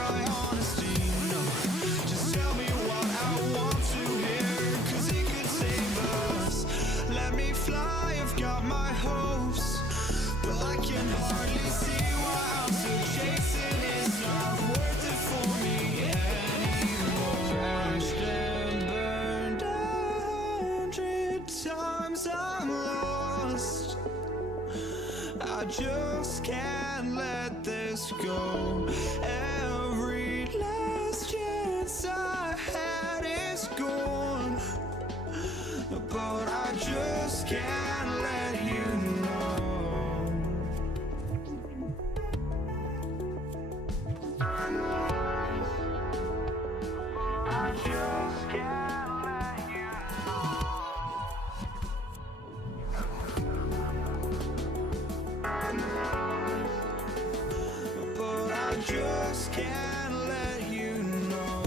cry honesty, no. Just tell me what I want to hear, 'cause it could save us. Let me fly, I've got my hopes, but I can hardly see why I'm still chasing. It's not worth it for me anymore. Crashed and burned 100 times, I'm lost. I just can't let this go. Every last chance I had is gone, but I just can't let you know. I just can't let you know. But I just can't let you know.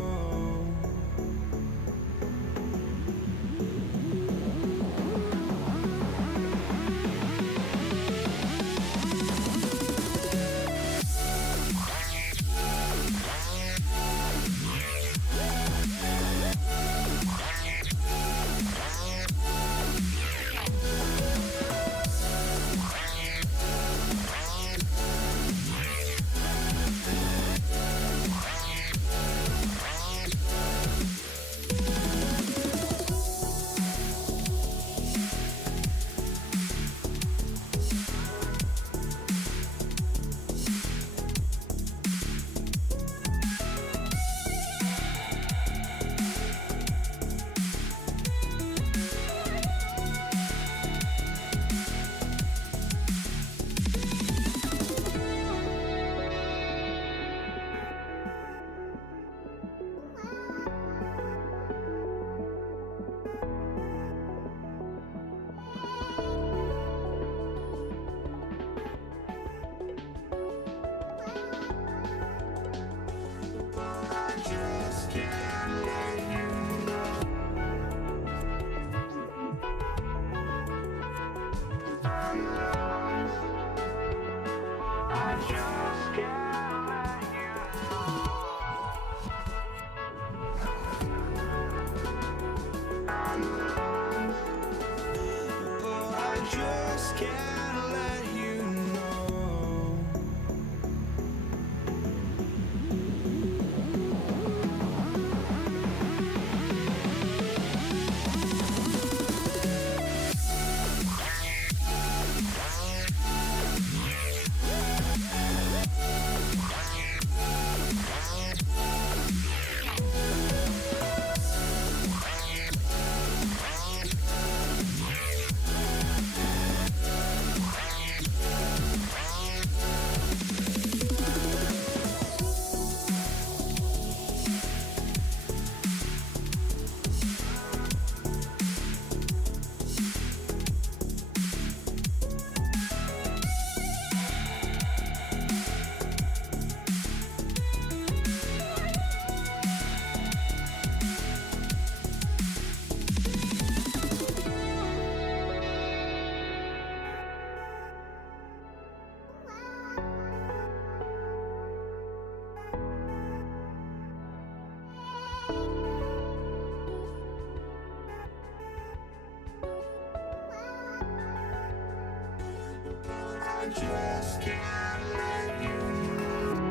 just can't let you know.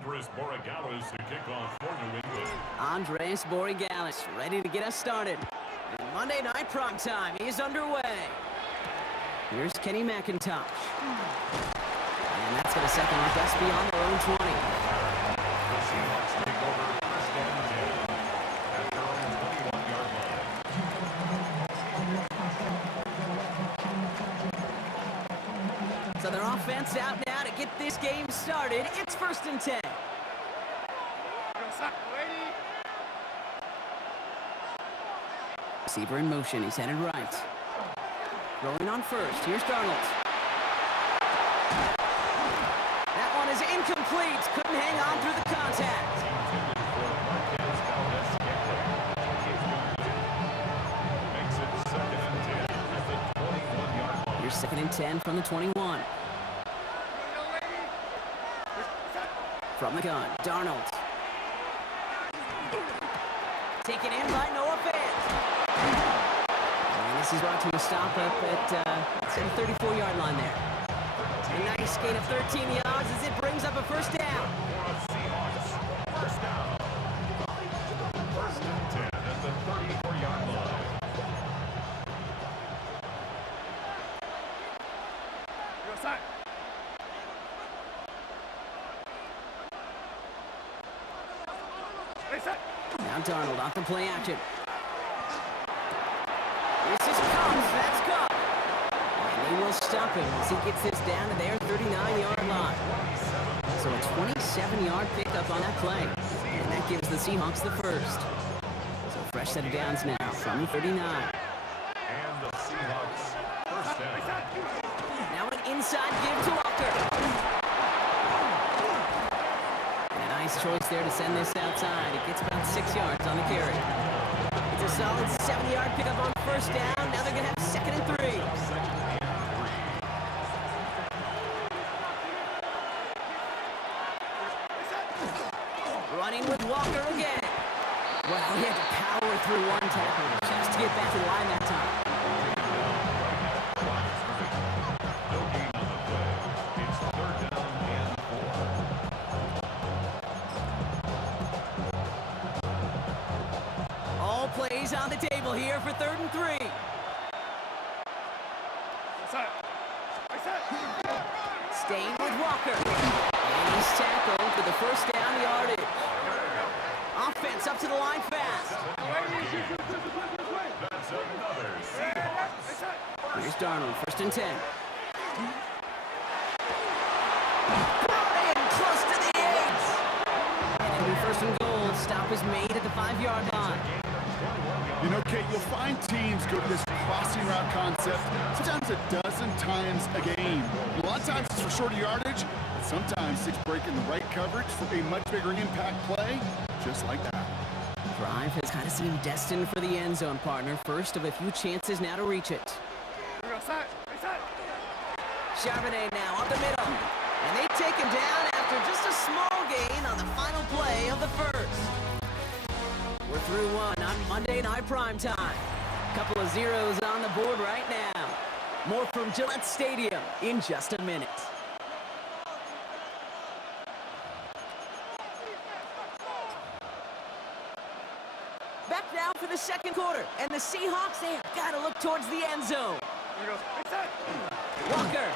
Andres Borregales to kick off for New England. Andres Borregales ready to get us started. And Monday Night Primetime is underway. Here's Kenny McIntosh. And that's going to set them just beyond their own 20. The Seahawks take over first and 10 at their own 21-yard line. So their offense out now to get this game started. It's first and 10. Receiver in motion. He's headed right. Rolling on first. Here's Darnold. That one is incomplete. Couldn't hang on through the contact. Makes it second and 10 at the 21-yard line. Here's second and 10 from the 21. From the gun, Darnold. Taken in by Noah Fant. And this is brought to a stop up at the 34-yard line there. A nice gain of 13 yards as it brings up a first down. For the Seahawks, first down. First and 10 at the 34-yard line. Now Darnold off the play action. This is Cox. That's Cox. And they will stop him as he gets this down to their 39-yard line. So a 27-yard pickup on that play. And that gives the Seahawks the first. So fresh set of downs now from the 39. And the Seahawks, first down. Now an inside give to Walker. And a nice choice there to send this outside. It gets about 6 yards on the carry. It's a solid 7-yard pickup on first down. Now they're going to have second and 3. Running with Walker again. Well, he had to power through one tackle just to get back to the line that time. No gain on the play. It's third down and 4. All plays on the table here for third and 3. Staying with Walker. And he's tackled for the first down yardage. Offense up to the line fast. That's another Seahawks. Here's Darnold, first and 10. Brought in close to the 8. And it'll be first and goal. Stop is made at the 5-yard line. You know, Kate, you'll find teams go to this crossing route concept sometimes a dozen times a game. A lot of times it's for shorter yardage, but sometimes it's breaking the right coverage for a much bigger impact play, just like that. Drive has kind of seemed destined for the end zone, partner. First of a few chances now to reach it. Charbonnet now up the middle. And they take him down after just a small gain on the final play of the first. We're through one on Monday Night Primetime. Couple of zeros on the board right now. More from Gillette Stadium in just a minute. Back now for the second quarter. And the Seahawks, they have got to look towards the end zone. Walker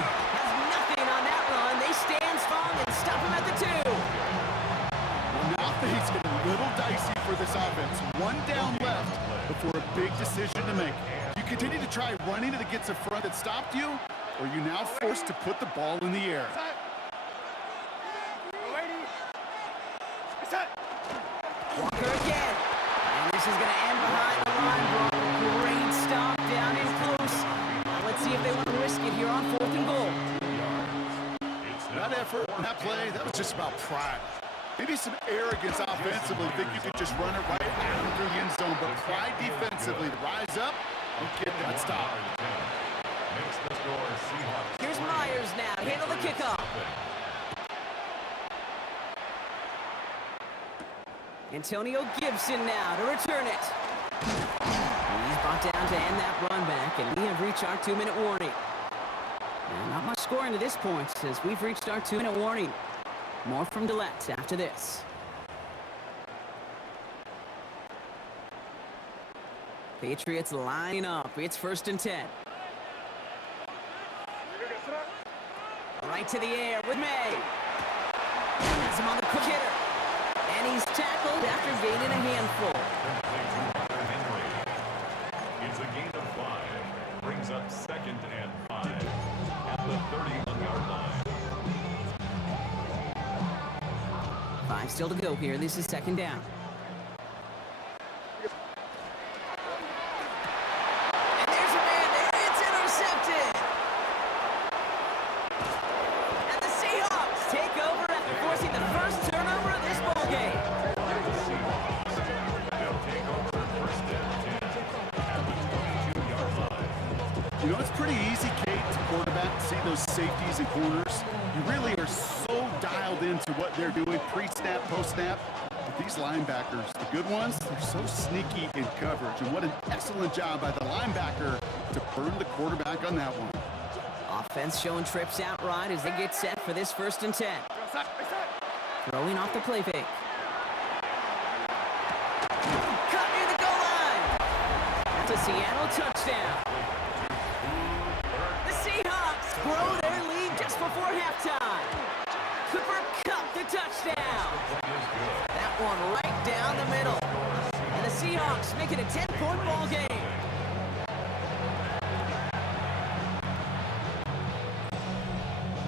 has nothing on that run. They stand strong and stop him at the 2. Well, now things get a little dicey for this offense. One down left before a big decision to make. You continue to try running to the gets a front that stopped you, or you now forced to put the ball in the air. Walker again. And this is going to end behind the line. Great stop down in close. Now let's see if they want to risk it here on 4th and goal. That effort, that play, that was just about pride. Maybe some arrogance offensively, think you could just run it right at him through the end zone, but pride defensively to rise up and get that stop. Here's Myers now, handle the kickoff. Antonio Gibson now to return it. He's brought down to end that run back, and we have reached our 2-minute warning. And not much scoring to this point, as we've reached our 2-minute warning. More from Gillette after this. Patriots line up. It's 1st and 10. Right to the air with May. Has him on the quick hitter. And he's tackled after gaining a handful. It's a gain of 5. Brings up 2nd and 5 at the 31-yard line. 5 still to go here. This is 2nd down. And there's a man there. It's intercepted. And the Seahawks take over after forcing the first turnover of this ball game. They'll take over 1st and 10 at the 22-yard line. You know, it's pretty easy, Kate, to quarterback to see those safeties and corners. You really are so dialed into what they're doing pre-snap, post-snap. But these linebackers, the good ones, they're so sneaky in coverage. And what an excellent job by the linebacker to burn the quarterback on that one. Offense showing trips out right as they get set for this 1st and 10. Throwing off the play fake. Cut near the goal line. That's a Seattle touchdown. The Seahawks grow their lead just before halftime. Cooper Kupp the touchdown. That one right down the middle. And the Seahawks make it a 10-point ball game.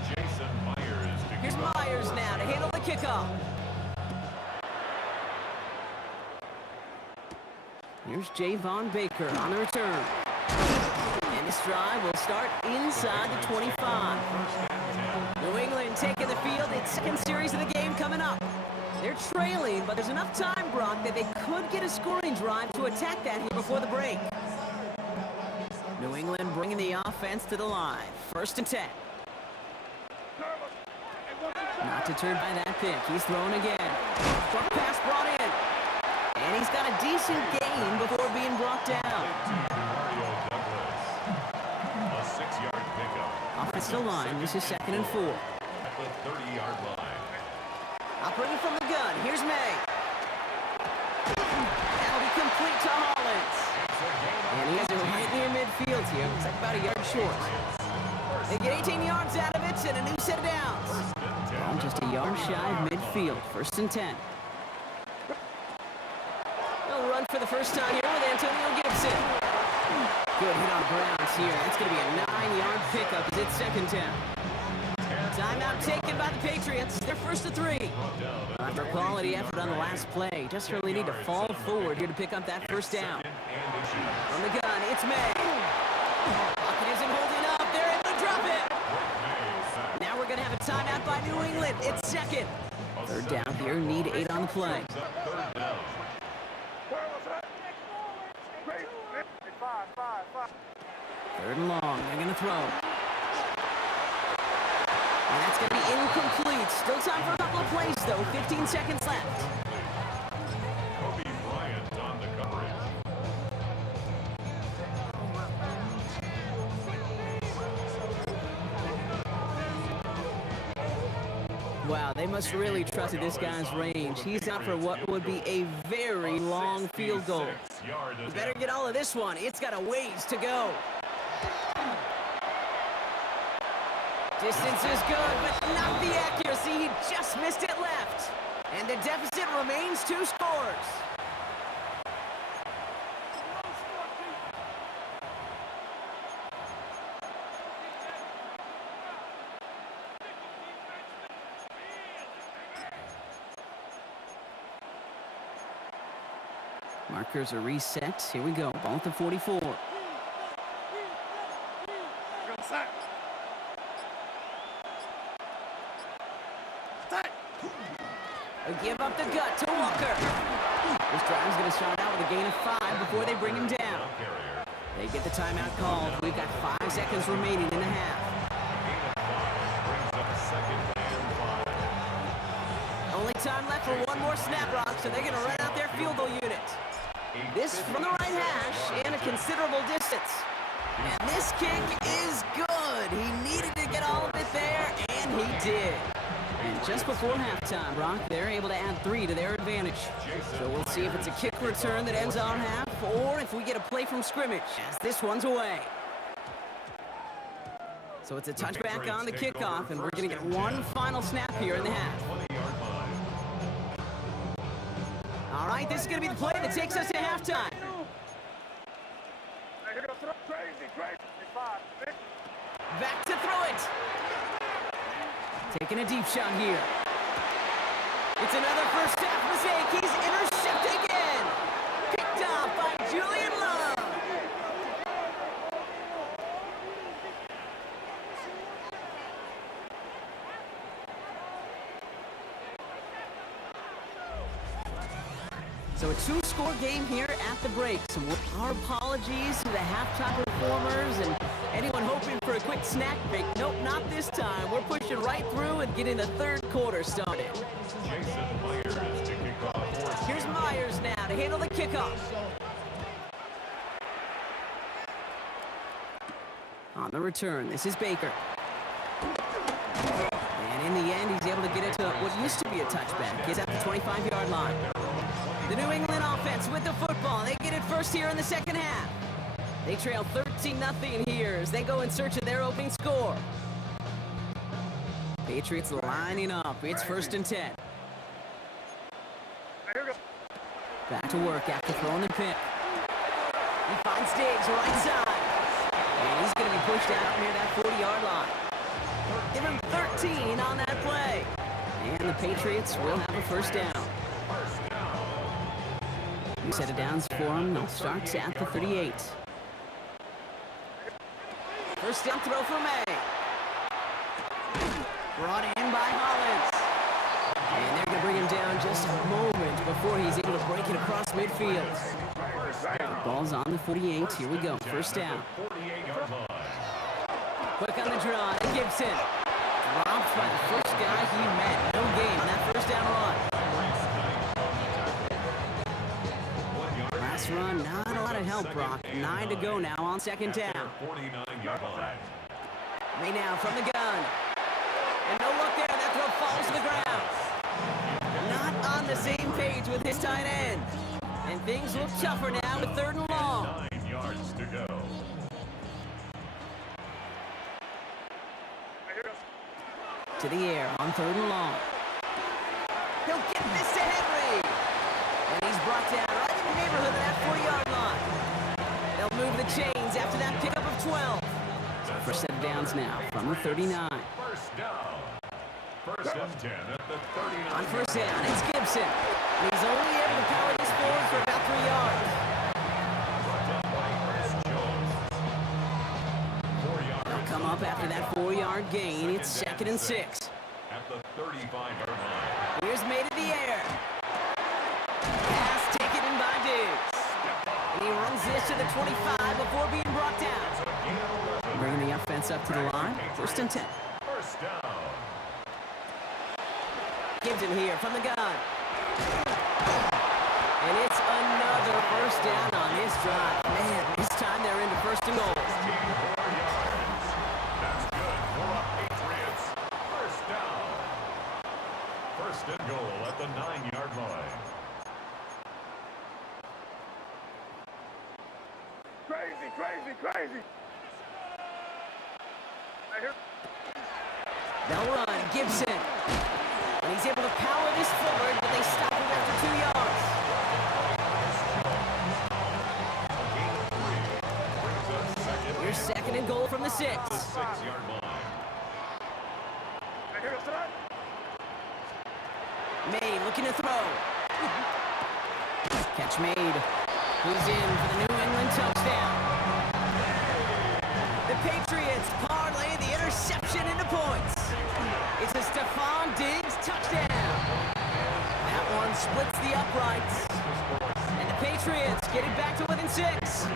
Jason Myers to Here's Myers now to handle the kickoff. Here's Javon Baker on the return. And this drive will start inside the 25. New England taking the field. Its 2nd series of the game coming up. They're trailing, but there's enough time, Brock, that they could get a scoring drive to attack that here before the break. New England bringing the offense to the line. 1st and 10. Not deterred by that pick. He's throwing again. Short pass brought in. And he's got a decent gain before being brought down. Mario Douglas. A 6-yard pickup. Offensive line. This is 2nd and 4. At the 30-yard line. Operating from the gun. Here's May. That'll be complete to Hollins. And he has it right near midfield here. It's like about a yard short. They get 18 yards out of it and a new set of downs. Ball just a yard shy of midfield. 1st and 10. They'll run for the first time here with Antonio Gibson. Good hit on grounds here. That's going to be a 9-yard pickup as it's 2nd down. Timeout taken by the Patriots. They're 1st and 3. After a quality effort on the last play, just really need to fall forward here to pick up that 1st down. From the gun, it's May. Pocket isn't holding up. They're able to drop it. Now we're going to have a timeout by New England. It's 2nd. 3rd down here. Need 8 on the play. 3rd and long. They're going to throw. And that's going to be incomplete. Still time for a couple of plays, though. 15 seconds left. Kobe Bryant on the coverage. Wow, they must really trust this guy's range. He's out for what would be a very long field goal. You better get all of this one. It's got a ways to go. Distance is good, but not the accuracy. He just missed it left. And the deficit remains 2 scores. Markers are reset. Here we go. Ball at the 44. Give up the gut to Walker. This drive's going to start out with a gain of 5 before they bring him down. They get the timeout called. We've got 5 seconds remaining in the half. Only time left for one more snap, Rock, so they're going to run out their field goal unit. This from the right hash and a considerable distance. And this kick is good. He needed to get all of it there, and he did. And just before halftime, Brock, they're able to add 3 to their advantage. So we'll see if it's a kick return that ends our half, or if we get a play from scrimmage, as this one's away. So it's a touchback on the kickoff, and we're going to get one final snap here in the half. All right, this is going to be the play that takes us to halftime. Back to throw it. Taking a deep shot here. It's another first half mistake. He's intercepted again. Picked off by Julian Love. So a 2-score game here at the break. So our apologies to the halftime performers and anyone hoping for a quick snack break. Nope, not this time. We're pushing right through and getting the third quarter started. Jason Myers to kick off. Here's Myers now to handle the kickoff. On the return, this is Baker. And in the end, he's able to get it to what used to be a touchback. He's at the 25-yard line. The New England offense with the football. They get it first here in the second half. They trail 13-0 here as they go in search of their opening score. Patriots lining up. It's 1st and 10. Back to work after throwing the pick. He finds Diggs right side. And he's going to be pushed out near that 40-yard line. Give him 13 on that play. And the Patriots will have a first down. New set of downs for him. They'll start at the 38. First down throw for May. Brought in by Hollins. And they're going to bring him down just a moment before he's able to break it across midfield. The ball's on the 48. Here we go. First down. Quick on the draw. Gibson. Dropped by the first guy he met. No gain on that first down run. Last run, not a lot of help, Brock. 9 to go now on second down. May now from the gun. And no look there. That throw falls to the ground. Not on the same page with his tight end. And things look tougher now with 3rd and long. 9 yards to go. To the air on 3rd and long. He'll get this to Henry. And he's brought down right in the neighborhood of that 40-yard line. They'll move the chains after that pickup of 12. So first set of downs now from the 39. First down. 1st and 10 at the 39. On first down, it's Gibson. And he's only able to power this forward for about 3 yards. They'll come up after that 4-yard gain. It's 2nd and 6. At the 35-yard line. Here's made in the air. Pass taken in by Diggs. And he runs this to the 25 before being brought down. Bringing the offense up to the line. 1st and 10. First down. Gibson here from the gun. And it's another first down on this drive. Man, this time they're into 1st and goal. That's good for the Patriots. First down. 1st and goal at the 9-yard line. Crazy. They'll run, Gibson. And he's able to power this forward, but they stop him after 2 yards. Here's 2nd and goal from the 6. The 6-yard line. May looking to throw. Catch made. He's in for the New England touchdown. The Patriots parlay the interception into points. It's a Stephon Diggs touchdown. That one splits the uprights. And the Patriots get it back to within 6.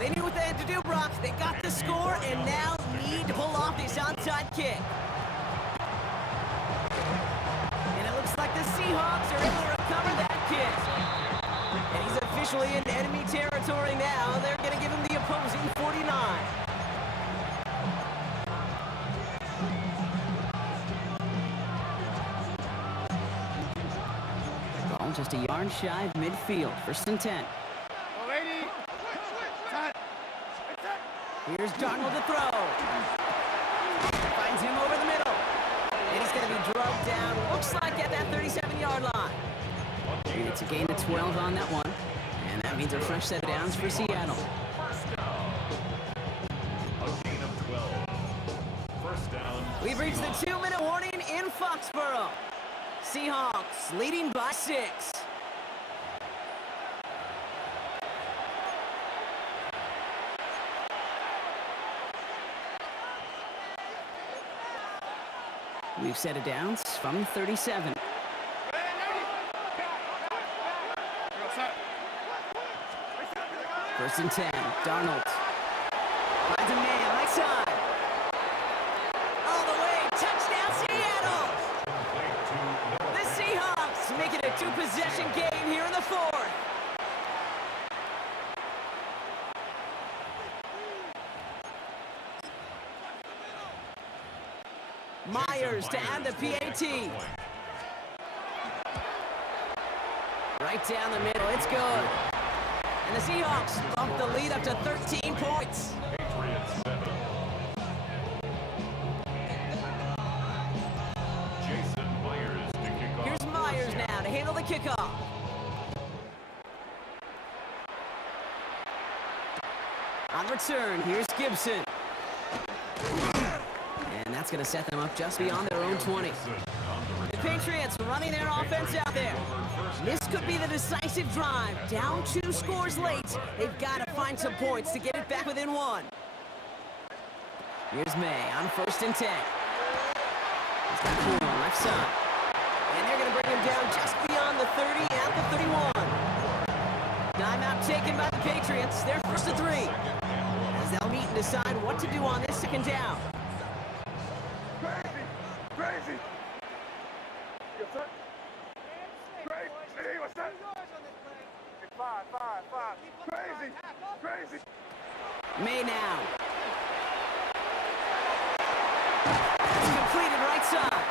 They knew what they had to do, Brock. They got the score and now need to pull off this onside kick. And it looks like the Seahawks are able to recover that kick. And he's officially in enemy territory now. They're going to give him the opposing 49. just a yard shy of midfield. 1st and 10. Here's Darnold to throw. Finds him over the middle. And he's going to be drugged down, looks like at that 37-yard line. And it's a gain of 12 on that one. And that means a fresh set of downs for Seattle. First down. A gain of 12. First down. We've reached the 2-minute warning in Foxborough. Seahawks leading by 6. We've set it downs from 37. First and 10. Darnold finds a man right side. All the way. Touchdown, Seattle. The Seahawks make it a 2-possession game here in the 4th. Myers to add the PAT. Right down the middle. It's good. And the Seahawks bump the lead up to 13 points. Patriots 7. Jason Myers to kick off. Here's Myers now to handle the kickoff. On return, here's Gibson. And that's going to set them up just beyond their own 20. The Patriots running their offense out there. This could be the decisive drive. Down 2 scores late. They've got to find some points to get it back within 1. Here's May on 1st and 10. He's got Poole on left side. And they're going to bring him down just beyond the 30 at the 31. Timeout taken by the Patriots. They're 1st and 3. As they'll meet and decide what to do on this 2nd down. Crazy! Yes, sir. Crazy! What's that? Five. Crazy! May now. It's completed right side.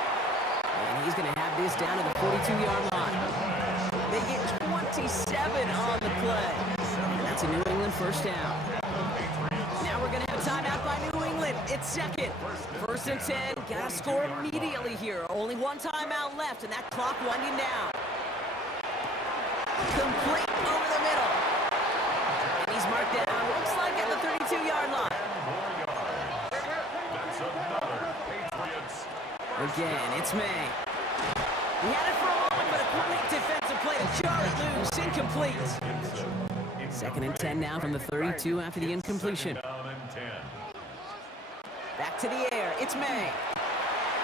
And he's going to have this down to the 42-yard line. They get 27 on the play. And that's a New England 1st down. Now we're going to have a timeout by New England. It's 2nd. 1st and 10. Got to score immediately here. Only 1 timeout left, and that clock winding down. Complete over the middle. And he's marked down. Looks like at the 32-yard line. That's another Patriots. Again, it's May. He had it for a moment, but a great defensive play to Charlie loose. Incomplete. 2nd and 10 now from the 32 after the incompletion. Down and 10. Back to the air. It's May.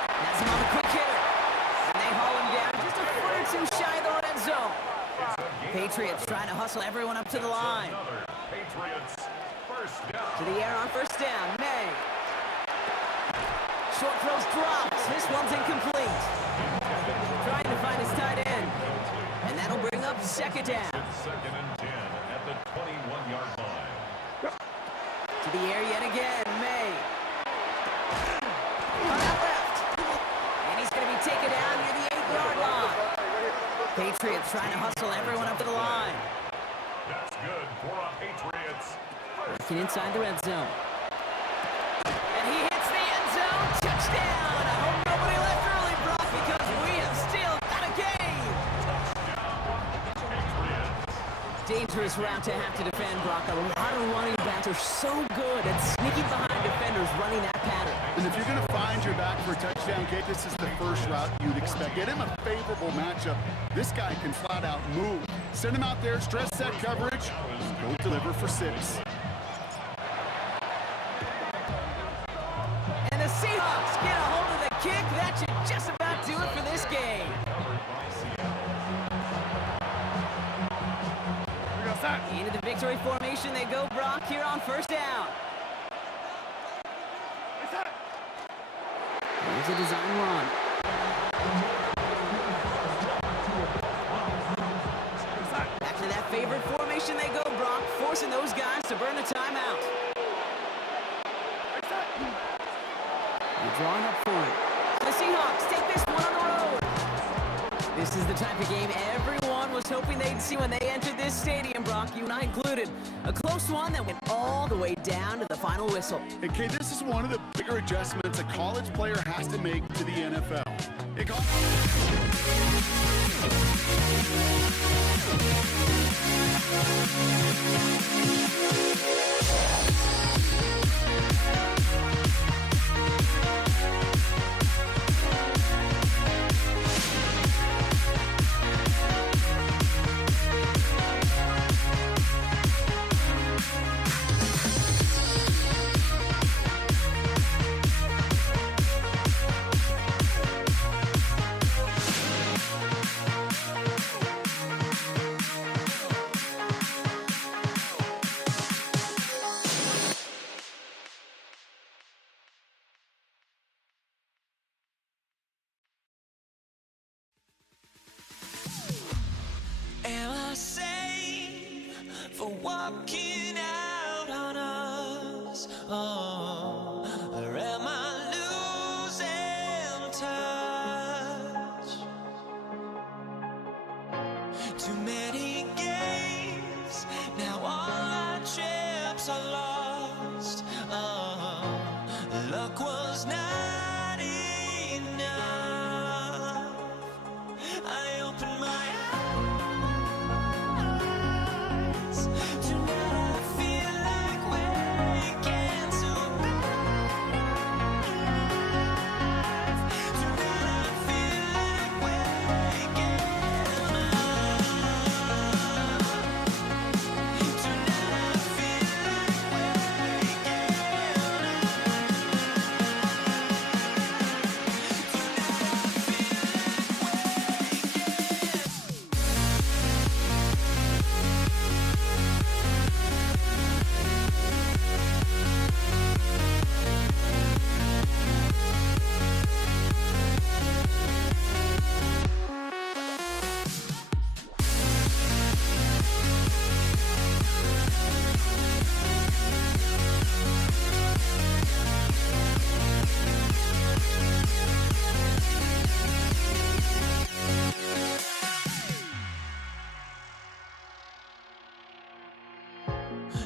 That's him on the quick hitter. And they haul him down just a foot or 2 shy of the red zone. Patriots trying to hustle everyone up to the line. Another Patriots. First down. To the air on 1st down. May. Short throws dropped. This one's incomplete. Trying to find his tight end. And that'll bring up 2nd down. 2nd and 10 at the 21-yard line. To the air yet again. May. On that left. And he's going to be taken down near the 8-yard line. Patriots trying to hustle everyone up to the line. That's good for our Patriots. Working inside the red zone. And he hits the end zone. Touchdown. I hope nobody left early, Brock, because we have still got a game. Dangerous route to have to defend, Brock. A lot of running backs are so good at sneaking behind defenders running that pattern. And if you're going to find your back for a touchdown, Kate, this is the first route you'd expect. Get him a favorable matchup. This guy can flat out move. Send him out there, stress set coverage. Go deliver for 6. And the Seahawks get a hold of the kick. That should just about do it for this game. Into the victory formation they go, Brock, here on 1st down. Here's a design run. Back to that favorite formation they go, Brock, forcing those guys to burn the timeout. They're drawing up for it. The Seahawks take this one on the road. This is the type of game everyone everyone was hoping they'd see when they entered this stadium, Brock, you and I included. A close one that went all the way down to the final whistle. And Kay, this is one of the bigger adjustments a college player has to make to the NFL. Am I safe for walking out on us? Oh, or am I losing touch? Too many games, now all our chips are lost. Oh, luck was not enough. I opened my eyes.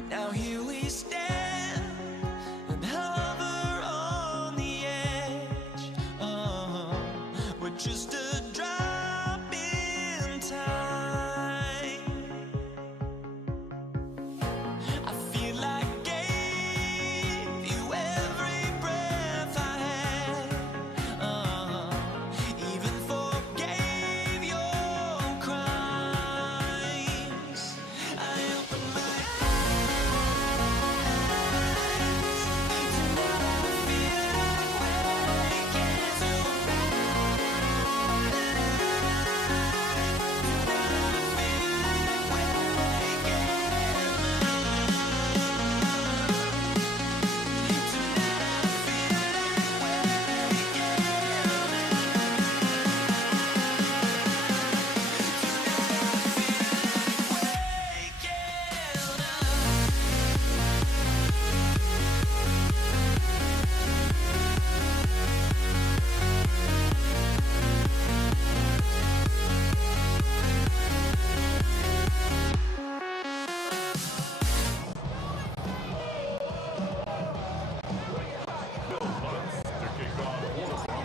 Now here we stand and hover on the edge. We're just a drop in time. I feel like I gave you every breath I had. Even forgave your crimes. I opened my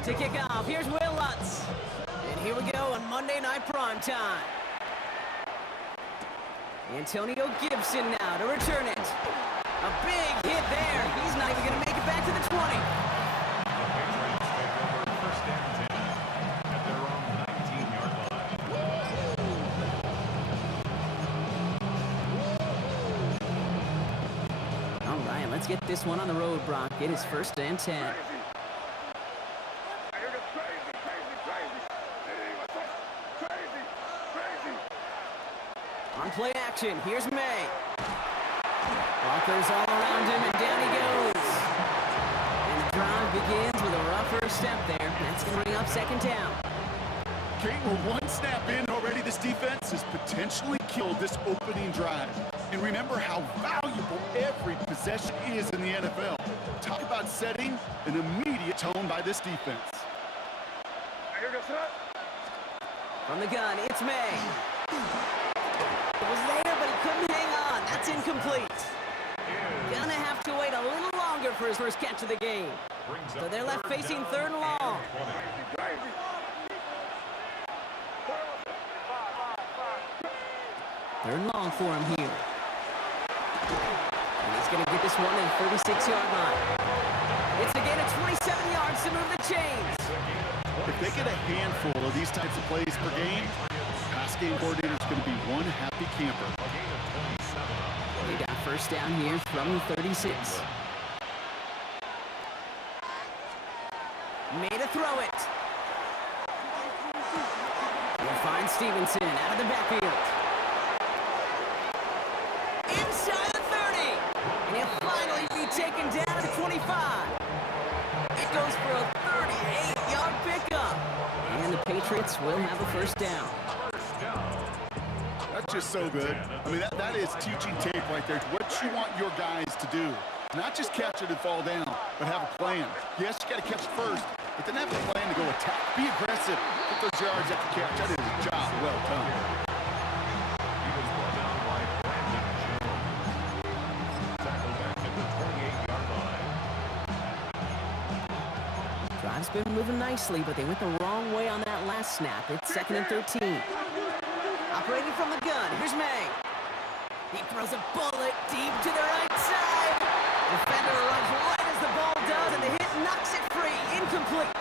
To kick off, here's Will Lutz. And here we go on Monday Night Primetime. Antonio Gibson now to return it. A big hit there. He's not even going to make it back to the 20. First and 10 at their own 19-yard line. All right, let's get this one on the road, Brock. It is first and 10. On play action, here's May. Walker's all around him, and down he goes. And the drive begins with a rough first step there. That's going to bring up second down. Kate, we're one snap in already. This defense has potentially killed this opening drive. And remember how valuable every possession is in the NFL. Talk about setting an immediate tone by this defense. From the gun, it's May. It was there, but he couldn't hang on. That's incomplete. Gonna have to wait a little longer for his first catch of the game. So they're left facing third and long. Crazy. Third and long for him here. And he's going to get this one in 36-yard line. It's a gain of 27 yards to move the chains. If they get a handful of these types of plays per game, pass game coordinator is going to be one happy camper. They got first down here from the 36. Made a throw it. We'll find Stevenson out of the backfield. Inside the 30. And he'll finally be taken down at the 25. It goes for a 38-yard pickup. And the Patriots will have a first down. That's just so good. I mean, that is teaching tape right there. What you want your guys to do. Not just catch it and fall down, but have a plan. Yes, you got to catch it first, but then have a plan to go attack. Be aggressive. Get those yards after catch. That is a job well done. He was brought down by Brandon Jones. Tackled back at the 28-yard line. Drive's been moving nicely, but they went the wrong way on that last snap. It's 2nd and 13. Operating from the gun, here's May. He throws a bullet deep to the right side. Defender runs right as the ball does, and the hit knocks it free. Incomplete.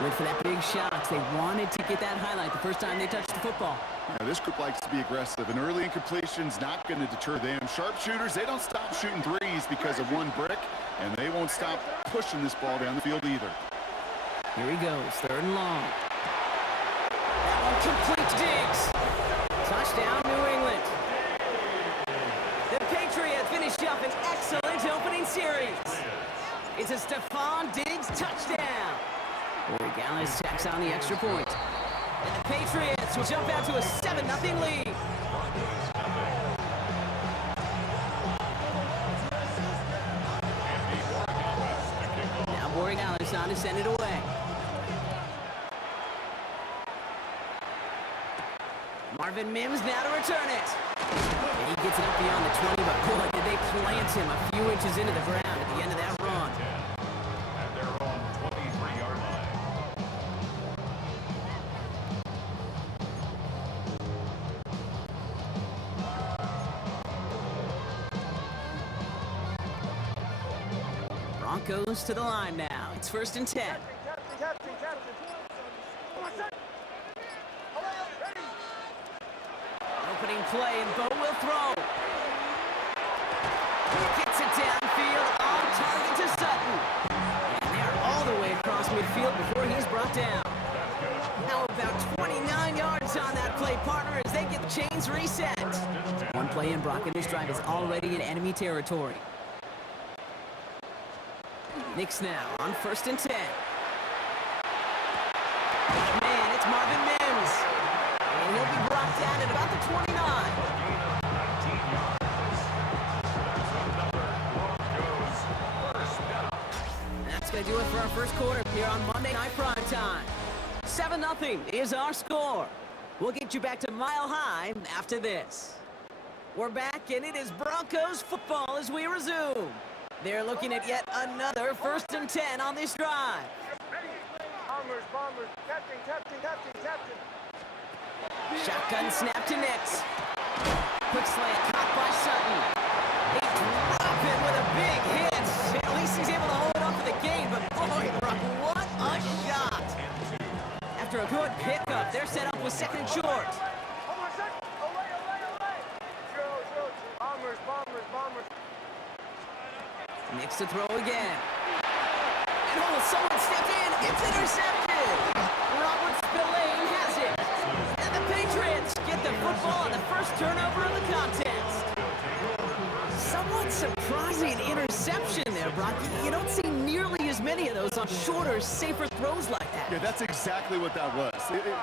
Went for that big shot. They wanted to get that highlight the first time they touched the football. Yeah, this group likes to be aggressive, and early incompletion's not going to deter them. Sharpshooters, they don't stop shooting threes because of one brick, and they won't stop pushing this ball down the field either. Here he goes, 3rd and long. That one complete to Diggs. Touchdown, New England. The Patriots finish up an excellent opening series. It's a Stephon Diggs touchdown. Corey Gallis checks on the extra point. And the Patriots will jump out to a 7-0 lead. Now Corey Gallis on to send it away. Marvin Mims now to return it. And he gets it up beyond the 20, but boy, did they plant him a few inches into the ground at the end of that run. At their own 23-yard line. Broncos to the line now. It's 1st and 10. Captain. Opening play, and Bo will throw. Gets it downfield, on target to Sutton. And they are all the way across midfield before he's brought down. Now about 29 yards on that play, partner, as they get the chains reset. One play in, Brock, and this drive is already in enemy territory. Knicks now on 1st and 10. Man, it's Marvin Mims. And he'll be brought down at about the 29. That's going to do it for our first quarter here on Monday Night Primetime. 7-0 is our score. We'll get you back to Mile High after this. We're back, and it is Broncos football as we resume. They're looking at yet another 1st and 10 on this drive. Bombers. Captain. Shotgun snap to Nix. Quick slant caught by Sutton. They drop it with a big hit. At least he's able to hold it off for the game, but boy, Brock, what a shot. After a good pickup, they're set up with 2nd and short. Bombers. Nix to throw again. And someone stepped in. It's intercepted. Robert Spillane has it. And the Patriots get the football on the first turnover of the contest. Somewhat surprising interception there, Brock. You don't see nearly as many of those on shorter, safer throws like that. Yeah, that's exactly what that was.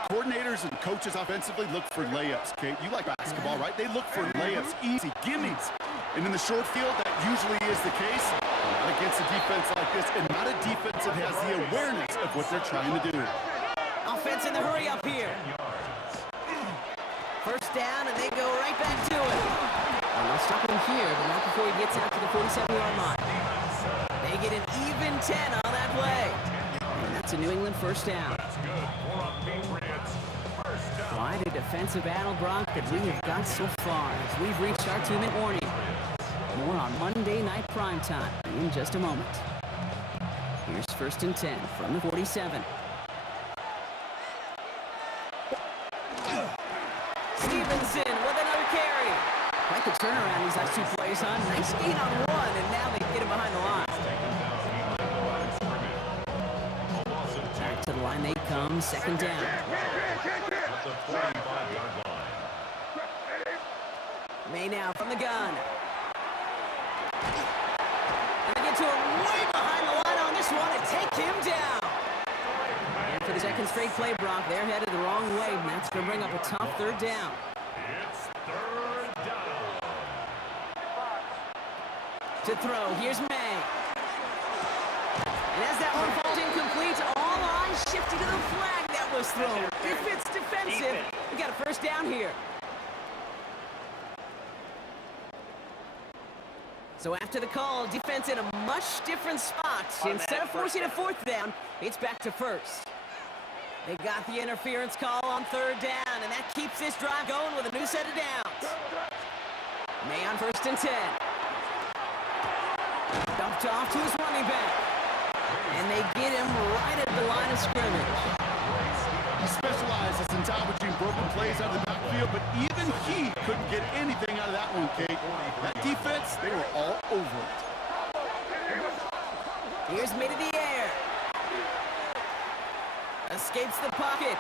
Coordinators and coaches offensively look for layups, Kate. You like basketball, right? They look for layups, easy gimmies. And in the short field, that usually is the case. Not against a defense like this, and not a defense that has the awareness of what they're trying to do. Offense in the hurry up here. first down, and they go right back to it. And they'll stop him here, but not before he gets out to the 47-yard line. They get an even 10 on that play. And that's a New England first down. Quite a defensive battle, Brock, that we have got so far as we've reached our 2-minute warning. More on Monday Night Primetime in just a moment. Here's 1st and 10 from the 47. Stevenson with another carry. Quite the turnaround these last 2 plays, huh? Nice gain on 1, and now they get him behind the line. Back to the line they come, 2nd down. May now from the gun. And they get to him way behind the line on this one and take him down. And for the 2nd straight play, Brock, they're headed the wrong way, and that's going to bring up a tough 3rd down. It's 3rd down. To throw, here's May. And as that one falls incomplete, all eyes shifted to the flag that was thrown. If it's defensive, we got a 1st down here. So after the call, defense in a much different spot. Instead of forcing a 4th down, it's back to 1st. They got the interference call on 3rd down, and that keeps this drive going with a new set of downs. May on 1st and 10. Dumped off to his running back. And they get him right at the line of scrimmage. He specializes in salvaging broken plays out of the backfield, but even he couldn't get anything out of that one, Kate. That defense, they were all over it. Here's May to the air. Escapes the pocket.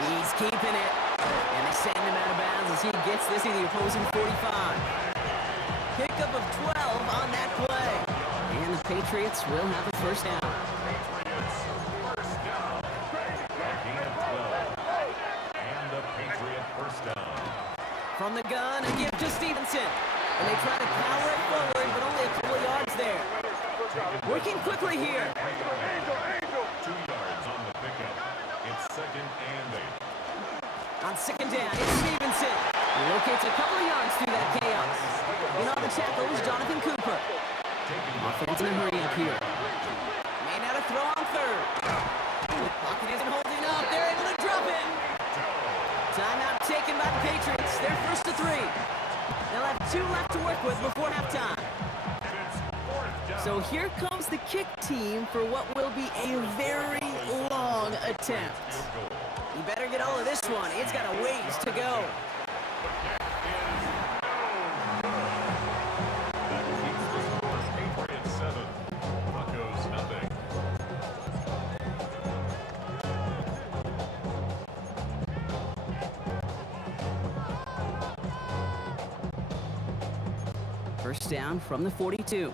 He's keeping it. And they send him out of bounds as he gets this to the opposing 45. Pickup of 12 on that play. And the Patriots will have a 1st down. Patriots first down. Again 12. And the Patriot first down. From the gun, a gift to Stevenson. And they try to power it forward, but only a couple of yards there. Working quickly here. 2 yards on the pickup. It's 2nd and 8. On 2nd down, it's Stevenson. He locates a couple of yards through that chaos. In on the tackle is Jonathan Cooper. Offense in a hurry up here. May now to throw on 3rd. Pocket isn't holding up. They're able to drop it. Timeout taken by the Patriots. They're 1st to 3. They'll have 2 left to work with before halftime. So here comes the kick team for what will be a very long attempt. You better get all of this one. It's got a ways to go. That keeps the score. Patriots 7. Broncos nothing. First down from the 42.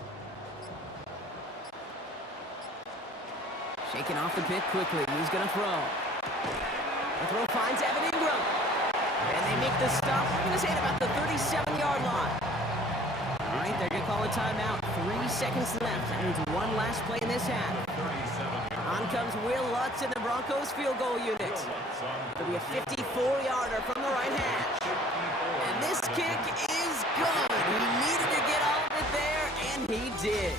Shaking off the pit quickly. He's going to throw. The throw finds Evan Ingram. And they make the stop. I'm going to say at about the 37-yard line. All right, they're going to call a timeout. 3 seconds left. That means one last play in this half. On comes Will Lutz in the Broncos field goal unit. It'll be a 54-yarder from the right hash. And this kick is good. He needed to get all of it there, and he did.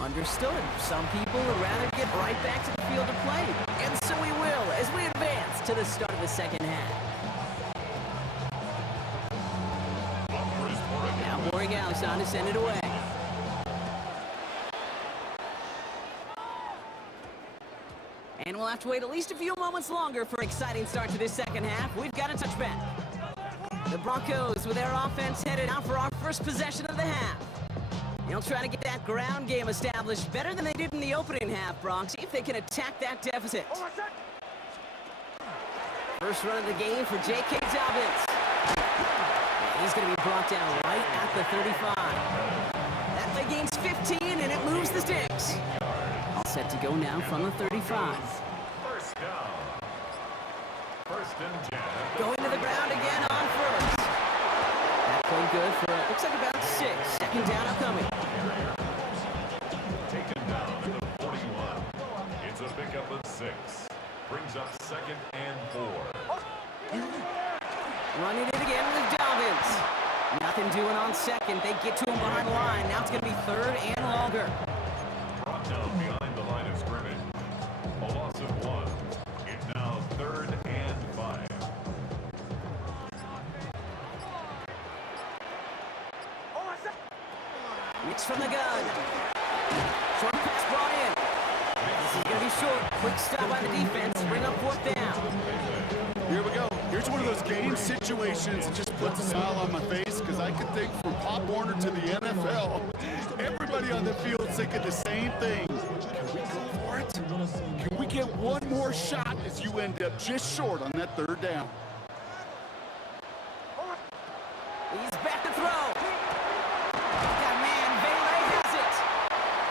Understood. Some people would rather get right back to the field to play. And so we will as we advance to the start of the 2nd half. Now Borregales on to send it away. And we'll have to wait at least a few moments longer for an exciting start to this 2nd half. We've got a touchback. The Broncos with their offense headed out for our first possession of the half. They'll try to get that ground game established better than they did in the opening half, Bronx. See if they can attack that deficit. First run of the game for J.K. Dobbins. He's going to be brought down right at the 35. That play gains 15, and it moves the sticks. All set to go now from the 35. First down. 1st and 10. Going to the ground again on 1st. That play good for, looks like about 6. 2nd down upcoming. Taken down at the 41. It's a pickup of 6. Brings up 2nd and 4. Running it again with Dobbins. Nothing doing on second. They get to him behind the line. Now it's going to be third and longer. Brought down behind the line of scrimmage. A loss of 1. It's now 3rd and 5. Mix from the gun. Short pass brought in. This is going to be short. Quick stop by the defense. Bring up 4th down. Here we go. Here's one of those game situations that just puts a smile on my face because I could think from Pop Warner to the NFL. Everybody on the field thinking the same thing. Can we go for it? Can we get one more shot as you end up just short on that 3rd down? He's back to throw. That man, Vele has it.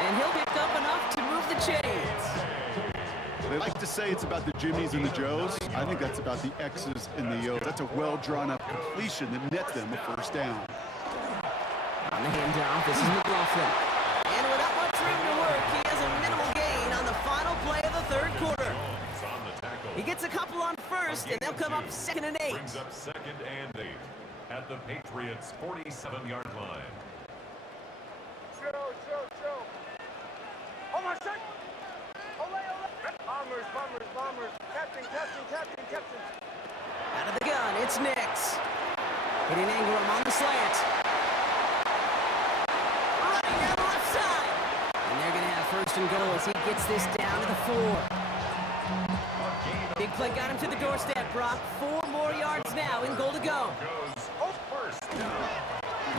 And he'll pick up enough to move the chains. They like to say it's about the Jimmies and the Joes. I think that's about the X's and the O's. That's a well-drawn-up completion that nets them a 1st down. On the handoff, this is McLaughlin. And without much room to work, he has a minimal gain on the final play of the 3rd quarter. He gets a couple on 1st, and they'll come up 2nd and 8. Brings up 2nd and 8 at the Patriots' 47-yard line. Show. Oh, my son. Bombers. Captain. Out of the gun, it's Nix. Hitting Ingram on the slant. Running down the left side. And they're going to have 1st and goal as he gets this down to the 4. Big play got him to the doorstep, Brock. 4 more yards now in goal to go. Goes 1st down.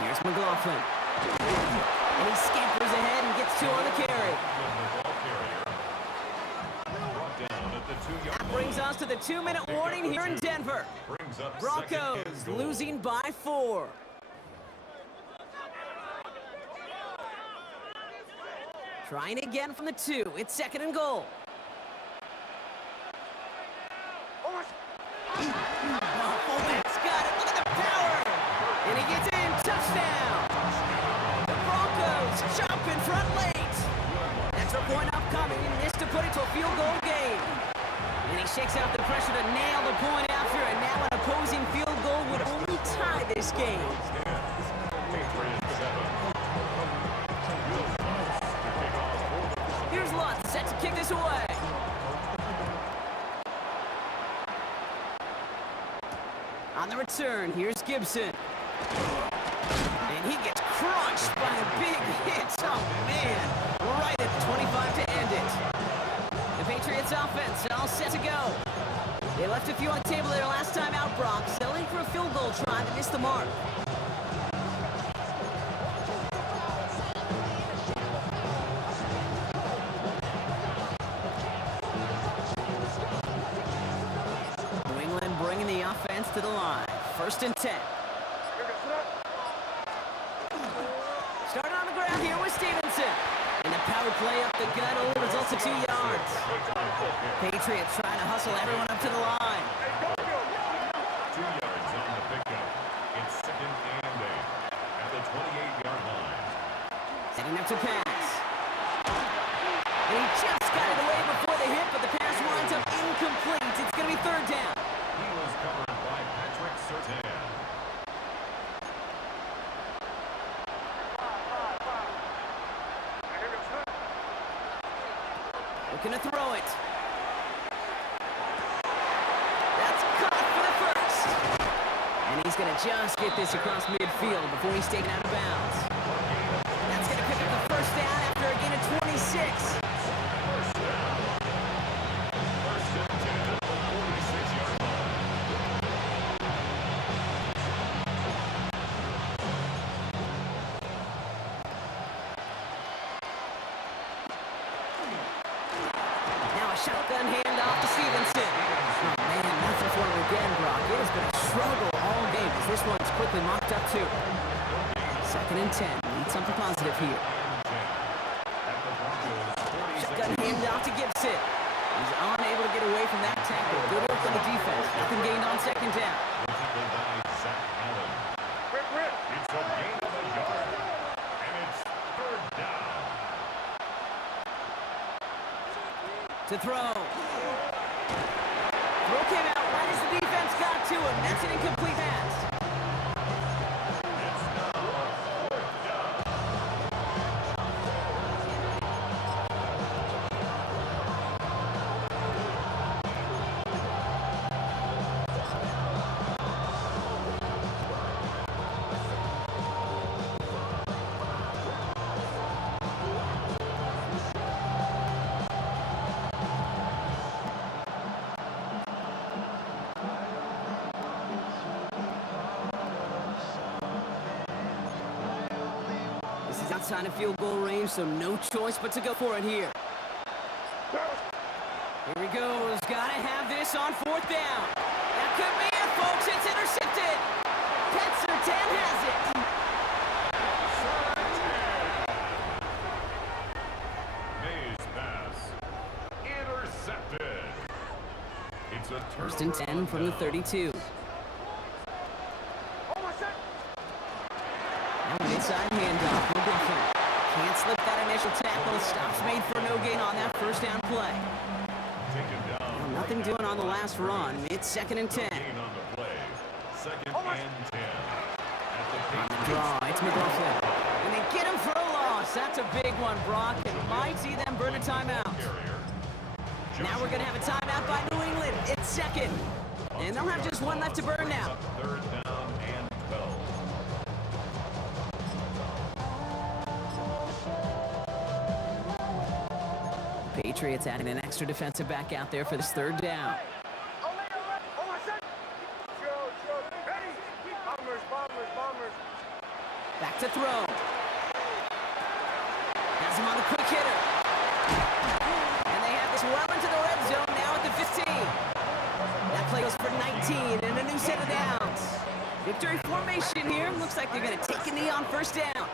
Here's McLaughlin. And he scampers ahead and gets 2 on the carry. That brings us to the 2-minute warning here in Denver. Broncos losing by 4. Trying again from the 2. It's 2nd and goal. Oh, fullback's got it. Look at the power. And he gets in. Touchdown. The Broncos jump in front late. Extra point upcoming. He missed to put it to a field goal game. And he shakes out the pressure to nail the point after, and now an opposing field goal would only tie this game. Here's Lutz set to kick this away. On the return, here's Gibson. And he gets crushed by a big hit. Oh, man. Right at the 25 to end it. The Patriots offense all set to go. They left a few on the table their last time out, Brock, settling for a field goal try that missed the mark. New England bringing the offense to the line. 1st and 10. Starting on the ground here with Stevenson. And the power play up the gut only results in 2 yards. Patriots trying to hustle everyone up to the line. 2 yards on the pickup. It's 2nd and 8 at the 28-yard line. Setting up to pass. And he just got it away before the hit, but the pass winds up incomplete. It's going to be 3rd down. He was covered by Patrick Surtain. Looking to throw it. That's caught for the 1st. And he's going to just get this across midfield before he's taken out of bounds. That's going to pick up the 1st down after a gain of 26. Shotgun handoff to Stevenson. Oh, man, nothing for him again, Brock. It has been a struggle all game as this one's quickly mocked up, too. 2nd and 10. Need something positive here. Shotgun handoff to Gibson. He's unable to get away from that tackle. Good work on the defense. Nothing gained on 2nd down. It's a gain of a yard. And it's 3rd down. To throw. Throw came out Right as the defense got to him, that's an incomplete pass. This is outside of field goal range, so no choice but to go for it here. Here he goes. Gotta have this on fourth down. That could be it, folks. It's intercepted. Petzer 10 has it. Mays pass. Intercepted. It's a First and 10 from the 32. Now an inside handoff. McGuffin can't slip that initial tackle. Stops made for no gain on that first down play. Taken down. Well, nothing doing on the last run. It's second and 10. Gain on the play. Second and 10. At the On the draw, it's McLaughlin. And they get him for a loss. That's a big one, Brock. And might see them burn a timeout. carrier. Now we're going to have a timeout by New England. It's second. And they'll have just one left to burn now. Third down and 12. Patriots adding an extra defensive back out there for this third down. Bombers. Back to throw. Has him on the quick hitter. And they have this well into the red zone now at the 15. That play goes for 19 and a new set of downs. Victory formation here. Looks like they're going to take a knee on first down.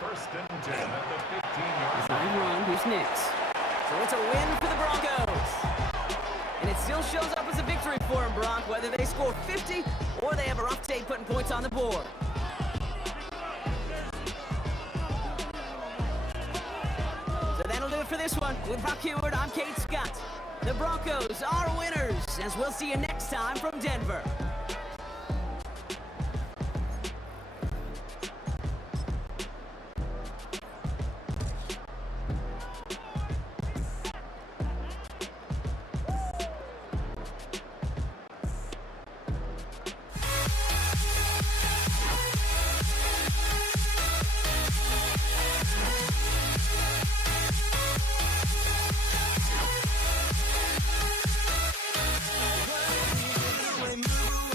First and 10 at the 15-yard Design run. Here's Nix. So it's a win for the Broncos. And it still shows up as a victory for them, Brock, whether they score 50 or they have a rough day putting points on the board. So that'll do it for this one. With Brock Heward, I'm Kate Scott. The Broncos are winners, as we'll see you next time from Denver. Remove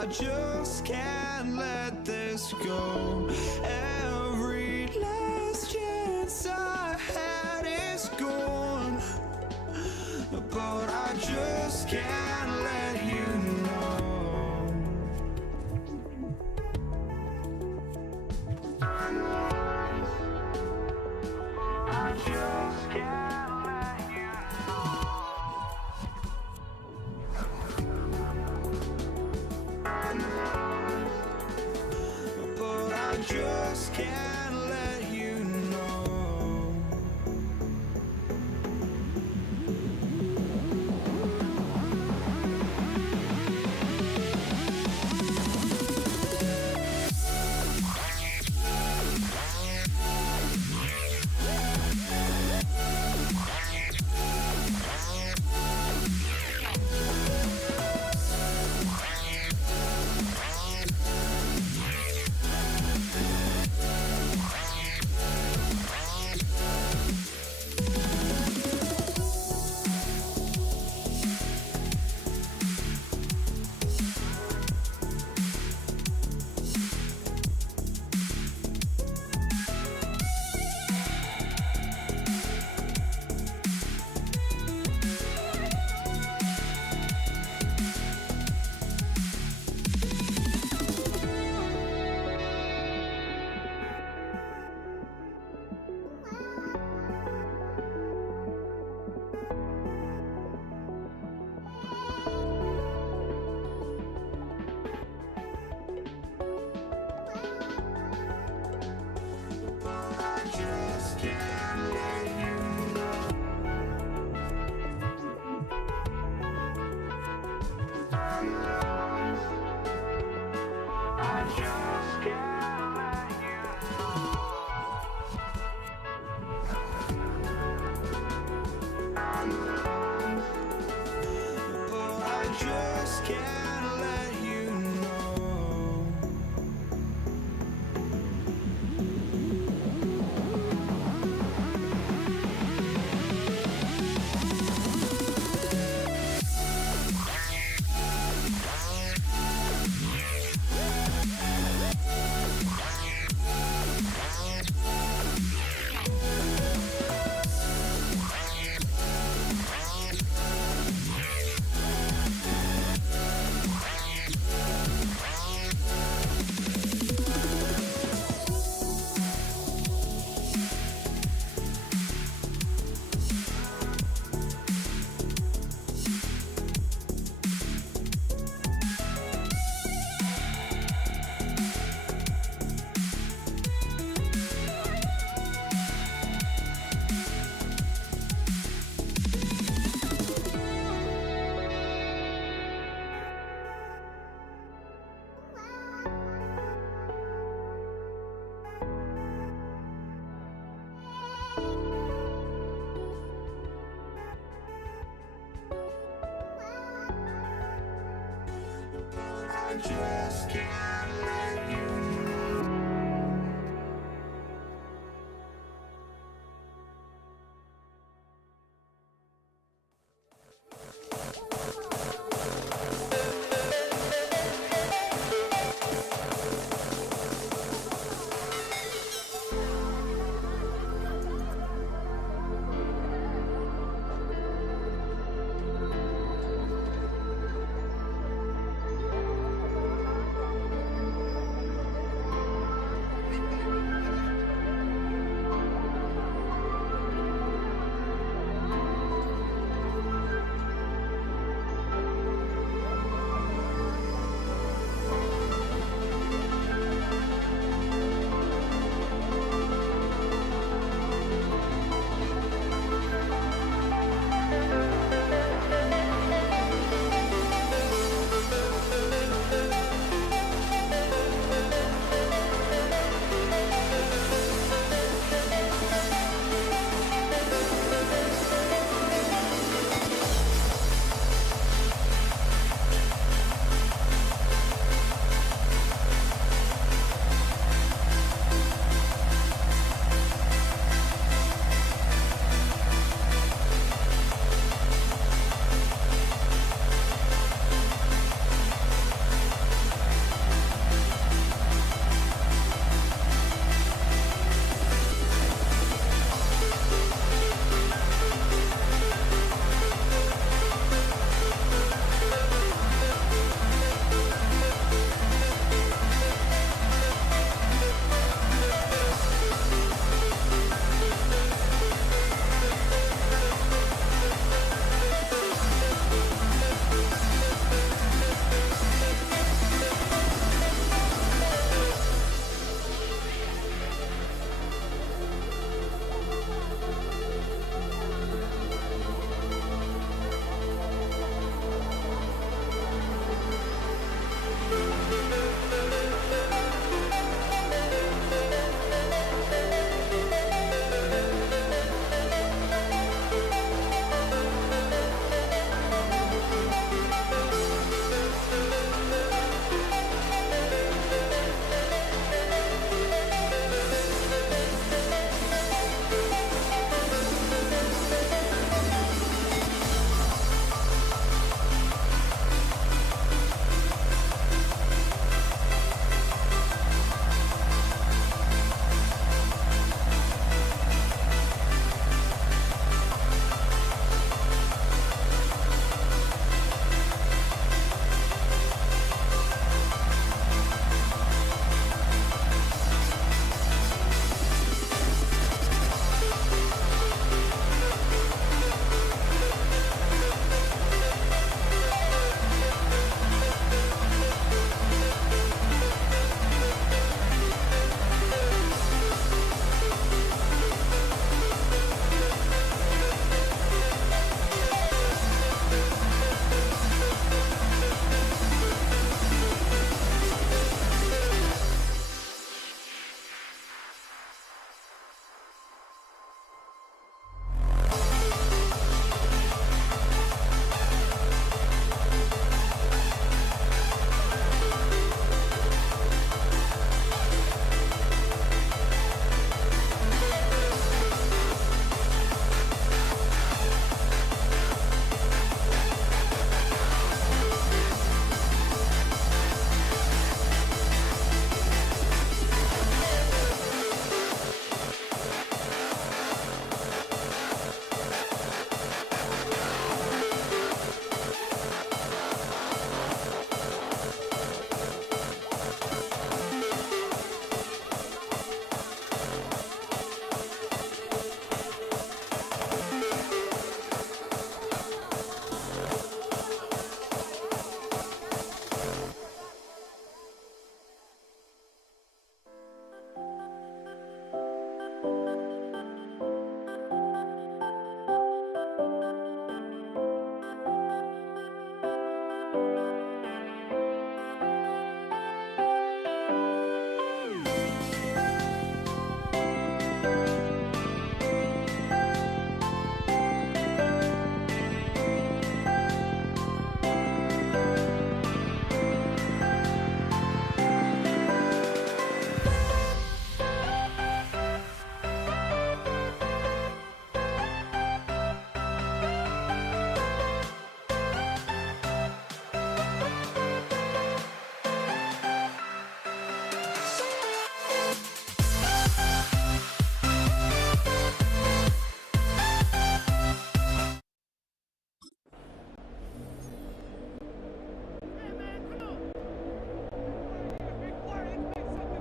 I just can't let this go. Every last chance I had is gone, but I just can't let you know. I just can't let you know. But I just can't let you know.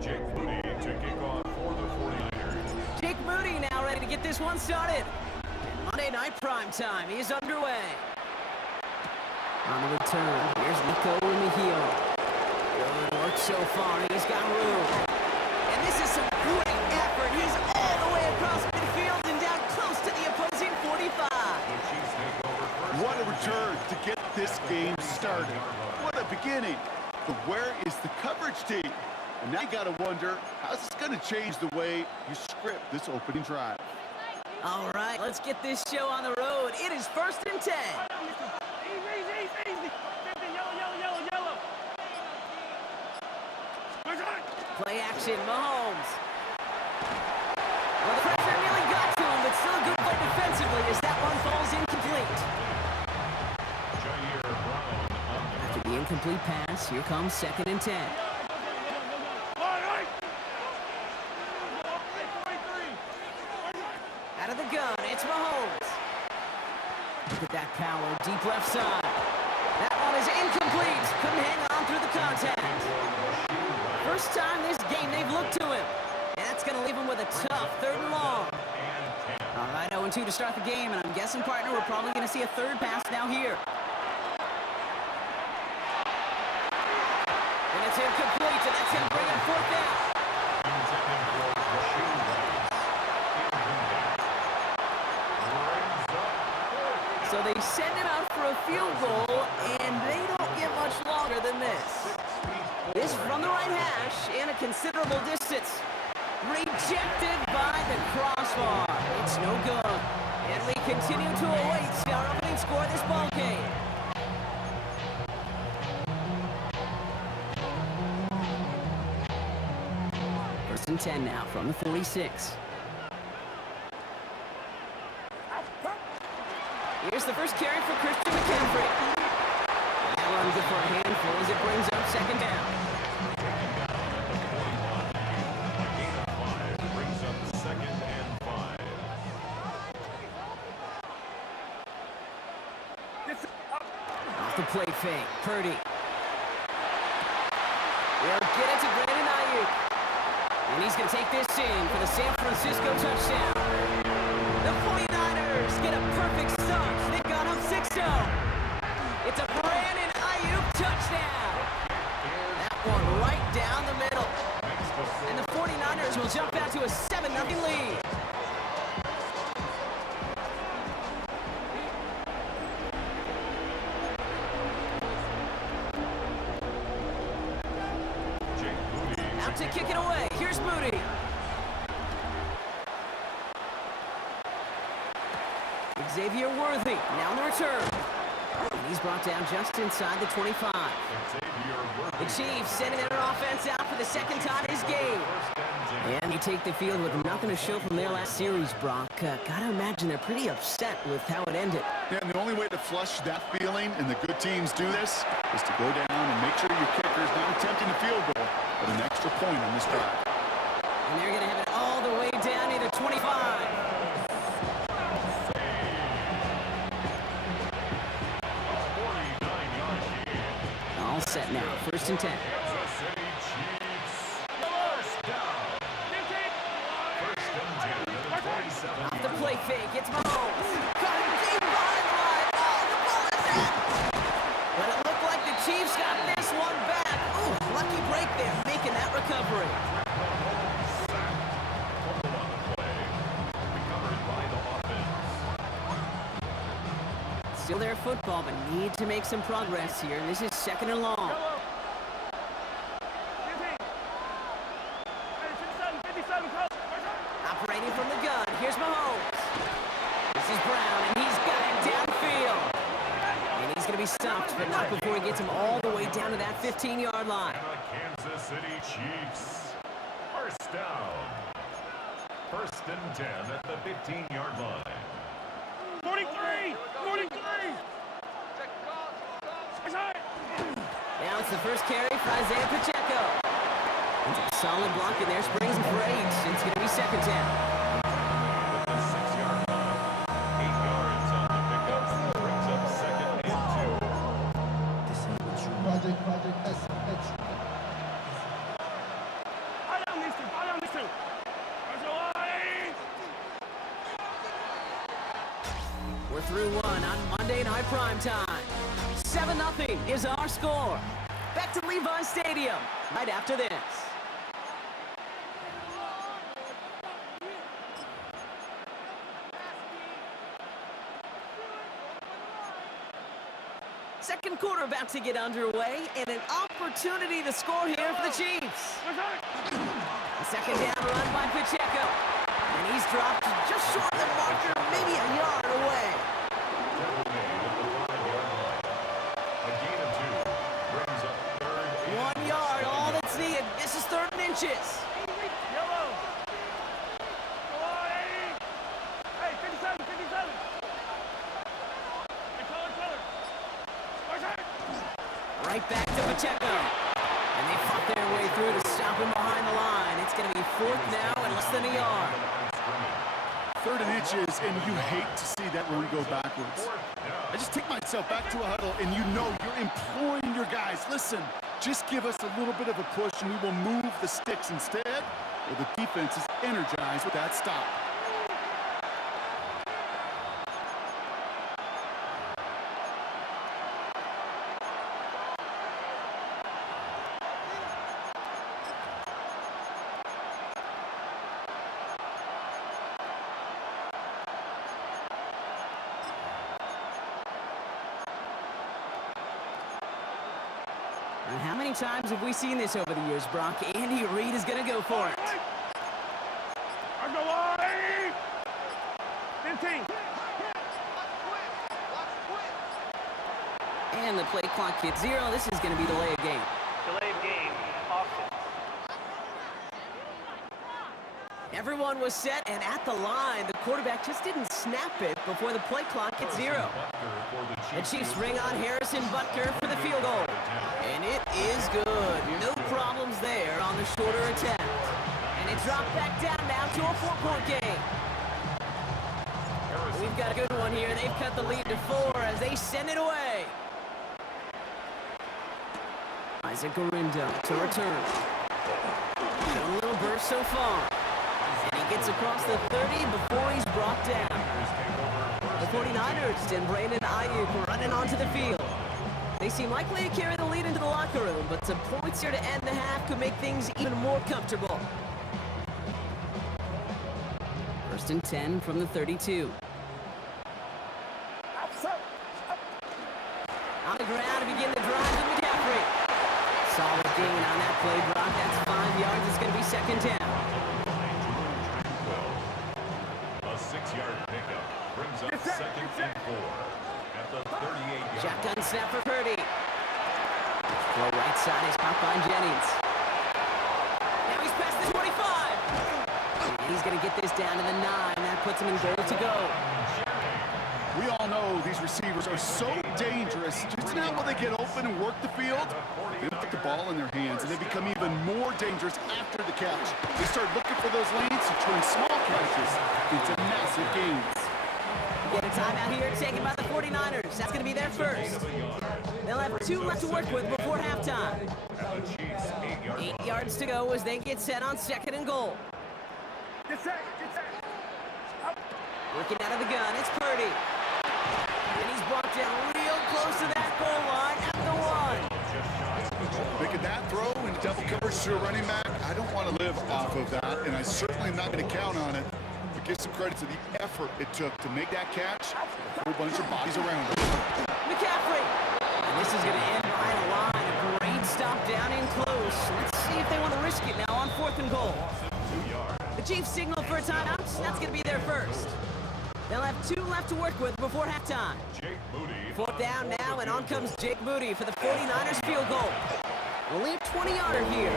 Jake Moody to kick off for the 49ers. Jake Moody now ready to get this one started. Monday Night Prime Time is underway. On the return, here's Nico Mejia. Good work so far. He's got room. And this is some great effort. He's all the way across midfield and down close to the opposing 45. The Chiefs take over first. What a return to get this game started. What a beginning. But where is the coverage team? And now you got to wonder, how's this going to change the way you script this opening drive? All right, let's get this show on the road. It is 1st and 10. Easy. 50, yellow. Play action, Mahomes. Well, the pressure nearly got to him, but still a good play defensively as that one falls incomplete. Jair Brown on the After the incomplete pass, here comes 2nd and 10. Out of the gun, it's Mahomes. Look at that power, deep left side. That one is incomplete. Couldn't hang on through the contact. First time this game they've looked to him. And that's going to leave him with a tough 3rd and long. All right, 0-2 to start the game, and I'm guessing, partner, we're probably going to see a 3rd pass now here. And it's incomplete, and that's going to bring him 4th down. So they send him out for a field goal, and they don't get much longer than this. This from the right hash and a considerable distance. Rejected by the crossbar. It's no good. And we continue to await our opening score of this ball game. First and 10 now from the 46. Here's the first carry for Christian McCaffrey. That run good for a handful as it brings up 2nd down. Brings up 2nd and 5. Off the plate fake, Purdy. They'll get it to Brandon Ayuk. And he's going to take this in for the San Francisco touchdown. The 49ers get a perfect start. They've got up 6-0. It's a Brandon Ayuk touchdown. That one right down the middle. And the 49ers will jump out to a 7-0 lead. Out to kick it away. Here's Moody. Xavier Worthy, now on the return. And he's brought down just inside the 25. The Chiefs sending their offense out for the 2nd time this game. And they take the field with nothing to show from their last series, Brock. Gotta imagine they're pretty upset with how it ended. Yeah, and the only way to flush that feeling, and the good teams do this, is to go down and make sure your kicker is not attempting a field goal, but an extra point on this drive. And they're gonna have it all the way down to the 25. All set now, 1st and 10. Kansas City Chiefs. First down. First and 10 at the 27. Off the play fake, it's Mahomes. Got him deep behind the line. Oh, the ball is in. But it looked like the Chiefs got this one back. Ooh, lucky break there, making that recovery. Fumble on the play. Recovered by the offense. Still their football, but need to make some progress here. And this is 2nd and long. Operating from the gun, here's Mahomes. This is Brown, and he's got it downfield. And he's going to be stopped, but not before he gets him all the way down to that 15-yard line. And the Kansas City Chiefs. First down. First and 10 at the 15-yard line. 43! Now it's the first carry for Isaiah Pacheco. It's a solid block in there, springs him for 8. It's going to be 2nd down. With the 6-yard line. 8 yards on the pickup. Brings up 2nd and 2. Project S. on these two. Body on these two. We're through one on Monday Night Primetime. 7-0 is our score. Back to Levi Stadium right after this. Second quarter about to get underway, and an opportunity to score here for the Chiefs. A second down run by Pacheco. And he's dropped just short of the marker, maybe a yard away. A gain of 2 brings up third and 1 yard, all that's needed. This is 3rd and inches. Yellow. Go on, 80. Hey, 57, 57. Hey, color. Where's that? Right back to Pacheco. And they fought their way through to stop him behind the line. It's going to be 4th now and less than a yard. 3rd and inches, and you hate to see that run go backwards. I just take myself back to a huddle, and you know you're imploring your guys, listen, just give us a little bit of a push, and we will move the sticks instead. Well, the defense is energized with that stop. And how many times have we seen this over the years, Brock? Andy Reid is going to go for it. I go on, 80. 15. And the play clock hits 0. This is going to be delay of game. Delay of game. Offense. Everyone was set, and at the line, the quarterback just didn't snap it before the play clock hit 0. The Chiefs bring on Harrison Butker for the field goal. And it is good. No problems there on the shorter attempt. And it dropped back down now to a 4-point game. We've got a good one here. They've cut the lead to 4 as they send it away. Isaac Orindo to return. Shown a little burst so far. And he gets across the 30 before he's brought down. The 49ers and Brandon Ayuk running onto the field. They seem likely to carry the lead into the locker room, but some points here to end the half could make things even more comfortable. 1st and 10 from the 32. On the ground to begin the drive with McCaffrey. Solid gain on that play, Brock. That's 5 yards. It's going to be 2nd down. A 6-yard pickup brings up 2nd and 4 at the 38-yard. Shotgun snap for Purdy. Throw right side is caught by Jennings. Now he's past the 25. And he's going to get this down to the 9. That puts him in goal to go. We all know these receivers are so dangerous. Just now when they get open and work the field, they put the ball in their hands, and they become even more dangerous after the catch. They start looking for those lanes to turn small catches into massive gains. Get a timeout here taken by the 49ers. That's going to be their first. They'll have 2 left to work with before halftime. 8 yards to go as they get set on 2nd and goal. Working out of the gun, it's Purdy. And he's brought down real close to that goal line at the 1. Making that throw into double coverage to a running back, I don't want to live off of that, and I certainly am not going to count on it. But give some credit to the effort it took to make that catch, a whole bunch of bodies around him. McCaffrey. And this is going to end behind the line. A great stop down in close. Let's see if they want to risk it now on 4th and goal. The Chiefs signal for a timeout. That's going to be their first. They'll have 2 left to work with before halftime. 4th down now, and on comes Jake Moody for the 49ers field goal. Only a 20-yarder here.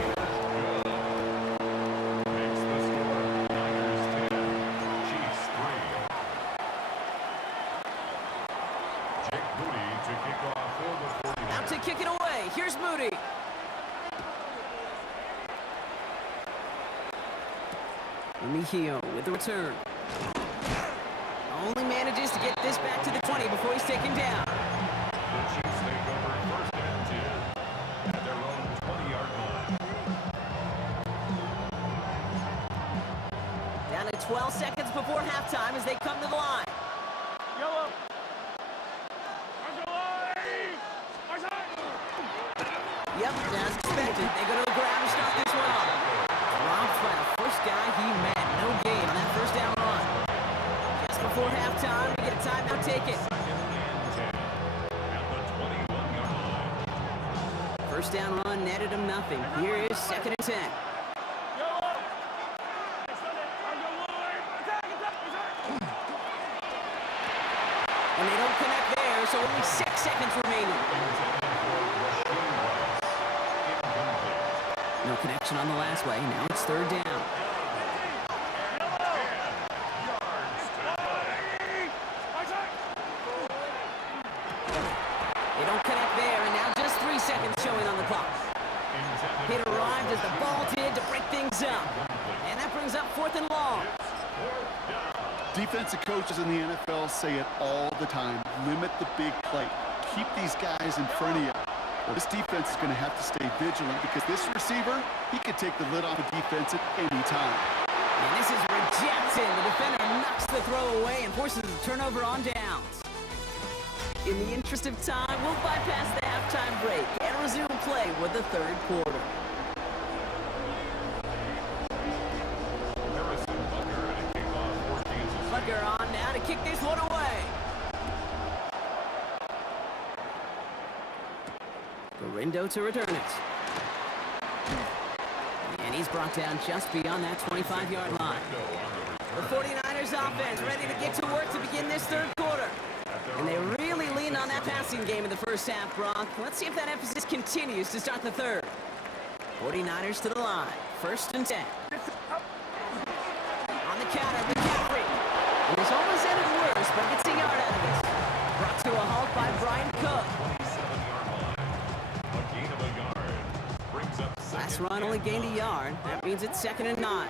Makes the score Niners 10, Chiefs 3. Jake Moody to kick off for the 49ers. Out to kick it away. Here's Moody. Mejio with the return. Only manages to get this back to the 20 before he's taken down. The Chiefs take over 1st and 10 at their own 20-yard line. 12 seconds before halftime as they come to the line. Yellow. Yep, as expected, they go to the ground to start this one off. Robbed by the first guy he met. No gain on that first down run. Just before halftime, we get a timeout taken. First down run netted him nothing. Here is 2nd and 10. And they don't connect there, so only 6 seconds remaining. No connection on the last play. Now it's 3rd down. They don't connect there, and now just 3 seconds showing on the clock. Hit arrived as the ball did to break things up. And that brings up 4th and long. Defensive coaches in the NFL say it all the time. Limit the big play. Keep these guys in front of you. Well, this defense is going to have to stay vigilant because this receiver, he could take the lid off a defense at any time. And this is rejected. The defender knocks the throw away and forces a turnover on downs. In the interest of time, we'll bypass the halftime break and resume play with the 3rd quarter. Butker on now to kick this one away. Garindo to return it. And he's brought down just beyond that 25-yard line. The 49ers offense ready to get to work to begin this 3rd quarter. And they really leaned on that passing game in the first half, Brock. Let's see if that emphasis continues to start the 3rd. 49ers to the line. 1st and 10. On the counter, McCaffrey. It was almost ended worse, but gets a yard out of this. Brought to a halt by Brian Cook. Last run only gained a yard. That means it's 2nd and 9.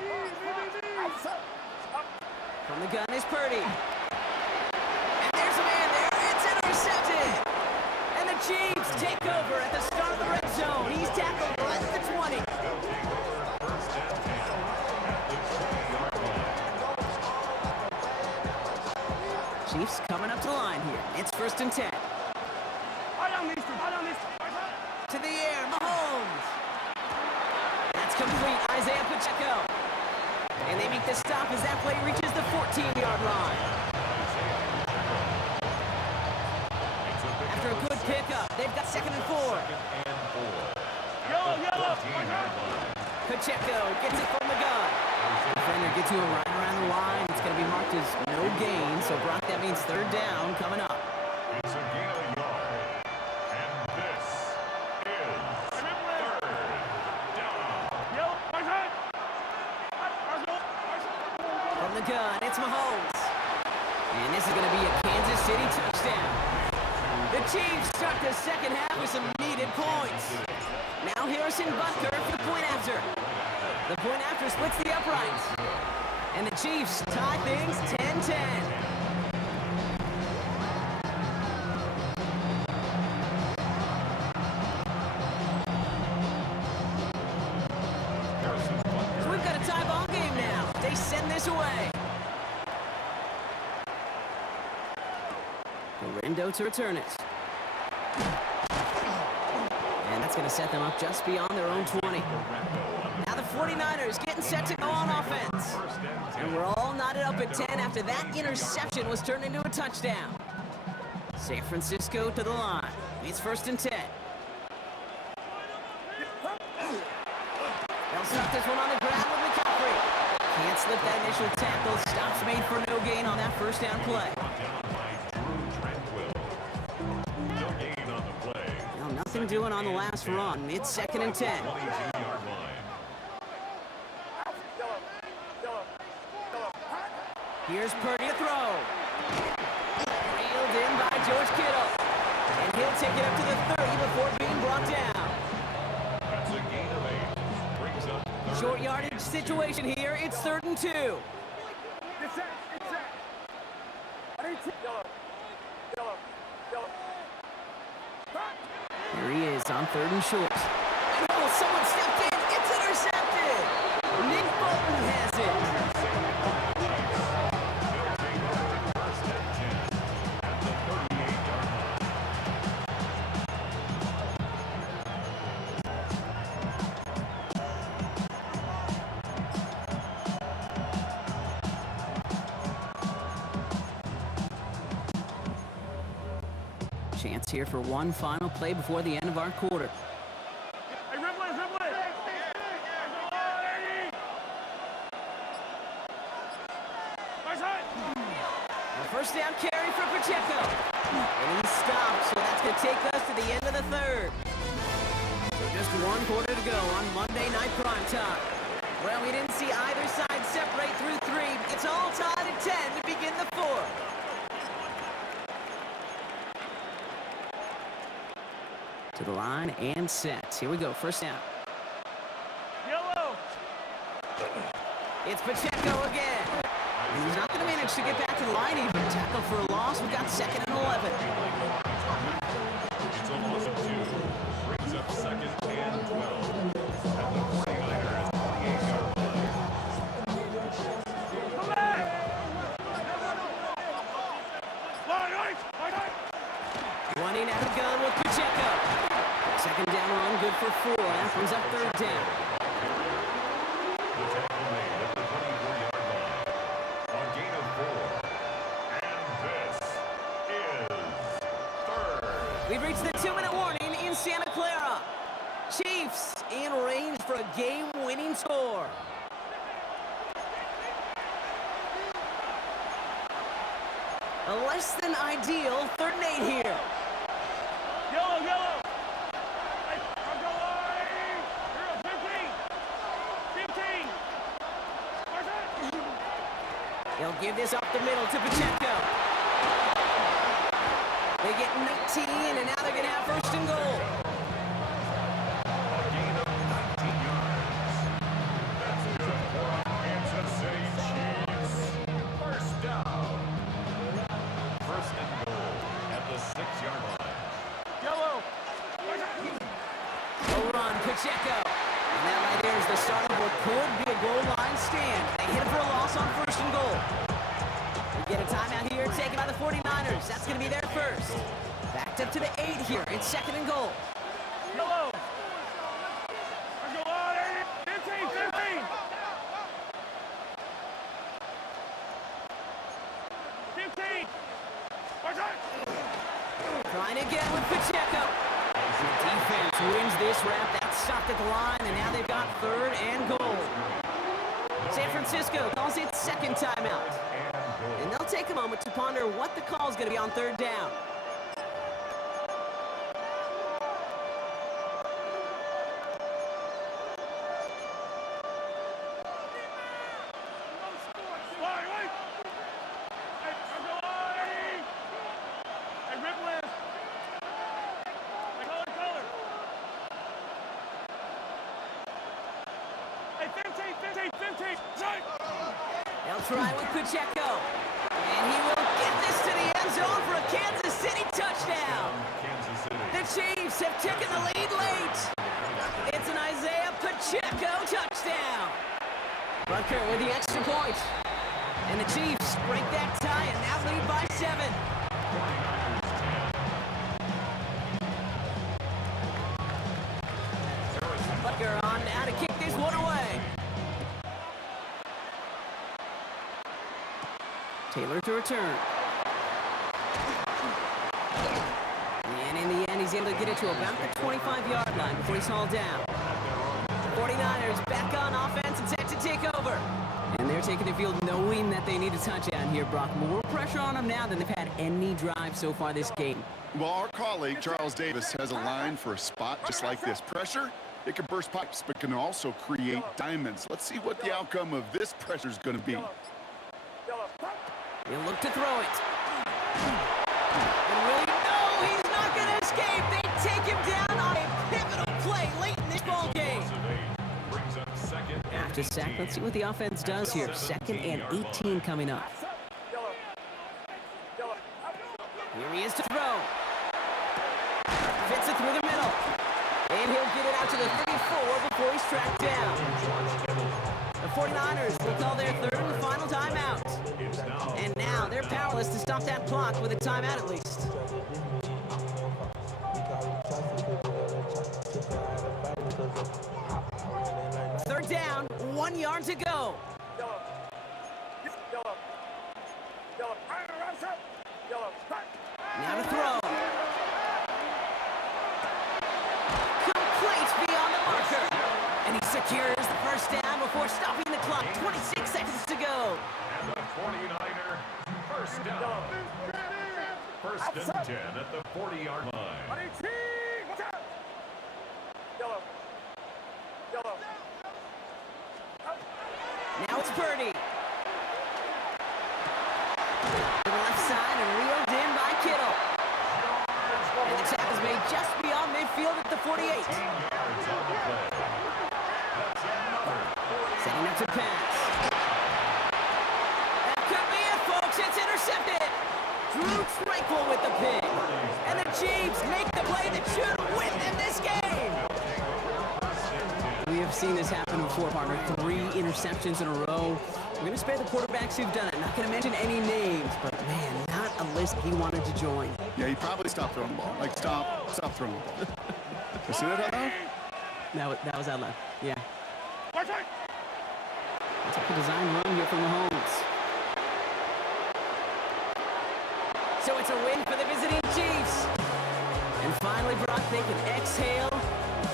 From the gun is Purdy. And there's a man there. It's intercepted. And the Chiefs take over at the start of the red zone. He's tackled right at the 20. Chiefs coming up to the line here. It's 1st and 10. To the air, Mahomes. That's complete, Isaiah Pacheco. And they make the stop as that play reaches the 14-yard line. After a good pickup, they've got 2nd and 4. Yellow. Pacheco gets it from the gun. Defender gets to him right around the line. It's going to be marked as no gain, so Brock, that means 3rd down coming up. It's a gain of a yard. And this is 3rd down. From the gun, it's Mahomes. And this is going to be a Kansas City touchdown. The Chiefs start the 2nd half with some needed points. Now Harrison Butker for the point after. The point after splits the uprights. And the Chiefs tie things 10-10. So we've got a tie ball game now. They send this away. Garindo to return it. And that's going to set them up just beyond their own 20. Now the 49ers getting set to go on offense. And we're all knotted up at 10 after that interception was turned into a touchdown. San Francisco to the line. It's 1st and 10. They'll start this one on the ground with McCaffrey. Can't slip that initial tackle. Stops made for no gain on that first down play. Well, nothing doing on the last run. It's 2nd and 10. Here's Purdy to throw. Reeled in by George Kittle. And he'll take it up to the 30 before being brought down. That's a gain of 8. Brings up Short yardage situation here. It's 3rd and 2. Here he is on 3rd and short. And oh, someone stepped in. It's intercepted. Nick Bolton has it. Chance here for one final play before the end of our quarter. Hey, Ripley, Ripley! A first down carry for Pacheco. And he stops, so that's going to take us to the end of the third. So just one quarter to go on Monday Night Prime Time. Well, we didn't see either side separate through three. It's all tied at 10 to begin the fourth. To the line and set. Here we go, first down. Yellow! It's Pacheco again. And he's not going to manage to get back to the line even. Tackle for a loss. We've got 2nd and 11. It's a loss of 2. Brings up 2nd and 12. At the 49ers 28-yard line. Come back! Line! Running out of gun with Pacheco. 2nd down run, good for 4. That brings up 3rd down. The tackle made at the 24-yard line. A gain of 4. And this is 3rd. We've reached the 2-minute warning in Santa Clara. Chiefs in range for a game-winning score. A less than ideal 3rd and 8 here. Yellow! Hey, I'm going! You're a 15! 15! Where's that? He'll give this up the middle to Pacheco. They get 19, and now they're going to have 1st and goal. A gain of 19 yards. That's good for Kansas City Chiefs. 1st down. 1st and goal at the 6-yard line. Yellow! A run, Pacheco. And that right there is the start of what could be a goal line stand. They hit it for a loss on 1st and goal. We get a timeout here taken by the 49ers. That's going to be their first. Backed up to the 8 here. It's 2nd and goal. Yellow! Let's go on, 15! 15! 15! Where's that? Trying again with Pacheco. Defense wins this rap. That's stopped at the line, and now they've got 3rd and goal. San Francisco calls it 2nd timeout. And they'll take a moment to ponder what the call is going to be on 3rd down. Wait! Hey, I'm going! Hey, Ripley! Hey, color! Hey, 15! Strike! They'll try with Pacheco. And he will get this to the end zone for a Kansas City touchdown. Kansas City. The Chiefs have taken the lead late. It's an Isaiah Pacheco touchdown. Butker with the extra point. And the Chiefs break that tie and now lead by 7. 49ers 10. Butker on now to kick this one away. Taylor to return. And in the end, he's able to get it to about the 25-yard line before he's hauled down. The 49ers back on offense and set to take over. And they're taking the field knowing that they need a touchdown here, Brock. More pressure on them now than they've had any drive so far this game. Well, our colleague, Charles Davis, has a line for a spot just like this. Pressure, it can burst pipes, but can also create diamonds. Let's see what the outcome of this pressure is going to be. He'll look to throw it. And really, no, he's not going to escape. They take him down on a pivotal play late in this ball game. Brings up 2nd and After sack, 18. let's see what the offense does here. 2nd and 18 coming up. Here he is to throw. Fits it through the middle. And he'll get it out to the 34 before he's tracked down. The 49ers will call their 3rd and final timeout. And now they're powerless to stop that clock with a timeout at least. Third down, 1 yard to go. Now to throw. secures the first down before stopping the clock. 26 seconds to go. And the 49er, first down. First and 10 at the 40-yard line. Yellow. Yellow. Now it's Purdy. To the left side and reeled in by Kittle. And the tackle's made just beyond midfield at the 48. 18 yards on the play. That's another 40. Setting up to pass. That could be it, folks. It's intercepted. Drew Tranquil with the pick. And the Chiefs make the play that should win them this game. We have seen this happen before, partner. 3 interceptions in a row. We're going to spare the quarterbacks who've done it. Not going to mention any names, but man, not a list he wanted to join. Yeah, he probably stopped throwing the ball. Like, stop throwing the ball. You see that, Hello? That was out loud. Yeah. Watch it. It's a design run here from Mahomes. So it's a win for the visiting Chiefs. And finally, Brock, they can exhale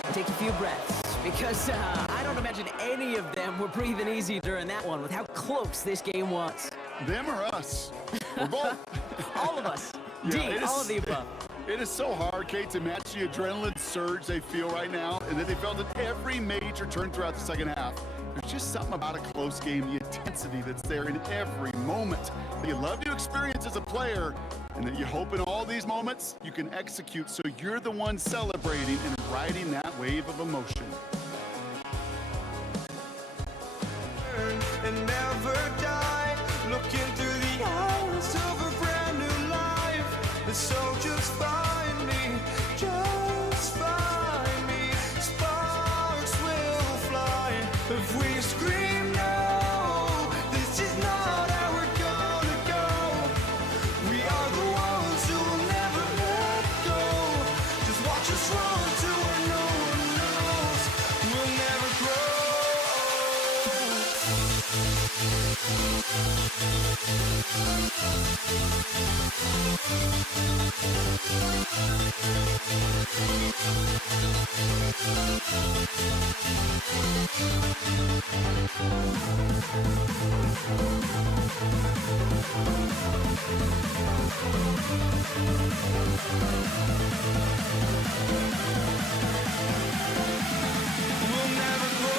and take a few breaths. Because I don't imagine any of them were breathing easy during that one with how close this game was. Them or us? We're both. All of us. Yeah, it is- All of the above. It is so hard, Kate, to match the adrenaline surge they feel right now and that they felt at every major turn throughout the second half. There's just something about a close game, the intensity that's there in every moment that you love to experience as a player, and that you hope in all these moments you can execute so you're the one celebrating and riding that wave of emotion. And never die, looking through the eyes of a brand new life. And so just find me, sparks will fly if we scream no. This is not how we're gonna go. We are the ones who will never let go. Just watch us run to where no one knows. We'll never grow. We'll never grow. We'll never grow.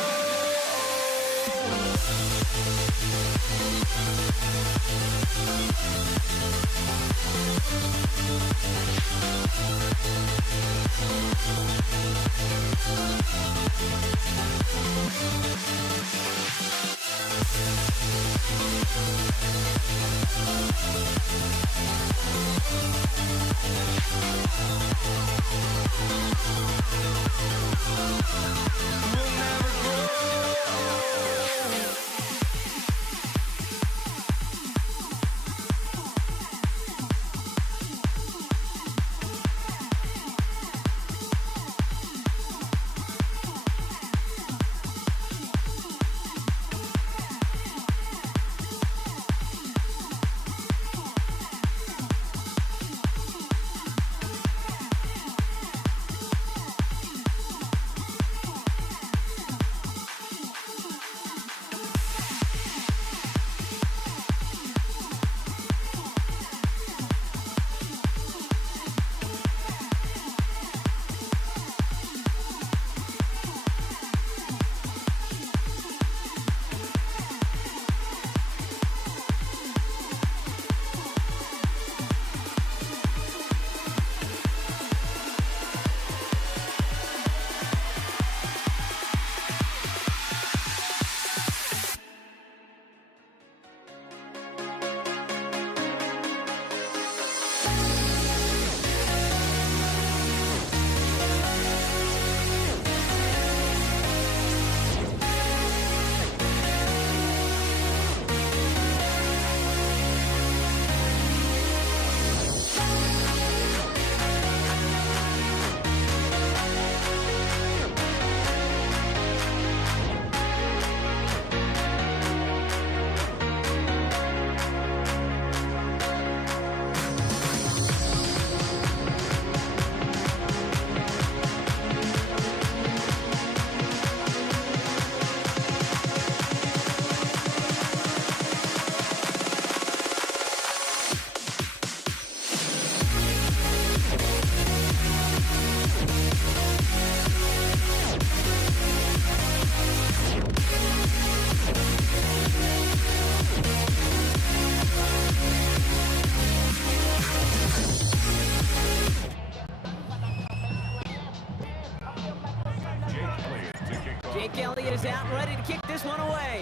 this one away.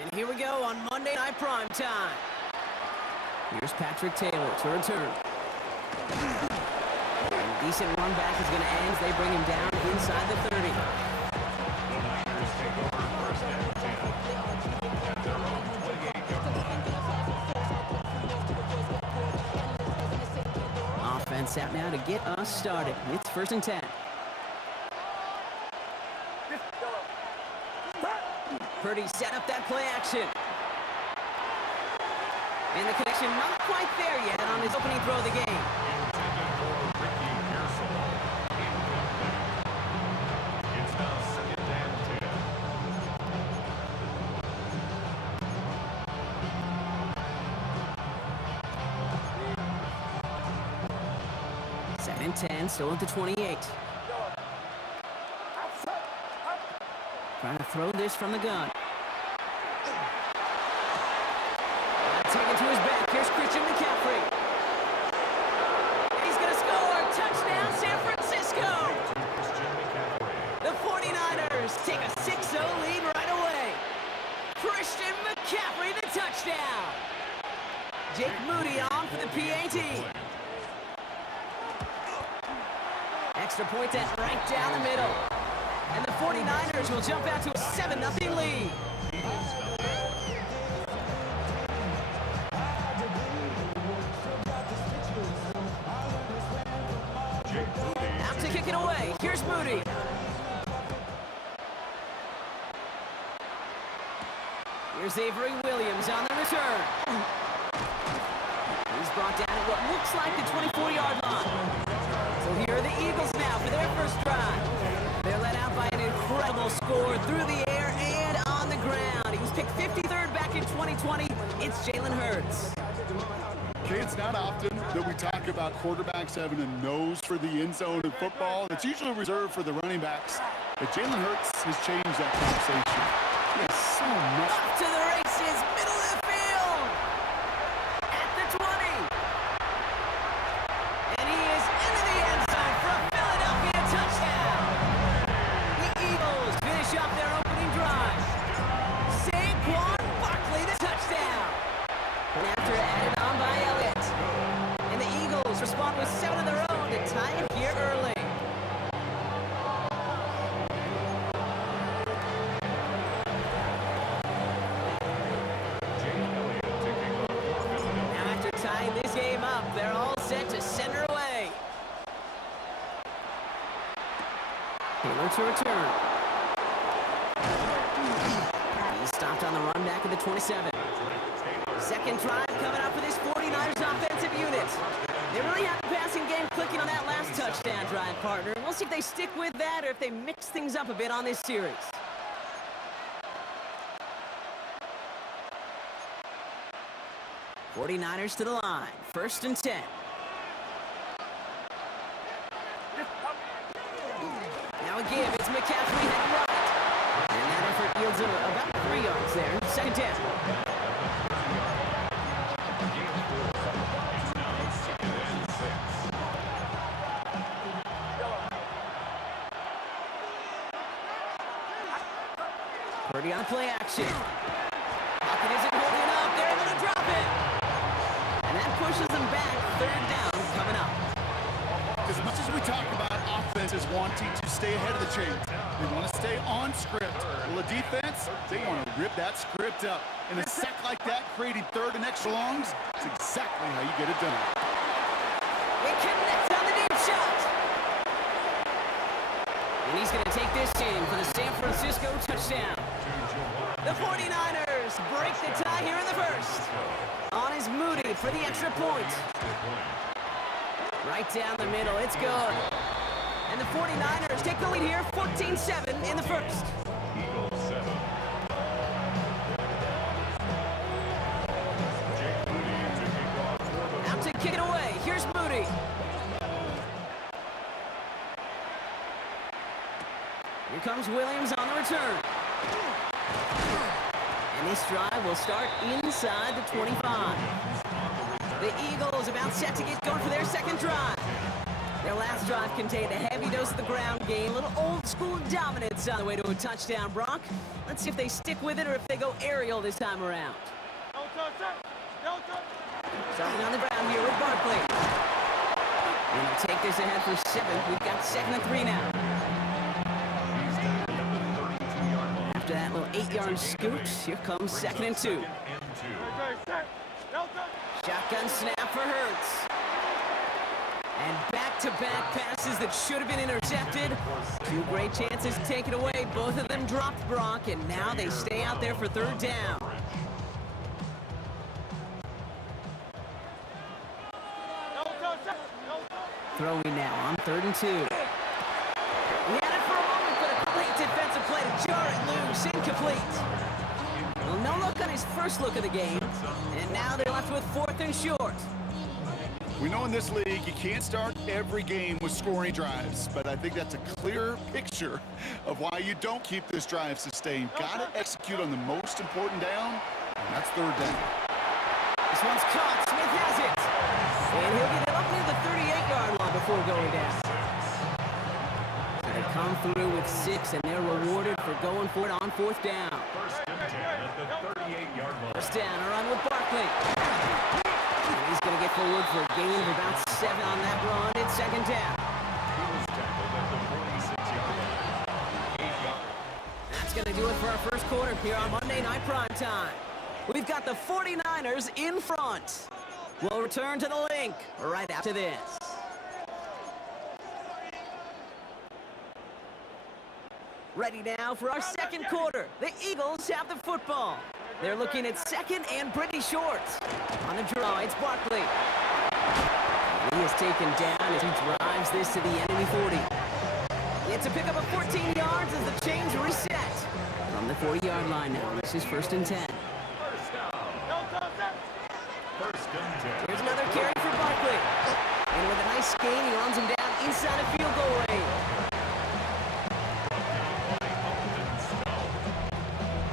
And here we go on Monday Night Prime Time. Here's Patrick Taylor to return. And a decent run back is going to end. They bring him down inside the 30. The Niners take over first and 10 at their own 28-yard line. Offense out now to get us started. It's first and 10. Purdy set up that play action. And the connection not quite there yet on his opening throw of the game. Intended for Ricky Pearsall. Incomplete. It's now second and 10. Second and 10, still at the 28. Trying to throw this from the gun. Taken to his back. Here's Christian McCaffrey. He's going to score. Touchdown, San Francisco. The 49ers take a 6-0 lead right away. Christian McCaffrey, the touchdown. Jake Moody on for the PAT. Extra point that right down the middle. And the 49ers will jump out to a 7-0 lead. Out to kick it away. Here's Moody. Here's Avery Williams on the return. He's brought down at what looks like the 24-yard line. So here are the Eagles now for their first drive. They're led out by an incredible score through the air and on the ground. He was picked 53rd back in 2020. It's Jalen Hurts. Okay, it's not often that we talk about quarterbacks having a nose for the end zone in football. It's usually reserved for the running backs. But Jalen Hurts has changed that conversation. He has so much. Up to the races, middle of the field. At the 20. And he is into the end zone for a Philadelphia touchdown. The Eagles finish up their opening drive. Saquon Barkley, the touchdown. And after added on by Elliott. And the Eagles respond with 7 of their own to tie it here early. Now after tying this game up, they're all set to center away. Taylor to return. He's stopped on the run back at the 27. Second drive coming up for this 49ers offensive unit. They really have the passing game clicking on that last touchdown drive, partner. We'll see if they stick with that or if they mix things up a bit on this series. '49ers to the line. First and 10. Now again, it's McCaffrey heading right. And that effort yields about 3 yards there. Second 10. Purdy on play action. Pocket isn't holding up. They're able to drop it. And that pushes them back. Third down coming up. As much as we talk about offenses wanting to stay ahead of the chains, they want to stay on script. Well, the defense, they want to rip that script up. And a sack like that, creating third and extra longs, is exactly how you get it done. They connect on the deep shot. And he's going to take this in for the San Francisco touchdown. The 49ers break the tie here in the first. On is Moody for the extra point. Right down the middle, it's good. And the 49ers take the lead here, 14-7 in the first. Eagles 7. Jake Moody to kick off for the Out to kick it away. Here's Moody. Here comes Williams on the return. And this drive will start inside the 25. The Eagles about set to get going for their second drive. Their last drive contained a heavy dose of the ground game, a little old school dominance on the way to a touchdown, Brock. Let's Let's see if they stick with it or if they go aerial this time around. Don't touch it. Don't touch it. Starting on the ground here with Barkley. And they'll take this ahead for 7. We've got 2nd and 3 now. After that little 8-yard scoot, here comes 2nd and 2. Okay, set. Don't touch it. Shotgun snap for Hurts. And back-to-back passes that should have been intercepted. 2 great chances to take it away. Both of them dropped, Brock, and now they stay out there for 3rd down. Don't touch it. Don't touch it. Throwing now on 3rd and 2. He had it for a moment, but a great defensive play to jar it loose. Incomplete. Well, no look on his first look of the game. And now they're left with 4th and short. We know in this league you can't start every game with scoring drives, but I think that's a clear picture of why you don't keep this drive sustained. Got to execute on the most important down, and that's 3rd down. This one's caught. Smith has it. And he'll get it up near the 38-yard line before going down. So they come through with 6, and they're rewarded for going for it on 4th down. First and 10 at the 38-yard line. 1st down, a run with Barkley. And he's going to get forward for a gain of about 7 on that run. It's 2nd down. He was tackled at the 46-yard line. 8 yards. That's going to do it for our first quarter here on Monday Night Primetime. We've got the 49ers in front. We'll return to the link right after this. Ready now for our 2nd quarter. The Eagles have the football. They're looking at 2nd and pretty short. On the draw, it's Barkley. He is taken down as he drives this to the enemy 40. It's a pickup of 14 yards as the chains reset. From the 40-yard line now, this is 1st and 10. First down. Don't touch it. First and 10. Here's another carry for Barkley. And with a nice gain, he runs him down inside of field goal range.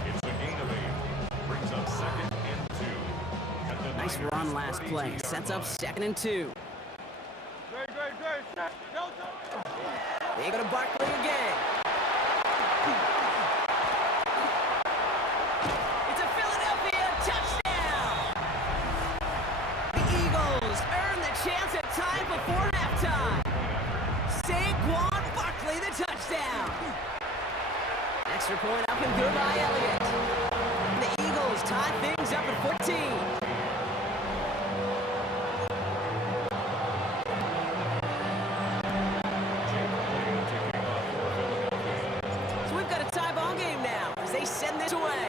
It's a gain of 8. Brings up 2nd and 2. At the Nice 9-yard run last play. Sets up 2nd and 2. Great, set. Don't touch it. They go to Barkley again. It's a Philadelphia touchdown! The Eagles earn the chance at time before halftime. Saquon Barkley, the touchdown. Extra point up and good by Elliott. The Eagles tie things up at 14. So we've got a tie ball game now as they send this away.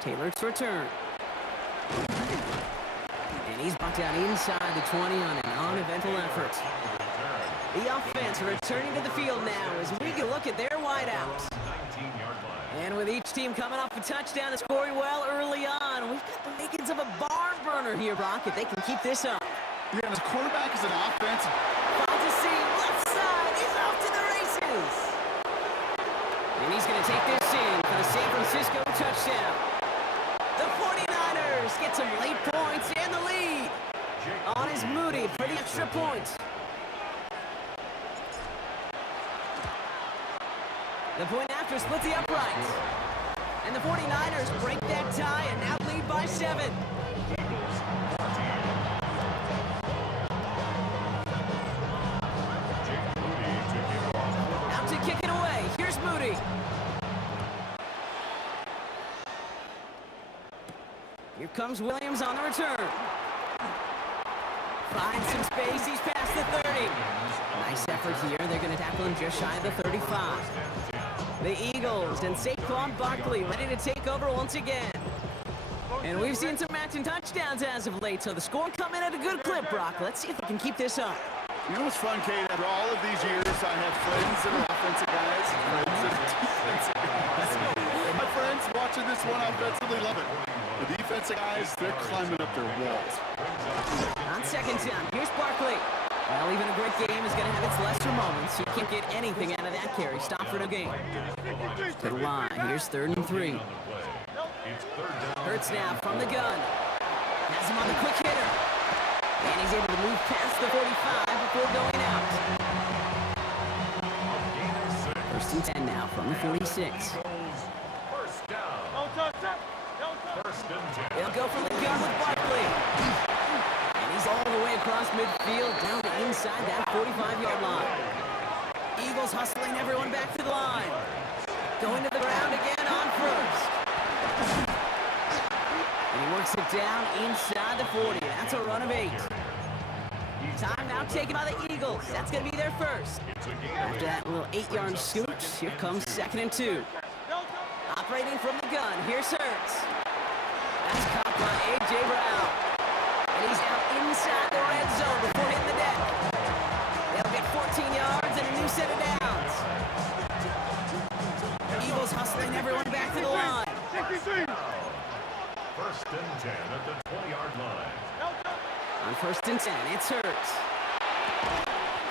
Taylor's return. And he's bucked out inside the 20 on an uneventful effort. The offense returning to the field now as we can look at their wideouts. 19-yard line. And with each team coming off a touchdown and scoring well early on, we've got the makings of a barn burner here, Brock, if they can keep this up. Yeah, and the quarterback is an offense. Finds a seam, left side, he's off to the races. And he's going to take this in for the San Francisco touchdown. The 49ers get some late points and the lead. On is Moody for the extra point. The point after splits the upright. And the 49ers break that tie and now lead by 7. Out to kick it away. Here's Moody. Here comes Williams on the return. Finds some space. He's past the 30. Nice effort here. They're going to tackle him just shy of the 35. The Eagles and Saquon Barkley ready to take over once again. And we've seen some matching touchdowns as of late, so the score coming at a good clip, Brock. Let's see if we can keep this up. You know what's fun, Kate? After all of these years, I have friends that are offensive guys, friends that are defensive guys. And my friends watching this one offensively love it. The defensive guys, they're climbing up their walls. On 2nd down, here's Barkley. Well, even a great game is going to have its lesser moments. You can't get anything out of that carry. Stop for no gain. To the line, here's 3rd and 3. Hurts now from the gun. Has him on the quick hitter. And he's able to move past the 45 before going out. First and 10 now from the 46. First down. Don't touch that. Don't touch. First and 10. He'll go from the gun with Barkley. And he's all the way across midfield down to inside that 45-yard line. Eagles hustling everyone back to the line. Going to the ground again on first. And he works it down inside the 40. That's a run of 8. Time now taken by the Eagles. That's going to be their first. After that little 8-yard scoot, here comes 2nd and 2. Operating from the gun, here's Hurts. That's caught by A.J. Brown. And he's now inside the red zone before hitting the deck. They'll get 14 yards and a new set of downs. Eagles hustling everyone back to the line. 63. First and 10 at the 20-yard line. On first and 10, it's Hurts.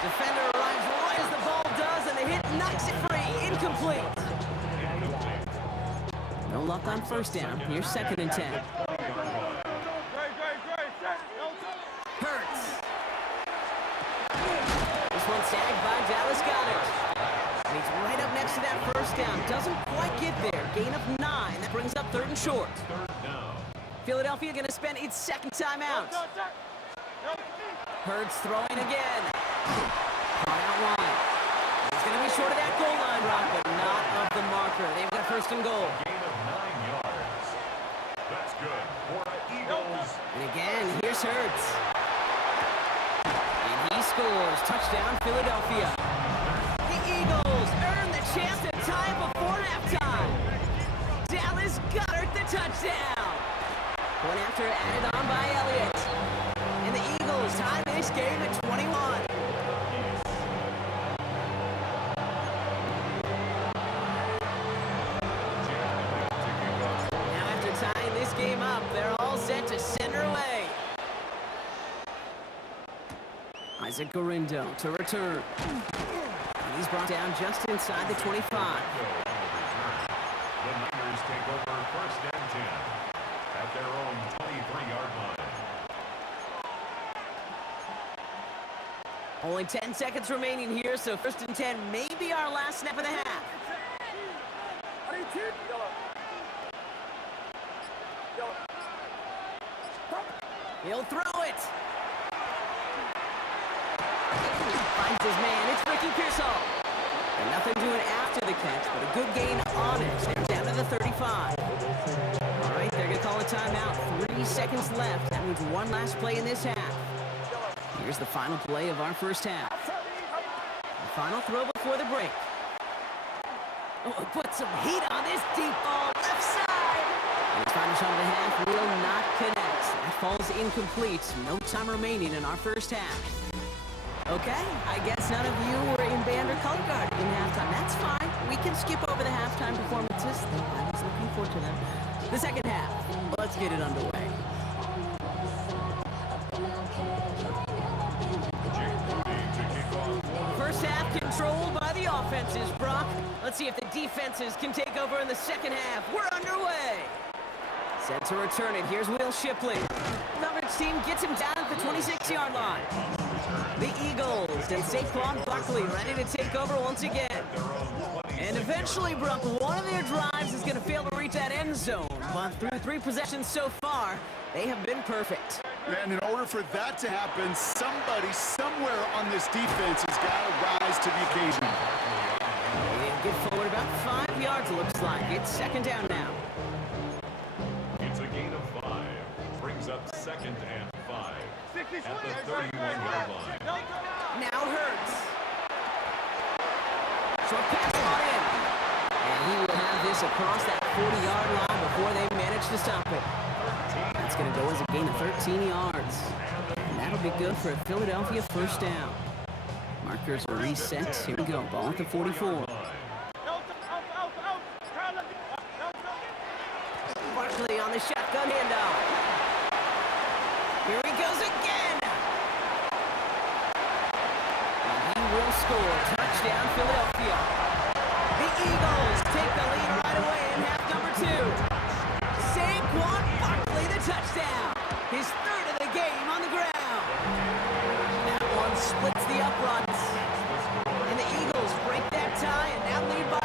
Defender arrives right as the ball does, and the hit knocks it free. Incomplete. No luck on first down. Here's 2nd and 10. Great. Set. Don't touch. Hurts. This one sagged by Dallas Goedert. And he's right up next to that first down. Doesn't quite get there. Gain of 9. That brings up 3rd and short. Philadelphia going to spend its second timeout. Don't touch that. Hurts throwing again. Caught out wide. He's going to be short of that goal line, Rock, but not of the marker. They've got 1st and goal. Gain of 9 yards. That's good for the Eagles. And again, here's Hurts. And he scores. Touchdown, Philadelphia. The Eagles earn the chance to tie before halftime. Dallas Goedert the touchdown. One after added on by Elliott. And the Eagles tie this game at 21. Now after tying this game up, they're all set to send her away. Isaac Gorindo to return. And he's brought down just inside the 25. The Niners take over first and 10 at their own 23-yard line. Only 10 seconds remaining here, so 1st and 10 may be our last snap of the half. He'll throw it. Finds his man. It's Ricky Pearsall. And nothing doing after the catch, but a good gain on it. They're down to the 35. All right, they're going to call a timeout. 3 seconds left. That means one last play in this half. Here's the final play of our first half. The final throw before the break. Oh, put some heat on this deep ball left side. And his final shot of the half will not connect. That falls incomplete. No time remaining in our first half. Okay, I guess none of you were in band or color guard in halftime. That's fine. We can skip over the halftime performances. I was looking forward to them. The second half. Let's get it underway. First half controlled by the offenses, Brock. Let's see if the defenses can take over in the second half. We're underway. Set to return it. Here's Will Shipley. Coverage team gets him down at the 26-yard line. The Eagles and Saquon Barkley ready to take over once again. And eventually, Brock, one of their drives is going to fail to reach that end zone. But through 3 possessions so far, they have been perfect. And in order for that to happen, somebody somewhere on this defense has got to rise to the occasion. They get forward about 5 yards, looks like. It's 2nd down now. It's a gain of 5. Brings up 2nd and 5 at the 31-yard line. Now Hurts. Short pass on in. And he will have this across that 40-yard line before they manage to stop it. That's going to go as a gain of 13 yards. And that'll be good for a Philadelphia first down. Markers are reset. Here we go. Ball at the 44. Barkley on the shotgun handoff. Here he goes again. And he will score. Touchdown, Philadelphia. The Eagles take the lead right away in half number 2. Saquon Barkley, the touchdown. His 3rd of the game on the ground. That one splits the uprights. And the Eagles break that tie and now lead by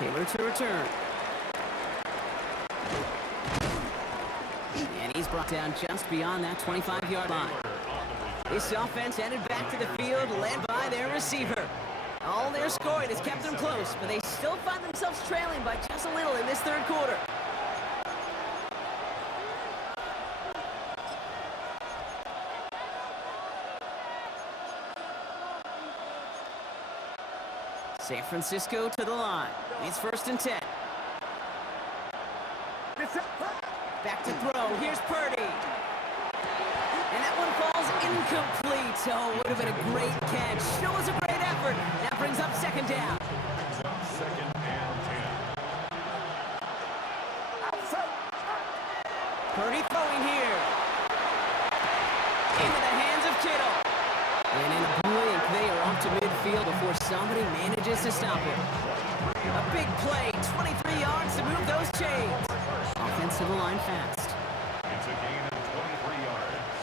Taylor to return. And he's brought down just beyond that 25-yard line. This offense headed back to the field, led by their receiver. All their scoring has kept them close, but they still find themselves trailing by just a little in this third quarter. San Francisco to the line. It's 1st and 10. Back to throw. Here's Purdy. And that one falls incomplete. Oh, would have been a great catch. Still was a great effort. That brings up 2nd down. Brings up 2nd and 10. Purdy throwing here. Into the hands of Kittle. And in a blink, they are off to midfield before somebody manages to stop it. A big play, 23 yards to move those chains. Offensive line fast. It's a gain of 23 yards.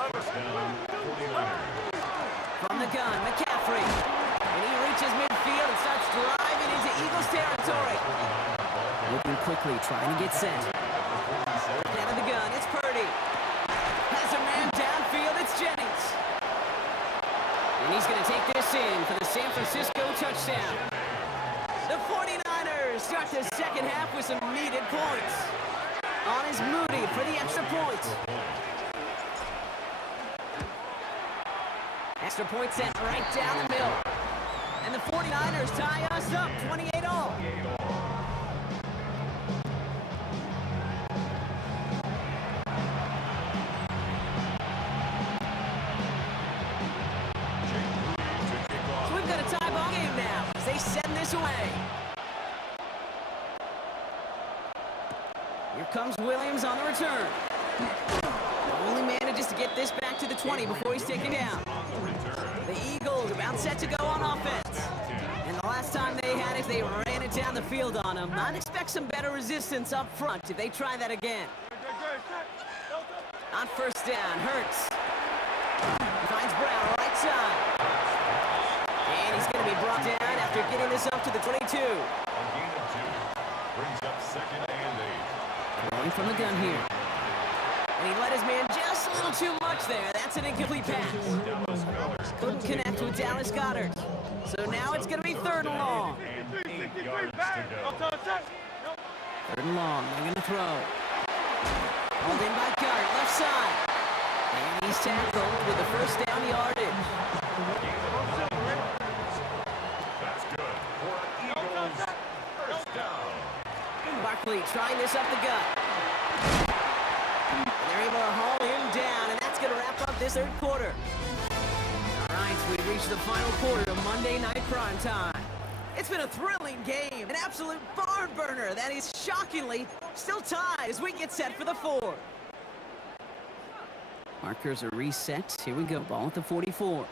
1st down, 49ers. From the gun, McCaffrey. And he reaches midfield and starts driving into Eagles territory. Moving quickly, trying to get set. Out of the gun, it's Purdy. Has a man downfield, it's Jennings. And he's going to take this in for the San Francisco touchdown. The 49ers start the second half with some needed points. On is Moody for the extra point. Extra point sent right down the middle. And the 49ers tie us up 28-all. So we've got a tie ball game now as they send this away. Here comes Williams on the return. Only manages to get this back to the 20 before he's taken down. The Eagles about set to go on offense. And the last time they had it, they ran it down the field on him. I'd expect some better resistance up front if they try that again. On 1st down, Hurts. Finds Brown right side. And he's going to be brought down after getting this up to the 22. A gain of 2. Brings up 2nd and 8. Throwing from the gun here. And he let his man just a little too much there. That's an incomplete pass. Couldn't connect with Dallas Goedert. So now it's going to be 3rd and long. 8 yards to go. 3rd and long. They're going to throw. Hauled in by Goedert, left side. And he's tackled with the 1st down yardage. That's good for an Eagles 1st down. Barkley trying this up the gut. And they're able to haul him down, and that's going to wrap up this 3rd quarter. All right, we've reached the final quarter of Monday Night Prime Time. It's been a thrilling game, an absolute barn burner that is shockingly still tied as we get set for the 4th. Markers are reset. Here we go, ball at the 44.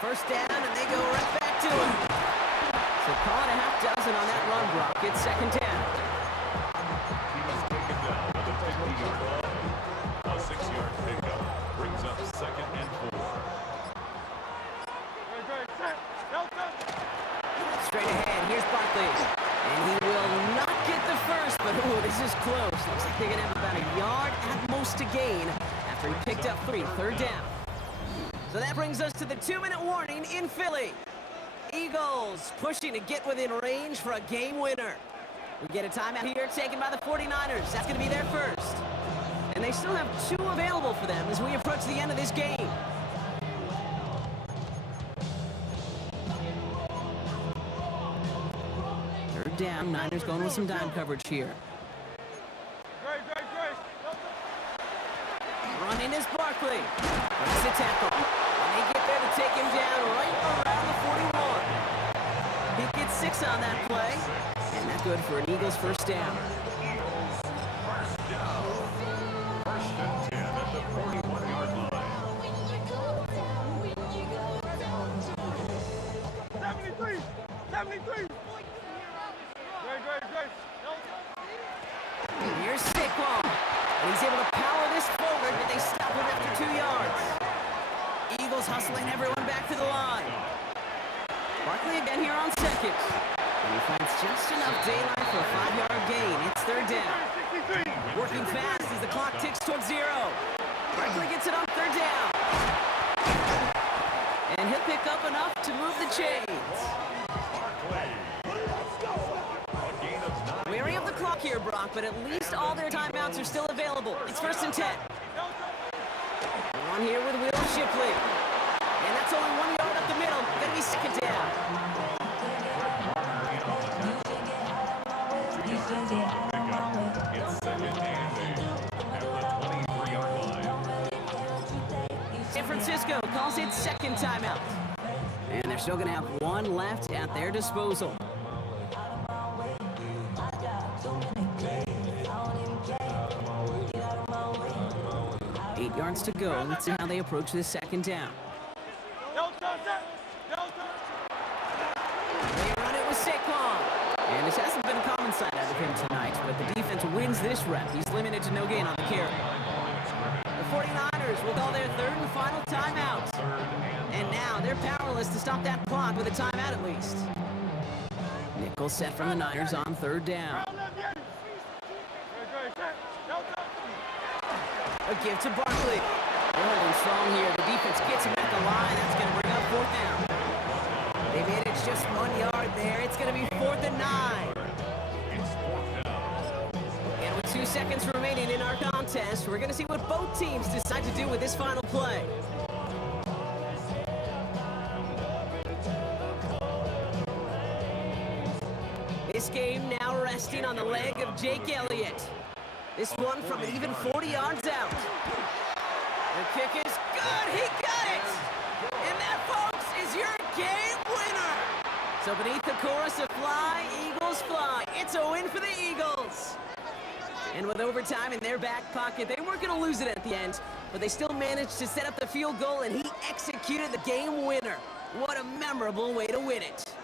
1st down, and they go right back to him. So call it a half dozen on that run block. It's 2nd down. He was taken down at the 50-yard line. A 6-yard pickup brings up 2nd and 4. Straight ahead, here's Barkley. And he will not get the first, but ooh, this is close. Looks like they're going to have about a yard at most to gain after he picked up 3. 3rd down. So that brings us to the 2-minute warning in Philly. Eagles pushing to get within range for a game winner. We get a timeout here taken by the 49ers. That's going to be their first. And they still have 2 available for them as we approach the end of this game. Third down, Niners going with some dime coverage here. Running is Barkley. That's the tackle. And they get there to take him down right around the 41. He gets 6 on that play. And that's good for an Eagles 1st down. Eagles 1st down. 1st and 10 at the 41-yard line. 73! Here's Saquon. And he's able to power this forward, but they stop him after 2 yards. Eagles hustling everyone back to the line. Barkley again here on second. And he finds just enough daylight for a 5-yard gain. It's third down. Working fast as the clock ticks towards 0. Barkley gets it on third down. And he'll pick up enough to move the chains. Wary of the clock here, Brock, but at least all their timeouts are still available. It's 1st and 10. On here with Will Shipley. And that's only 1 yard up the middle. Gonna be second down. It's second and 8 at the 23-yard line. San Francisco calls it second timeout. And they're still gonna have one left at their disposal. 8 yards to go. Let's see how they approach this second down. They run it with Saquon. And this hasn't been a common sight out of him tonight, but the defense wins this rep. He's limited to no gain on the carry. The 49ers will call their third and final timeout. And now they're powerless to stop that clock with a timeout at least. Nickel set from the Niners on third down. A give to Barkley. They're holding strong here. The defense gets him at the line. That's going to bring up fourth down. They managed just 1 yard there. It's going to be 4th and 9. And with 2 seconds remaining in our contest, we're going to see what both teams decide to do with this final play. This game now resting on the leg of Jake Elliott. This one from an even 40 yards out. The kick is good. He got it. And that, folks, is your game winner. So beneath the chorus of Fly, Eagles Fly, it's a win for the Eagles. And with overtime in their back pocket, they weren't going to lose it at the end, but they still managed to set up the field goal, and he executed the game winner. What a memorable way to win it.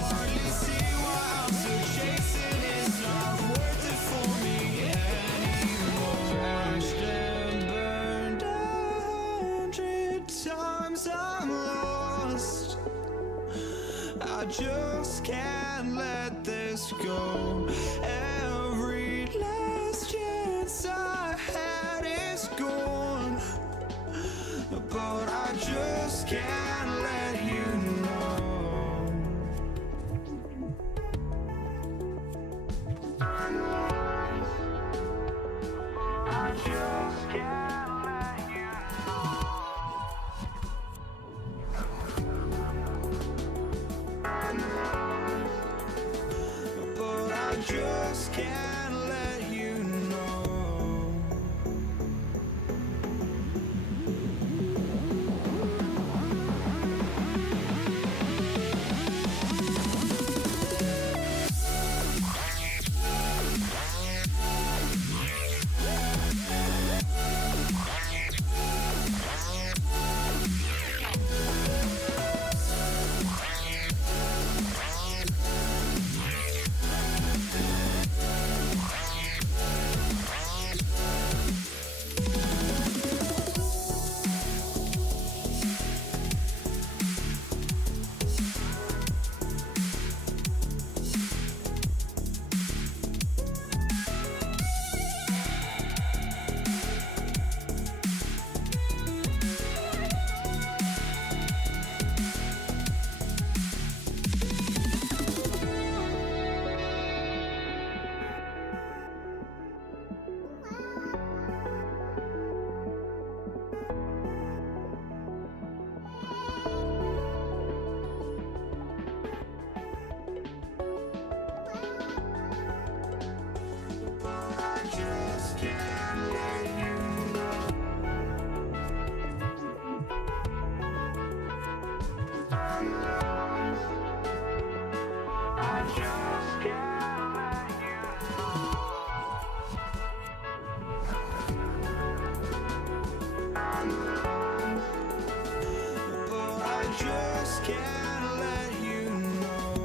Hardly see why I'm still chasing. It's not worth it for me anymore. Crashed and burned 100 times. I'm lost. I just can't let this go. Every last chance I had is gone, but I just can't let you know. I just can't let you know. But I just can't let you know. just can't let you know.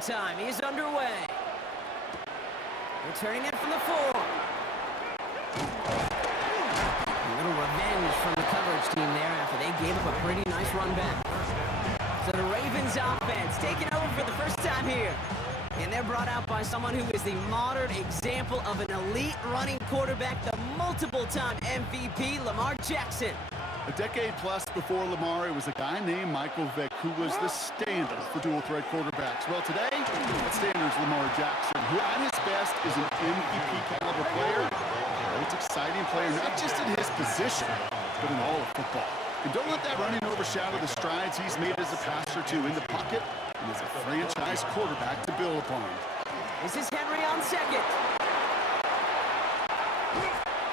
time is underway. Returning it from the 4. A little revenge from the coverage team there after they gave up a pretty nice run back. So the Ravens offense taking over for the first time here. And they're brought out by someone who is the modern example of an elite running quarterback, the multiple-time MVP, Lamar Jackson. A decade plus before Lamar, it was a guy named Michael Vick who was the standard for dual-threat quarterbacks. Well, today, that standard is Lamar Jackson, who at his best is an MVP-caliber player. It's an exciting player, not just in his position, but in all of football. And don't let that running overshadow the strides he's made as a passer, too, in the pocket and as a franchise quarterback to build upon. This is Henry on second.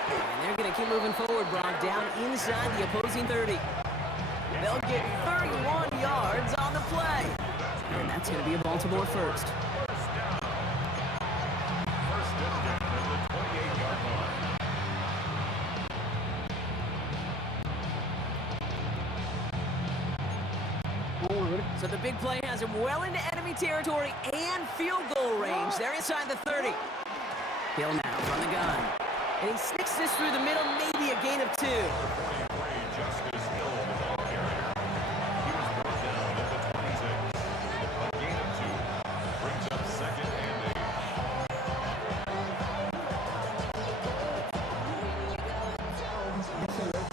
And they're going to keep moving forward, Brock, down inside the opposing 30. They'll get 31 yards on the play. And that's going to be a Baltimore first. So the big play has him well into enemy territory and field goal range. They're inside the 30. Hill now from the gun. And he sneaks this through the middle, maybe a gain of 2.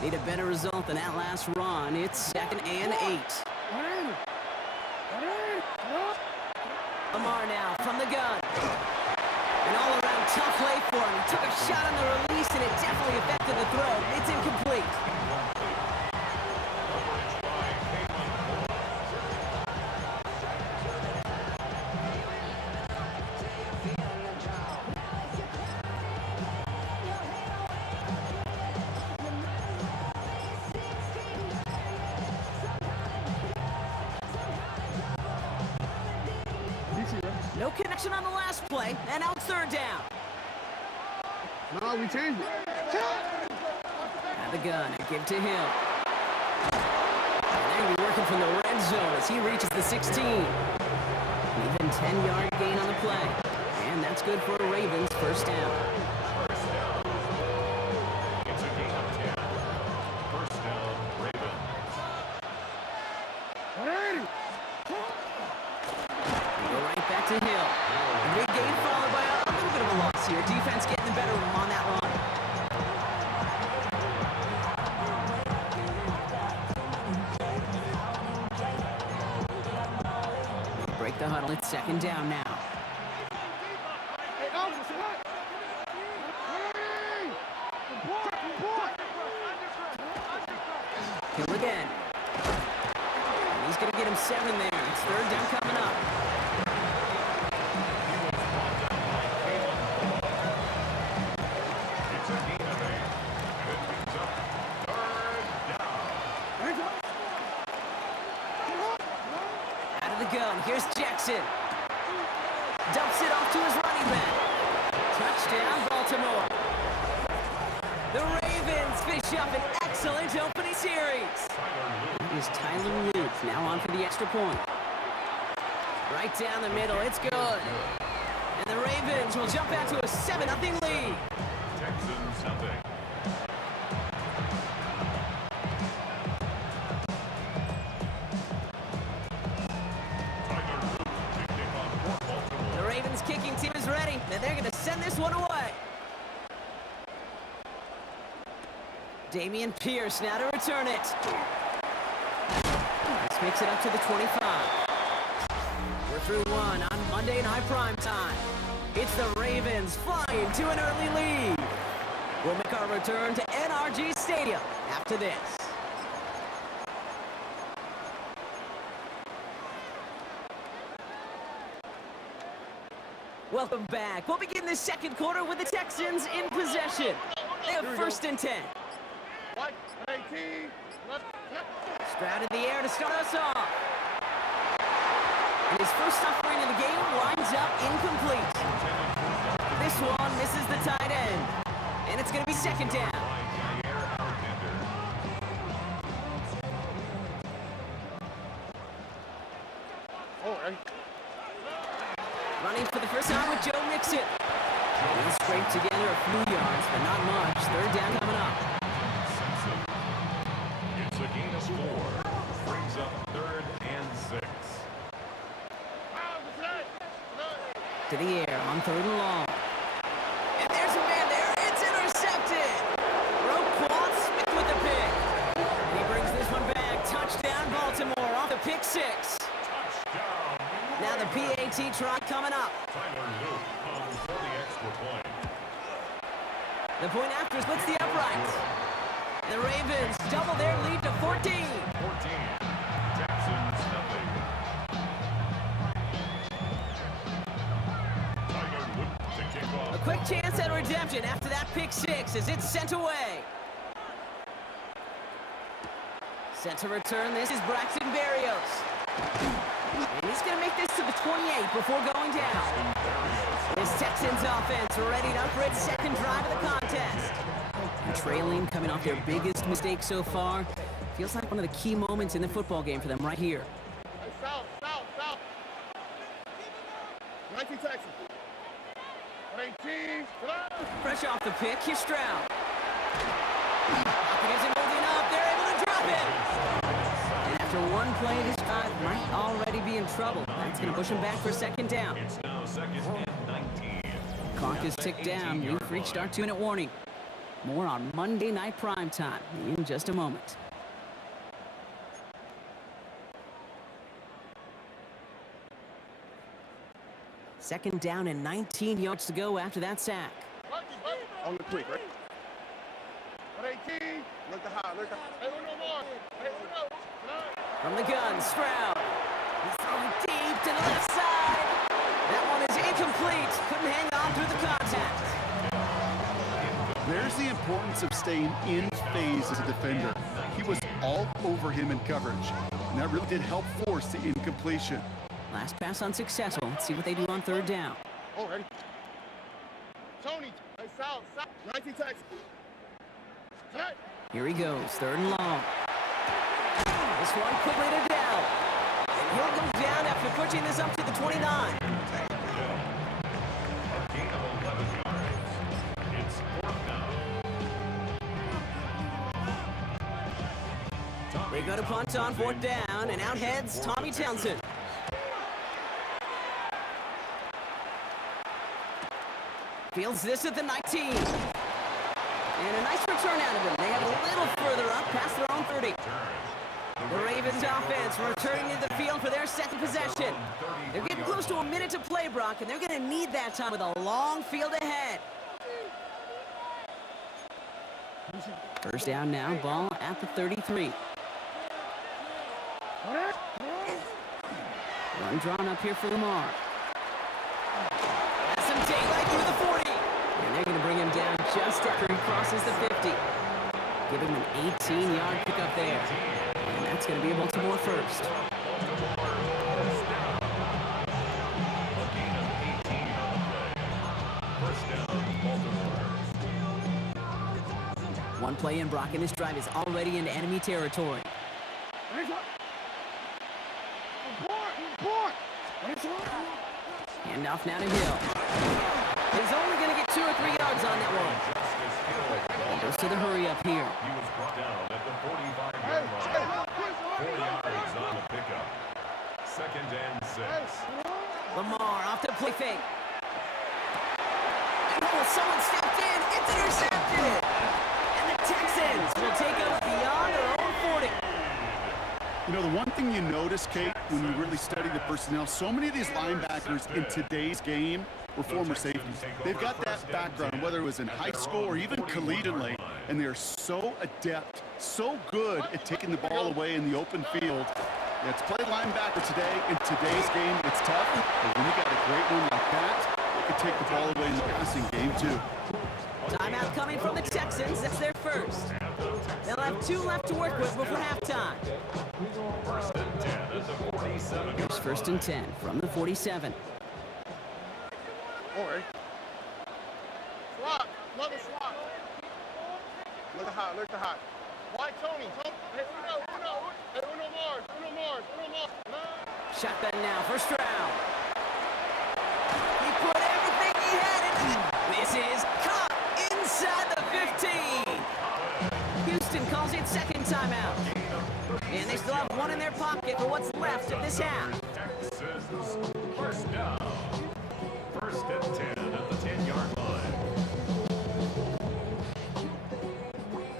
Need a better result than that last run. It's 2nd and 8. Lamar now from the gun. An all-around tough play for him. He took a shot on the release, and it definitely affected the throw. It's incomplete. No connection on the last play, and now it's 3rd down. No, we changed it. At the gun, and give to him. And they're going to be working from the red zone as he reaches the 16. Even 10-yard gain on the play. And that's good for a Ravens first down. It's a gain of 10. First down, Ravens. Go right back to Hill. A big gain followed by a little bit of a loss here. Defense getting the better of him on that run. Break the huddle. It's 2nd down now. Hill again. And he's going to get him 7 there. It's 3rd down coming up. It's a gain of 8. And it brings up 3rd down. Out of the gun. Here's Jackson. Dumps it off to his running back. Touchdown, Baltimore. The Ravens finish up an excellent opening series. It is Tyler Luke now on for the extra point. Right down the middle. It's good. And the Ravens will jump out to a 7-0 lead. Texans nothing. The Ravens kicking team is ready, and they're going to send this one away. Damian Pierce now to return it. This makes it up to the 25. We're through one on Monday Night Prime Time. It's the Ravens flying to an early lead. We'll make our return to NRG Stadium after this. Welcome back. We'll begin the 2nd quarter with the Texans in possession. They have 1st and 10. White, 18, left. Stroud in the air to start us off. And his first offering of the game lines up incomplete. This one misses the tight end. And it's going to be 2nd down. Oh, Running for the first time with Joe Mixon. He'll scrape together a few yards, but not much. Third down coming up. Simpson. It's a gain of 4. Brings up 3rd and 6. To the air on 3rd and long. And there's a man there. It's intercepted. Roquan Smith with the pick. And he brings this one back. Touchdown, Baltimore off the pick 6. Touchdown. Now the PAT try coming up. Tyler Luke comes for the extra point. The point after splits the uprights. The Ravens double their lead to 14. 14. Texans nothing. Tyler Luke to kick off. A quick chance at redemption after that pick 6 as it's sent away. Set to return, this is Braxton Berrios. And he's going to make this to the 28 before going down. This Texans offense ready to upgrade second drive of the contest. And trailing, coming off their biggest mistake so far. Feels like one of the key moments in the football game for them right here. Hey, south. 19 Texas. 18. Fresh off the pick, here's Stroud. Pocket isn't holding up, they're able to drop it. And after one play, this drive might already be in trouble. That's going to push him back for second down. It's now 2nd and 19. Clock is ticked down. We've reached our 2-minute warning. More on Monday Night Primetime in just a moment. Second down and 19 yards to go after that sack. On the quick, right? 18. Look the high. Hey, no more. Hey, no. From the gun, Stroud. He's throwing deep to the left side. That one is incomplete. Couldn't hang on through the contact. There's the importance of staying in phase as a defender. He was all over him in coverage, and that really did help force the incompletion. Last pass unsuccessful. Let's see what they do on third down. Oh, ready. Tony. Hey, south. 19 Texas. Hey. Here he goes, 3rd and long. This one quickly to Dell. And he'll go down after pushing this up to the 29. A gain of 11 yards. It's 4th down. They go to punt on 4th down, and out heads Tommy Townsend. Fields this at the 19. And a nice return out of him. They have a little further up past their own 30. The Ravens offense returning to the field for their second possession. They're getting close to a minute to play, Brock, and they're going to need that time with a long field ahead. First down now, ball at the 33. Run drawn up here for Lamar. That's some daylight through the 40. And they're going to bring him down just after he crosses the 50. Give him an 18-yard pickup there. And that's going to be a Baltimore first. One play in, Brock, and this drive is already into enemy territory. Handoff now to Hill. He's only going to get 2 or 3 yards on that one. He goes to the hurry up here. He was brought down at the 45-yard line. 4 yards on the pickup. 2nd and 6. Lamar off the play fake. And someone stepped in. It's intercepted. And the Texans will take us beyond their own 40. You know, the one thing you notice, Kate, when you really study the personnel, so many of these linebackers in today's game were former safeties. They've got that background, whether it was in high school or even collegiately, and they're so adept, so good at taking the ball away in the open field. Yeah, to play linebacker today, in today's game, it's tough, but when you got a great one like that, you can take the ball away in the passing game, too. Timeout coming from the Texans. That's their first. They'll have 2 left to work with before halftime. First and 10 at the 47. Here's 1st and 10 from the 47. All right. Slot. Another slot. Look at hot. Why Tony? Hey, Uno Mars. Shotgun now for Stroud. its second timeout. And they still have one in their pocket for what's left of this half. Texans, first down. First and 10 at the 10-yard line.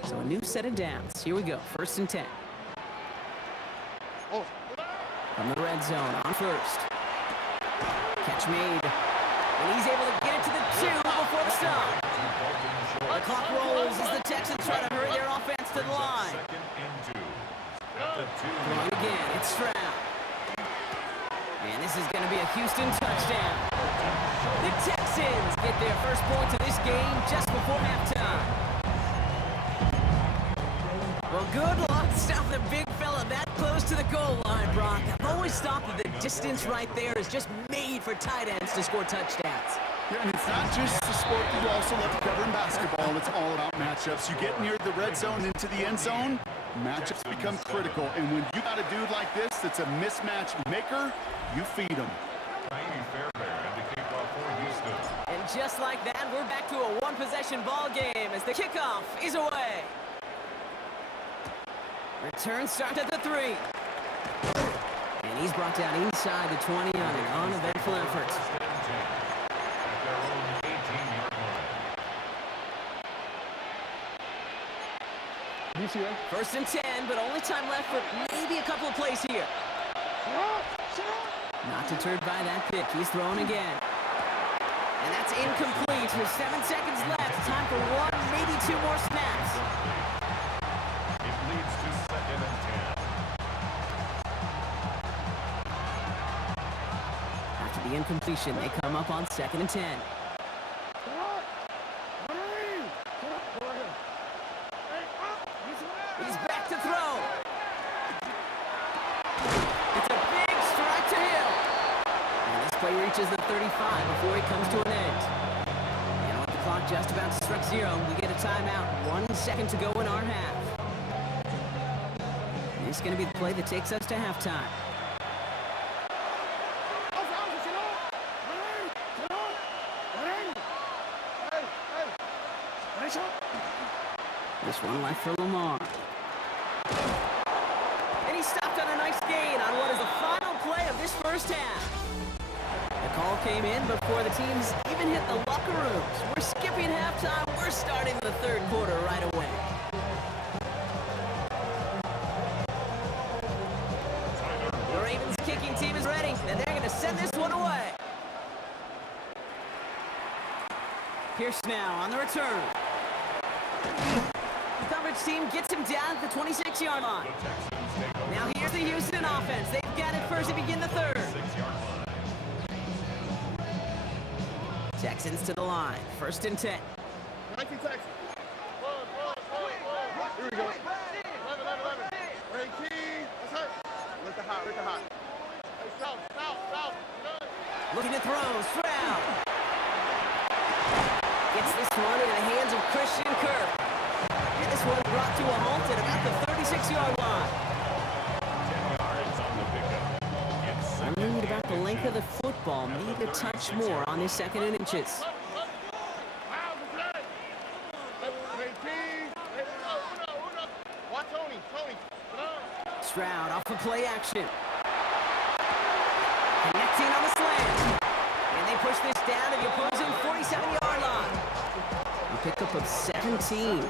So a new set of downs. Here we go. First and 10. From the red zone on first. Catch made. And he's able to get it to the 2 before the stop. The clock rolls as the Texans try to hurry their offense to the line. Second and 2 at the 2. Throwing again, it's Stroud. And this is going to be a Houston touchdown. The Texans get their first points of this game just before halftime. Well, good luck stopping the big fella that close to the goal line, Brock. I've always thought that the distance right there is just made for tight ends to score touchdowns. Yeah, and it's not just a sport that you also love to cover in basketball. It's all about matchups. You get near the red zone into the end zone, matchups become critical. And when you got a dude like this that's a mismatch maker, you feed him. Tiny Fairbairn and the kickoff for Houston. And just like that, we're back to a one-possession ball game as the kickoff is away. Return starts at the 3. And he's brought down inside the 20 on an uneventful effort. First and 10 at their own 18-yard line. First and 10, but only time left for maybe a couple of plays here. Not deterred by that pick. He's throwing again. And that's incomplete. With 7 seconds left. Time for one, maybe 2 more snaps. It leads to second and 10. After the incompletion, they come up on second and 10. He's back to throw. It's a big strike to him. And this play reaches the 35 before he comes to an end. And with the clock just about to strike 0, we get a timeout. 1 second to go in our half. And this is going to be the play that takes us to halftime. This one left for Lamar. And he stopped on a nice gain on what is the final play of this first half. The call came in before the teams even hit the locker rooms. We're skipping halftime. We're starting the third quarter right away. The Ravens kicking team is ready, and they're going to send this one away. Pierce now on the return. The coverage team gets him down at the 26-yard line. Now here's the Houston offense. They've got it first to begin the third. 6-yard line. Texans to the line. First and 10. 19 Texans. Here we go. 11. Ray Key. That's it. Lick the hot. Hey, south. Looking to throw. Stroud. Gets this one into the hands of Christian Kirk. And this one brought to a halt at about the 36-yard line. 10 yards on the pickup. It's second Worried about and the length 10 of the football. Need a touch more on this second and inches. Ray Key. Hey, Uno. Watch Tony. Stroud off of play action. Connecting on the slant. And they push this down to the opposing 47-yard line. A pickup of 17.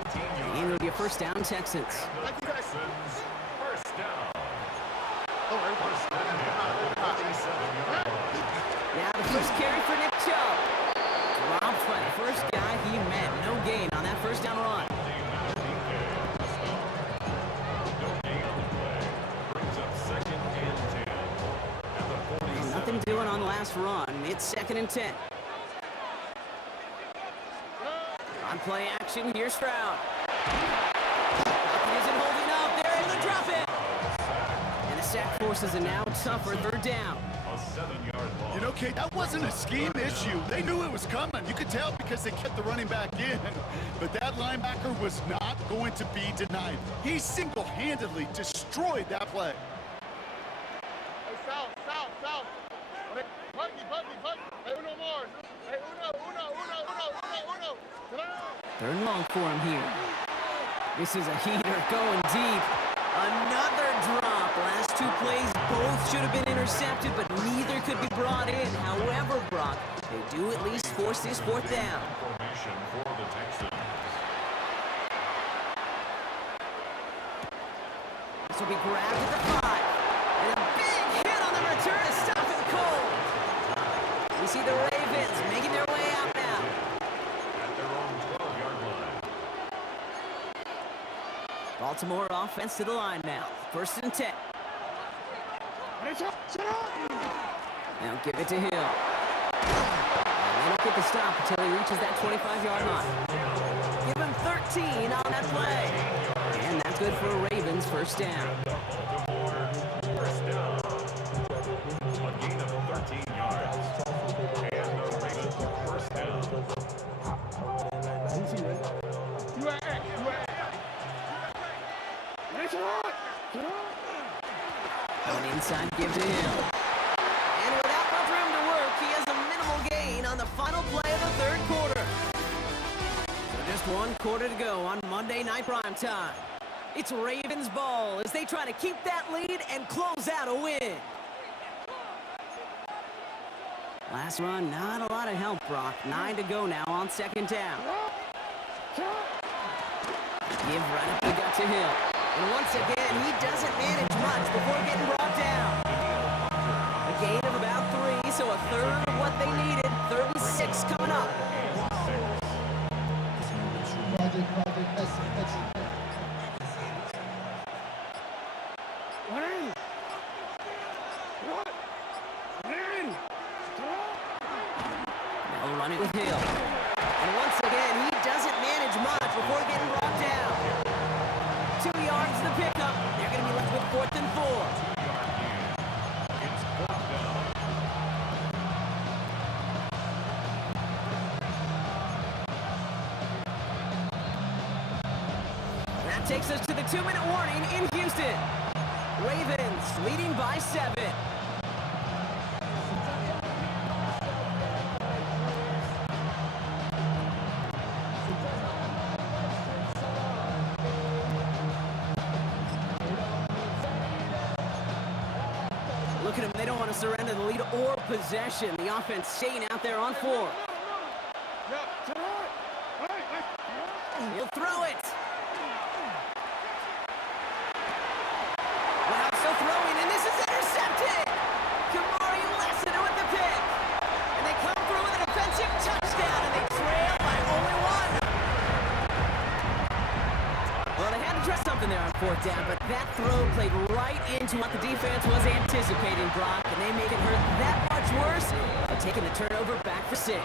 And it'll be a first down, Texans. Texans, first down. First down. 47-yard line. Now the first carry for Nick Chubb. Dropped by the first guy he met. No gain on that first down run. No gain on the play. Brings up second and 10 at the 47. Nothing doing on the last run. It's second and 10. On play action, here's Stroud. He isn't holding up. They're able to drop it. And the sack forces a now tougher third down. A 7-yard loss. You know, Kate, that wasn't a scheme issue. They knew it was coming. You could tell because they kept the running back in. But that linebacker was not going to be denied. He single-handedly destroyed that play. Hey, south. Buggy. Hey, Uno more. Hey, Uno. Third and long for him here. This is a heater going deep. Another drop. Last two plays, both should have been intercepted, but neither could be brought in. However, Brock, they do at least force this fourth down. Formation for the Texans. This will be grabbed at the 5. And a big hit on the return to stop it cold. We see the Ravens making their way out now. At their own 12-yard line. Baltimore offense to the line now. 1st and 10. Now give it to Hill. And they don't get the stop until he reaches that 25-yard line. Give him 13 on that play. And that's good for a Ravens first down. Baltimore, first down. A gain of 13 yards. And the Ravens first down. Going inside, give to Hill. And without much room to work, he has a minimal gain on the final play of the third quarter. So just 1 quarter to go on Monday Night Prime Time. It's Ravens ball as they try to keep that lead and close out a win. Last run, not a lot of help, Brock. 9 to go now on 2nd down. Give right up the gut to Hill. And once again, he doesn't manage much before getting brought down. A gain of about 3, so a third of what they needed. 3rd and 6 coming up. Now run it with Hill. And once again, he doesn't manage much before getting brought down. 2 yards to pick up. They're going to be left with 4th and 4. It's 4th down. That takes us to the 2-minute warning in Houston. Ravens leading by 7. Look at them, they don't want to surrender the lead or possession. The offense staying out there on 4. He'll throw it. Wow, so throwing, and this is intercepted. Kamari Lassiter with the pick. And they come through with an offensive touchdown, and they trail by only 1. Well, they had to try something there on 4th down, but that throw played right into what the defense was anticipating, Brock, and they made it hurt that much worse by taking the turnover back for 6.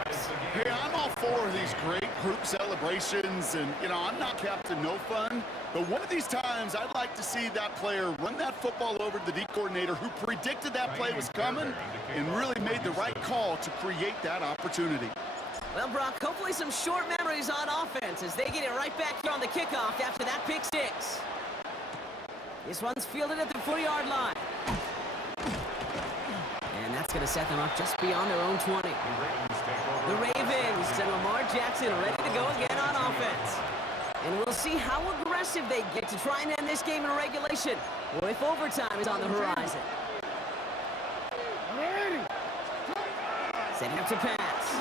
Hey, I'm all for these great group celebrations, and, I'm not Captain No Fun, but one of these times I'd like to see that player run that football over to the D coordinator who predicted that play was coming and really made the right call to create that opportunity. Well, Brock, hopefully some short memories on offense as they get it right back here on the kickoff after that pick 6. This one's fielded at the 40-yard line. And that's going to set them up just beyond their own 20. The Ravens and Lamar Jackson are ready to go again on offense. And we'll see how aggressive they get to try and end this game in regulation, or if overtime is on the horizon. Setting up to pass.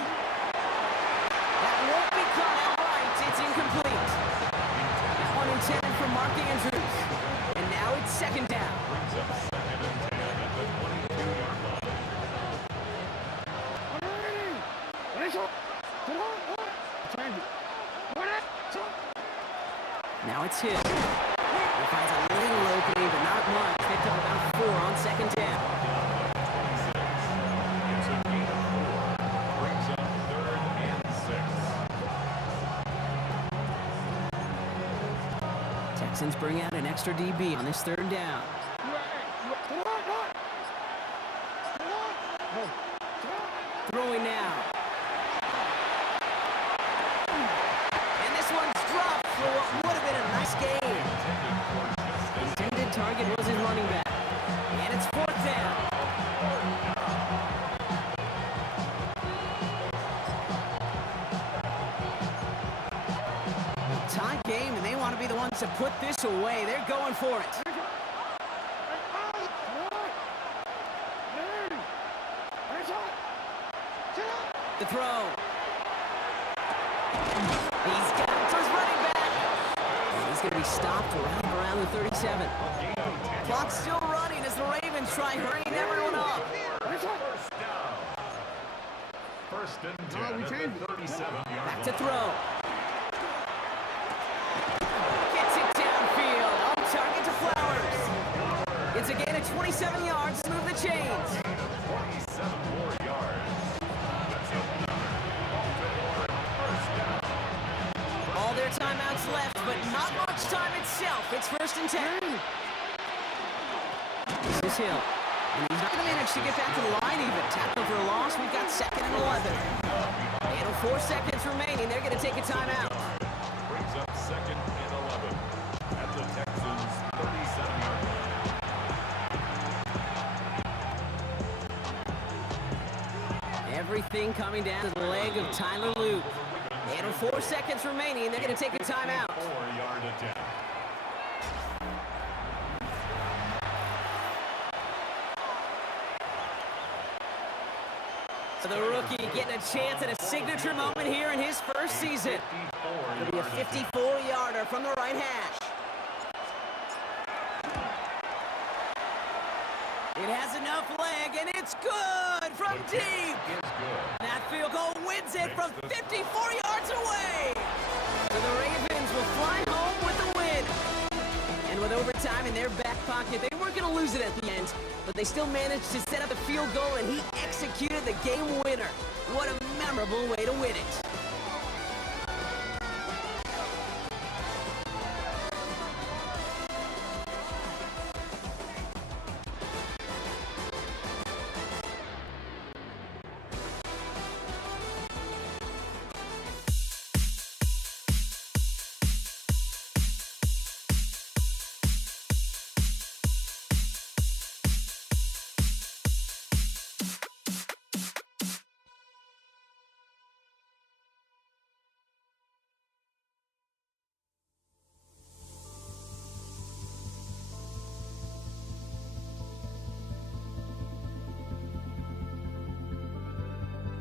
That won't be caught outright. It's incomplete. That one intended for Mark Andrews. And now it's 2nd down. Brings up 2nd and 10 at the 22-yard line. Now it's Hill. He finds a little opening, but not much. Picked up about 4 on 2nd down. It's a gain of 4. Brings up 3rd and 6. Texans bring out an extra DB on this 3rd down. Throwing now. And this one's dropped for what would have been a nice gain. Intended target was his running back. And it's 4th down. Tie game, and they want to be the ones to put this away. They're going for it. The throw. He's got it to his running back. And he's going to be stopped right around the 37. Clock's still running as the Ravens try hurrying everyone up. First and 10 at the 37-yard Back to throw. Gets it downfield. On target to Flowers. It's a gain of 27 yards to move the chains. 27 more yards. That's another Baltimore first down. All their timeouts left, but not much time itself. It's first and 10. This is Hill. And he's not going to manage to get back to the line even. Tackle for a loss. We've got second and 11. And 4 seconds remaining. They're going to take a timeout. Brings up second and 11 at the Texans' 37-yard line. Everything coming down to the leg of Tyler Luke. And 4 seconds remaining. They're going to take a timeout. 4-yard attempt. So the rookie getting a chance at a signature moment here in his first season. It'll be a 54-yarder from the right hash. It has enough leg, and it's good from deep. That field goal wins it from 54 yards away. So the Ravens will fly home with the win. And with overtime in their back pocket, they weren't going to lose it at the end, but they still managed to set up a field goal, and he executed the game winner. What a memorable way to win it.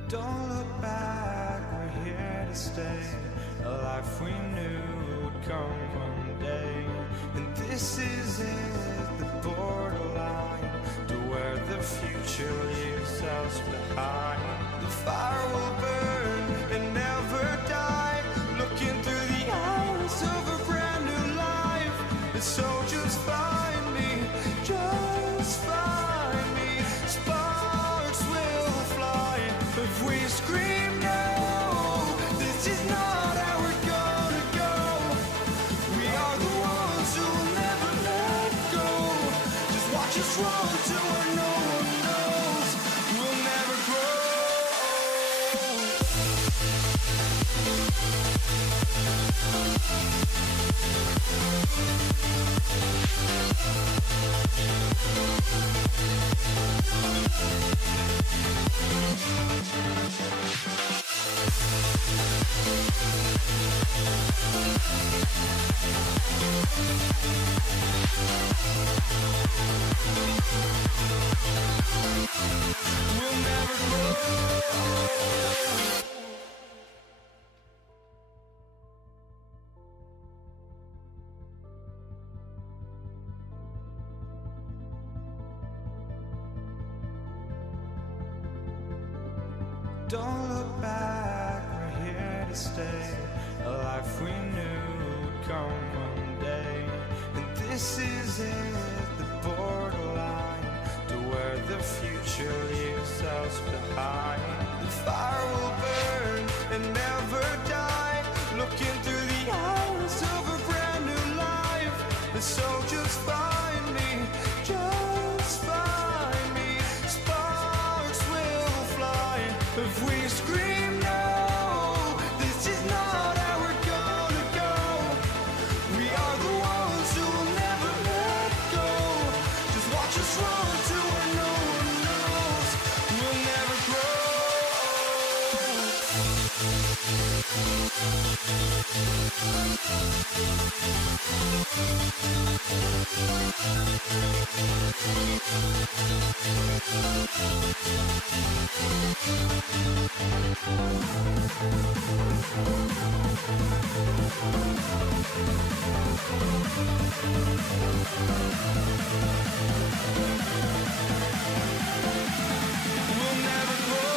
Don't look back, we're here to stay. A life we knew would come one day. And this is it, the borderline to where the future leaves us behind. The fire will burn and never die. Looking through the eyes of a brand new life. And so just find me, just find me. Sparks will fly if we scream no. This is not how we're gonna go. We are the ones who will never let go. Just watch us run to where no one knows. We'll never grow. We'll never grow. Don't look back, we're here to stay. A life we knew would come one day. And this is it, the borderline to where the future leaves us behind. The fire will burn and never die. Looking through the eyes of a brand new life. And so just find me, just find me. Sparks will fly if we scream no. This is not how we're gonna go. We are the ones who will never let go. Just watch us run to where no one knows. We'll never grow. We'll never grow.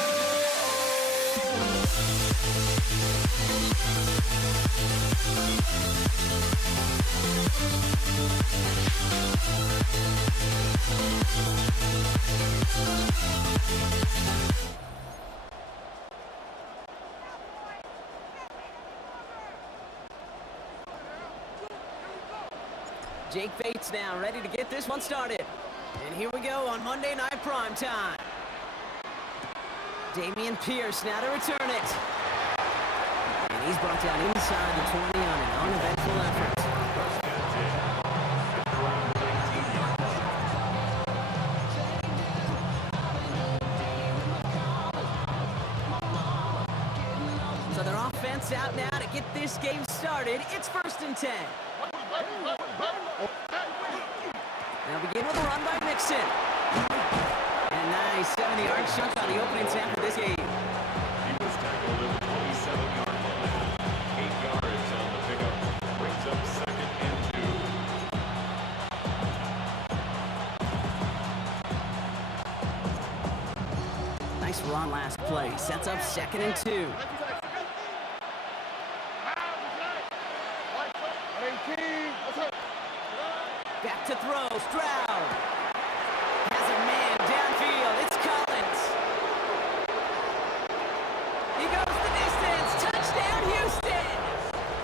Jake Bates now ready to get this one started. And here we go on Monday Night Prime Time. Damian Pierce now to return it. And he's brought down inside the 20 on an uneventful effort. So their offense out now to get this game started. It's 1st and 10. They'll begin with a run by Mixon. And nice 70-yard shot on the opening snap of this game. He was tackled at the 27-yard line. 8 yards on the pickup. Brings up 2nd and 2. Nice run last play. Sets up 2nd and 2. Back to throw. Stroud. Has a man downfield. It's Collins. He goes the distance. Touchdown, Houston.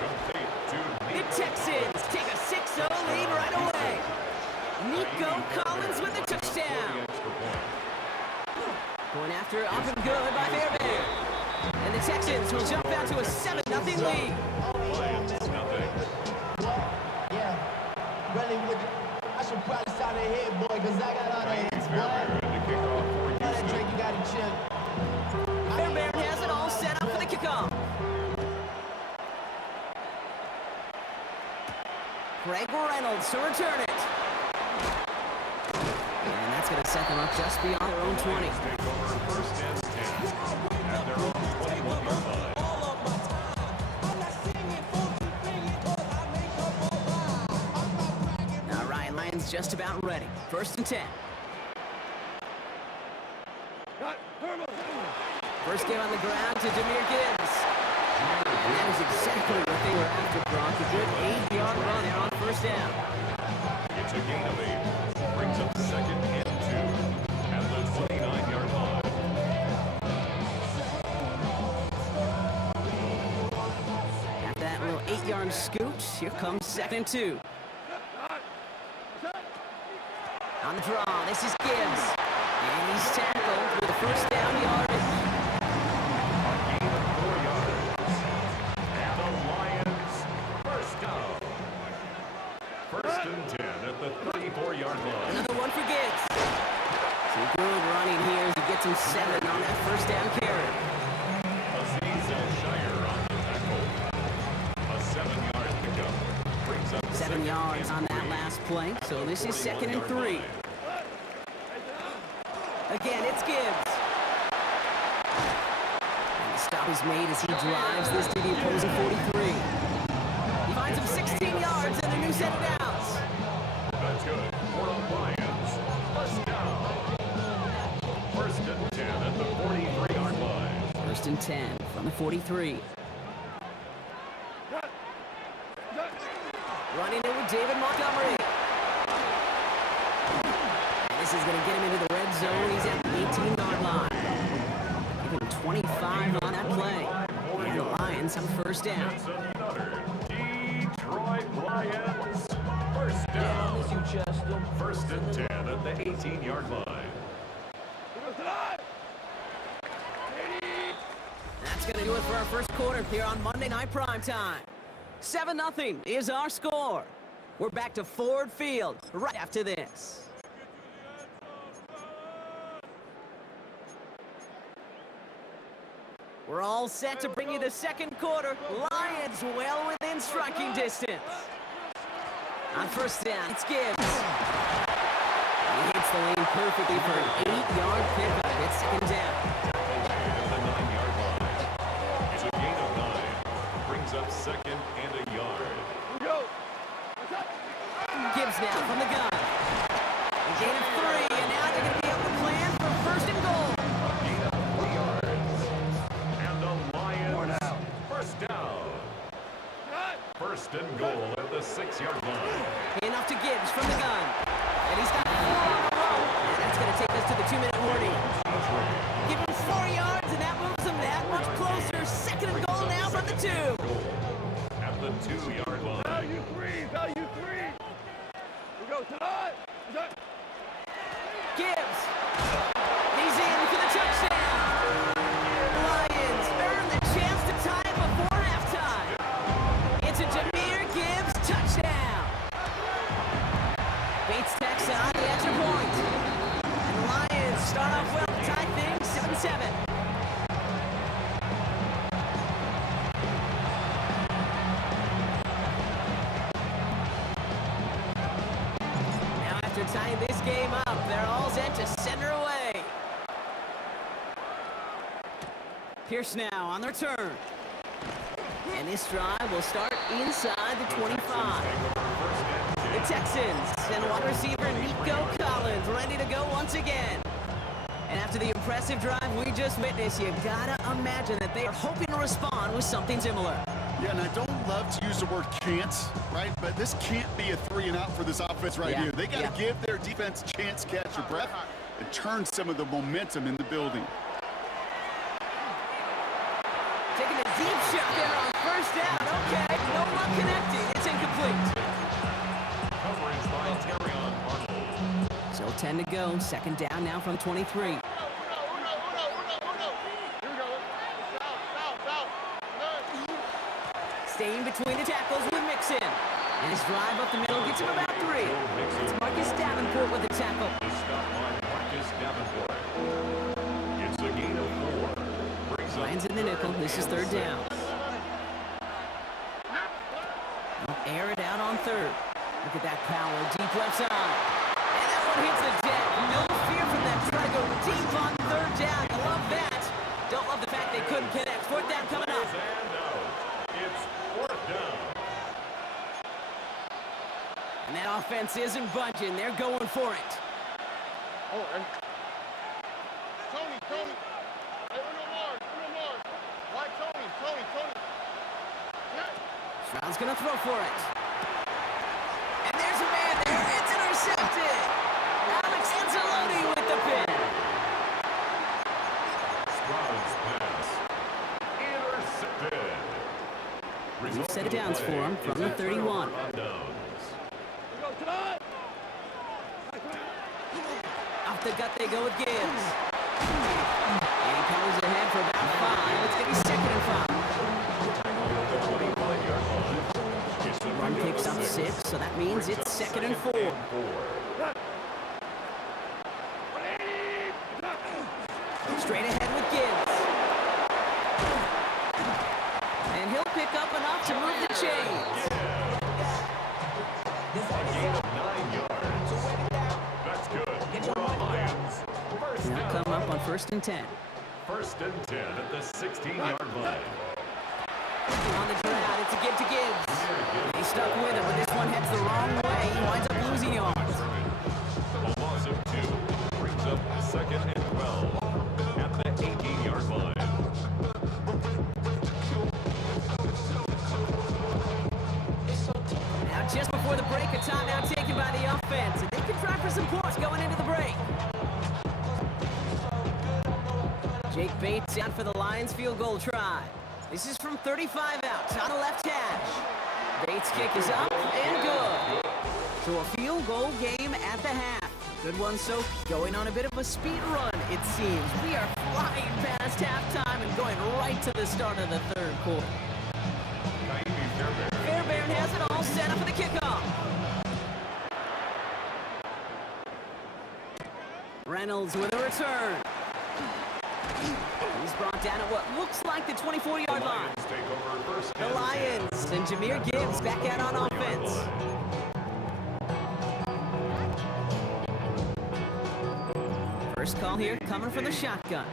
Complete to The Texans take a 6-0 lead right away. Nico Collins with the touchdown. extra point. Going after it, off and good by Fairbairn. And the Texans will jump out to a 7-0 lead. Lions, nothing. Yeah, really would. I should probably start it here, boy, because I got all the hits, boy. Fairbairn to kick off for All that Houston. drink, you got to chill. Fairbairn has it all set up for the kickoff. Greg Reynolds to return it. And that's going to set them up just beyond their own 20. Take over 1st and 10 at their own 21-yard line. Now Ryan Lyons just about ready. 1st and 10. First game on the ground to Jahmyr Gibbs. And that is exactly what they were after, Brock. A good 8-yard run there on 1st down. It's a gain of 8. Brings up 2nd and 2 at the 29-yard line. After that little 8-yard scoot, here comes 2nd and 2. On the draw, this is Gibbs. And he's tackled with a 1st down yardage. A gain of 4 yards. And the Lions, 1st down. 1st and 10 at the 34-yard line. Another one for Gibbs. Some good running here as he gets him 7 on that 1st down carry. Aziz El-Shire on the tackle. A 7-yard pickup. Brings up 7 yards on that last play, so this is 2nd and 3. Again, it's Gibbs. And the stop is made as he drives this to the opposing 43. He finds him 16 yards and a new set of downs. That's good for the Lions. 1st down. 1st and 10 at the 43-yard line. 1st and 10 from the 43. Running in with David Montgomery. And this is going to get him into the red zone. He's at the 18-yard line. Give him 25 on that play. And the Lions have a 1st down. It's another Detroit Lions. 1st down. 1st and 10 at the 18-yard line. That's going to do it for our 1st quarter here on Monday Night Prime Time. 7-0 is our score. We're back to Ford Field right after this. We're all set to bring you the second quarter. Lions well within striking distance. On first down, it's Gibbs. He hits the lane perfectly for an 8-yard pickup. It's second down. At the 9-yard line. It's a gain of 9. Brings up second and a yard. Gibbs now from the gun. A gain of 3, and now they're going to be able to plan for first and goal. A gain of 3 yards. And the Lions first down. First and goal at the 6-yard line. Enough to Gibbs from the gun. And he's got 4 on the row. And that's going to take us to the 2-minute warning. Give him 4 yards, and that moves him that much closer. Second and goal now from the 2. At the 2-yard line. Value 3. Value 3. We go tonight. Gibbs. He's in for the touchdown. Lions earn the chance to tie it before halftime. It's a Jahmyr Gibbs touchdown. Bates tacks on the extra point. And the Lions start off well to tie things 7-7. Now after tying this game up, they're all set to center away. Pierce now on the return. And this drive will start inside the 25. The Texans and wide receiver Nico Collins ready to go once again. And after the impressive drive we just witnessed, you've got to imagine that they are hoping to respond with something similar. Yeah, and I don't love to use the word can't, right? But this can't be a 3-and-out for this offense right here. They got to give their defense a chance to catch their breath and turn some of the momentum in the building. Taking a deep shot there on first down. Okay, no luck connecting. It's incomplete. Coverage by Terrion Arnold. Still 10 to go. Second down now from 23. Staying between the tackles with Mixon. And his drive up the middle gets him about 3. It's Marcus Davenport with the tackle. Stop by Marcus Davenport. It's a gain of 4. Brings up Lions in the nickel. This is third down. They'll air it out on third. Look at that power. Deep left side. And that one hits the deck. No fear from them. Try to go deep on third down. I love that. Don't love the fact they couldn't connect. Fourth down coming up. and out. It's 4th down. And that offense isn't budging. They're going for it. Oh, and Tony. Hey, Uno Mars. Why Tony? Yeah. Stroud's going to throw for it. And there's a man there. It's intercepted. Alex Anzalone with the pin. Stroud's pass. Intercepted. We've set it downs for him from the 31. Off the gut they go with Gibbs. And he powers ahead for about 5. It's going to be second and 5. Run picks up 6, so that means it's second and 4. Straight ahead with Gibbs. And he'll pick up enough to move the chains. Gain of 9 yards. That's good. For the Lions. First Now down. come up on first and 10. First and 10 at the 16-yard line. On the ground, it's a give to Gibbs. He stuck with it, but this one heads the wrong way. He winds up losing yards. A loss of 2 brings up second and 12 at the 18-yard line. Now just before the break, a timeout taken by the offense. And they can try for some points going into the break. Jake Bates out for the Lions field goal try. This is from 35 out on the left hash. Bates' kick is up and good. So a field goal game at the half. Good one, so going on a bit of a speed run, it seems. We are flying past halftime and going right to the start of the third quarter. Fairbairn has it all set up for the kickoff. Reynolds with a return. He's brought down at what looks like the 24-yard line. Lions take over first The and 10 Lions and Jahmyr Gibbs back out on offense. First call here coming from the shotgun.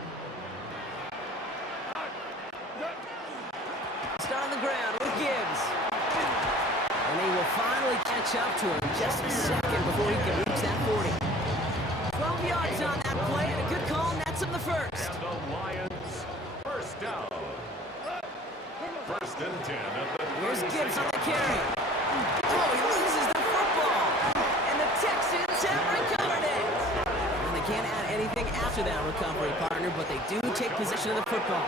Start on the ground with Gibbs. And they will finally catch up to him just a second before he can reach that 40. 12 yards on that play and a good call nets him the first. And the Lions first down. First and 10 at the Here's 36 Gibbs on the yard carry. Oh, he loses the football. And the Texans have recovered it. And they can't add anything after that recovery, partner, but they do take possession of the football.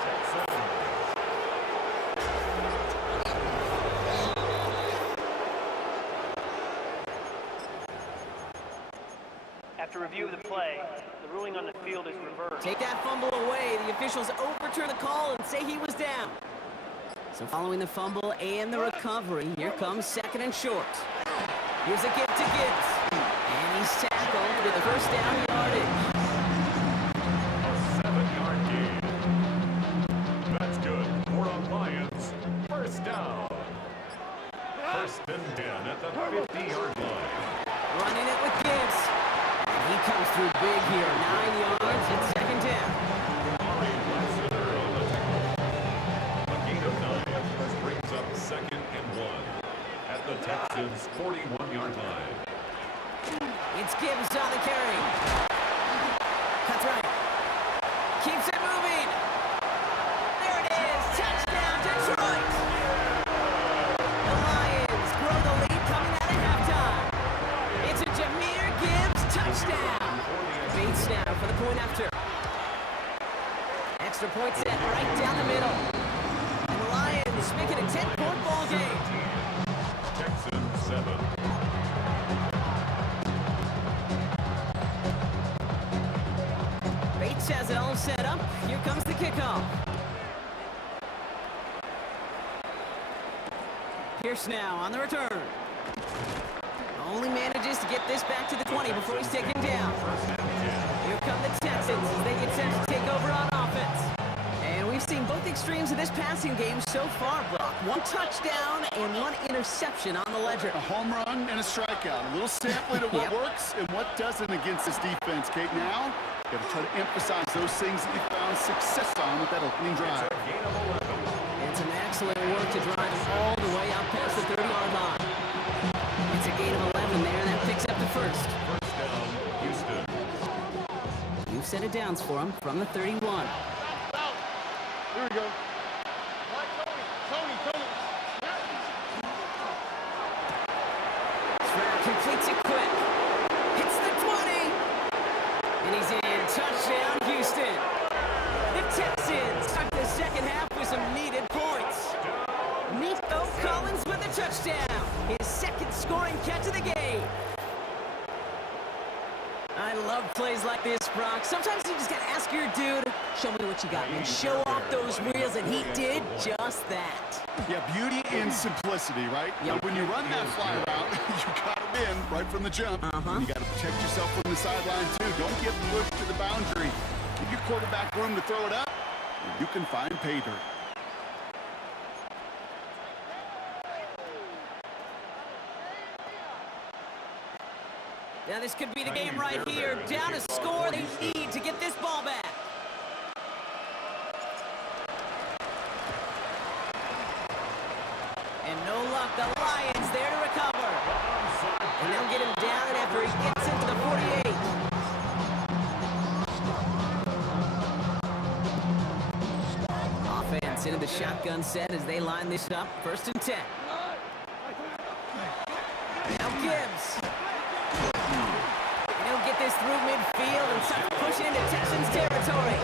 After review of the play, the ruling on the field is reversed. Take that fumble away. The officials overturn the call and say he was down. So following the fumble and the recovery, here comes second and short. Here's a gift to Gibbs. And he's tackled with a first down yardage. A 7-yard gain. That's good for the Lions. First down. First and 10 at the 50-yard line. Running it with Gibbs. And he comes through big here. 9 yards and second down. Ryan Lassiter on the tackle. A gain of 9. This brings up second and 1 at the Texans' 41-yard line. It's Gibbs on the carry. Cuts right. Keeps it moving. There it is. Touchdown, Detroit. The Lions grow the lead coming out of halftime. It's a Jahmyr Gibbs touchdown. Bates now for the point after. Extra point set right down the middle. And the Lions make it a 10-point ball game. Texans 7. Bates has it all set up. Here comes the kickoff. Pierce now on the return. Only manages to get this back to the 20 before he's taken down. Here come the Texans as they get set to take over on offense. And we've seen both extremes of this passing game so far, Brock. One touchdown and one interception on the ledger. A home run and a strikeout. A little sampling of what Yep. works and what doesn't against this defense, Kate. Now, you got to try to emphasize those things that you found success on with that opening drive. Gain of 11. And some excellent work to drive him all the way out past the 30-yard line. It's a gain of 11 there, and that picks up the first. First down, Houston. New set of downs for him from the 31. Here we go. Tony. Stroud completes it quick. Hits the 20. And he's in. Touchdown, Houston. The Texans start the second half with some needed points. Nico Collins with a touchdown. His second scoring catch of the game. I love plays like this, Brock. Sometimes you just gotta ask your dude, show me what you got, man. Show off those wheels, and he did just that. Yeah, beauty in simplicity, right? Yep. When you run that fly route, you got to win right from the jump. And you got to protect yourself from the sideline, too. Don't get pushed to the boundary. Give your quarterback room to throw it up, and you can find pay dirt. Now this could be the game right here. Down to score. They need to get this ball back. And no luck. The Lions there to recover. And they'll get him down after he gets into the 48. Offense into the shotgun set as they line this up. First and 10. Now Gibbs. He'll get this through midfield and start pushing into Texans territory.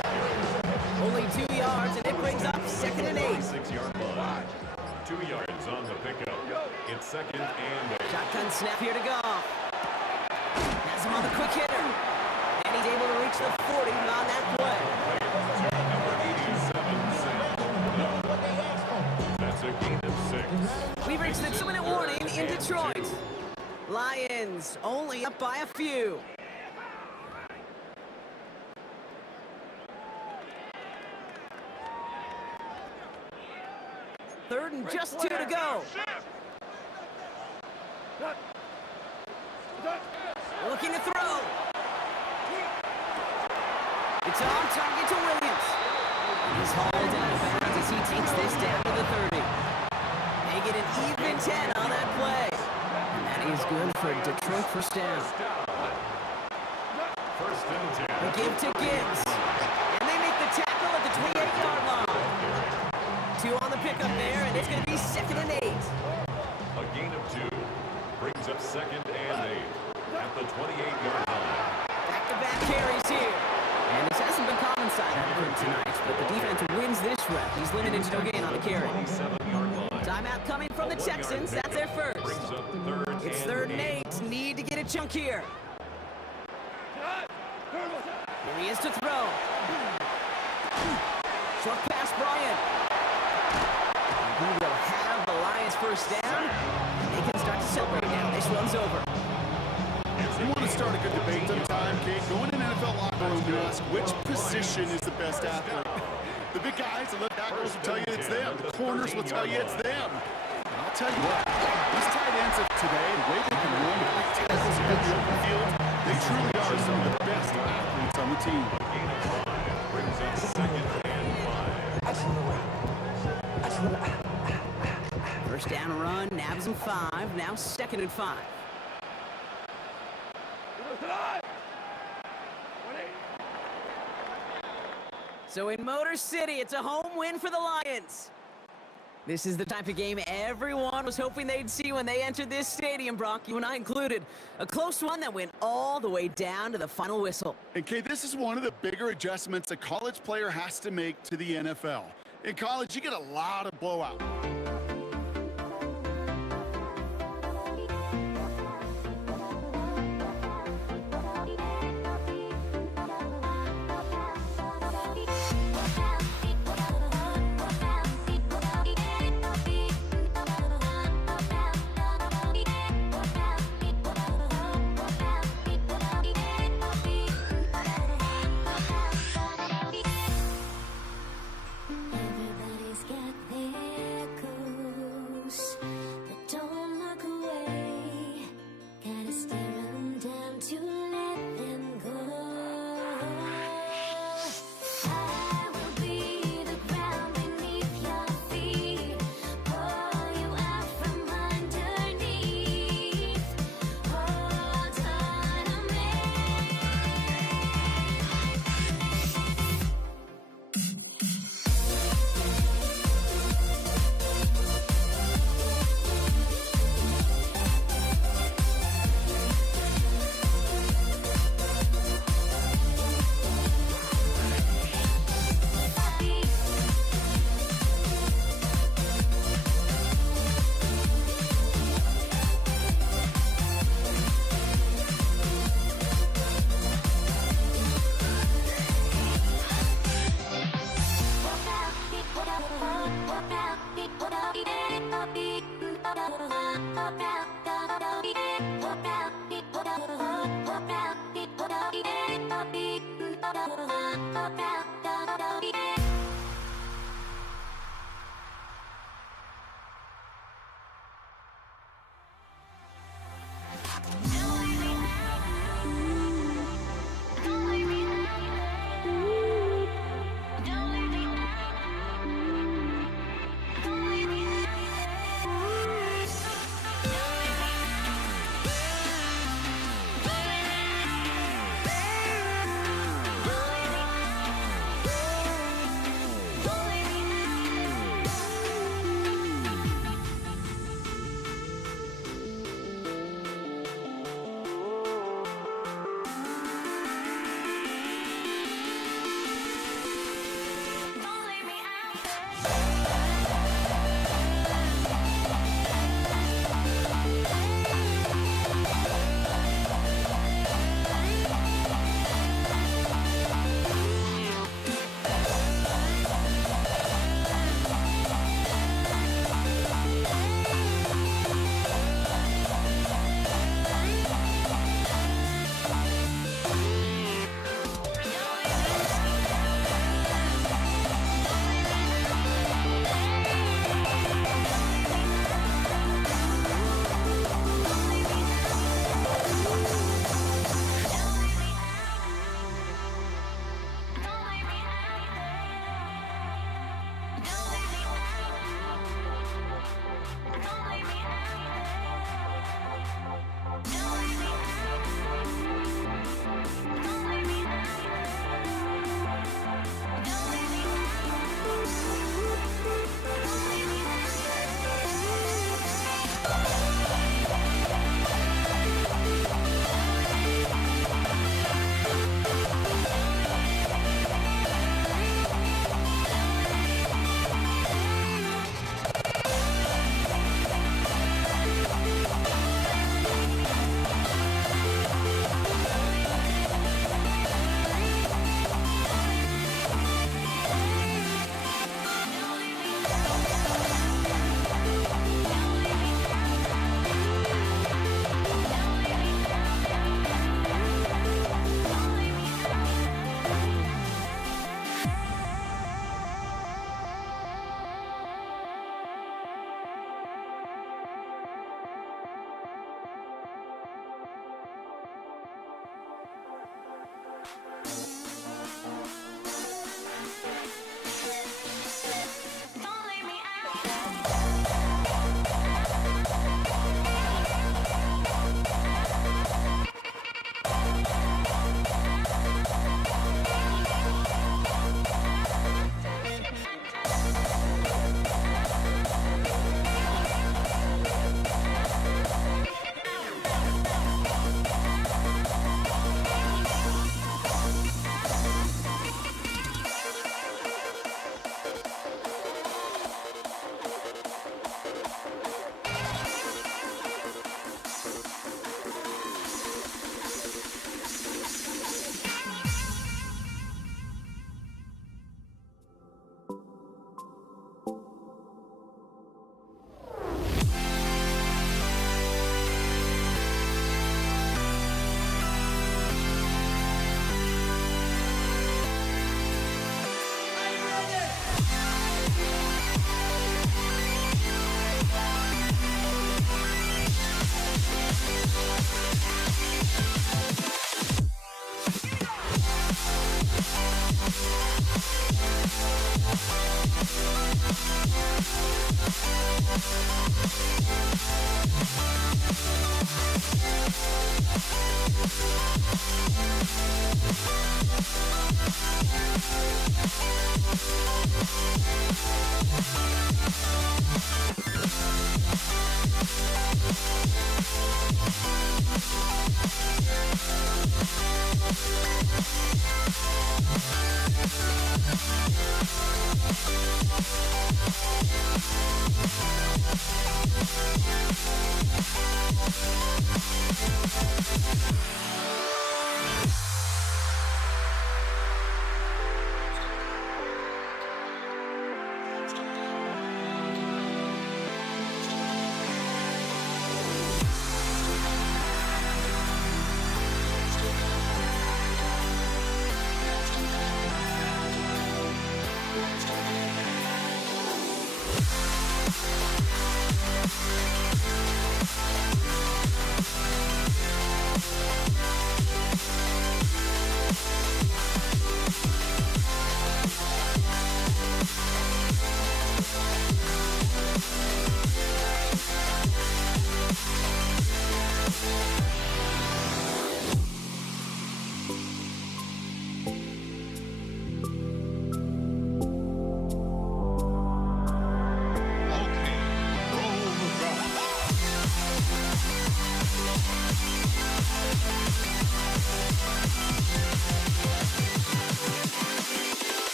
Only 2 yards, and it brings up second and 8. 6-yard line. 2 yards on the pickup. It's second and 8. Shotgun snap here to go. Has him on the quick hitter. And he's able to reach the 40 on that play. Number 87, that's a gain of 6. We've reached the 2-minute warning in Detroit. Lions only up by a few. 3rd and just 2 to go. Looking to throw. It's on target to Williams. He's hauled out of bounds as he takes this down to the 30. They get an even 10 on that play. And that is good for Detroit first down. First and 10. The give to Gibbs. And they make the tackle at the 28-yard line. 2 on the pickup there, and it's going to be 2nd and 8. A gain of 2 brings up 2nd and 8 at the 28-yard line. Back-to-back carries here. And this hasn't been common side of him tonight, but the defense wins this rep. He's limited to no gain on the carry. 27-yard line. Timeout coming from the Texans. That's their first. Brings up 3rd It's and 3rd and 8. Need to get a chunk here. Here he is to throw. Short pass, Bryant. He will have the Lions first down. They can start to celebrate now. This runs over. You want to start a good debate sometime, Kate. Go in an NFL locker room and ask which position is the best athlete. The big guys, the left tackles will tell you it's them. The corners will tell you it's them. And I'll tell you what, these tight ends of today, the way they can run the big tackles in the open field, they truly are some of the best athletes on the team. gain of 5 brings up 2nd and 5. First down run, nabs him 5. Now 2nd and 5. So in Motor City, it's a home win for the Lions. This is the type of game everyone was hoping they'd see when they entered this stadium, Brock, you and I included. A close one that went all the way down to the final whistle. And Kate, this is one of the bigger adjustments a college player has to make to the NFL. In college, you get a lot of blowout. Everybody's got their goals, but don't look away. Gotta stare 'em down to let them go. I will be the ground beneath your feet, pull you out from underneath. Hold on to me.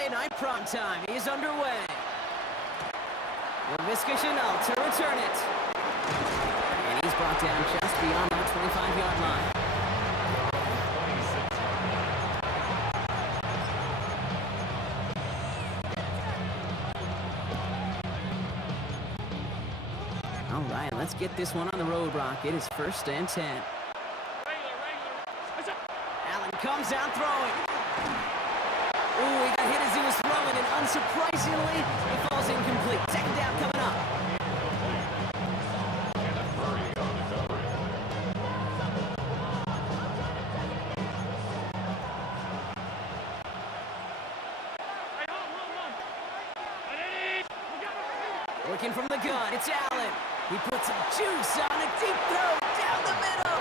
Monday Night Primetime is underway. Laviska Shenault to return it. And he's brought down just beyond that 25-yard line. All right, let's get this one on the road, Brock. It is 1st and 10. Allen comes out throwing. Ooh, he got hit as he was throwing, and unsurprisingly, it falls incomplete. 2nd down coming up. Looking from the gun, it's Allen. He puts some juice on a deep throw down the middle.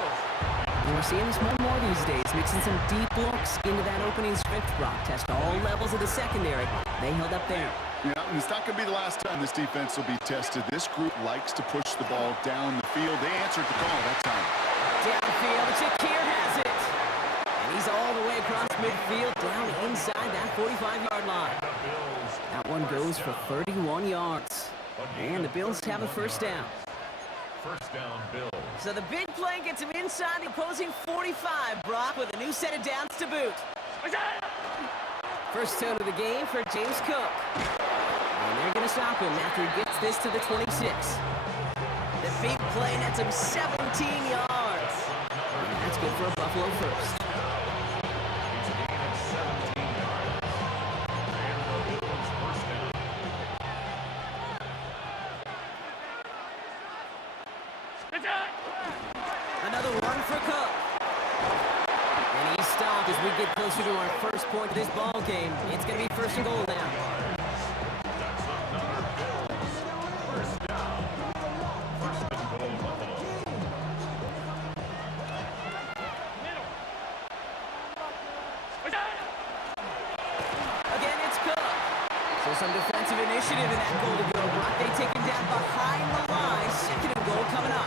And we're seeing this more and more these days, mixing some deep looks into that opening script, Brock. Test all levels of the secondary. They held up there. Yeah, and it's not going to be the last time this defense will be tested. This group likes to push the ball down the field. They answered the call that time. Downfield, Shakir has it. And he's all the way across midfield, down inside that 45-yard line. That one goes for 31 yards. And the Bills have a 1st down. 1st down, Bills. So the big play gets him inside the opposing 45, Brock, with a new set of downs to boot. First tone of the game for James Cook. And they're going to stop him after he gets this to the 26. The big play nets him 17 yards. And that's good for a Buffalo 1st. Another one for Cook. And he's stopped as we get closer to our first point of this ball game. It's going to be 1st and goal now. That's another Bills. 1st down. 1st and goal, Buffalo. Again, it's Cook. So some defensive initiative in that goal to go. Brock, they take him down behind the line. 2nd and goal coming up.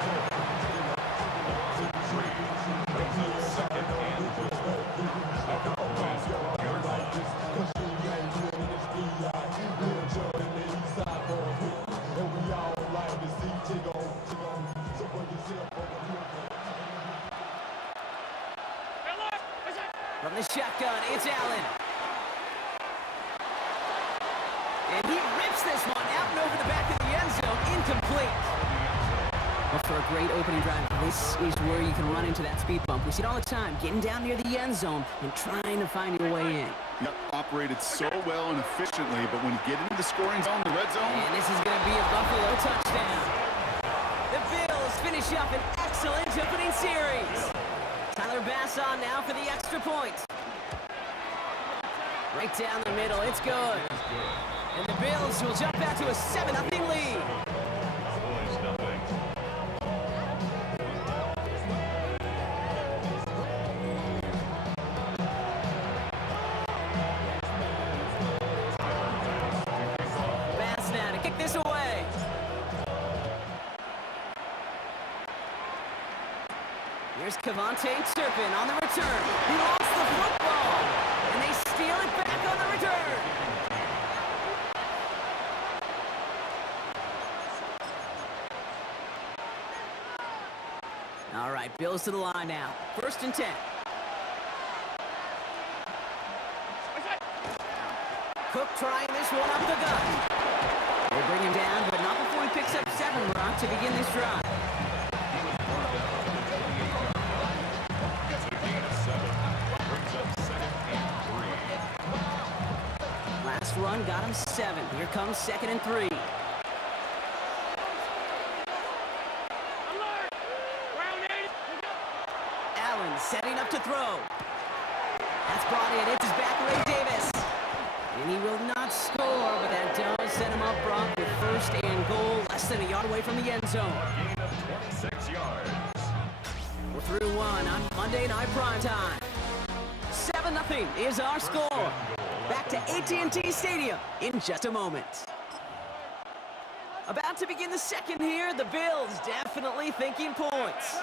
From the shotgun, it's Allen. And he rips this one out and over the back of the end zone. Incomplete. Well, for a great opening drive, this is where you can run into that speed bump. We see it all the time, getting down near the end zone and trying to find your way in. Yep, operated so well and efficiently, but when you get into the scoring zone, the red zone... And this is going to be a Buffalo touchdown. The Bills finish up an excellent opening series. Tyler Bass on now for the extra point. Right down the middle, it's good. And the Bills will jump back to a 7-0 lead. Cowboys nothing. Bass now to kick this away. Here's Kevontae Turpin on the return. He lost the football, and they steal it back on the return. All right, Bills to the line now. 1st and 10. Cook trying this one up the gut. They bring him down, but not before he picks up 7, Brock, to begin this drive. Last run got him 7. Here comes 2nd and 3. Allen setting up to throw. That's brought in. It's his back, Ray Davis. And he will not score, but that does set him up, Brock, with 1st and goal, less than a yard away from the end zone. Gain of 26 yards. We're through one on Monday Night Primetime. 7-0 is our score. Back to AT&T Stadium in just a moment. About to begin the second here, the Bills definitely thinking points.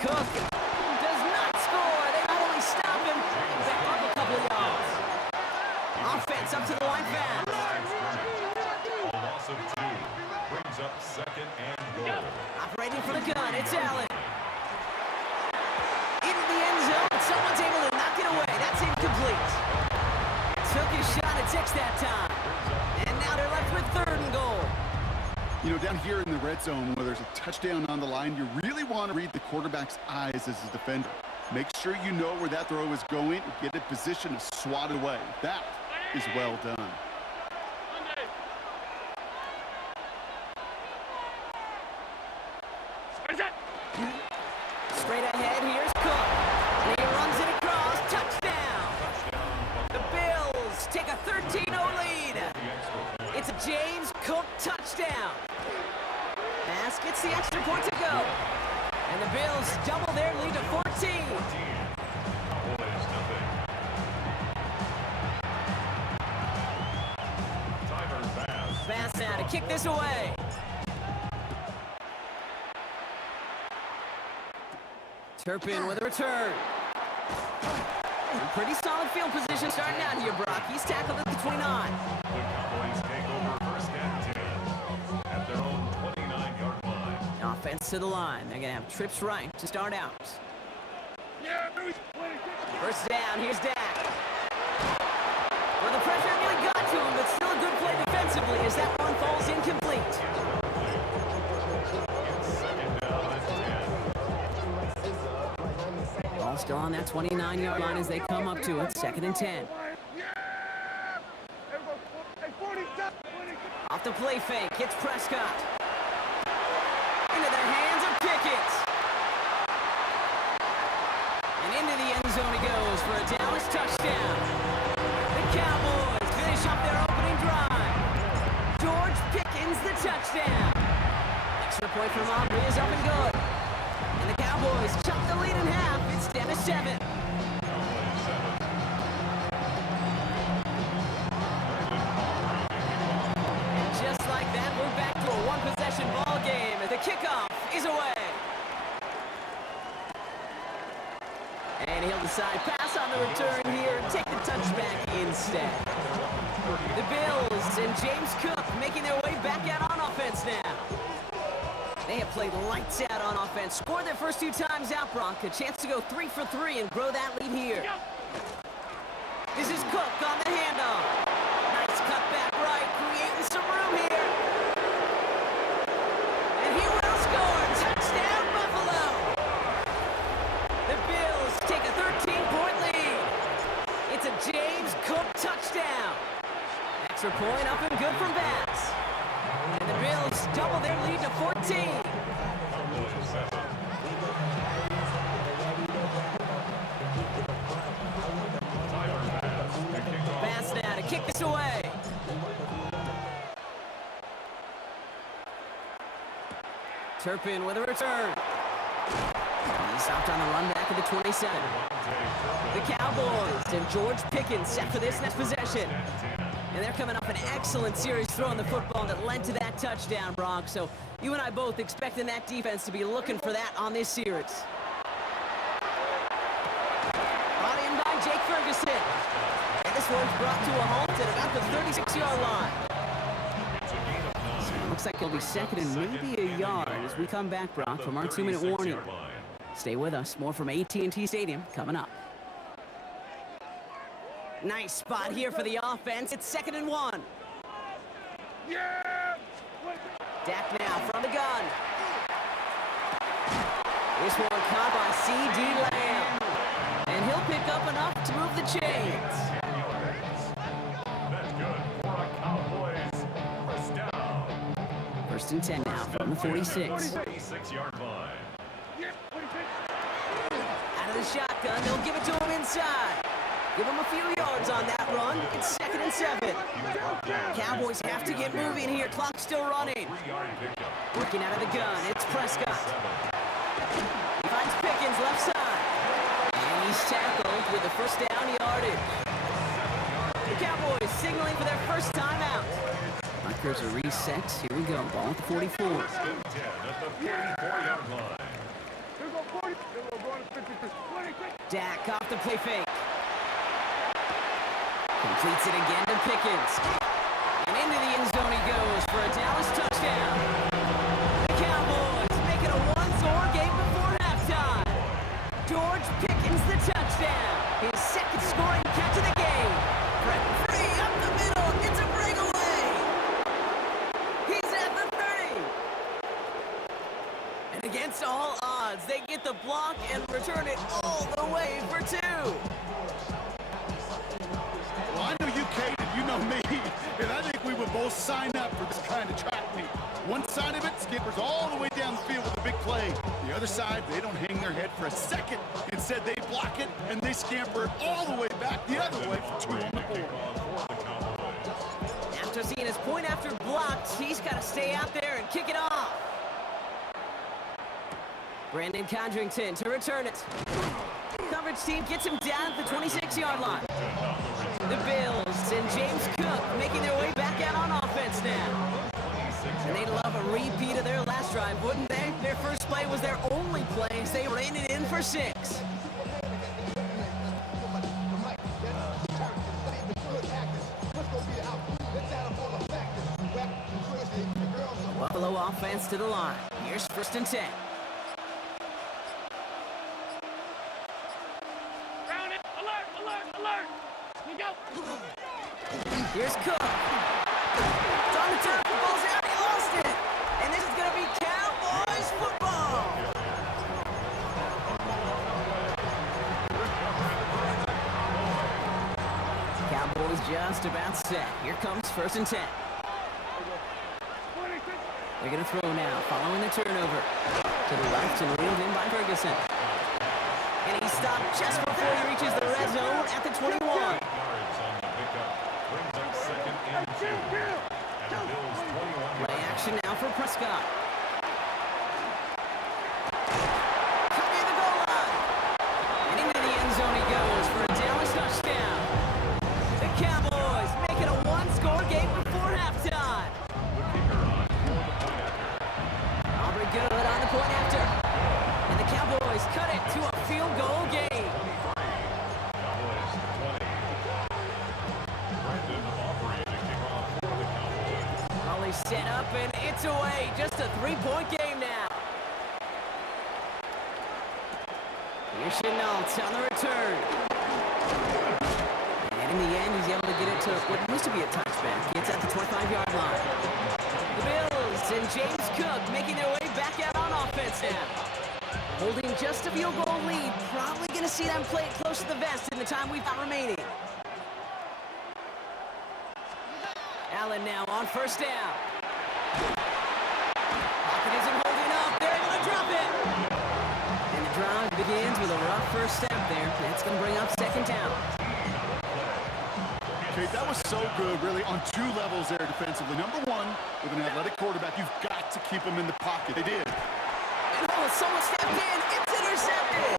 Cook does not score. They not only stop him, back up a couple of yards. gets up to the line fast. A loss of 2 brings up 2nd and goal. Operating for the gun, it's Allen. Into the end zone, but someone's able to knock it away. That's incomplete. Took his shot at 6 that time. And now they're left with 3rd and goal. You know, down here in the red zone where there's a touchdown on the line, you really want to read the quarterback's eyes as a defender. Make sure you know where that throw is going and get in position to swat it away. That is well done. Straight ahead, here's Cook. And he runs it across, touchdown. The Bills take a 13-0 lead. It's a James Cook touchdown. Pass gets the extra point to go. And the Bills double their lead to 14. Cowboys, nothing. Tyler Bass. Bass now to kick this away. Turpin with a return. Pretty solid field position starting out here, Brock. He's tackled at the 29. The Cowboys take over 1st and 10 at their own 29-yard line. Offense to the line. They're going to have trips right to start out. First down, here's Dak. Well, the pressure really got to him, but still a good play defensively as that one falls incomplete. Ball still on that 29-yard line as they come up to it. 2nd and 10. Off the play fake, hits Prescott. Into the hands of Pickett. And into the end zone he goes for a Dallas touchdown. The Cowboys finish up their opening drive. George Pickens the touchdown. Extra point from Aubrey is up and good. And the Cowboys chop the lead in half. It's down to 7. And just like that, we're back to a one-possession ball game as the kickoff is away. And he'll decide pass on the return here and take the touchback instead. The Bills and James Cook making their way back out on offense now. They have played lights out on offense. Scored their first 2 times out, Brock. A chance to go 3 for 3 and grow that lead here. This is Cook on the handoff. Nice cut back right, creating some room here. And he will score. Touchdown, Buffalo. The Bills take a 13-point lead. It's a James Cook touchdown. Extra point up and good from Bass. And the Bills double their lead to 14. Bass now to kick this away. Turpin with a return. He stopped on the run back at the 27. The Cowboys and George Pickens set for this next possession. And they're coming off an excellent series throwing the football that led to that touchdown, Bronx. So you and I both expecting that defense to be looking for that on this series. Brought in by Jake Ferguson. And this one's brought to a halt at about the 36-yard line. So it looks like it'll be 2nd and maybe a yard as we come back, Brock, from our 2-minute warning. Stay with us. More from AT&T Stadium coming up. Nice spot here for the offense. It's 2nd and 1. Dak now from the gun. This one caught by C.D. Lamb. And he'll pick up enough to move the chains. That's good for a Cowboys first down. 1st and 10 now from the 46. 46-yard line. Out of the shotgun, they'll give it to him inside. Give him a few yards on that run. It's 2nd and 7. Cowboys have to get moving here. Clock's still running. Working out of the gun, it's Prescott. He finds Pickens left side. And he's tackled with the first down yardage. The Cowboys signaling for their first time out. Markers are reset. Here we go. Ball at the 44. 10 at the 44-yard line. Dak off the play fake. Completes it again to Pickens. And into the end zone he goes for a Dallas touchdown. The Cowboys make it a one-score game before halftime. George Pickens the touchdown. His second scoring catch of the game. Brett Free up the middle. It's a breakaway. He's at the 30. And against all odds, they get the block and return it all the way for 2. Well, I know you, Kate, and you know me, and I think we would both sign up for this kind of track meet. One side of it skippers all the way down the field with a big play. The other side, they don't hang their head for a second. Instead, they block it, and they scamper it all the way back the other way for 2 on the board. After seeing his point after blocked, he's got to stay out there and kick it off. Brandon Condrington to return it. Coverage team gets him down at the 26-yard line. The Bills and James Cook making their way back out on offense now. And they'd love a repeat of their last drive, wouldn't they? Their first play was their only play as they ran it in for 6. Buffalo offense to the line. Here's 1st and 10. Ground it. Alert, alert, alert. Here we go. Here's Cook. It's on the turf. The ball's out. He lost it. And this is going to be Cowboys football. Cowboys just about set. Here comes 1st and 10. They're going to throw now, following the turnover. To the left and reeled in by Ferguson. And he stopped just before he reaches the red zone at the 21. Yards on the pickup. Brings up 2nd and 2. And the Bills 21 Play yards. action now for Prescott. Cut near the goal line. And into the end zone he goes for a Dallas touchdown. The Cowboys make it a one-score game before halftime. Aubrey good on the point after. And the Cowboys cut it to a field goal game. Cowboys 20. Brandon Aubrey to kick off for the Cowboys. Raleigh set up and it's away. Just a 3-point game now. Here's Chenault on the return. And in the end, he's able to get it to what used to be a touchback. It's at the 25-yard line. The Bills and James Cook making their way back out on offense now. Holding just a field goal lead. Probably going to see them play it close to the vest in the time we've got remaining. Allen now on 1st down. Pocket isn't holding up. They're able to drop it. And the drive begins with a rough first step there. That's going to bring up 2nd down. Okay, that was so good, really, on 2 levels there defensively. Number one, with an athletic quarterback, you've got to keep him in the pocket. They did. And oh, someone stepped in. It's intercepted.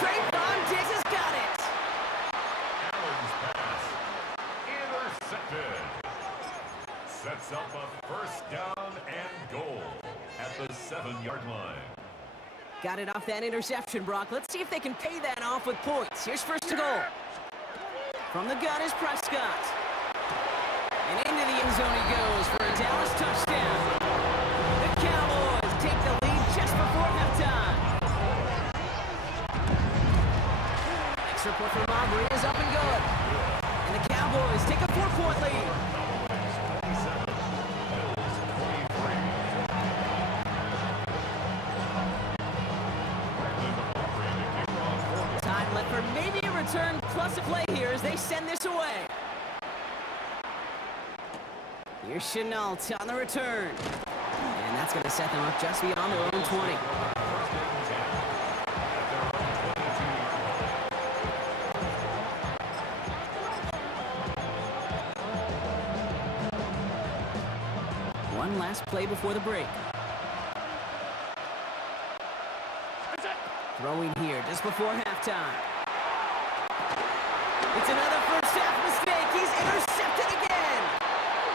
Trayvon Diggs has got it. Allen's pass. Intercepted. Sets up a 1st down and goal at the 7-yard line. Got it off that interception, Brock. Let's see if they can pay that off with points. Here's 1st and goal. From the gun is Prescott. And into the end zone he goes for a Dallas touchdown. The Cowboys take the lead just before halftime. Extra point from Aubrey is up and good. And the Cowboys take a 4-point lead. Time left for maybe a return plus a play here as they send this away. Here's Chenault on the return. And that's going to set them up just beyond their own 20. One last play before the break. Throwing here just before halftime. It's another first half mistake. He's intercepted again.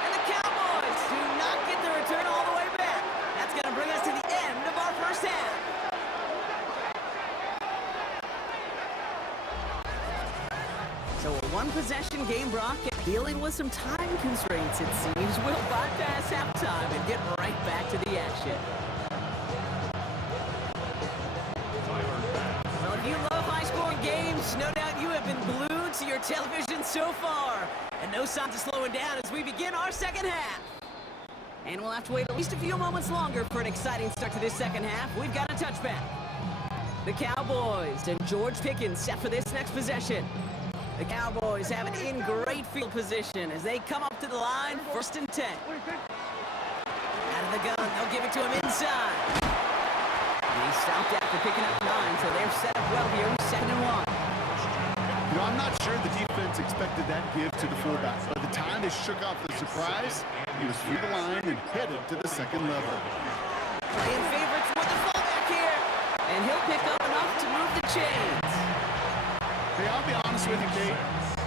And the Cowboys do not get the return all the way back. That's going to bring us to the end of our first half. So a one-possession game, Brock, and dealing with some time constraints, it seems. We'll bypass halftime and get right back to the action. Well, if you love high-scoring games, no doubt you have been glued to your television so far. And no signs of slowing down as we begin our second half. And we'll have to wait at least a few moments longer for an exciting start to this second half. We've got a touchback. The Cowboys and George Pickens set for this next possession. The Cowboys have it in great field position as they come up to the line, 1st and 10. Out of the gun, they'll give it to him inside. And he stopped after picking up 9, so they're set up well here, 2nd and 1. You know, I'm not sure the defense expected that give to the fullback. By the time they shook off the surprise, he was through the line and headed to the second level. Playing favorites with the fullback here, and he'll pick up enough to move the chains. Hey, I'll be honest with you, Kate.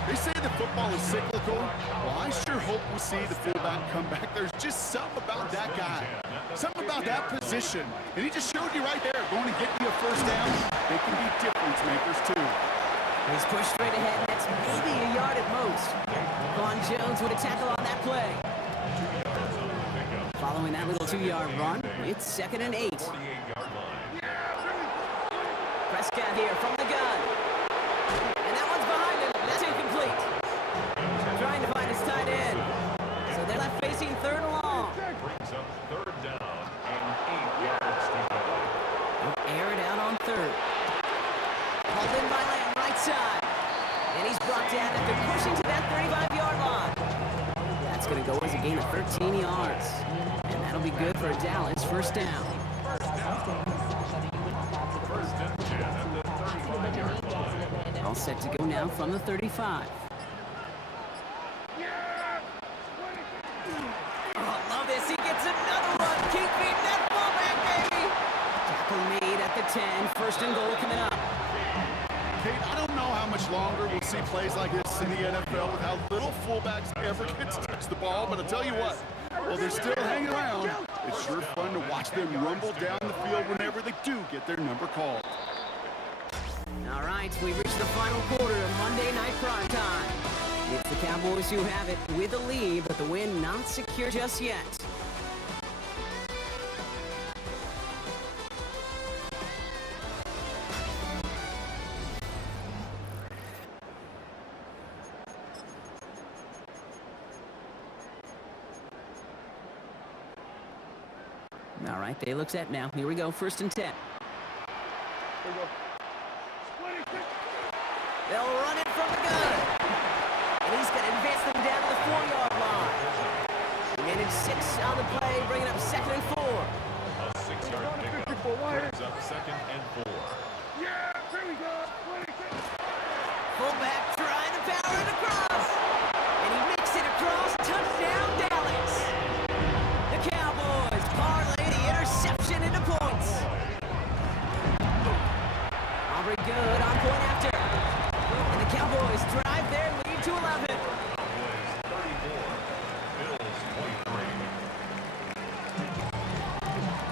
They say that football is cyclical. Well, I sure hope we see the fullback come back. There's just something about that guy, something about that position. And he just showed you right there, going to get you a first down. They can be difference makers, too. He's pushed straight ahead, and that's maybe a yard at most. Vaughn Jones with a tackle on that play. Following that little 2-yard run, it's 2nd and 8. Prescott here from the gun. And that one's behind him. That's incomplete. Trying to find his tight end. So they're left facing 3rd and long. Brings up 3rd down and 8 yards to go. They'll air it out on 3rd. Hauled in by Lamb, right side. And he's brought down after pushing to that 35-yard line. That's going to go as a gain of 13 yards. And that'll be good for Dallas, 1st down. All set to go now from the 35. Oh, love this. He gets another one. Keep beating that fullback, baby. Tackle made at the 10. 1st and goal coming up. Kate, I don't know how much longer we'll see plays like this in the NFL with how little fullbacks ever get to touch the ball, but I'll tell you what, while they're still hanging around, it's sure fun to watch them rumble down the field whenever they do get their number called. All right, we've reached the final quarter of Monday Night Prime Time. It's the Cowboys who have it with a lead, but the win not secure just yet. All right, they look set now. Here we go, 1st and 10. They'll run it from the gun. And he's going to advance them down to the 4-yard line. Managed 6 on the play, bringing up 2nd and 4. A 6-yard pickup brings up 2nd and 4. Yeah, there we go. 26. Fullback trying to power it across. And he makes it across. Touchdown, Dallas. The Cowboys parlay the interception into points. Aubrey good on point after. And the Cowboys drive their lead to 11. Cowboys 34, Bills 23.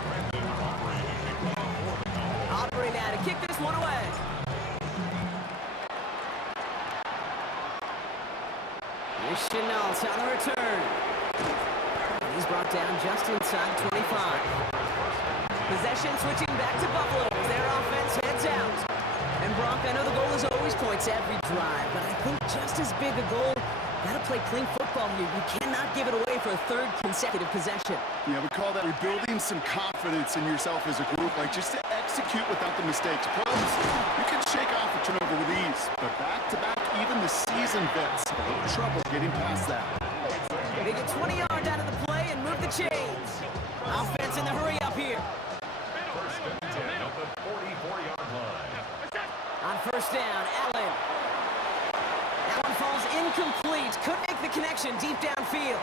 Brandon Aubrey to kick off for the Cowboys. Aubrey now to kick this one away. Here's Chenault on the return. And he's brought down just inside 25. Possession switching back to Buffalo as their offense heads out. And Brock, I know the goal is always points every drive, but I think just as big a goal, gotta play clean football here. You cannot give it away for a 3rd consecutive possession. Yeah, we call that rebuilding some confidence in yourself as a group, like just to execute without the mistakes. Pros, you can shake off a turnover with ease, but back-to-back, even the seasoned vets have a little trouble getting past that. They get 20 yards out of the play and move the chains. Offense in the hurry up here. 1st and 10 at the 44-yard line. On 1st down, Allen. That one falls incomplete. Could make the connection deep downfield.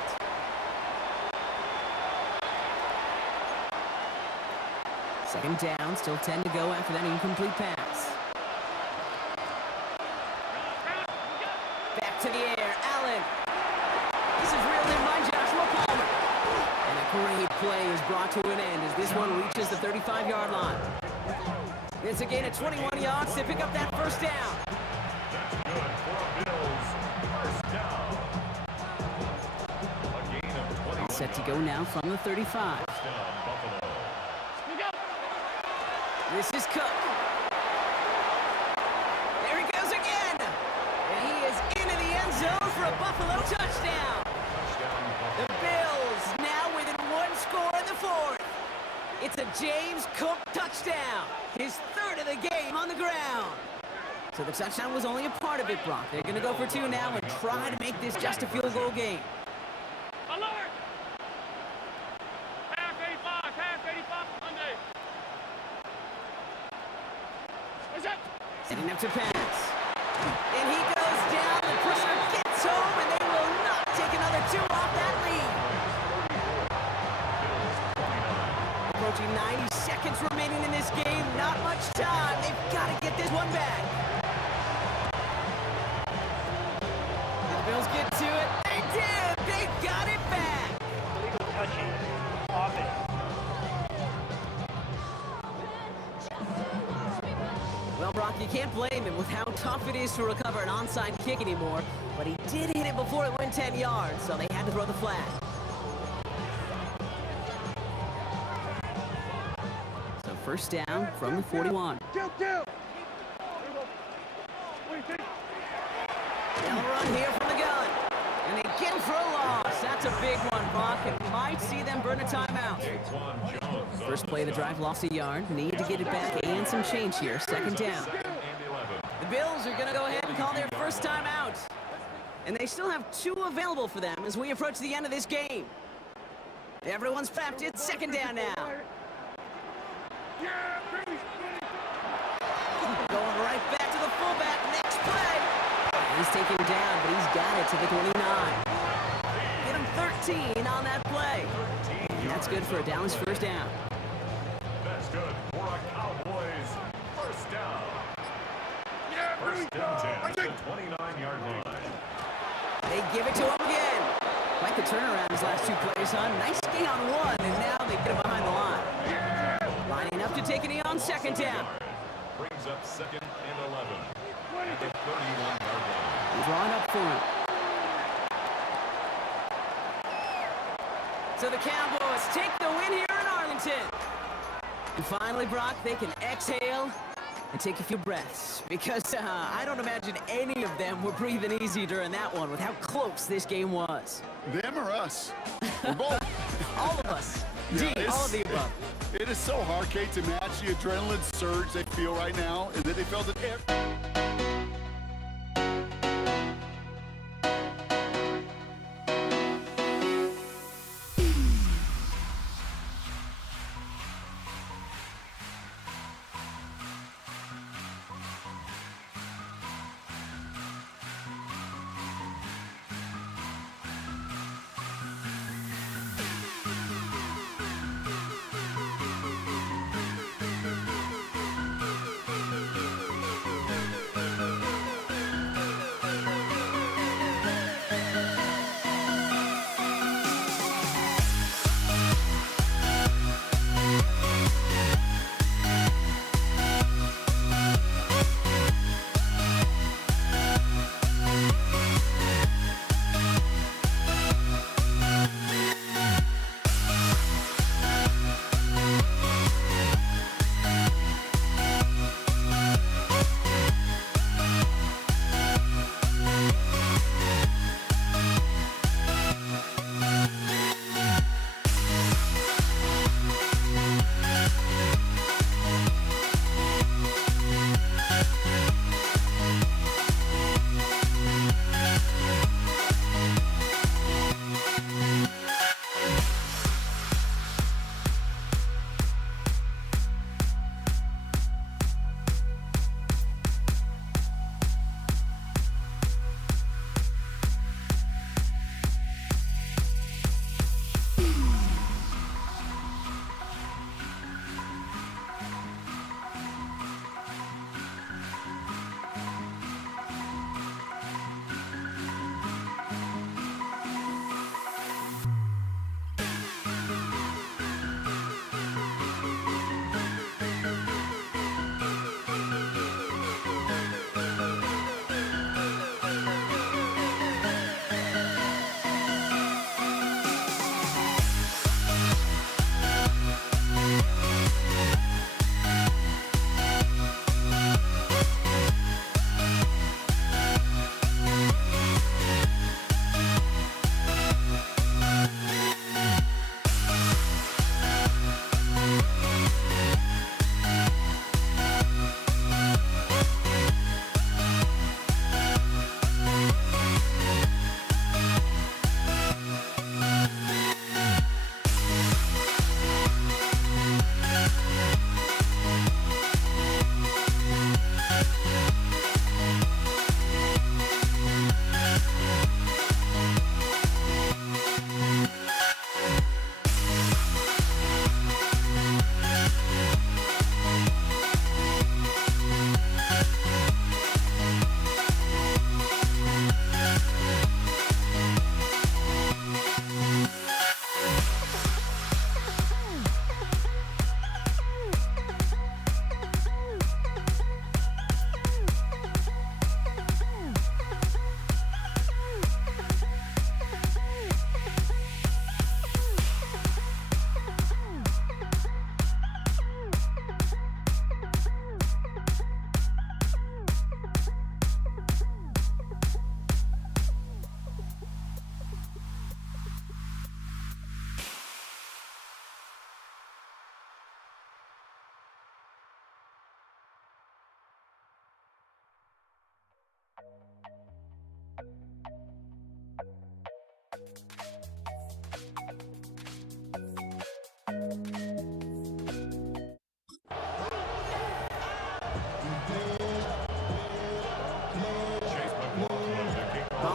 Second down, still 10 to go after that incomplete pass. Back to the air, Allen. This is reeled in by Joshua Palmer. And a great play is brought to an end as this one reaches the 35-yard line. It's a gain of 21 yards to pick up that 1st down. good for a Bills first down. A gain of 20. Set to go now from the 35. First down, Buffalo. This is Cook. There he goes again. And he is into the end zone for a Buffalo touchdown. Touchdown, The Buffalo. Bills now within one score in the fourth. It's a James Cook touchdown. His third of the game on the ground. So the touchdown was only a part of it, Brock. They're going to go for two now and try to make this just a field goal game. Alert! Half 85 Monday. Is it? Setting up to pass. And he goes down. The pressure gets home, and they will not take another two off that lead. Approaching 90 seconds remaining in this game. Not much time. They've got to get this one back. The Bills get to it. They did. They got it back. Illegal touching. Offense. Well, Brock, you can't blame him with how tough it is to recover an onside kick anymore. But he did hit it before it went 10 yards, so they had to throw the flag. So first down from the 41. They'll run here from the gun. And they get him for a loss. That's a big one, Brock. It might see them burn a timeout. Daquan Jones on First play of the drive lost a yard. Need to get it back and some change here. Second down. second and 11. The Bills are going to go ahead and call their first time out. And they still have two available for them as we approach the end of this game. Everyone's prepped. It's second down now. Going right back to the fullback. Next play. He's taken down, but he's got it to the 29. Get him 13 on that play. And that's good for a Dallas first down. That's good for a Cowboys first down. First down 10 to the 29-yard line. They give it to him again. Quite the turnaround his last two plays, huh? Nice gain on one, and now they get him behind the line. Lining up to take it on second down. Brings up second and 11 at the 31-yard line. Drawn up for him. So the Cowboys take the win here in Arlington. And finally, Brock, they can exhale and take a few breaths. Because I don't imagine any of them were breathing easy during that one with how close this game was. Them or us? We're both. All of us. Yeah, Indeed, all of the above. It is so hard, Kate, to match the adrenaline surge they feel right now, and that they felt it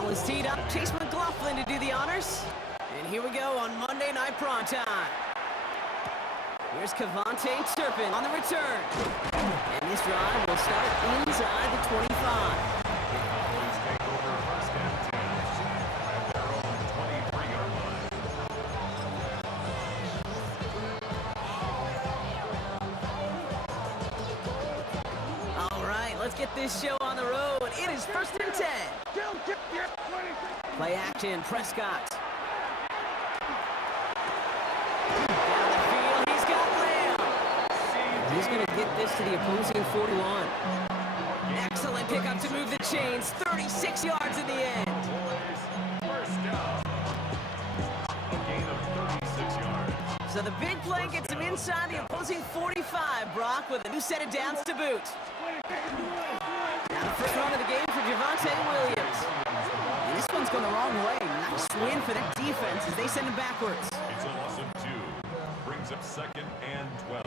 ball is teed up. Chase McLaughlin to do the honors. And here we go on Monday Night Primetime. Here's Cavante Turpin on the return. And this drive will start inside the 25. Cowboys take over first and 10 at their own 23-yard line. All right, let's get this show on the road. It is first and 10. Play action, Prescott. Down the field, he's got Lamb. He's going to get this to the opposing 41. Excellent pickup to move the chains. 36 yards in the end. Boys, first down. A gain of 36 yards. So the big play gets him inside the opposing 45, Brock, with a new set of downs to boot. Now the first run of the game for Javonte Williams. And this one's going the wrong way. Nice win for that defense as they send him backwards. It's a loss of 2. Brings up second and 12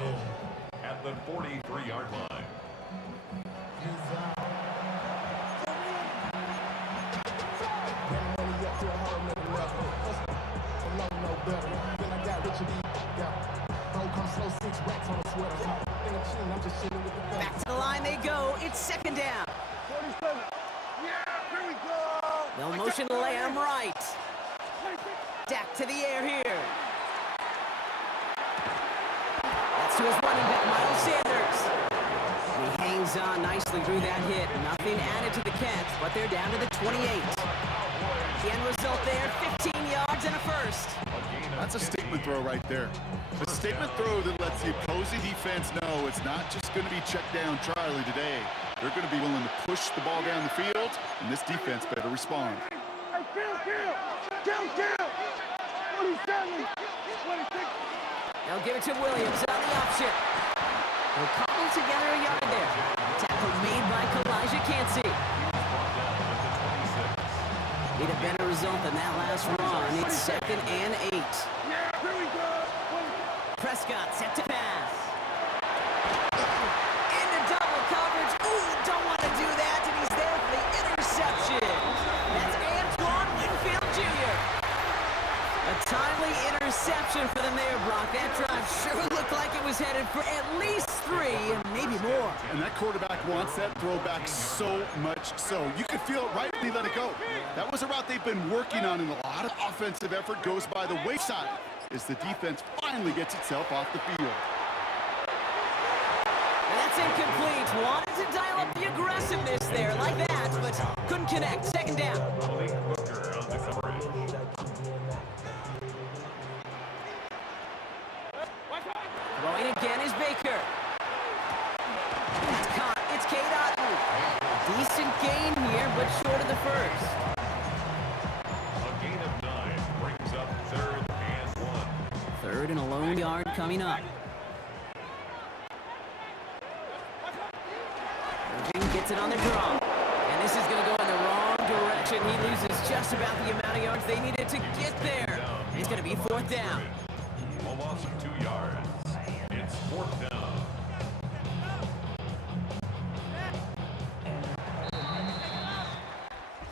at the 43-yard line. Back to the line they go. It's second down. They'll motion Lamb right. Dak to the air here. That's to his running back, Miles Sanders. He hangs on nicely through that hit. Nothing added to the catch, but they're down to the 28. The end result there, 15 yards and a first. That's a statement throw right there. A statement throw that lets the opposing defense know it's not just going to be check down Charlie today. They're going to be willing to push the ball down the field, and this defense better respond. They'll give it to Williams on the option. They'll cobble together a yard there. Tackle made by Kalijah Cansey. Need a better result than that last run. It's second and 8. Prescott set to pass. Into double coverage. Ooh, don't want to do that, and he's there for the interception. That's Antoine Winfield Jr. A timely interception for them there, Brock. That drive sure looked like it was headed for at least 3, and maybe more. And that quarterback wants that throwback so much so. You could feel it right when he let it go. That was a route they've been working on, and a lot of offensive effort goes by the wayside as the defense finally gets itself off the field. And that's incomplete. Wanted to dial up the aggressiveness there like that, but couldn't connect. Second down. Malik Hooker on the coverage. Throwing again is Baker. That's caught. It's Cade Otton. Decent gain here, but short of the first. A gain of 9 brings up third and 1. Third and a lone yard coming up. Irving gets it on the draw. And this is going to go in the wrong direction. He loses just about the amount of yards they needed to get there. It's going to be fourth down. A loss of 2 yards. It's fourth down.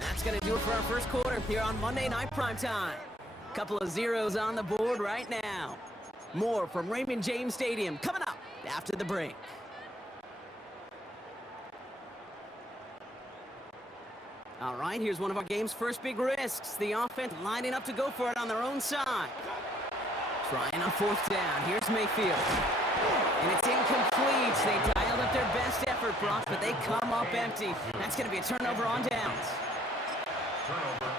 That's going to do it for our first quarter here on Monday Night Primetime. Couple of zeros on the board right now. More from Raymond James Stadium coming up after the break. All right, here's one of our game's first big risks. The offense lining up to go for it on their own side. Trying on fourth down. Here's Mayfield. And it's incomplete. They dialed up their best effort, Brock, but they come up empty. That's going to be a turnover on downs.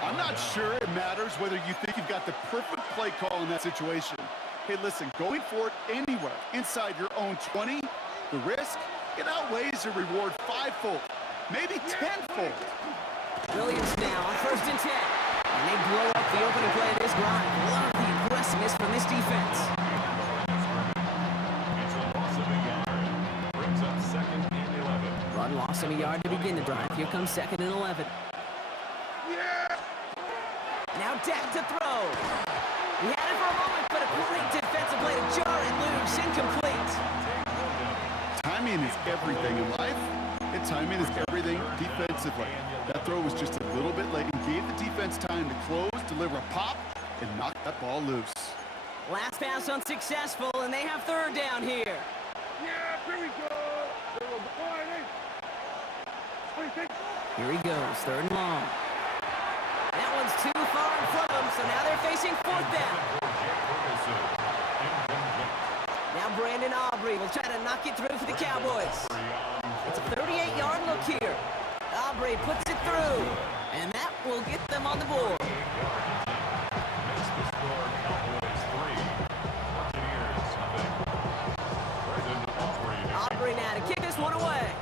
I'm not sure it matters whether you think you've got the perfect play call in that situation. Hey, listen, going for it anywhere inside your own 20, the risk, it outweighs the reward 5-fold, maybe 10-fold. Williams now on first and 10. And they blow up the opening play of this drive. Love the aggressiveness from this defense. It's a loss of a yard. Brings up second and 11. Run loss of a yard to begin the drive. Here comes second and 11. Now Dak to throw. He had it for a moment, but a great defensive play to jar and loose. Incomplete. Timing is everything in life, and timing is everything defensively. That throw was just a a little bit late and gave the defense time to close, deliver a pop, and knock that ball loose. Last pass unsuccessful, and they have third down here. Here we go. Here he goes, third and long. That one's too far in front of him, so now they're facing fourth down. Now Brandon Aubrey will try to knock it through for the Cowboys. It's a 38-yard look here. Aubrey puts it through, and that will get them on the board. Aubrey now to kick this one away.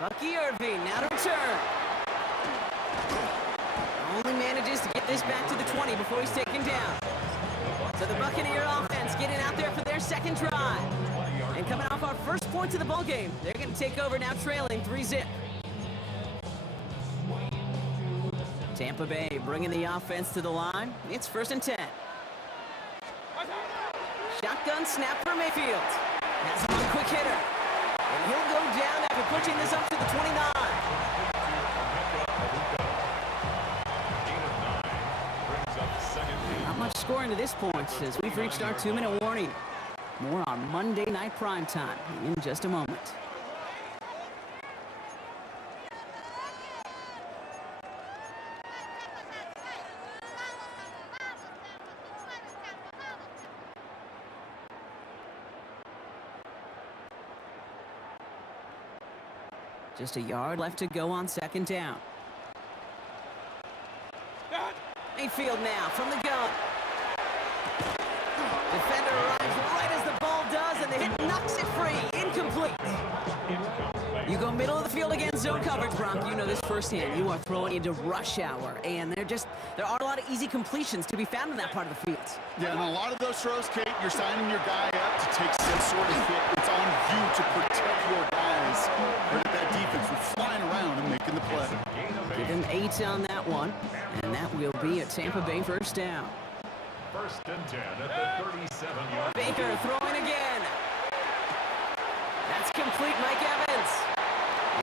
Bucky Irving now to return. Only manages to get this back to the 20 before he's taken down. So the Buccaneer offense getting out there for their second drive. And coming off our first points of the ball game, they're going to take over now trailing 3-zip. Tampa Bay bringing the offense to the line. It's 1st and 10. Shotgun snap for Mayfield. Has him on a quick hitter. And he'll go down after pushing this up to the 29. Not much scoring to this point as we've reached our 2-minute warning. More on Monday Night Primetime in just a moment. Just a yard left to go on 2nd down. Mayfield now from the gun. Defender arrives right as the ball does, and the hit knocks it free. Incomplete. You go middle of the field against zone coverage, Bronk. You know this firsthand. You are throwing into rush hour, and there are a lot of easy completions to be found in that part of the field. Yeah, and a lot of those throws, Kate, you're signing your guy up to take some sort of hit. It's on you to protect your guys. But that defense was flying around and making the play. Give him 8 on that one, and that will be a Tampa Bay 1st down. 1st and 10 at the 37-yard. Baker throwing again. That's complete, Mike Evans.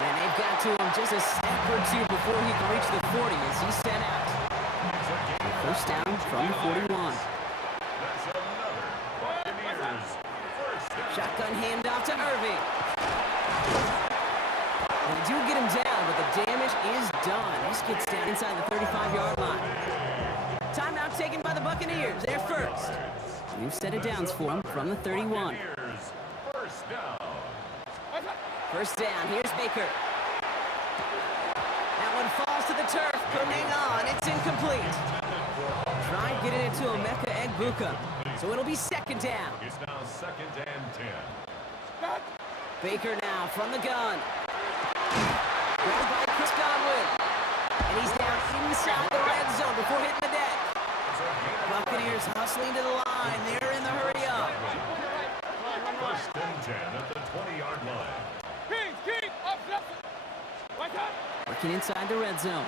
And they've got to him just a step or two before he can reach the 40 as he's sent out. 1st down from the 41. Shotgun handoff to Irving. They do get him down, but the damage is done. This gets down inside the 35-yard line. Timeout taken by the Buccaneers. They're first. New set of downs for them from the 31. 1st down. Here's Baker. That one falls to the turf. Couldn't hang on. It's incomplete. Try getting it to Emeka Egbuka. So it'll be 2nd down. It's now 2nd and 10. Baker now from the gun. Grabbed by Chris Godwin. And he's down inside the red zone before hitting the deck. Buccaneers hustling to the line. They're in the hurry up. 1st and 10 at the 20-yard line. Working inside the red zone.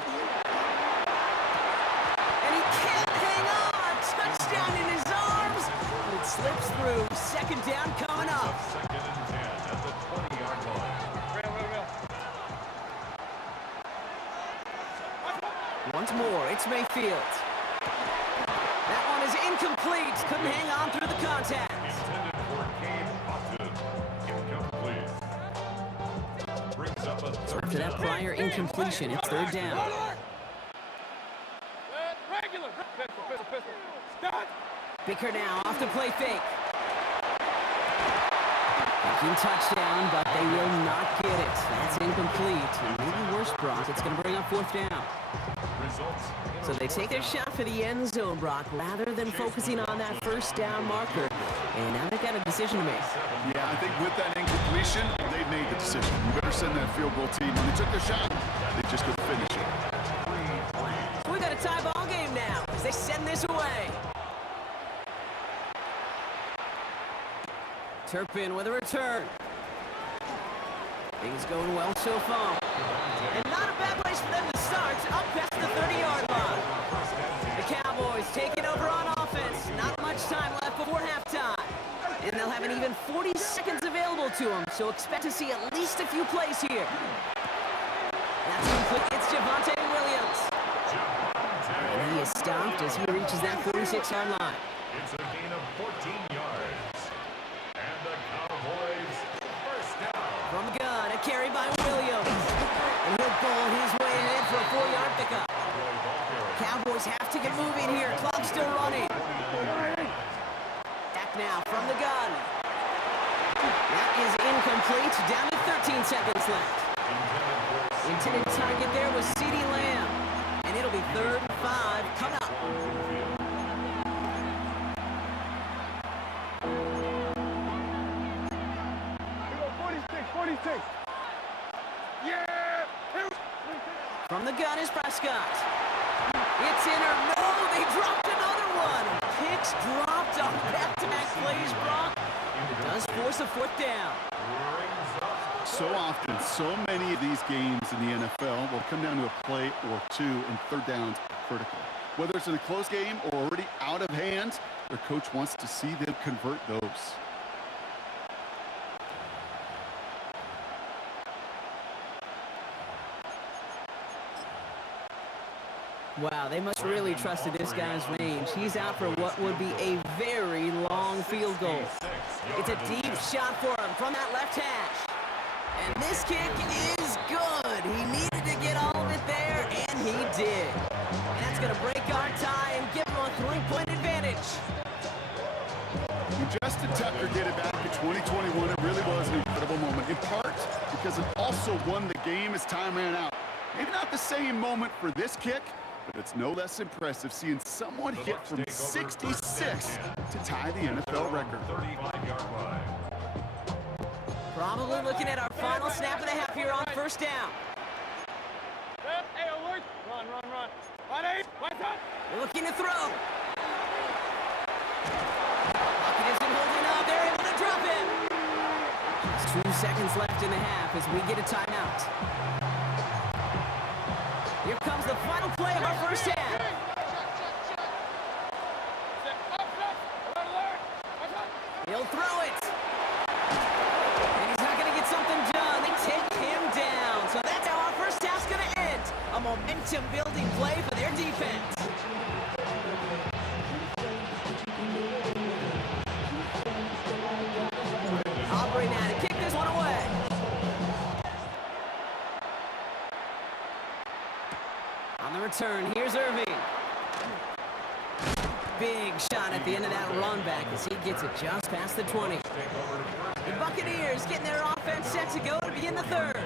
And he can't hang on. Touchdown in his arms. But it slips through. 2nd down coming up. 2nd and 10 at the 20-yard line. Once more, it's Mayfield. That one is incomplete. Couldn't hang on through the contact. Intended for Cade Otton. Incomplete. Brings up a So after that prior incompletion, it's 3rd down. Baker now off the play fake. Making touchdown, but they will not get it. That's incomplete. And maybe worse, Brock. It's going to bring up 4th down. So they take their shot for the end zone, Brock, rather than focusing on that 1st down marker. And now they've got a decision to make. Yeah, I think with that incompletion, they made the decision. You better send that field goal team. When they took their shot, they just couldn't finish it. So we got a tie ball game now as they send this away. Turpin with a return. Things going well so far. And not a bad place for them to start, up past the 30-yard line. The Cowboys taking over on offense. Not much time left before halftime. And they'll have an even 40 seconds available throw to him, so expect to see at least a few plays here. That's complete. It's Javonte Williams. And he is stopped as he reaches that 46-yard line. It's a gain of 14 yards. And the Cowboys first down. From the gun, a carry by Williams. And he'll pull his way ahead for a 4-yard pickup. Cowboys have to get moving here. Clock still running. Back now from the gun. That is incomplete. Down to 13 seconds left. Intended target there was CeeDee Lamb. And it'll be 3rd and 5 coming up. From the gun is Prescott. It's in or no, they dropped another one. Picks dropped on back-to-back plays, Brock. Does force a 4th down. So often, so many of these games in the NFL will come down to a play or two, and 3rd downs are critical. Whether it's in a close game or already out of hand, their coach wants to see them convert those. Wow, they must really trusted this guy's range. He's out for what would be a very long field goal. It's a deep shot for him from that left hash. And this kick is good. He needed to get all of it there, and he did. And that's going to break our tie and give him a 3-point advantage. When Justin Tucker did it back in 2021, it really was an incredible moment, in part because it also won the game as time ran out. Maybe not the same moment for this kick, but it's no less impressive seeing someone hit from 66 to tie the NFL record. 35-yard line. Probably looking at our final snap of the half here on 1st down. Hey, alert! Run. They're looking to throw. Pocket isn't holding up. They're able to drop him. Just 2 seconds left in the half as we get a timeout. Here comes the final play of our 1st half. He'll throw it. And he's not going to get something done. They take him down. So that's how our 1st half's going to end. A momentum-building play for their defense. Aubrey now to kick this one away. On the return, here's Irving. Big shot at the end of that run back as he gets it just past the 20. The Buccaneers getting their offense set to go to begin the 3rd.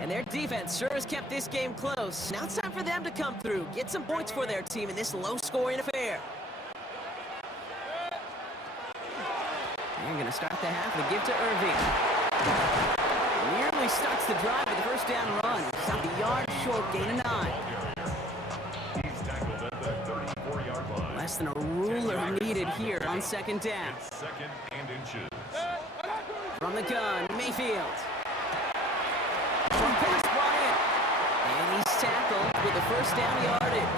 And their defense sure has kept this game close. Now it's time for them to come through, get some points for their team in this low-scoring affair. They're going to start the half with a give to Irving. Nearly starts the drive with the 1st down run. Stopped a yard short, gain of 9. He's tackled at the 34-yard line. Less than a ruler needed here on 2nd down. 2nd and inches. From the gun, Mayfield. Short pass brought in. And he's tackled with the 1st down yardage.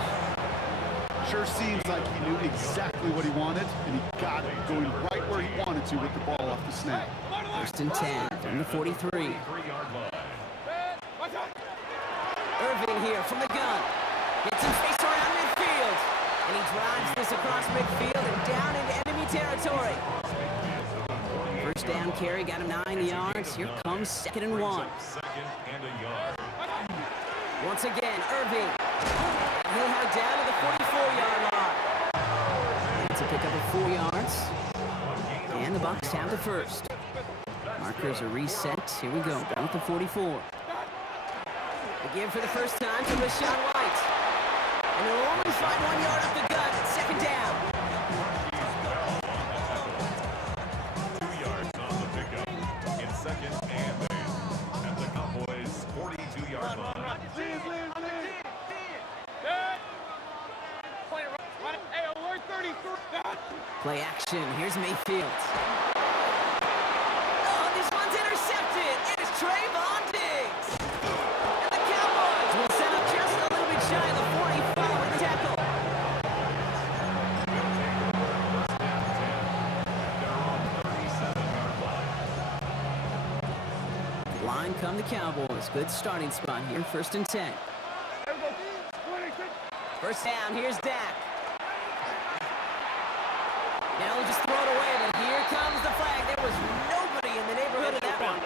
Sure seems like he knew exactly what he wanted, and he got it going right where he wanted to with the ball off the snap. 1st and 10 from the 43. 3-yard line. Irving here from the gun. Gets him face around midfield. And he drives this across midfield and down into enemy territory. 1st down carry, got him 9 yards. Here comes 2nd and 1. 2nd and a yard. Once again, Irving. And he'll head down to the 44-yard line. It's a pickup of 4 yards. And the Bucs have the 1st. Markers are reset. Here we go, down at the 44. Again for the 1st time to Rashawn White. And they'll only find 1 yard up the gut. 2nd down. 2 yards on the pickup. In 2nd and 8. At the Cowboys' 42-yard line. Hey, alert 33. Play action. Here's Mayfield. Oh, this one's intercepted. It is Trayvon Diggs. And the Cowboys will set up just a little bit shy of the 40 following the tackle. Line come the Cowboys. Good starting spot here, 1st and 10. First down, here's Dak. Now he'll just throw it away, but here comes the flag. There was nobody in the neighborhood of that one.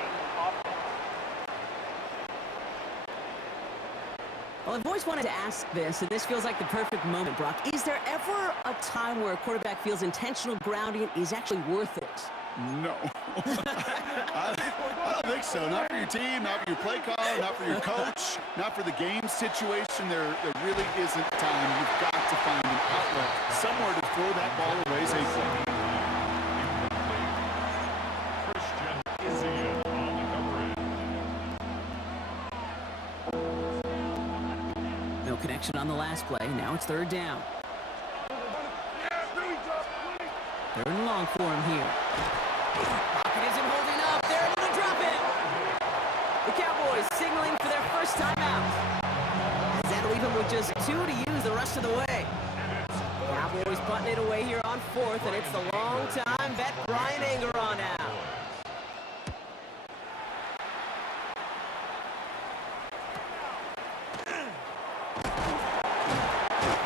Well, I've always wanted to ask this, and this feels like the perfect moment, Brock. Is there ever a time where a quarterback feels intentional grounding is actually worth it? No. I don't think so. Not for your team, not for your play caller, not for your coach, not for the game situation. There really isn't time. You've got to find an outlet, somewhere to throw that ball away safely. Christian Izien on the coverage. No connection on the last play. Now it's 3rd down. 3rd and long for him here. Pocket isn't holding up. They're able to drop it. The Cowboys signaling for their first time out. That'll leave him with just 2 to use the rest of the way. Cowboys putting it away here on 4th, and it's the long-time vet Brian Engeron out.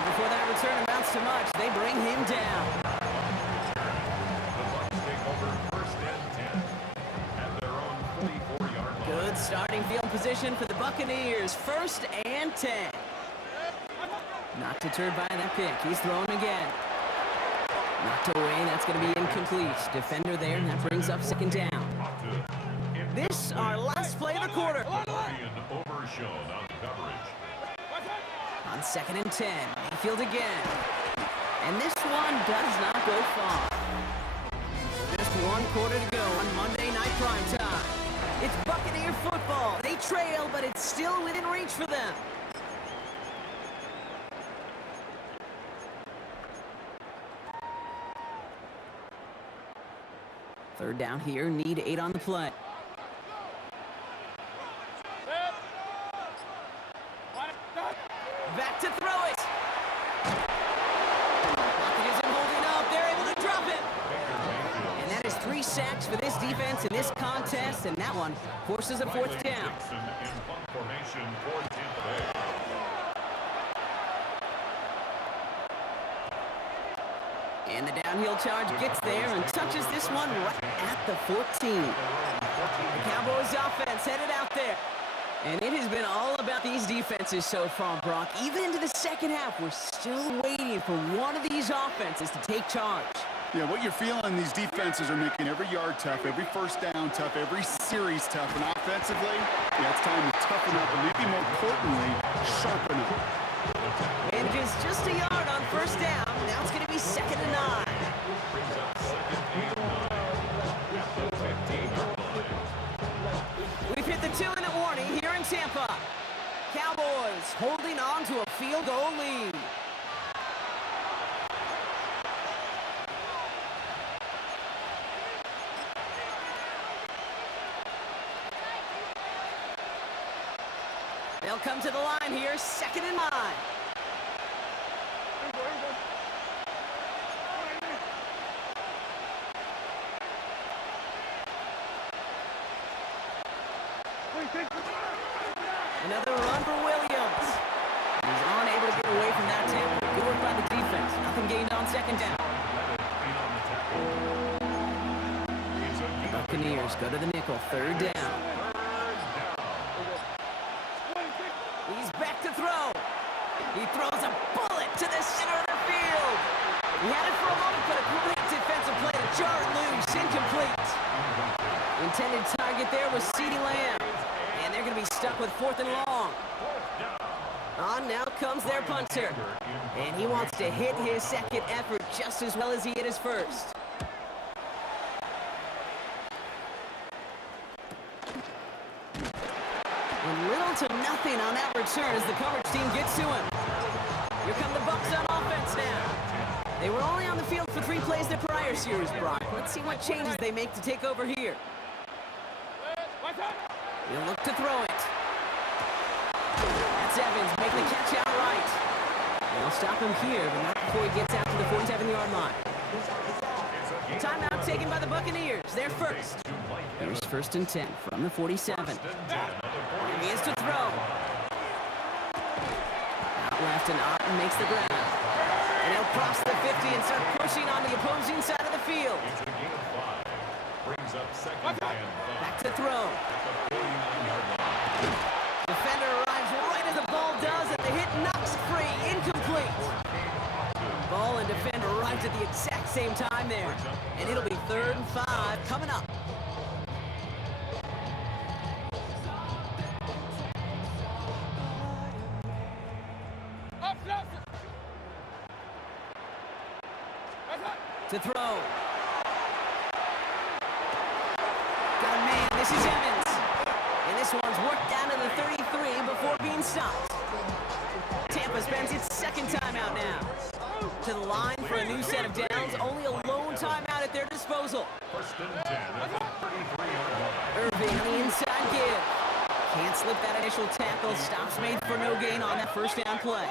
Before that return amounts to much, they bring him down. Good starting field position for the Buccaneers. 1st and 10. Not deterred by that pick. He's throwing again. Knocked away. That's going to be incomplete. Defender there, and that brings up 2nd down. This, our last play of the quarter. Overshown on coverage. On 2nd and 10. Mayfield again. And this one does not go far. Just 1 quarter to go on Monday Night Primetime. It's Buccaneer football. They trail, but it's still within reach for them. Third down here. Need 8 on the play. Back to throw it. Pocket isn't holding up. They're able to drop it. And that is 3 sacks for this defense in this contest, and that one forces a 4th down. And the downhill charge gets there and touches this one right at the 14. The Cowboys offense headed out there. And it has been all about these defenses so far, Brock. Even into the second half, we're still waiting for one of these offenses to take charge. Yeah, what you're feeling, these defenses are making every yard tough, every first down tough, every series tough. And offensively, yeah, it's time to toughen up and maybe more importantly, sharpen up. And it is just a yard on 1st down. Now it's going to be 2nd and 9. We've hit the 2-minute warning here in Tampa. Cowboys holding on to a field goal lead. They'll come to the line here, 2nd and 9. Another run for Williams. He's unable to get away from that tackle. Good work by the defense. Nothing gained on 2nd down. Buccaneers go to the nickel. 3rd down. He's back to throw. He throws a bullet to the center of the field. He had it for a moment, but a great defensive play to jar it loose. Incomplete. Intended target there was CeeDee Lamb. And they're going to be stuck with 4th and long. On now comes their punter. And he wants to hit his 2nd effort just as well as he hit his 1st. And little to nothing on that return as the coverage team gets to him. Here come the Bucs on offense now. They were only on the field for 3 plays the prior series, Brock. Let's see what changes they make to take over here. He'll look to throw it. That's Evans making the catch outright. They'll stop him here, but not before he gets out to the 47-yard line. Timeout taken by the Buccaneers. They're first. Here's 1st and 10 from the 47. Here he is to throw. Out left, and Otten makes the grab. And he'll cross the 50 and start pushing on the opposing side of the field. It's a gain of 5. Brings up 2nd and 5. Back to throw. At the 49-yard line. Defender arrives right as the ball does, and the hit knocks free. Incomplete. Ball and defender arrives at the exact same time there. And it'll be 3rd and 5 coming up. To throw. Got a man. This is Evans. And this one's worked down to the 33 before being stopped. Tampa spends its 2nd timeout now. To the line for a new set of downs. Only a lone timeout at their disposal. 1st and 10 at the 33-yard line. Irving on the inside give. Can't slip that initial tackle. Stops made for no gain on that 1st down play.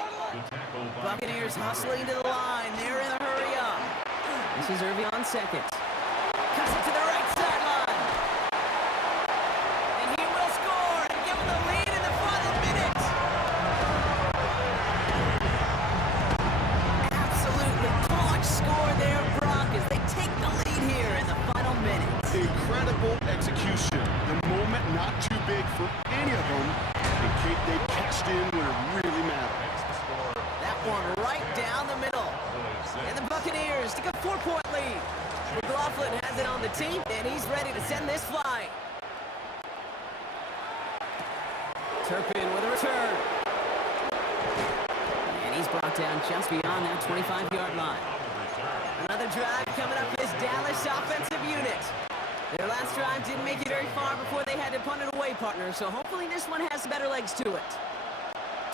Buccaneers hustling to the line. They're in a hurry up. This is Irving on 2nd. Cuts it to the right sideline. And he will score and give him the lead in the final minute. Absolutely clutch score there, Brock, as they take the lead here in the final minute. Incredible execution. The moment not too big for any of them. And Kate, they cashed in when it really mattered. That one right down the middle. And the Buccaneers take a 4-point lead. McLaughlin has it on the team, and he's ready to send this flying. Turpin with a return. And he's brought down just beyond that 25-yard line. Another drive coming up for this Dallas offensive unit. Their last drive didn't make it very far before they had to punt it away, partner, so hopefully this one has better legs to it.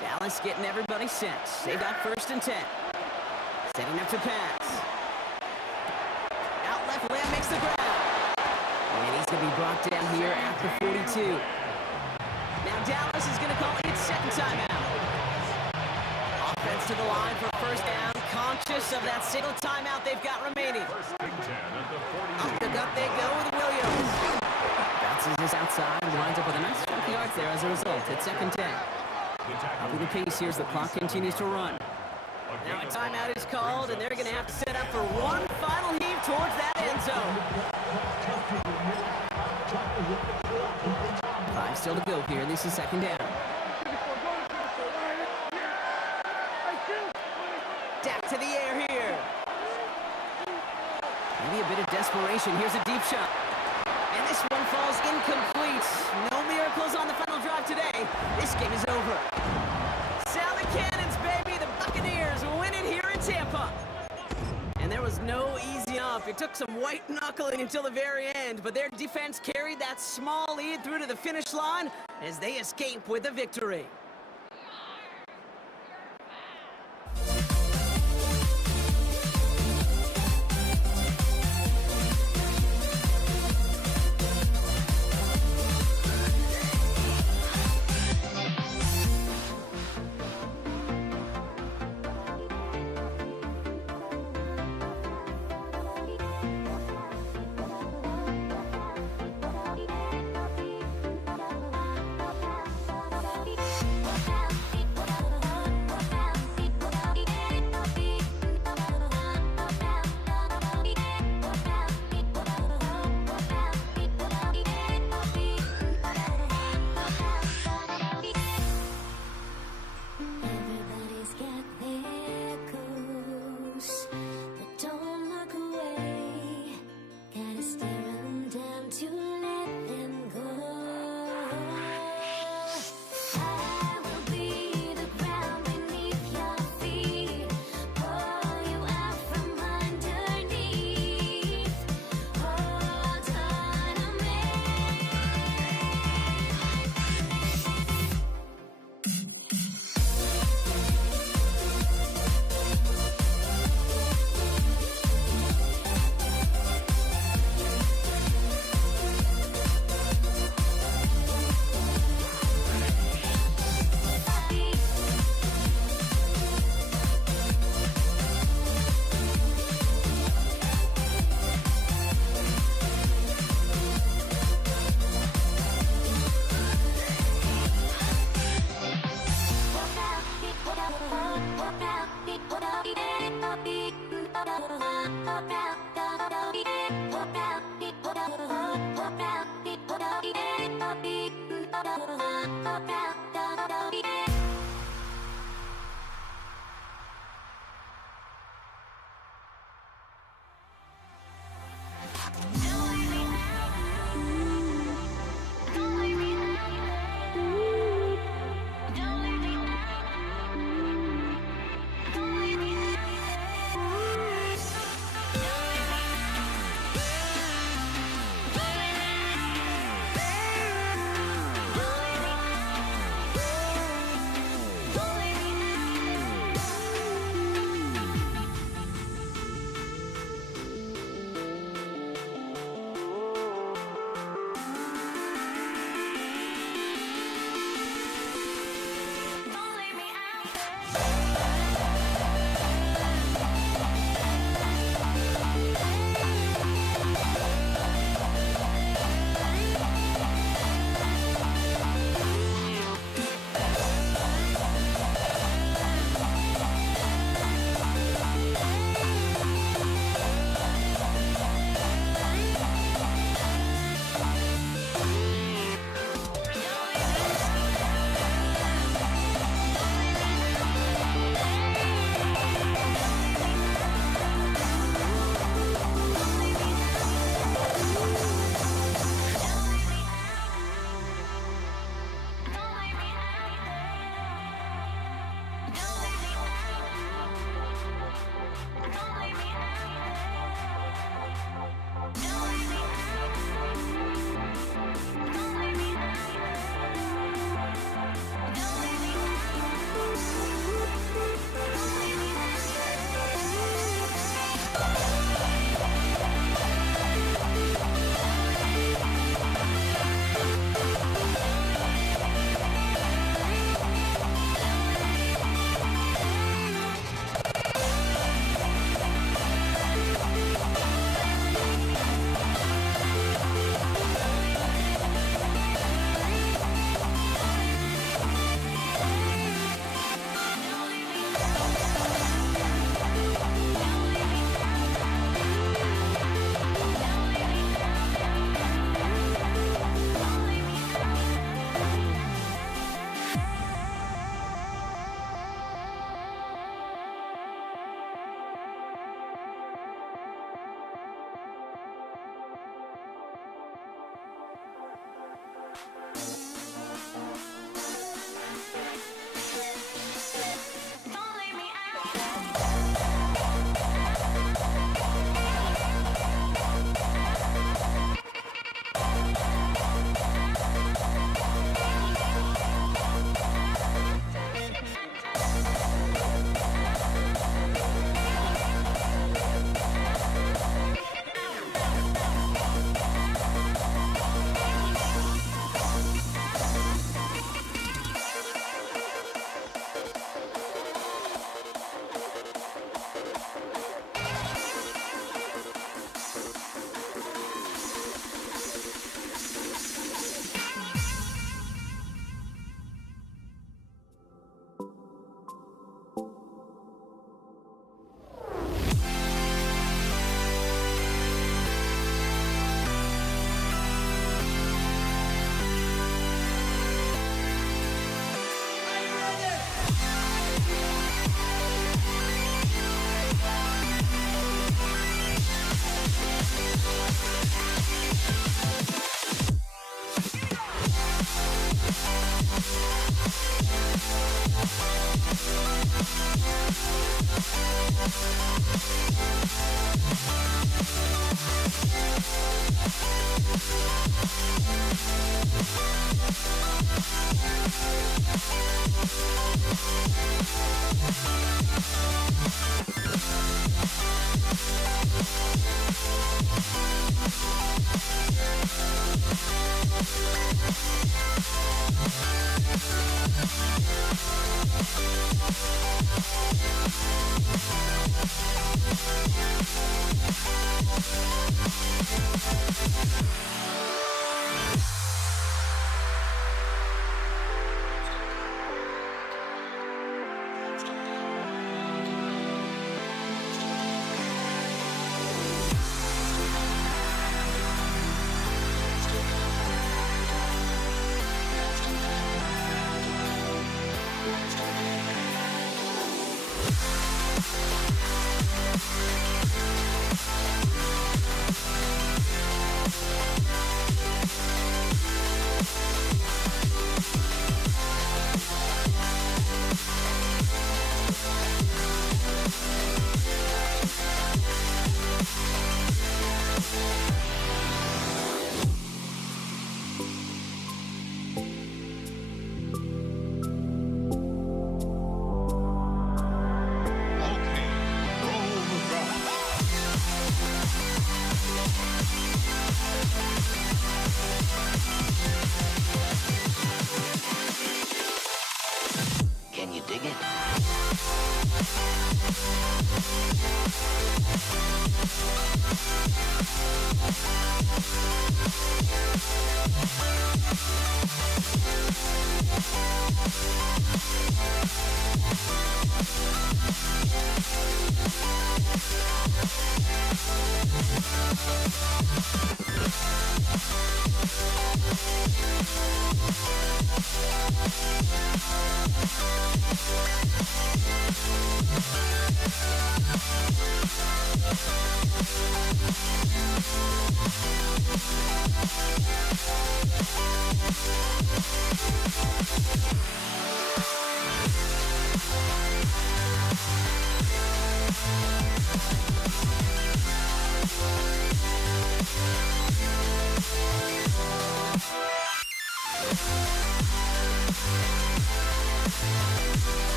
Dallas getting everybody set. They got 1st and 10. Setting up to pass. Out left, Lamb makes the grab. And he's going to be brought down here at the 42. Now Dallas is going to call it its 2nd timeout. Offense to the line for 1st down. Conscious of that single timeout they've got remaining. 1st and 10 at the 42. Up the gut they go with Williams. Bounces this outside and winds up with a nice chunk of yards there as a result. It's 2nd 10. Up with the pace here as the clock continues to run. Now a timeout is called, and they're going to have to set up for one final heave towards that end zone. 5 still to go here. This is 2nd down. Dak to the air here. Maybe a bit of desperation. Here's a deep shot. And this one falls incomplete. No miracles on the final drive today. This game is over. Sally Cannons, baby. The Buccaneers win it here in Tampa. And there was no easy up. It took some white knuckling until the very end, but their defense carried that small lead through to the finish line as they escape with the victory.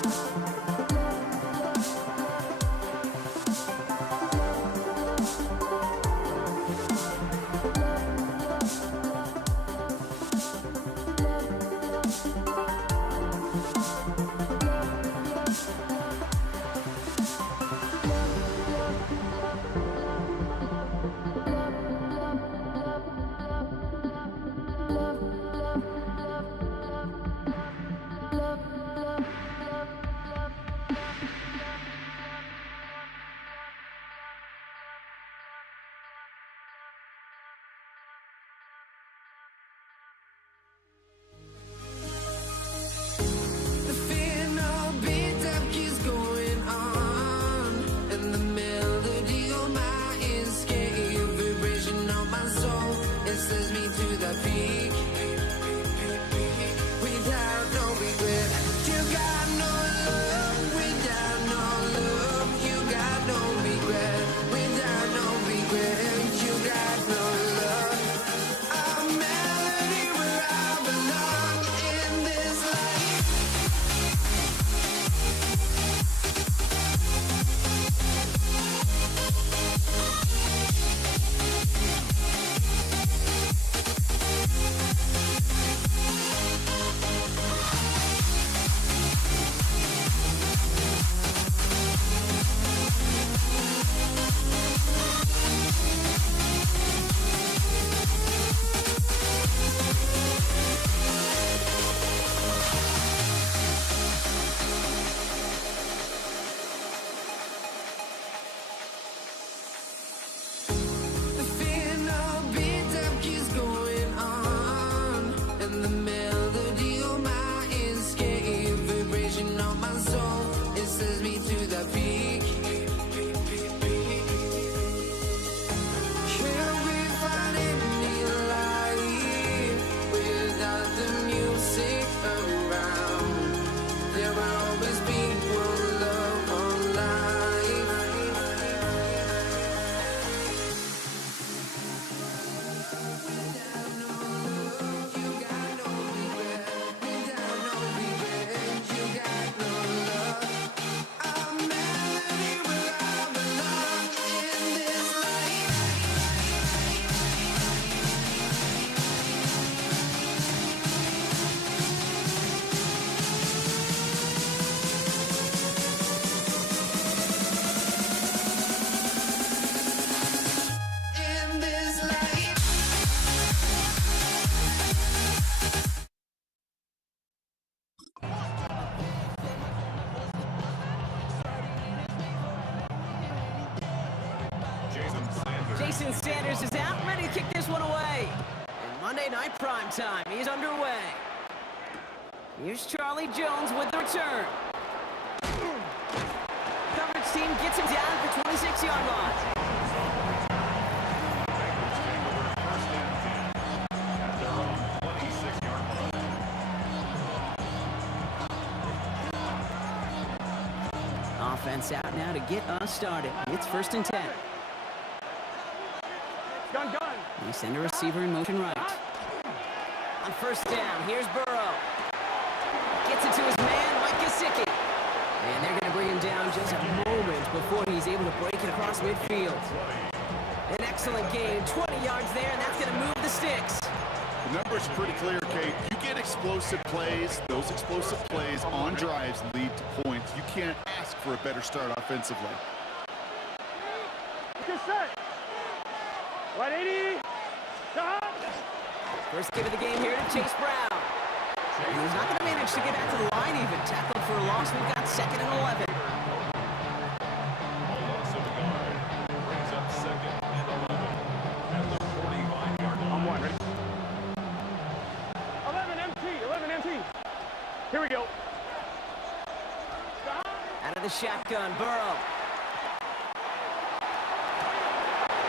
The fear no beat up keeps going on, and the melody on my ears carry a vibration on my soul. It sends me to the peak without no regret. You got no love without no love. You got no regret without no regret. You got no love. A melody where I belong in this life. The fear no beat up keeps going on, and the melody on my ears carry a vibration on my soul. It sends me to the peak. Can we find any light without the music around? There will always be one love on life. In this life. Jason Sanders is out, ready to kick this one away. And Monday Night Primetime is underway. Here's Charlie Jones with the return. Coverage team gets him down at the 26-yard line. Offense out now to get us started. It's 1st and 10. Gun. They send a receiver in motion right. On 1st down, here's Burrow. Gets it to his man, Mike Gesicki. And they're going to bring him down just a moment before he's able to break it across midfield. An excellent game, 20 yards there, and that's going to move the sticks. The numbers are pretty clear, Kate. You get explosive plays. Those explosive plays on drives lead to points. You can't ask for a better start offensively. Good set. 180. Stop. First give of the game here to Chase Brown. And he's not going to manage to get back to the line even. Tackled for a loss. We've got 2nd and 11. Loss of a guard brings up 2nd and 11 at the 45-yard line. I'm one. Ready? 11 MT. Here we go. Out of the shotgun, Burrow.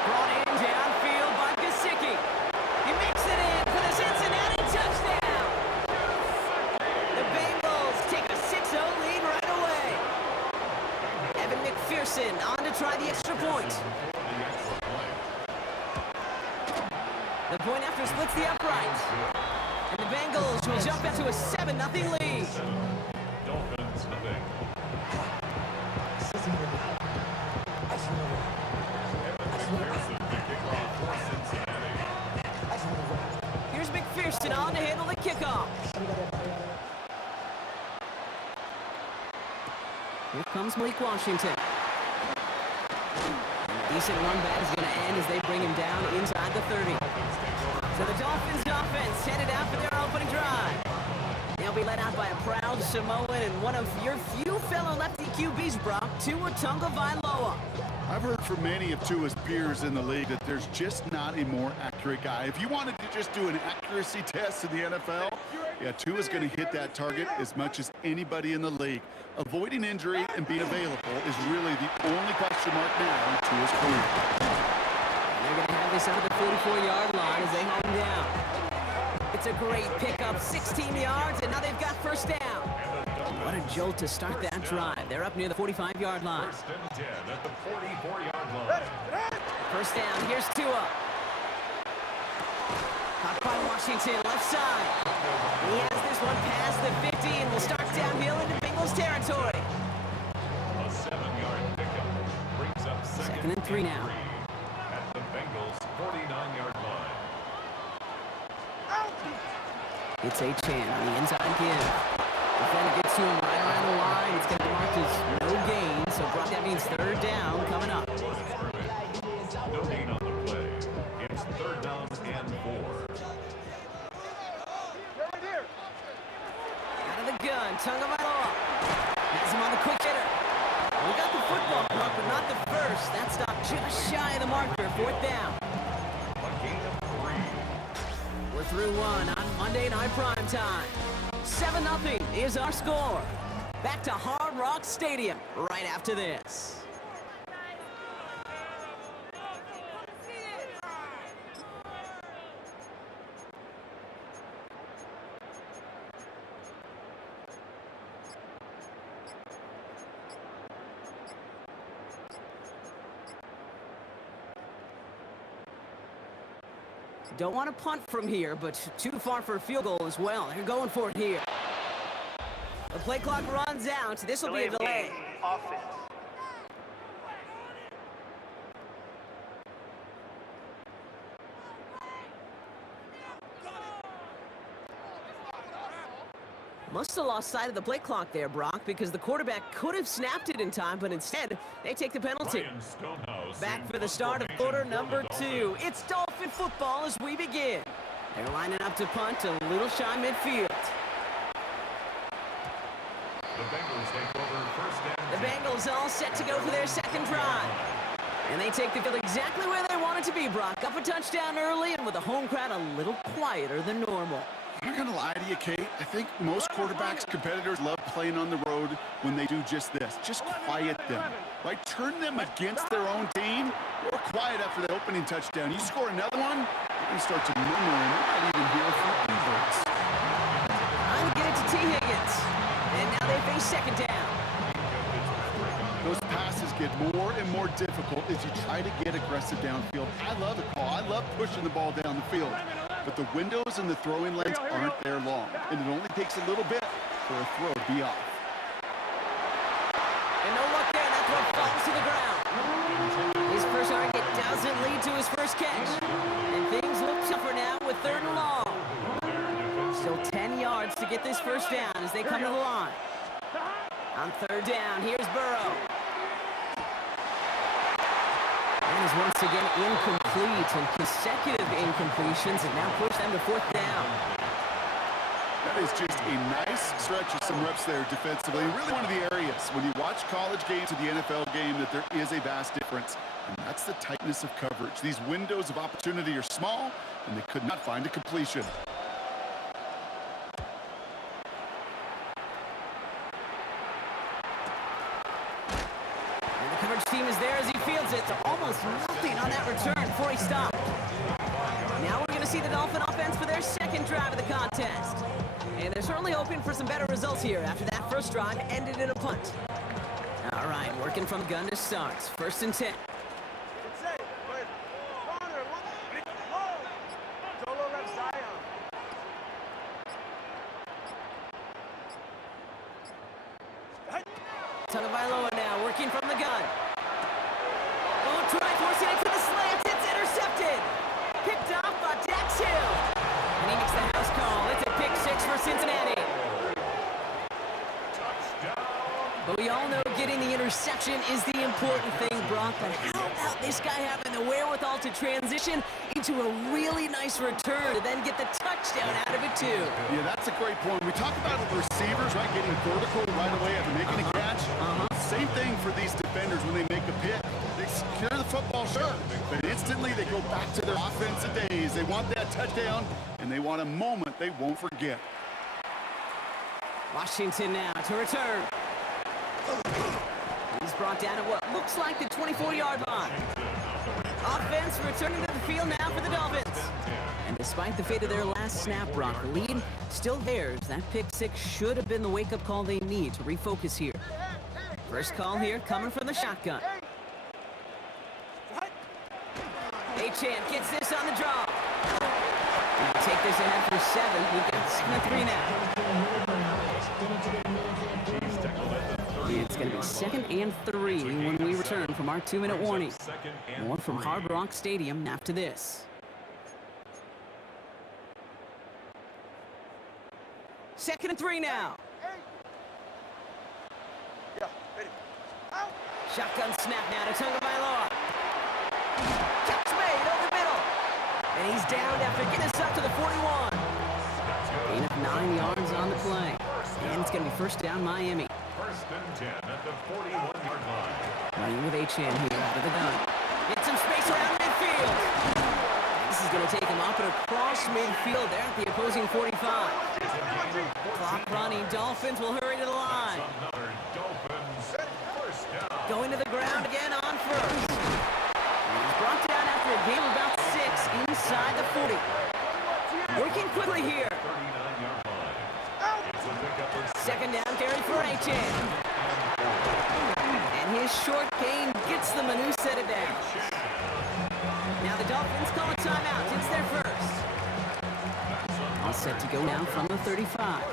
Brought in downfield by Gesicki. He makes it in for the Cincinnati touchdown. The Bengals take a 6-0 lead right away. Evan McPherson on to try the extra point. The point after splits the upright. And the Bengals will jump into a 7-0 lead. Dolphins, nothing. Pearson on to handle the kickoff. Here comes Malik Washington. Decent run back is going to end as they bring him down inside the 30. So the Dolphins offense headed out for their opening drive. They'll be led out by a proud Samoan and one of your few fellow lefty QBs, Brock, Tua Tagovailoa. I've heard from many of Tua's peers in the league that there's just not a more accurate guy. If you wanted to just do an accuracy test in the NFL, yeah, Tua's going to hit that target as much as anybody in the league. Avoiding injury and being available is really the only question mark now in Tua's career. They're going to have this under the 44-yard line as they hold him down. It's a great pickup, 16 yards, and now they've got first down. What a jolt to start that drive. They're up near the 45-yard line. First and 10 at the 44-yard line. First down, here's Tua. Caught by Washington, left side. He has this one past the 50 and will start downhill into Bengals territory. A 7-yard pickup brings up second and 3 now. At the Bengals 49-yard line. It's Achane on the inside give. Defender gets to him right around the line. It's going to be marked as no gain, so Brock, that means third down coming up. No gain on the play. It's third down and 4. Out of the gun, Tagovailoa. Has him on the quick hitter. We got the football, Brock, but not the first. That stop just shy of the marker. Fourth down. A gain of 3. We're through one on Monday Night Prime Time. 7-0 is our score. Back to Hard Rock Stadium right after this. Don't want to punt from here, but too far for a field goal as well. They're going for it here. The play clock runs out. This will be a delay. Offense. Must have lost sight of the play clock there, Brock, because the quarterback could have snapped it in time, but instead, they take the penalty. Back for the start of quarter number 2. It's Dolphin football as we begin. They're lining up to punt a little shy midfield. The Bengals take over first and 10. The Bengals all set to go for their second drive. And they take the field exactly where they want it to be, Brock. Up a touchdown early and with the home crowd a little quieter than normal. I'm not going to lie to you, Kate. I think most quarterbacks, competitors love playing on the road when they do just this. Just quiet them, right? Turn them against their own team or quiet after the opening touchdown. You score another one, you're going to start to murmur and you might even hear from inverts. Trying to get it to T. Higgins. And now they face second down. Those passes get more and more difficult as you try to get aggressive downfield. I love the call. I love pushing the ball down the field. But the windows and the throwing lanes aren't there long. And it only takes a little bit for a throw to be off. And no luck there. That throw falls to the ground. His first target doesn't lead to his first catch. And things look tougher now with third and long. Still 10 yards to get this first down as they come to the line. On third down, here's Burrow. And is once again incomplete, and consecutive incompletions and now push them to fourth down. That is just a nice stretch of some reps there defensively. Really one of the areas when you watch college games to the NFL game that there is a vast difference. And that's the tightness of coverage. These windows of opportunity are small, and they could not find a completion. Team is there as he fields it. Almost nothing on that return before he stopped. Now we're going to see the Dolphin offense for their second drive of the contest. And they're certainly hoping for some better results here after that first drive ended in a punt. All right, working from the gun to start. First and 10. Tagovailoa now working from the gun. Try forcing it to the slant. It's intercepted. Picked off by Dax Hill. And he makes the house Cincinnati. But we all know getting the interception is the important thing, Brock. But how about this guy having the wherewithal to transition into a really nice return to then get the touchdown out of it, too? Yeah, that's a great point. We talk about the receivers, right, getting vertical right away after making a catch. Same thing for these defenders when they make a pick. They secure the football, sure, but instantly they go back to their offensive days. They want that touchdown, and they want a moment they won't forget. Washington now to return. He's brought down at what looks like the 24-yard line. Offense returning to the field now for the Dolphins. And despite the fate of their last snap, Brock, the lead still theirs. That pick six should have been the wake-up call they need to refocus here. First call here coming from the shotgun. Achane gets this on the draw. Now take this ahead for 7. We've got 7-3 now. It's going to be 2nd and 3 when we return from our 2-minute warning. More from Hard Rock Stadium after this. 2nd and 3 now. Shotgun snap now to Tagovailoa. Catch made over the middle. And he's down after getting us up to the 41. Gain of 9 yards on the play. And it's going to be first down Miami. First and 10 at the 41-yard line. Running with Achane here out of the gun. Get some space around midfield. This is going to take him up and across midfield there at the opposing 45. Clock running. Dolphins will hurry to the line. Going to the ground again on first. He's brought down after a gain of about 6 inside the 40. Working quickly here. 39-yard line. It's a pickup of 2nd down carry for Achane. And his short gain gets them a new set of downs. Now the Dolphins call a timeout. It's their first. All set to go now from the 35.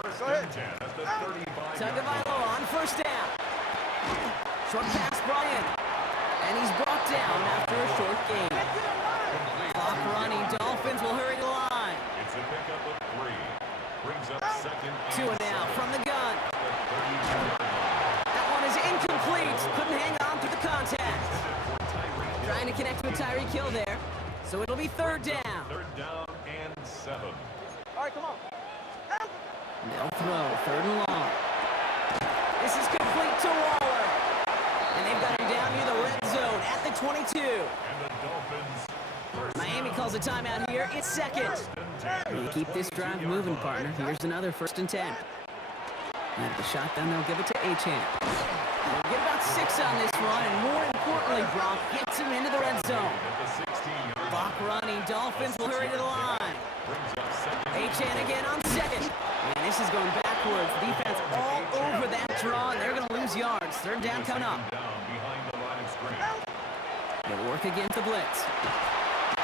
First and 10 at the 35. Tagovailoa on first down. Short pass brought in. And he's brought down after a short gain. Clock running. Dolphins will hurry to the line. It's a pickup of 3. Brings up 2nd and 2 now 7. from the gun. That one is incomplete. Couldn't hang on through the contact. Trying to connect with Tyreek Hill there. So it'll be 3rd down. 3rd down and 7. All right, come on. They'll throw 3rd and long. This is complete to Waller. And they've got him down near the red zone at the 22. And the Dolphins. Miami calls a timeout here. It's 2nd. To keep this drive moving, partner. Here's another 1st and 10. And at the shotgun, they'll give it to Achane. They'll get about 6 on this run, and more importantly, Brock gets him into the red zone. Clock running. Dolphins will hurry to the line. Achane again on 2nd. And this is going backwards. Defense all over that draw, and they're going to lose yards. 3rd down coming up. They'll work against the blitz.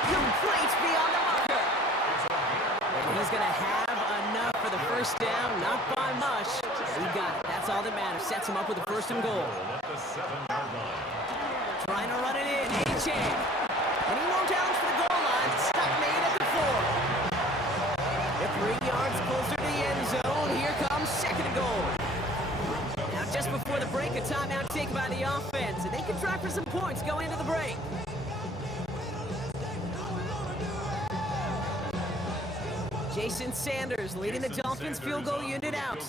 Complete beyond the marker. And he's going to have enough for the first down, not by much. He got it. That's all that matters. Sets him up with a 1st and goal. Trying to run it in. Achane. And he won't challenge for the goal line. Stop made at the 4. They're 3 yards closer to the end zone. Here comes 2nd and goal. Now just before the break, a timeout taken by the offense. And they can try for some points going into the break. Jason Sanders leading the Dolphins field goal unit out.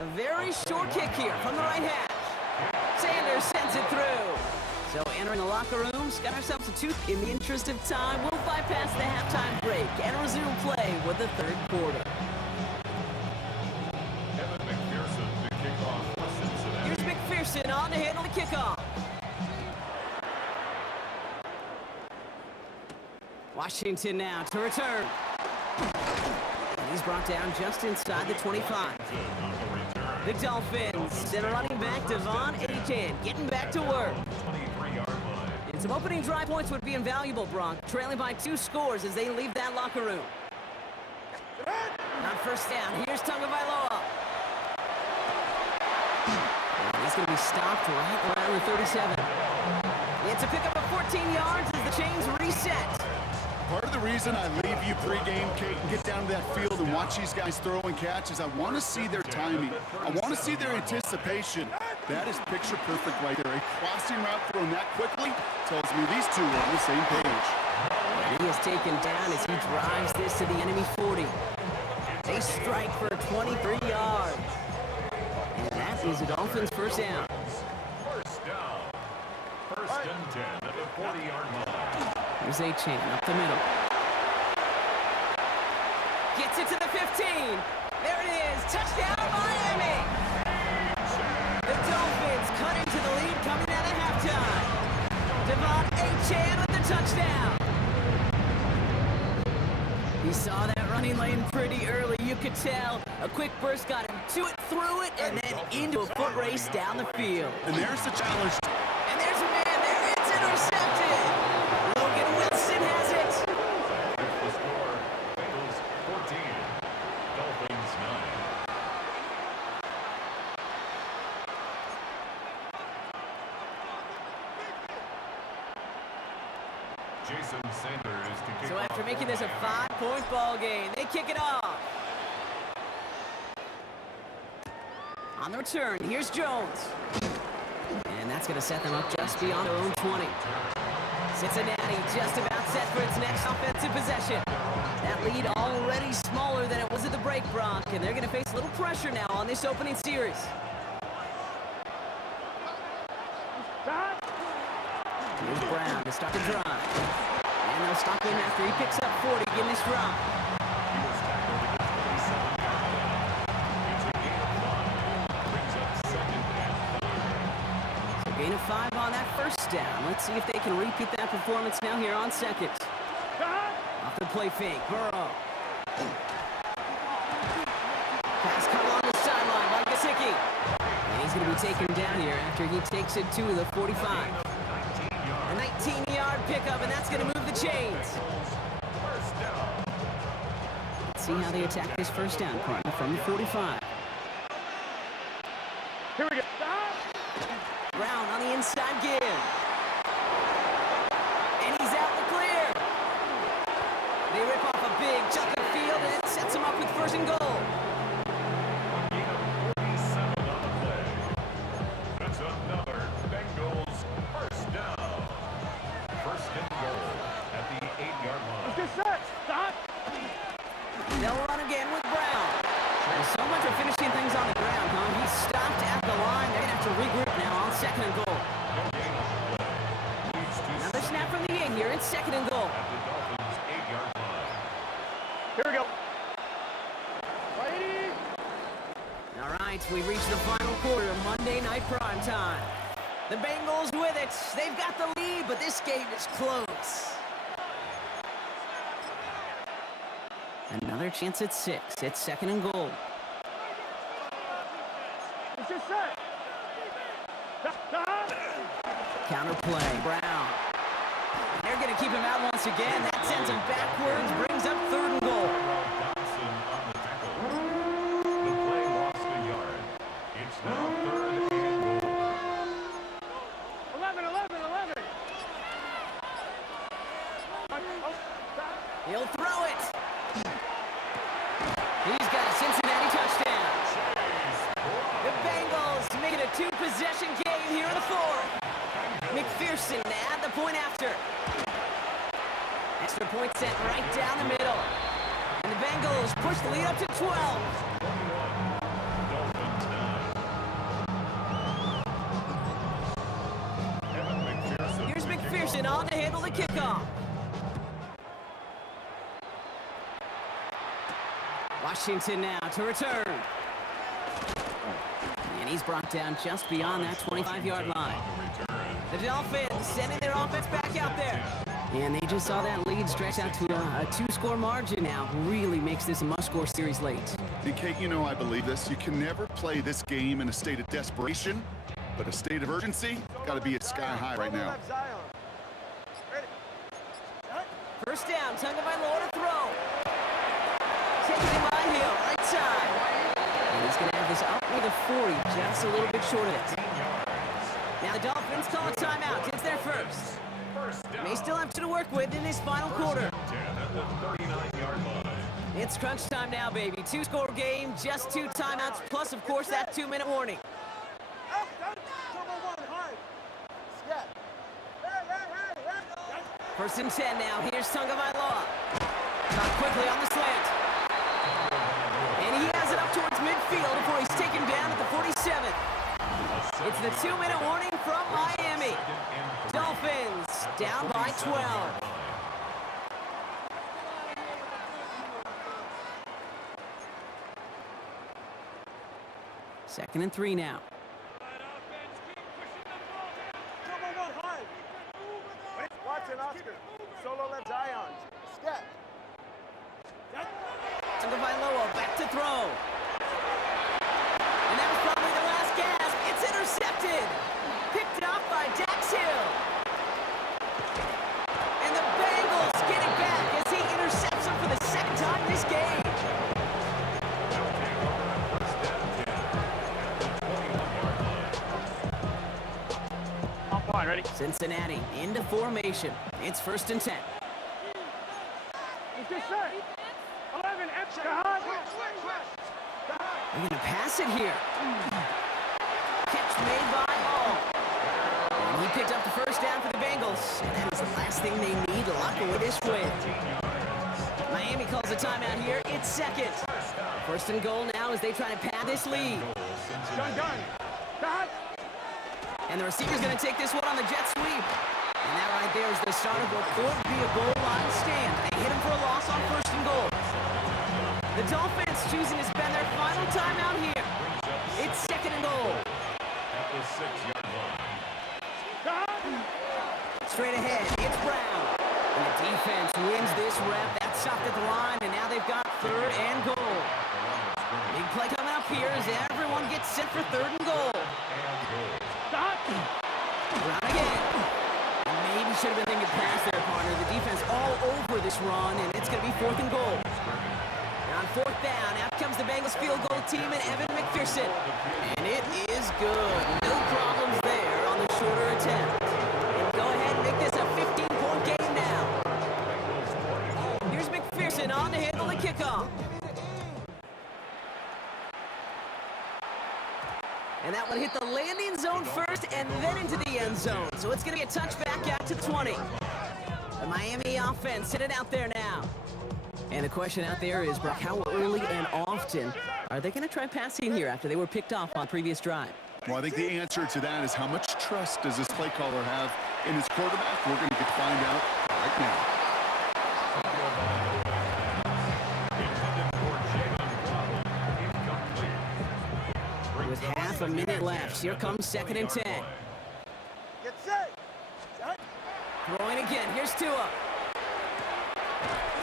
A very short kick here from the right hash. Sanders sends it through. So entering the locker rooms, got ourselves a tooth. In the interest of time, we'll bypass the halftime break and resume play with the 3rd quarter. Kevin McPherson to kick off for Cincinnati. Here's McPherson on to handle the kickoff. Washington now to return. He's brought down just inside the 25. The Dolphins and a running back, Devon Achane, getting back to work. And some opening drive points would be invaluable, Brock, trailing by 2 scores as they leave that locker room. On first down, here's Tagovailoa. He's going to be stopped right around the 37. It's a pickup of 14 yards as the chains reset. Part of the reason I leave you pregame, Kate, and get down to that field and watch these guys throw and catch is I want to see their timing. I want to see their anticipation. That is picture perfect right there. A crossing route thrown that quickly tells me these two are on the same page. And he is taken down as he drives this to the enemy 40. They strike for 23 yards. And that is the Dolphins' first down. First down. First and 10 at the 40-yard line. Here's Achane up the middle. Gets it to the 15. There it is. Touchdown, Miami. The Dolphins cut into the lead coming out of halftime. Devon Achane with the touchdown. He saw that running lane pretty early. You could tell a quick burst got him to it, through it, and then into a foot race down the field. And there's the challenge. And there's a man there. It's intercepted. Logan Wilson has it. The score, Bengals 14, Dolphins 9. Jason Sanders to kick So after off making for this a Miami. 5-point ball game, they kick it off. On the return, here's Jones. And that's going to set them up just beyond their own 20. Cincinnati just about set for its next offensive possession. That lead already smaller than it was at the break, Brock, and they're going to face a little pressure now on this opening series. Here's Brown to start the drive. And they'll stop him after he picks up 40 in this drop. He was tackled at the 27-yard line. It's a gain of 5. Brings up second and 5. So gain of 5 on that first down. Let's see if they can repeat that performance now here on second. Off the play fake, Burrow. Pass cut along the sideline by Gesicki. And he's going to be taken down here after he takes it to the 45. A 19-yard pickup, and that's going to move the chains. Let's see how they attack this first down partner from the 45. Here we go. Brown on the inside give. And he's out in the clear. They rip off a big chunk of field, and it sets him up with first and goal. Gain of 47 on the play. That's another Bengals first down. First and goal at the 8-yard line. Get set. Stop. They'll run again with Brown. There's so much for finishing things on the ground, huh? He's stopped at the line. They're going to have to regroup now on second and goal. No gain on the play. Leads to Another snap from the 8 here. It's second and goal. at the Dolphins' 8-yard line. Here we go. Ready? All right, we reached the final quarter of Monday Night Prime Time. The Bengals with it. They've got the lead, but this game is close. Another chance at 6. It's second and goal. It's just set. Counter play. Brown. They're going to keep him out once again. That sends him backwards, brings up third and goal. Dotson on the tackle. The play lost a yard. It's now third and goal. 11. He'll throw it. He's got a Cincinnati touchdown. The Bengals make it a 2-possession game here in the fourth. McPherson to add the point after. Extra point sent right down the middle. And the Bengals push the lead up to 12. Dolphins 9. Evan McPherson. Here's McPherson on to handle the kickoff. Washington now to return. And he's brought down just beyond that 25-yard line. The Dolphins sending their offense back out there. And they just saw that lead stretch out to a 2-score margin now. Really makes this a must-score series late. And Kate, you know I believe this. You can never play this game in a state of desperation, but a state of urgency got to be at sky high right now. First down, Tunga by Law to throw. Taking him by Hill, right side. And he's going to have this up near the 40, just a little bit short of it. Now the Dolphins call a timeout. It's their first. May still have to work with in his final quarter. 10 at the 39-yard line. It's crunch time now, baby. 2-score game, just 2 timeouts, plus, of course, that 2-minute warning. First and 10 now. Here's Tagovailoa. Caught quickly on the slant. And he has it up towards midfield before he's taken down at the 47. It's the 2-minute warning from Miami. Dolphins down by 12. Second and 3 now. Watson, Oscar. Solo left Zion. Step. Tagovailoa back to throw. And that was probably the last gasp. It's intercepted. Picked off by Dax Hill. And the Bengals get it back as he intercepts him for the second time this game. Ready? Cincinnati into formation. It's first and 10. He's good set. 11, extra hot. They're going to pass it here. Catch made by Hall. And he picked up the first down for the Bengals. And that is the last thing they need to lock away this win. Miami calls a timeout here. It's second. First and goal now as they try to pad this lead. Done. Cut. And the receiver's going to take this one on the jet sweep. And that right there is the start of what could be a goal line stand. They hit him for a loss on first and goal. The Dolphins choosing to spend their final timeout here. It's second and goal. At the 6-yard line. Straight ahead, it's Brown. And the defense wins this rep. That's stopped at the line, and now they've got third and goal. Big play coming up here as everyone gets set for third and goal. Brown again. Maybe should have been thinking pass there, partner. The defense all over this run, and it's going to be fourth and goal. And on fourth down, out comes the Bengals field goal team and Evan McPherson. And it is good. No problems there on the shorter attempt. And go ahead and make this a 15-point game now. Here's McPherson on to handle the kickoff. And that one hit the landing zone first and then into the end zone. So it's going to be a touchback out to 20. The Miami offense sitting out there now. And the question out there is, Brock, how early and often are they going to try passing here after they were picked off on previous drive? Well, I think the answer to that is how much trust does this play caller have in his quarterback? We're going to get to find out right now. With half a minute left, here comes second and 10. Get set. Throwing again, here's Tua.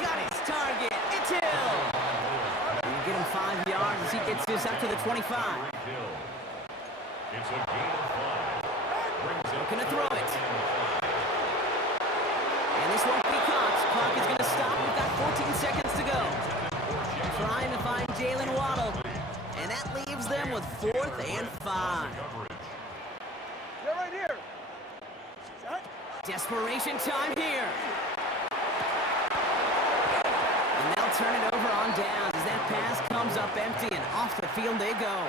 Got his target, it's Hill. You get him 5 yards as he gets this up to the 25. It's a gain of 5. Looking to throw it. And this won't be caught. Clock is going to stop. We've got 14 seconds to go. Trying to find Jalen Waddle. And that leaves them with 4th and 5. They're right here. Desperation time here. And they'll turn it over on downs as that pass comes up empty and off the field they go.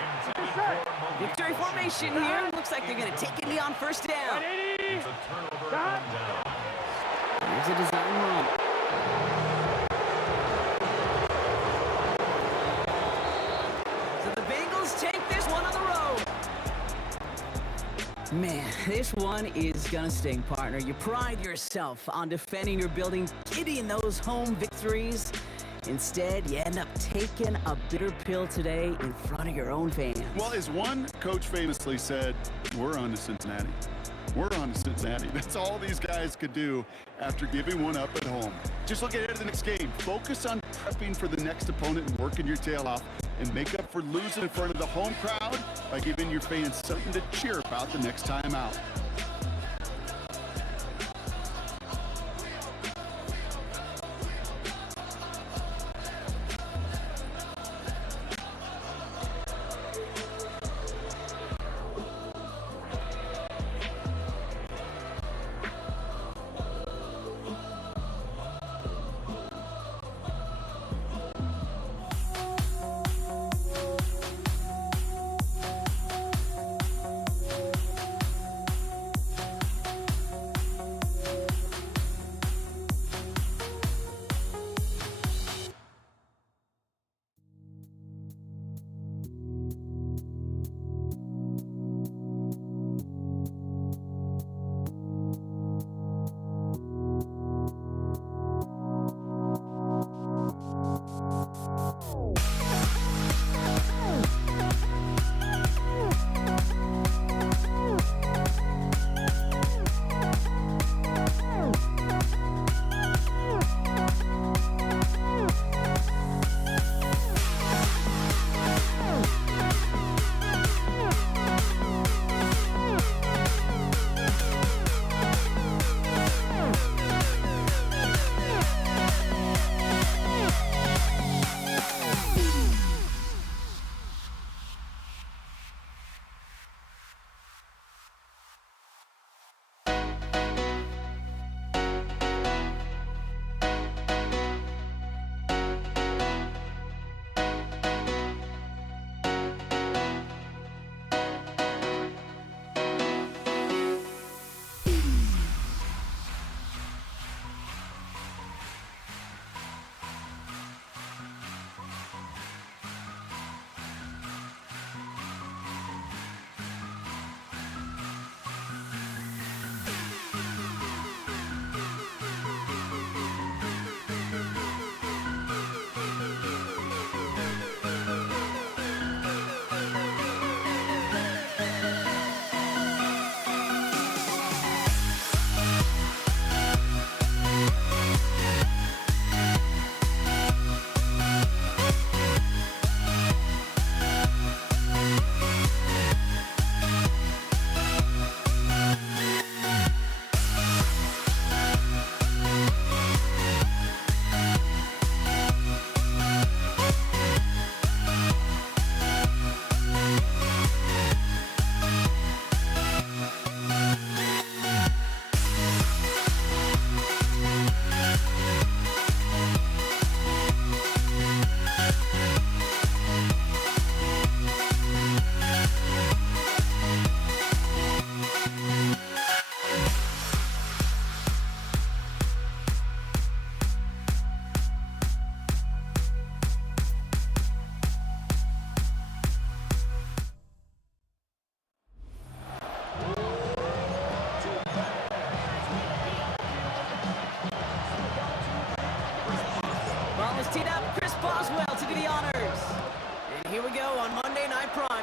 Victory formation here. Looks like they're going to take it on first down. It's a turnover on down. Here's a design run. So the Bengals take this one on the road. Man, this one is gonna sting, partner. You pride yourself on defending your building, getting those home victories. Instead, you end up taking a bitter pill today in front of your own fans. Well, as one coach famously said, we're on to Cincinnati. We're on to Cincinnati. That's all these guys could do after giving one up at home. Just look ahead to the next game. Focus on prepping for the next opponent and working your tail off, and make up for losing in front of the home crowd by giving your fans something to cheer about the next time out.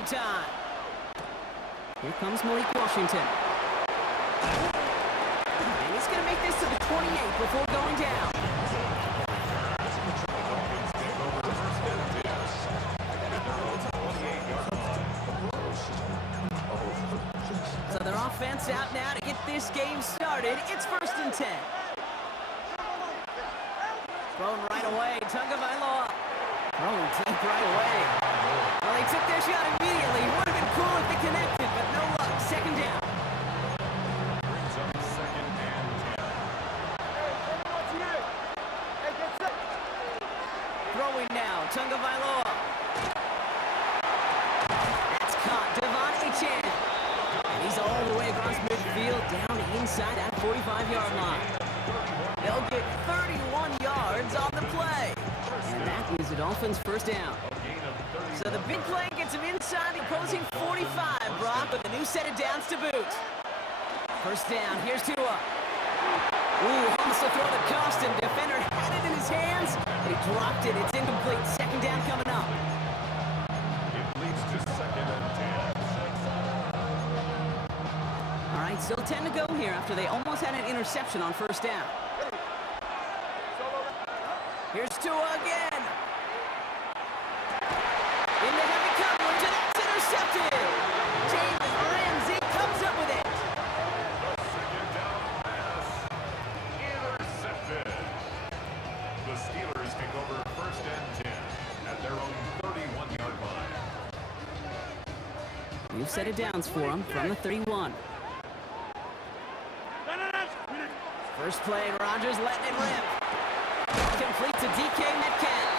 prime time. Here comes Malik Washington. And he's going to make this to the 28 before going down. So their offense out now to get this game started. It's 1st and 10. Thrown right away, Tagovailoa. Thrown deep right away. Well, they took their shot immediately. Would have been cool if they connected, but no luck. 2nd down. Brings up 2nd and 10. Throwing now, Tagovailoa. That's caught, Devon Achane. And he's all the way across midfield, down inside that 45-yard line. They'll get 31 yards on the play. And that is the Dolphins' 1st down. So the big play gets him inside the opposing 45, Brock, with a new set of downs to boot. 1st down, here's Tua. Ooh, wants to throw the cost, and defender had it in his hands, but he dropped it. It's incomplete. 2nd down coming up. It leads to 2nd and 10. All right, still 10 to go here after they almost had an interception on 1st down. Here's Tua again. In the heavy coverage, and that's intercepted. Jalen Ramsey comes up with it. The 2nd down pass intercepted. The Steelers take over 1st and 10 at their own 31-yard line. New set of downs for him from the 31. First play, Rodgers letting it rip. Complete to DK Metcalf.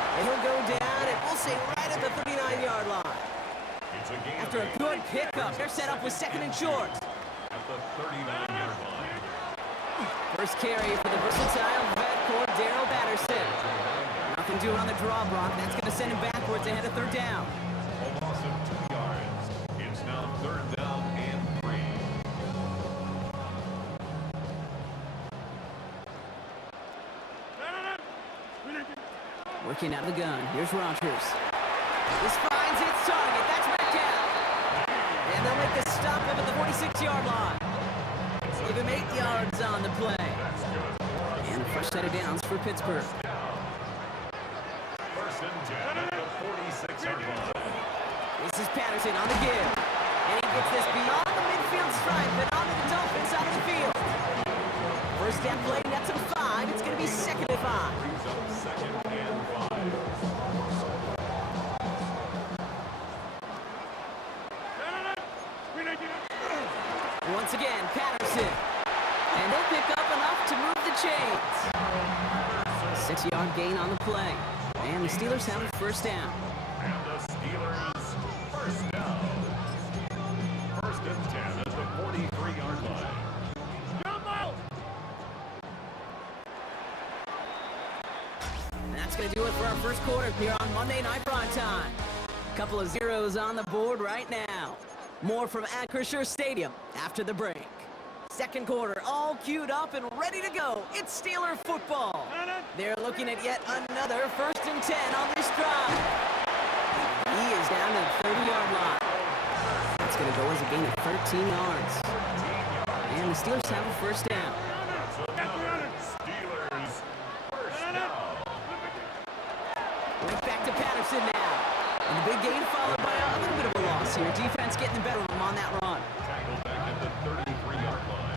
And he'll go down, and we'll say right at the 39-yard line. It's a gain After a of 8 good pickup, they're set up with 2nd and short. at the 39-yard line. First carry for the versatile vet Cordero Patterson. Nothing doing on the draw, Brock. That's going to send him backwards ahead of 3rd down. A loss of 2 yards. It's now 3rd down and 3. Working out of the gun. Here's Rodgers. This finds its target. That's Metcalf. And they'll make the stop up at the 46-yard line. Give him 8 yards on the play. And a fresh set of downs for Pittsburgh. 1st and 10 at the 46-yard line. This is Patterson on the give. And he gets this beyond the midfield stripe and onto the Dolphins side of the field. 1st down play, that's a 5. It's going to be 2nd and 5. Brings up 2nd and 5. Once again, Patterson. And they'll pick up enough to move the chains. 6-yard gain on the play. And the Steelers have a 1st down. And the Steelers 1st down. 1st and 10 at the 43-yard line. And that's going to do it for our 1st quarter here on Monday Night Prime Time. Couple of zeros on the board right now. More from Acrisure Stadium after the break. 2nd quarter all queued up and ready to go. It's Steeler football. They're looking at yet another 1st and 10 on this drive. He is down to the 30-yard line. That's going to go as a gain of 13 yards. And the Steelers have a 1st down. Steelers 1st down. Right back to Patterson now. And the big gain followed by a little bit of a loss here. Defense getting the better of him on that run. Tackled back at the 33-yard line.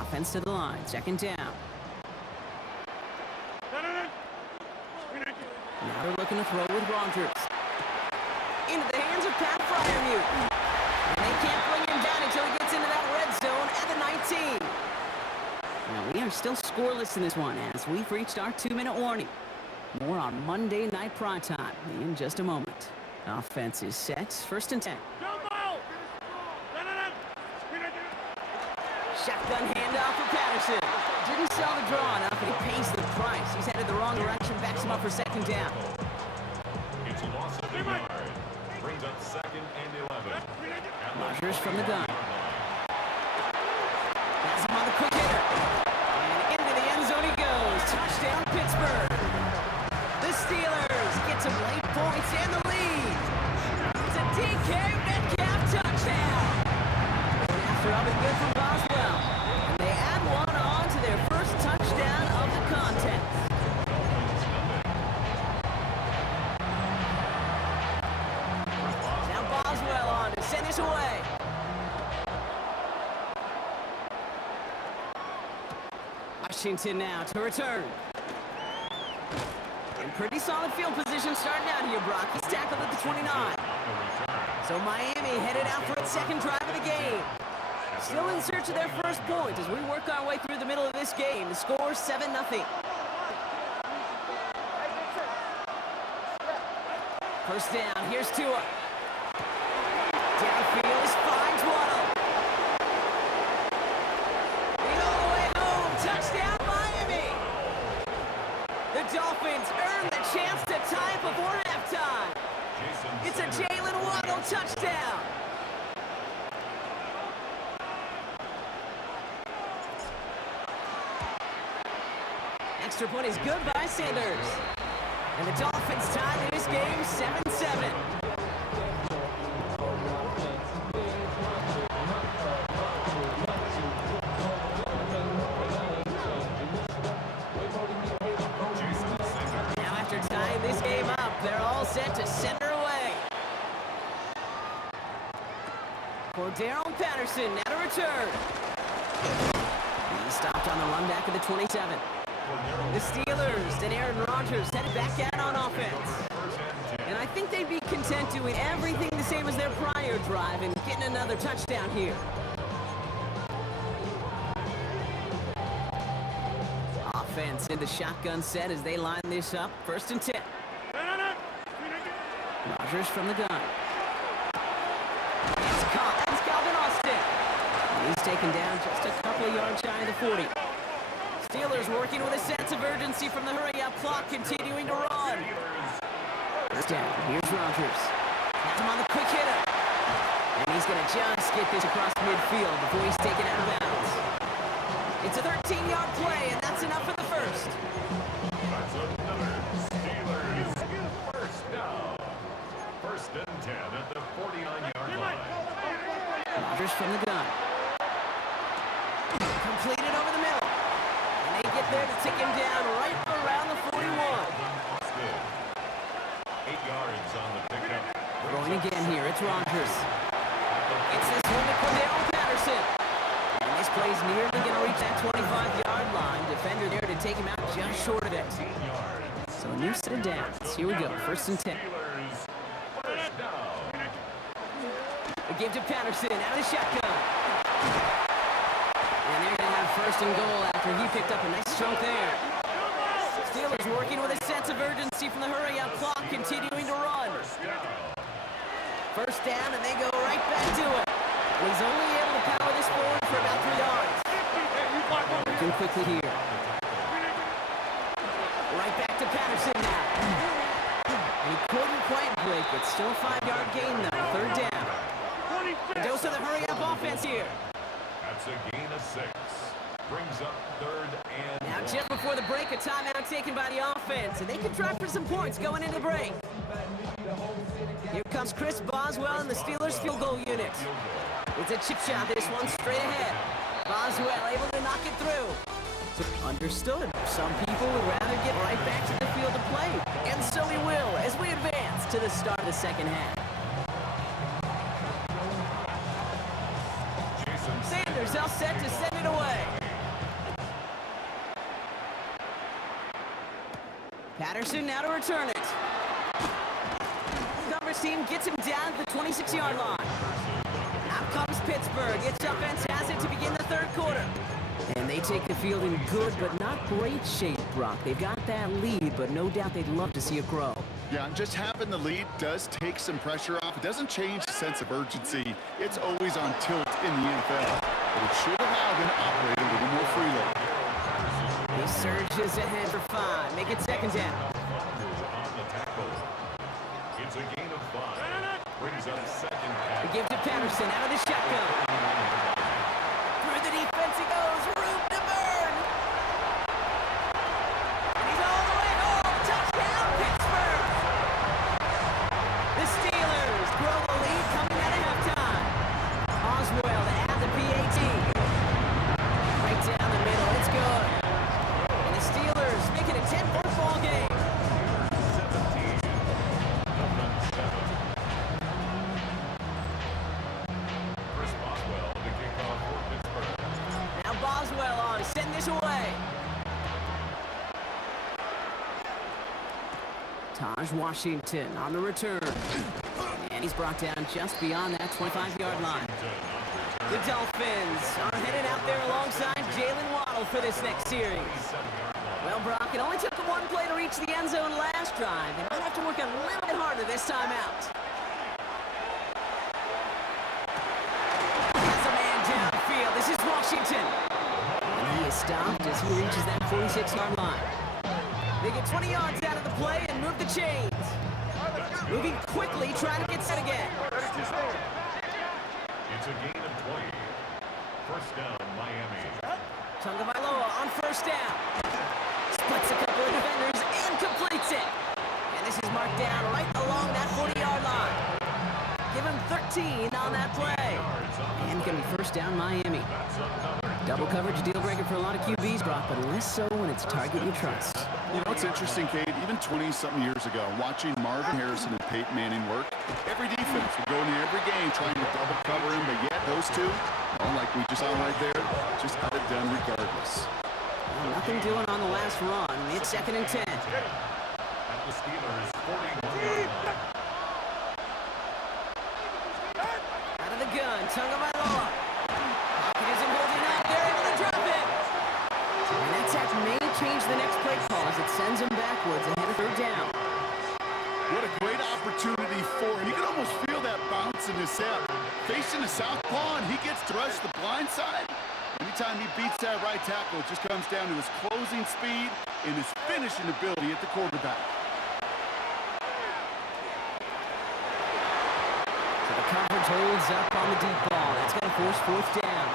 Offense to the line. 2nd down. Now they're looking to throw with Rodgers. Into the hands of Pat Freiermuth. And they can't bring him down until he gets into that red zone at the 19. Now we are still scoreless in this one as we've reached our 2-minute warning. More on Monday Night Prime Time in just a moment. Offense is set. 1st and 10. Shotgun handoff for Patterson. Didn't sell the draw enough, and he pays the price. He's headed the wrong direction, backs him up for 2nd down. It's a loss of a yard. Brings up 2nd and 11. Rodgers from the gun. That's him on the quick hitter. And into the end zone he goes. Touchdown, Pittsburgh. Steelers get some late points and the lead. It's a DK Metcalf touchdown. Going after up and good from Boswell. And they add one on to their first touchdown of the contest. Now Boswell on to send this away. Washington now to return. In pretty solid field position starting out here, Brock. He's tackled at the 29. So Miami headed out for its second drive of the game. Still in search of their first point as we work our way through the middle of this game. The score 7-0. First down, here's Tua. Downfield finds Waddle. Lead all the way home, touchdown Miami! The Dolphins earn the chance to tie before halftime. It's a Jalen Waddle touchdown. Extra point is good by Sanders. And the Dolphins tie this game 7-7. Now after tying this game up, they're all set to send her away. Cordarrelle Patterson now to return. He stopped on the run back of the 27. The Steelers and Aaron Rodgers headed back out on offense. And I think they'd be content doing everything the same as their prior drive and getting another touchdown here. Offense in the shotgun set as they line this up. 1st and 10. Rodgers from the gun. It's caught. That's Calvin Austin. He's taken down just a couple of yards shy of the 40. Steelers working with a sense of urgency from the hurry-up clock, continuing to run. First down, here's Rodgers. Has him on the quick hitter. And he's going to just get this across midfield before he's taken out of bounds. It's a 13-yard play, and that's enough for the first. That's another Steelers first down. 1st and 10 at the 49-yard line. Rodgers from the gun. Completed over the middle. They get there to take him down right around the 41. 8 yards on the pickup. Going again here, it's Rodgers. It's this one to Cordarrelle Patterson. And this play's nearly going to reach that 25-yard line. Defender there to take him out just short of it. So a new set of downs. Here we go, 1st and 10. The give to Patterson out of the shotgun. And they're going to have 1st and goal after he picked up a nice chunk there. Steelers working with a sense of urgency from the hurry-up clock, continuing to run. 1st down, and they go right back to it. And he's only able to power this forward for about 3 yards. Working quickly here. Right back to Patterson now. He couldn't quite break it. Still a 5-yard gain, though. 3rd down. A dose of the hurry-up offense here. That's a gain of 6. Brings up 3rd and Now 1. just before the break, a timeout taken by the offense, and they can try for some points going into the break. Here comes Chris Boswell and the Steelers field goal unit. It's a chip shot, this one straight ahead. Boswell able to knock it through. So understood. Some people would rather get right back to the field to play. And so we will as we advance to the start of the second half. Sanders all set to send it away. Patterson now to return it. Coverage team gets him down at the 26-yard line. Out comes Pittsburgh. Its offense has it to begin the 3rd quarter. And they take the field in good but not great shape, Brock. They've got that lead, but no doubt they'd love to see it grow. Yeah, and just having the lead does take some pressure off. It doesn't change the sense of urgency. It's always on tilt in the NFL. But it should allow them to operate a little more freely. He surges ahead for 5. Make it 2nd down. On the tackle. It's a gain of 5. Brings up 2nd The and give to Patterson out of the shotgun. Through the defense he goes. Room to burn. And he's all the way home. Touchdown, Taj Washington on the return. And he's brought down just beyond that 25-yard line. The Dolphins are headed out there alongside Jalen Waddle for this next series. Well, Brock, it only took them one play to reach the end zone last drive. They might have to work a little bit harder this time out. Has a man downfield. This is Washington. And he is stopped as he reaches that 46-yard line. They get 20 yards out of the play and move the chains. Moving quickly, trying to get set again. It's a gain of 20. First down, Miami. Tagovailoa on first down. Splits a couple of defenders and completes it. And this is marked down right along that 40-yard line. Give him 13 on that play. And going to be first down, Miami. Double coverage deal breaker for a lot of QBs, Brock, but less so when it's a target you trust. You know, it's interesting, Kate, even 20-something years ago, watching Marvin Harrison and Peyton Manning work, every defense would go into every game trying to double cover him, but yet those two, like we just saw right there, just got it done regardless. Well, nothing doing on the last run. It's 2nd and 10. At the Steelers' 41-yard line. Out of the gun, Tagovailoa. Pocket isn't holding up. They're able to drop it. And that sack may change the next play call as it sends him backwards ahead of 3rd down. What a great opportunity for him. You can almost feel that bounce in his hip. Facing the southpaw, and he gets to rush the blind side. Anytime he beats that right tackle, it just comes down to his closing speed and his finishing ability at the quarterback. So the coverage holds up on the deep ball. That's going to force 4th down.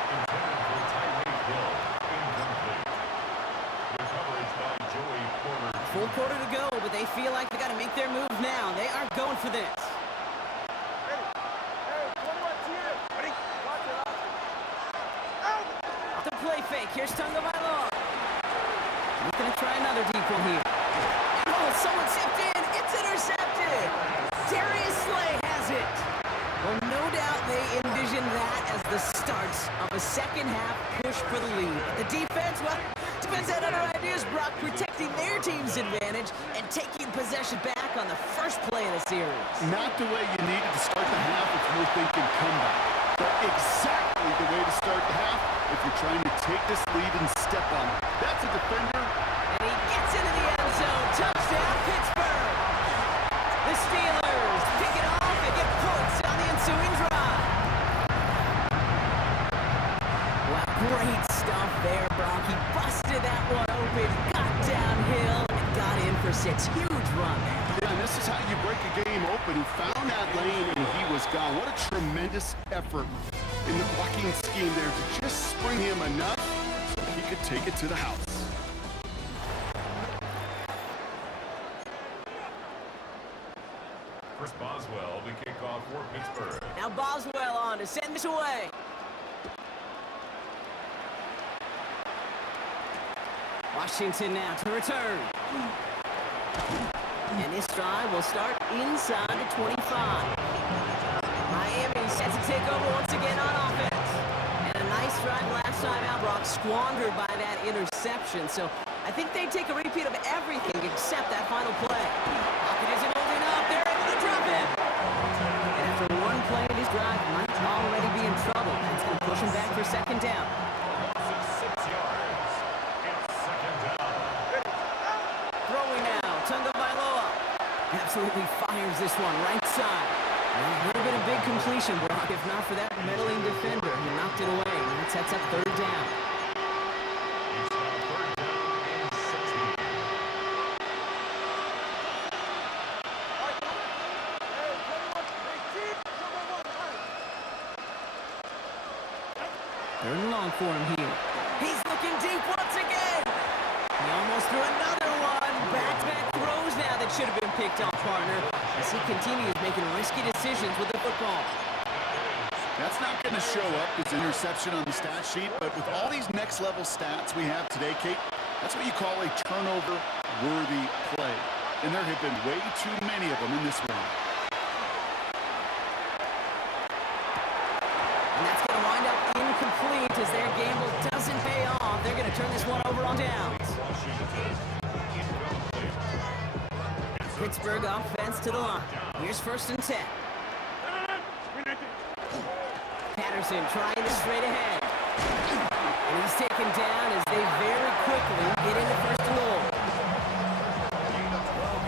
Full quarter to go, but they feel like they got to make their move now. They are going for this. The play fake. Here's Tagovailoa. He's going to try another deep one here. Oh, someone stepped in. It's intercepted. Darius Slay has it. Well, no doubt they envision that as the start of a second-half push for the lead. The defense, well, defense had other ideas, Brock, protecting their team's advantage and taking possession back on the first play of the series. Not the way you needed to start the half if you're thinking comeback, but exactly the way to start the half if you're trying to take this lead and step on it. That's a defender. And he gets into the end zone. Touchdown, Pittsburgh. The Steelers pick it off and get points on the ensuing drive. Wow, great stuff there, Brock. He busted that one open, got downhill, and got in for 6. Huge run. Yeah, and this is how you break a game open. He found that lane, and he was gone. What a tremendous effort in the blocking scheme there to just spring him enough so he could take it to the house. Chris Boswell, the kickoff for Pittsburgh. Now Boswell on to send this away. Washington now to return. And this drive will start inside the 25. Miami set to take over once again on offense. And a nice drive last time out, Brock, squandered by that interception. So I think they take a repeat of everything except that final play. Pocket isn't holding up. They're able to drop it. And after one play, this drive might already be in trouble. That's going to push him back for 2nd down. Loss of 6 yards. It's 2nd down. Throwing now, Tagovailoa. Absolutely fires this one right side. And a little bit of big completion, Brock, if not for that meddling defender. He knocked it away, and that sets up 3rd down. It's now 3rd down and 16. Third and long for him here. He's looking deep once again. He almost threw another one. Back-to-back throws now that should have been picked off, partner, as he continues making risky decisions with the football. That's not going to show up as interception on the stat sheet, but with all these next-level stats we have today, Kate, that's what you call a turnover-worthy play. And there have been way too many of them in this one. And that's going to wind up incomplete as their gamble doesn't pay off. They're going to turn this one over on downs. Pittsburgh offense to the line. Here's 1st and 10. Patterson trying to straight ahead. And he's taken down as they very quickly get into 1st and goal.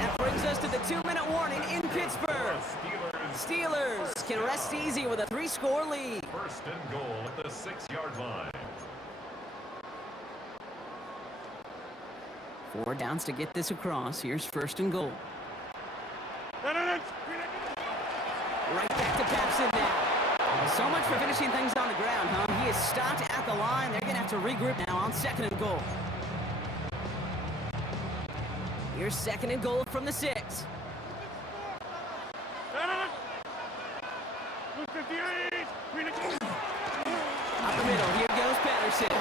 That brings us to the 2-minute warning in Pittsburgh. Steelers can rest easy with a 3-score lead. 1st and goal at the 6-yard line. 4 downs to get this across. Here's 1st and goal. Right back to Patterson now. So much for finishing things on the ground, huh? He is stopped at the line. They're going to have to regroup now on 2nd and goal. Here's 2nd and goal from the 6. Up the middle, here goes Patterson.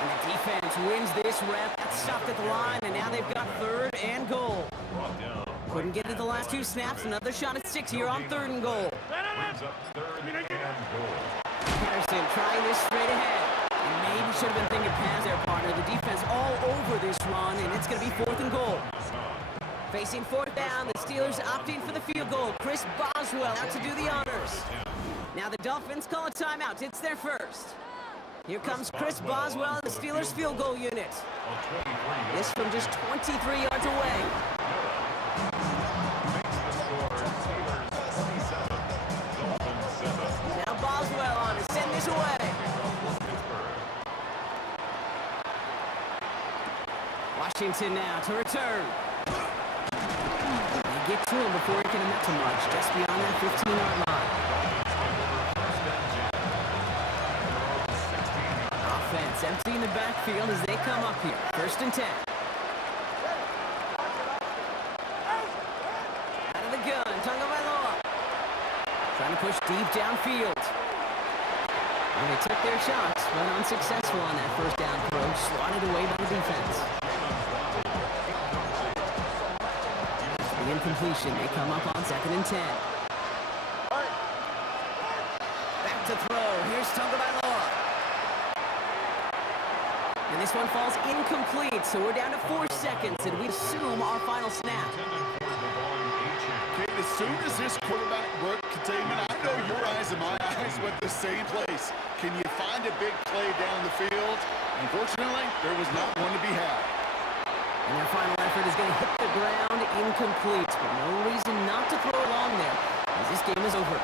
And the defense wins this rep. That's stopped at the line, and now they've got 3rd and goal. Couldn't get it the last 2 snaps. Another shot at 6 here on 3rd and goal. Brings up 3rd and goal. Patterson trying this straight ahead. And maybe should have been thinking pass there, partner. The defense all over this run, and it's going to be 4th and goal. Facing 4th down, the Steelers opting for the field goal. Chris Boswell out to do the honors. Now the Dolphins call a timeout. It's their first. Here comes Chris Boswell and the Steelers field goal unit. This from just 23 yards away. Now Boswell on to send this away. Washington now to return. They get to him before he can amount to much, just beyond that 15-yard line. Offense emptying the backfield as they come up here. 1st and 10. Out of the gun, Tagovailoa. Trying to push deep downfield. And they took their shots, but unsuccessful on that 1st down throw. Swatted away by the defense. The incompletion, they come up on 2nd and 10. Back to throw, here's Tagovailoa. And this one falls incomplete, so we're down to 4 seconds, and we assume our final snap. Kate, as soon as this quarterback broke containment, I know your eyes and my eyes went the same place. Can you find a big play down the field? Unfortunately, there was not one to be had. And their final effort is going to hit the ground incomplete, but no reason not to throw along there, as this game is over.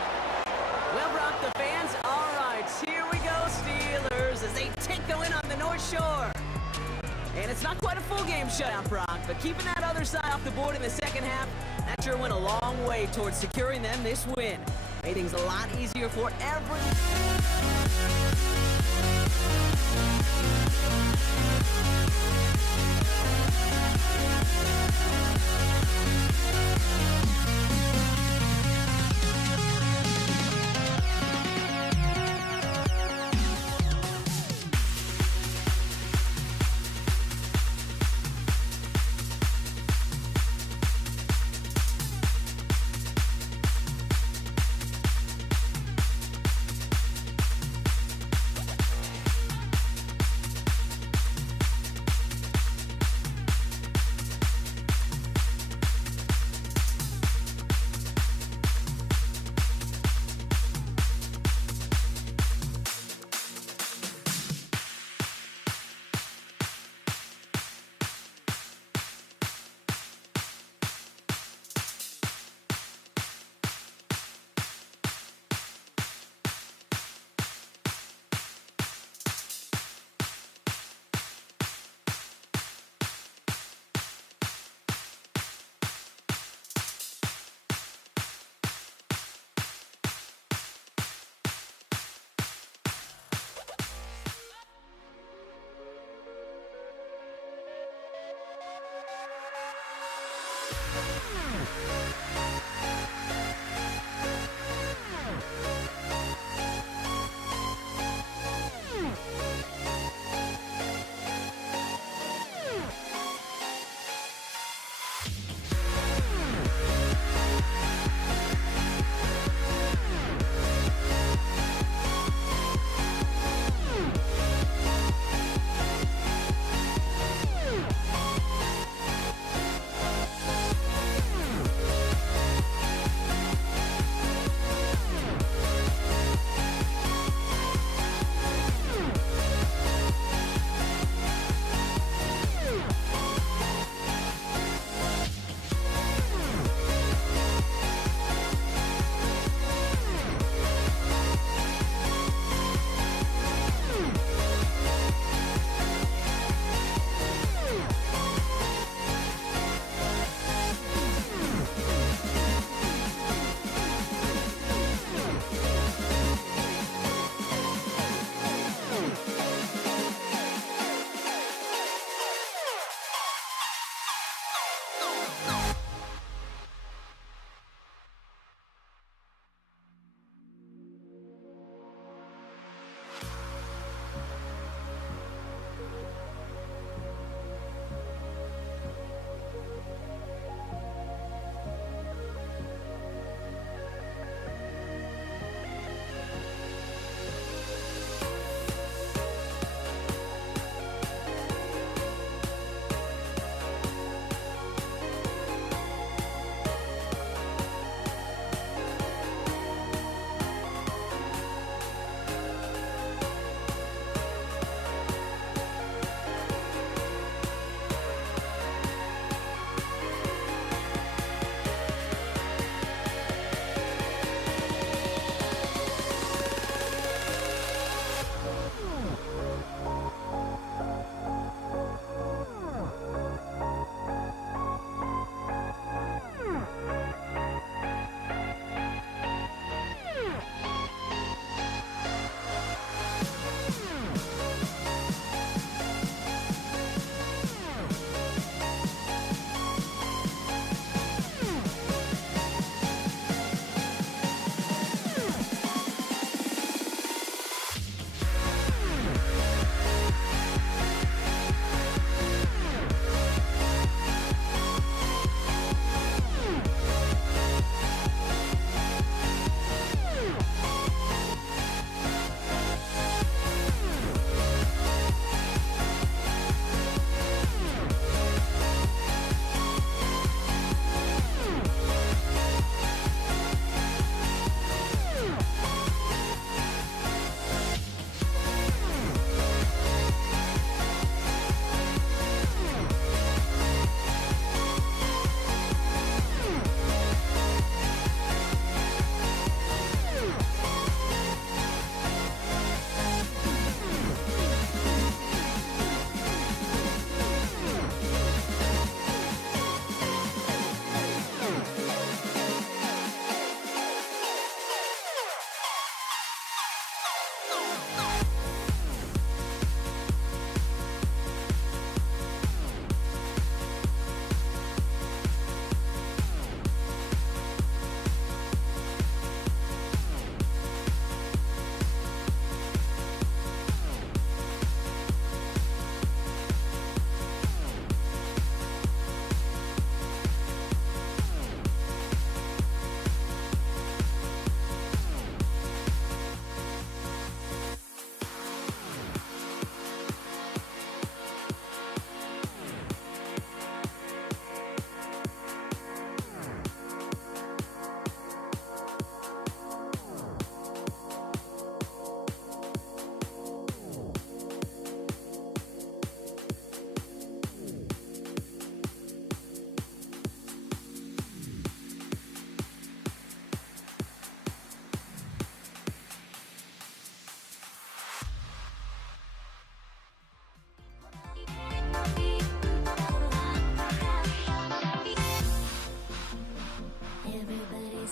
Well, Brock, the fans, all right, here we go, Steelers, as they take the win on the North Shore. And it's not quite a full game shutout, Brock, but keeping that other side off the board in the 2nd half, that sure went a long way towards securing them this win. Made things a lot easier for everyone.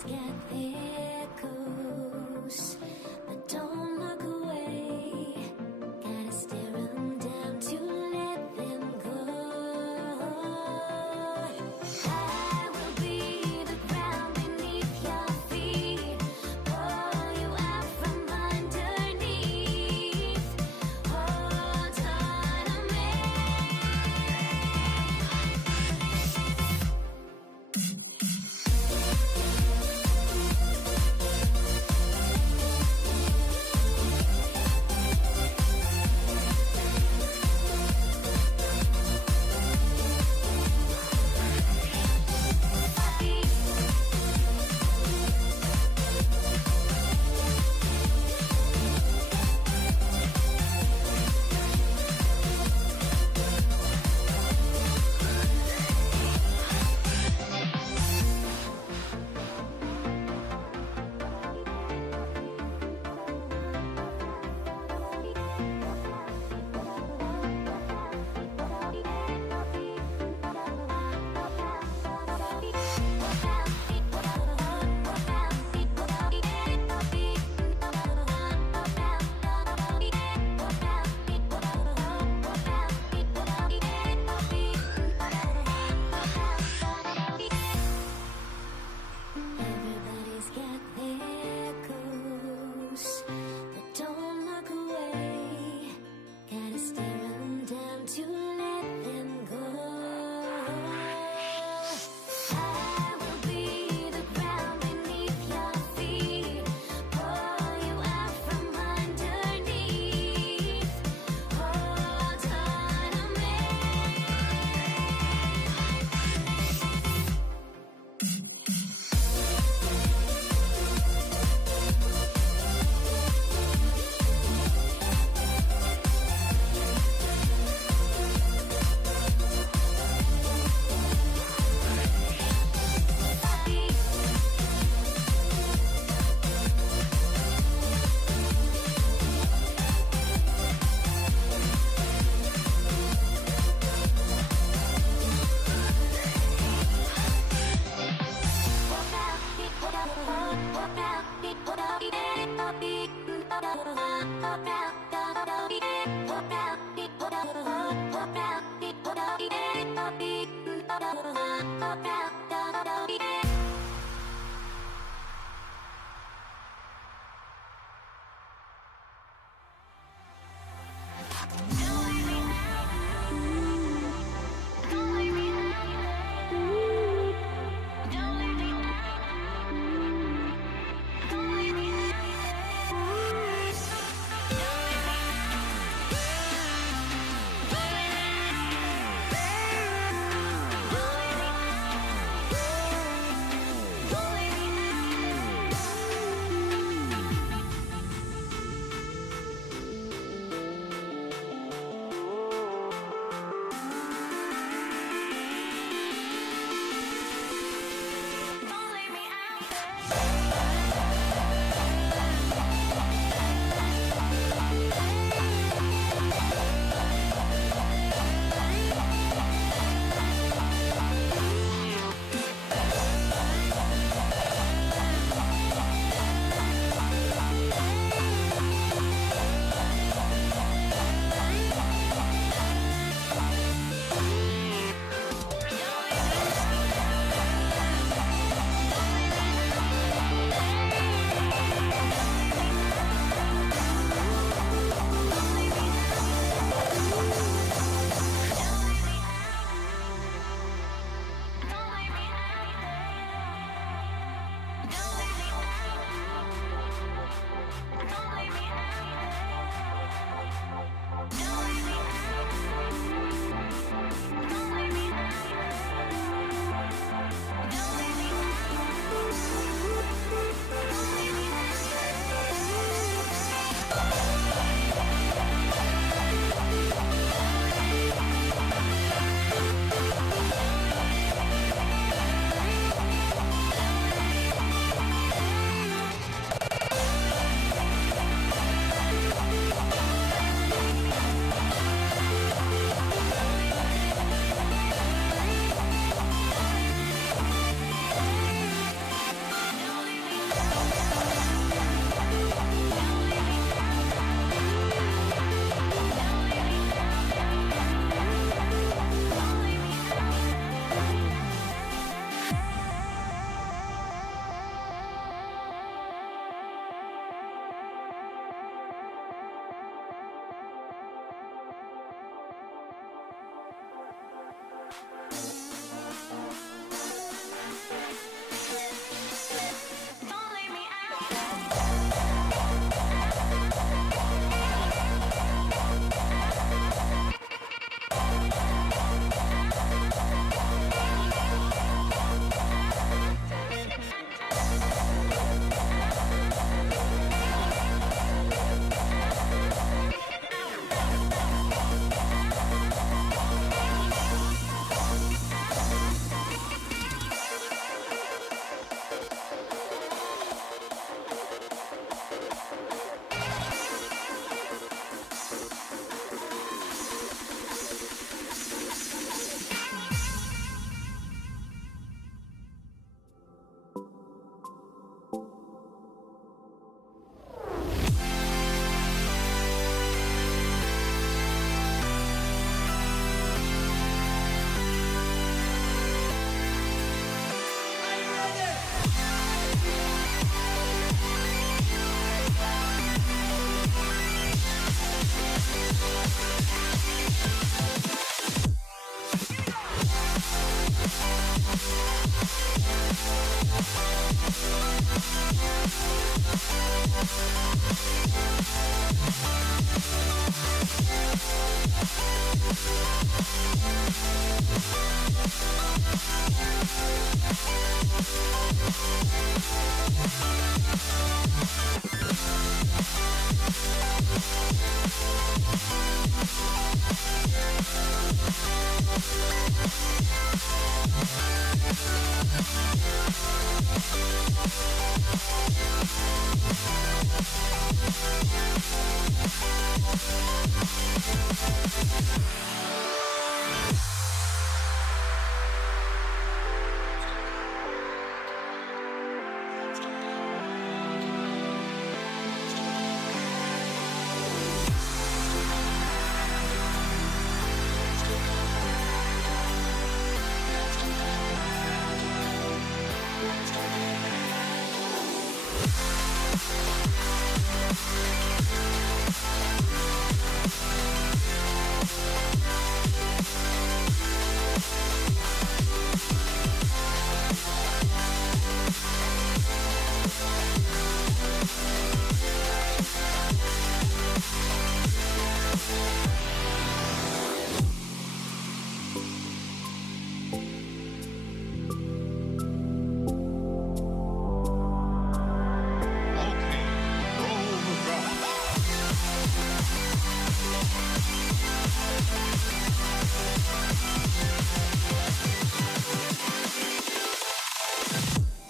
Everybody's got their goals, but don't look away. Gotta stare 'em down to let them go. I will be the ground beneath your feet, pull you out from underneath. Hold on to me. Everybody's got their goals, but don't look away. Gotta stare 'em down to let them go. I will be the ground beneath your feet, pull you out from underneath. Hold on to me.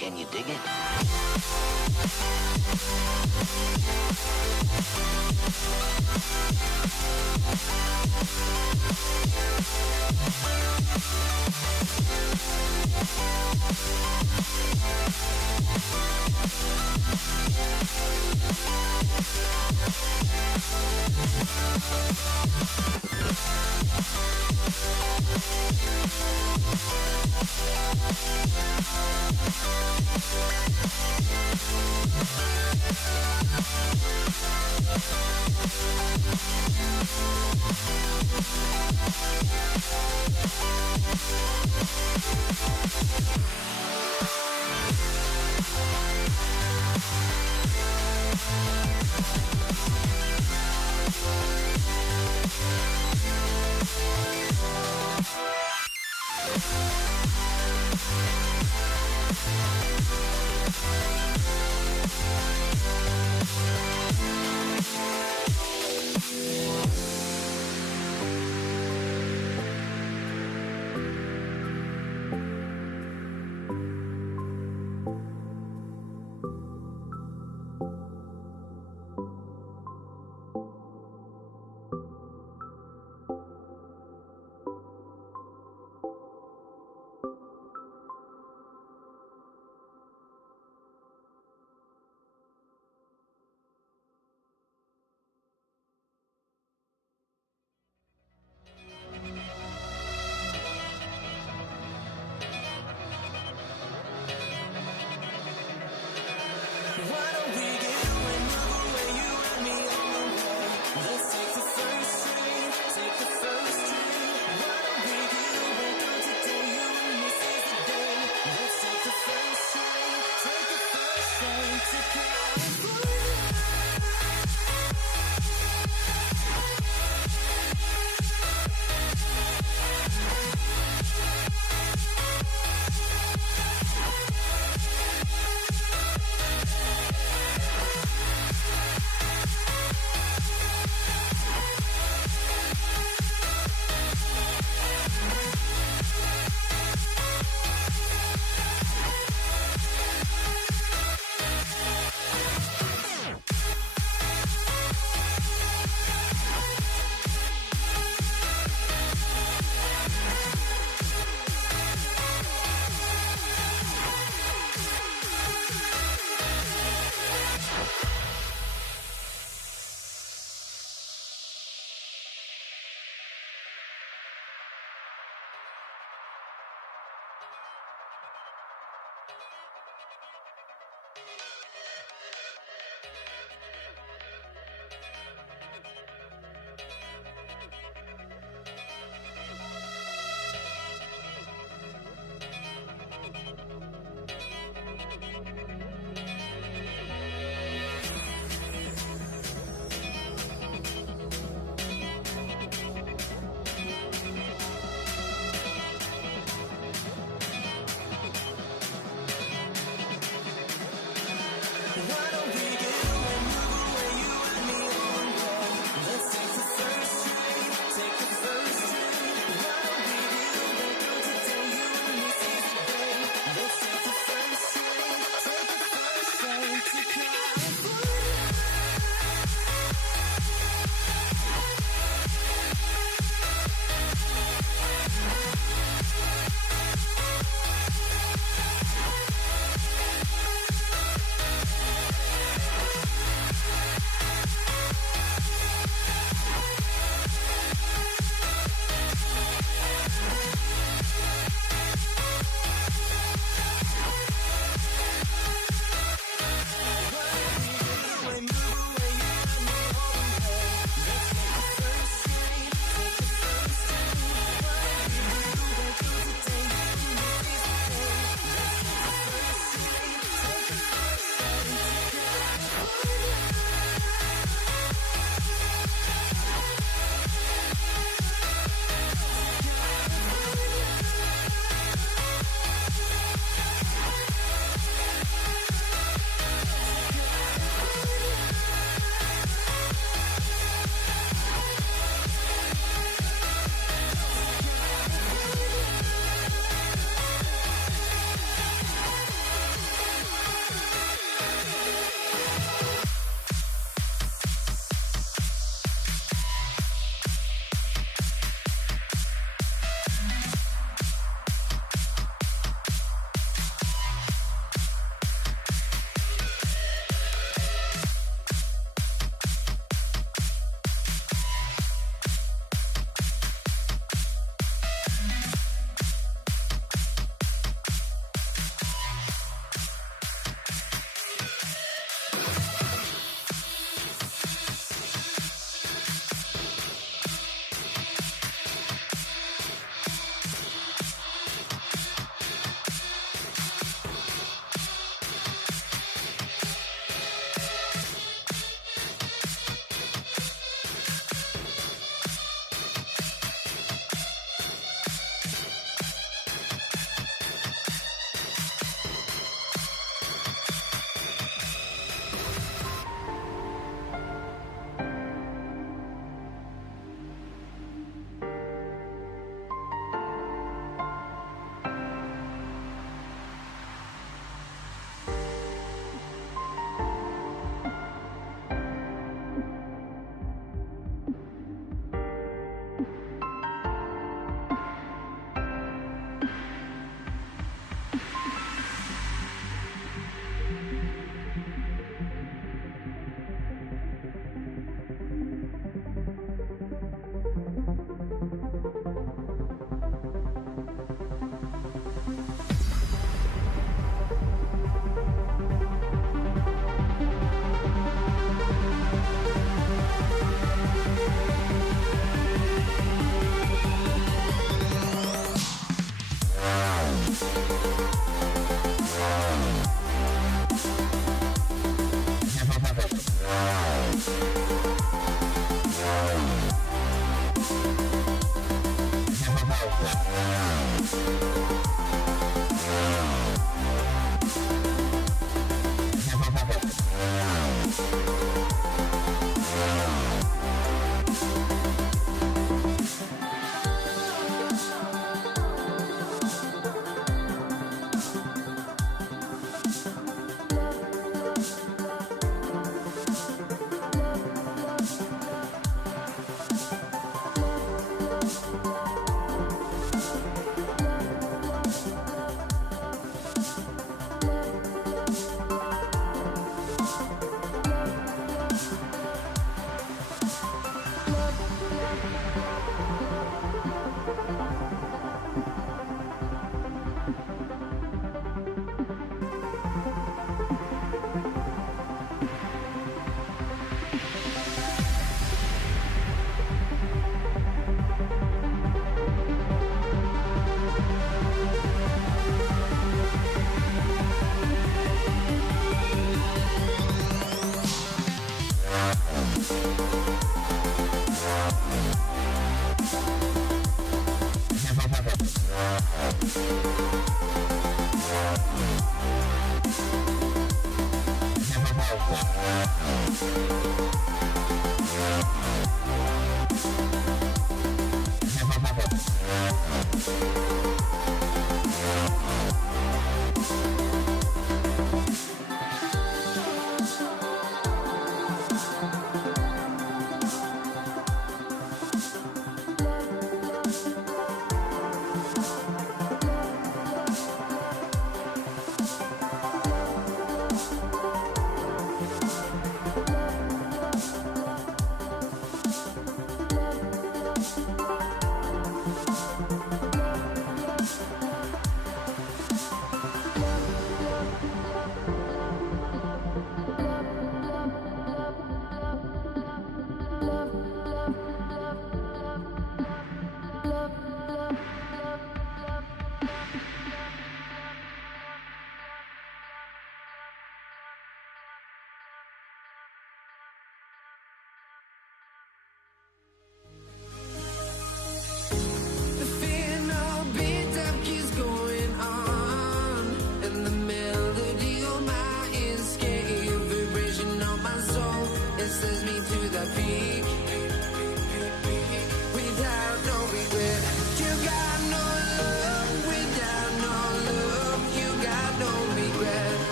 Can you dig it?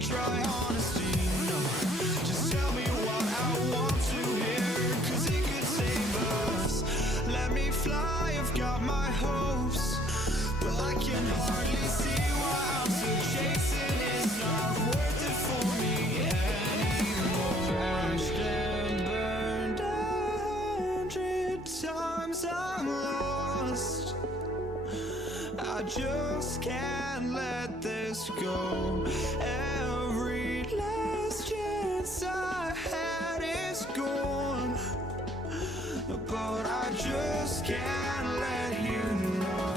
try honesty, no. Just tell me what I want to hear, 'cause it could save us. Let me fly, I've got my hopes, but I can hardly see why I'm still chasing. It's not worth it for me anymore. Crashed and burned 100 times, I'm lost. I just can't let this go. Every last chance I had is gone, but I just can't let you know.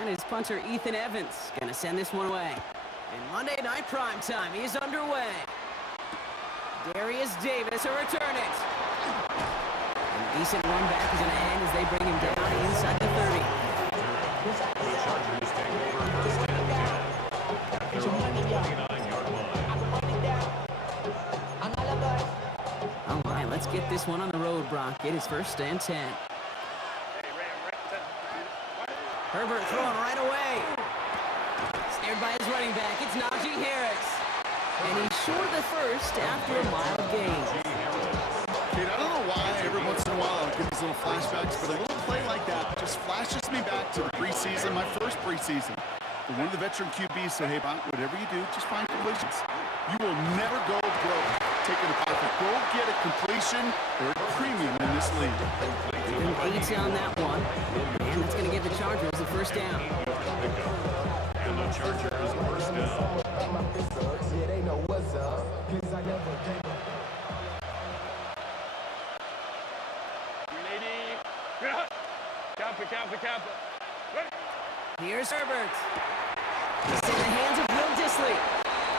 And his punter Ethan Evans gonna send this one away. And Monday Night Primetime is underway. Darius Davis will return it. And decent run back is gonna end as they bring him down inside the 30. The Chargers take over first and 10 at their own 29-yard line. All right, let's get this one on the road, Brock. It is first and 10. Herbert throwing right away. Snared by his running back. It's Najee Harris. And he's short of the first after a mild gain. Kate, I don't know why every once in a while I get these little flashbacks, but a little play like that just flashes me back to the preseason, my first preseason. But one of the veteran QBs said, hey, Bob, whatever you do, just find completions. You will never go broke taking a perfect. Go get a completion. They're a premium in this league. Even 8 on that one. And that's going to give the Chargers a first down. And the Chargers first down. Here's Herbert. He's in the hands of Will Dissly.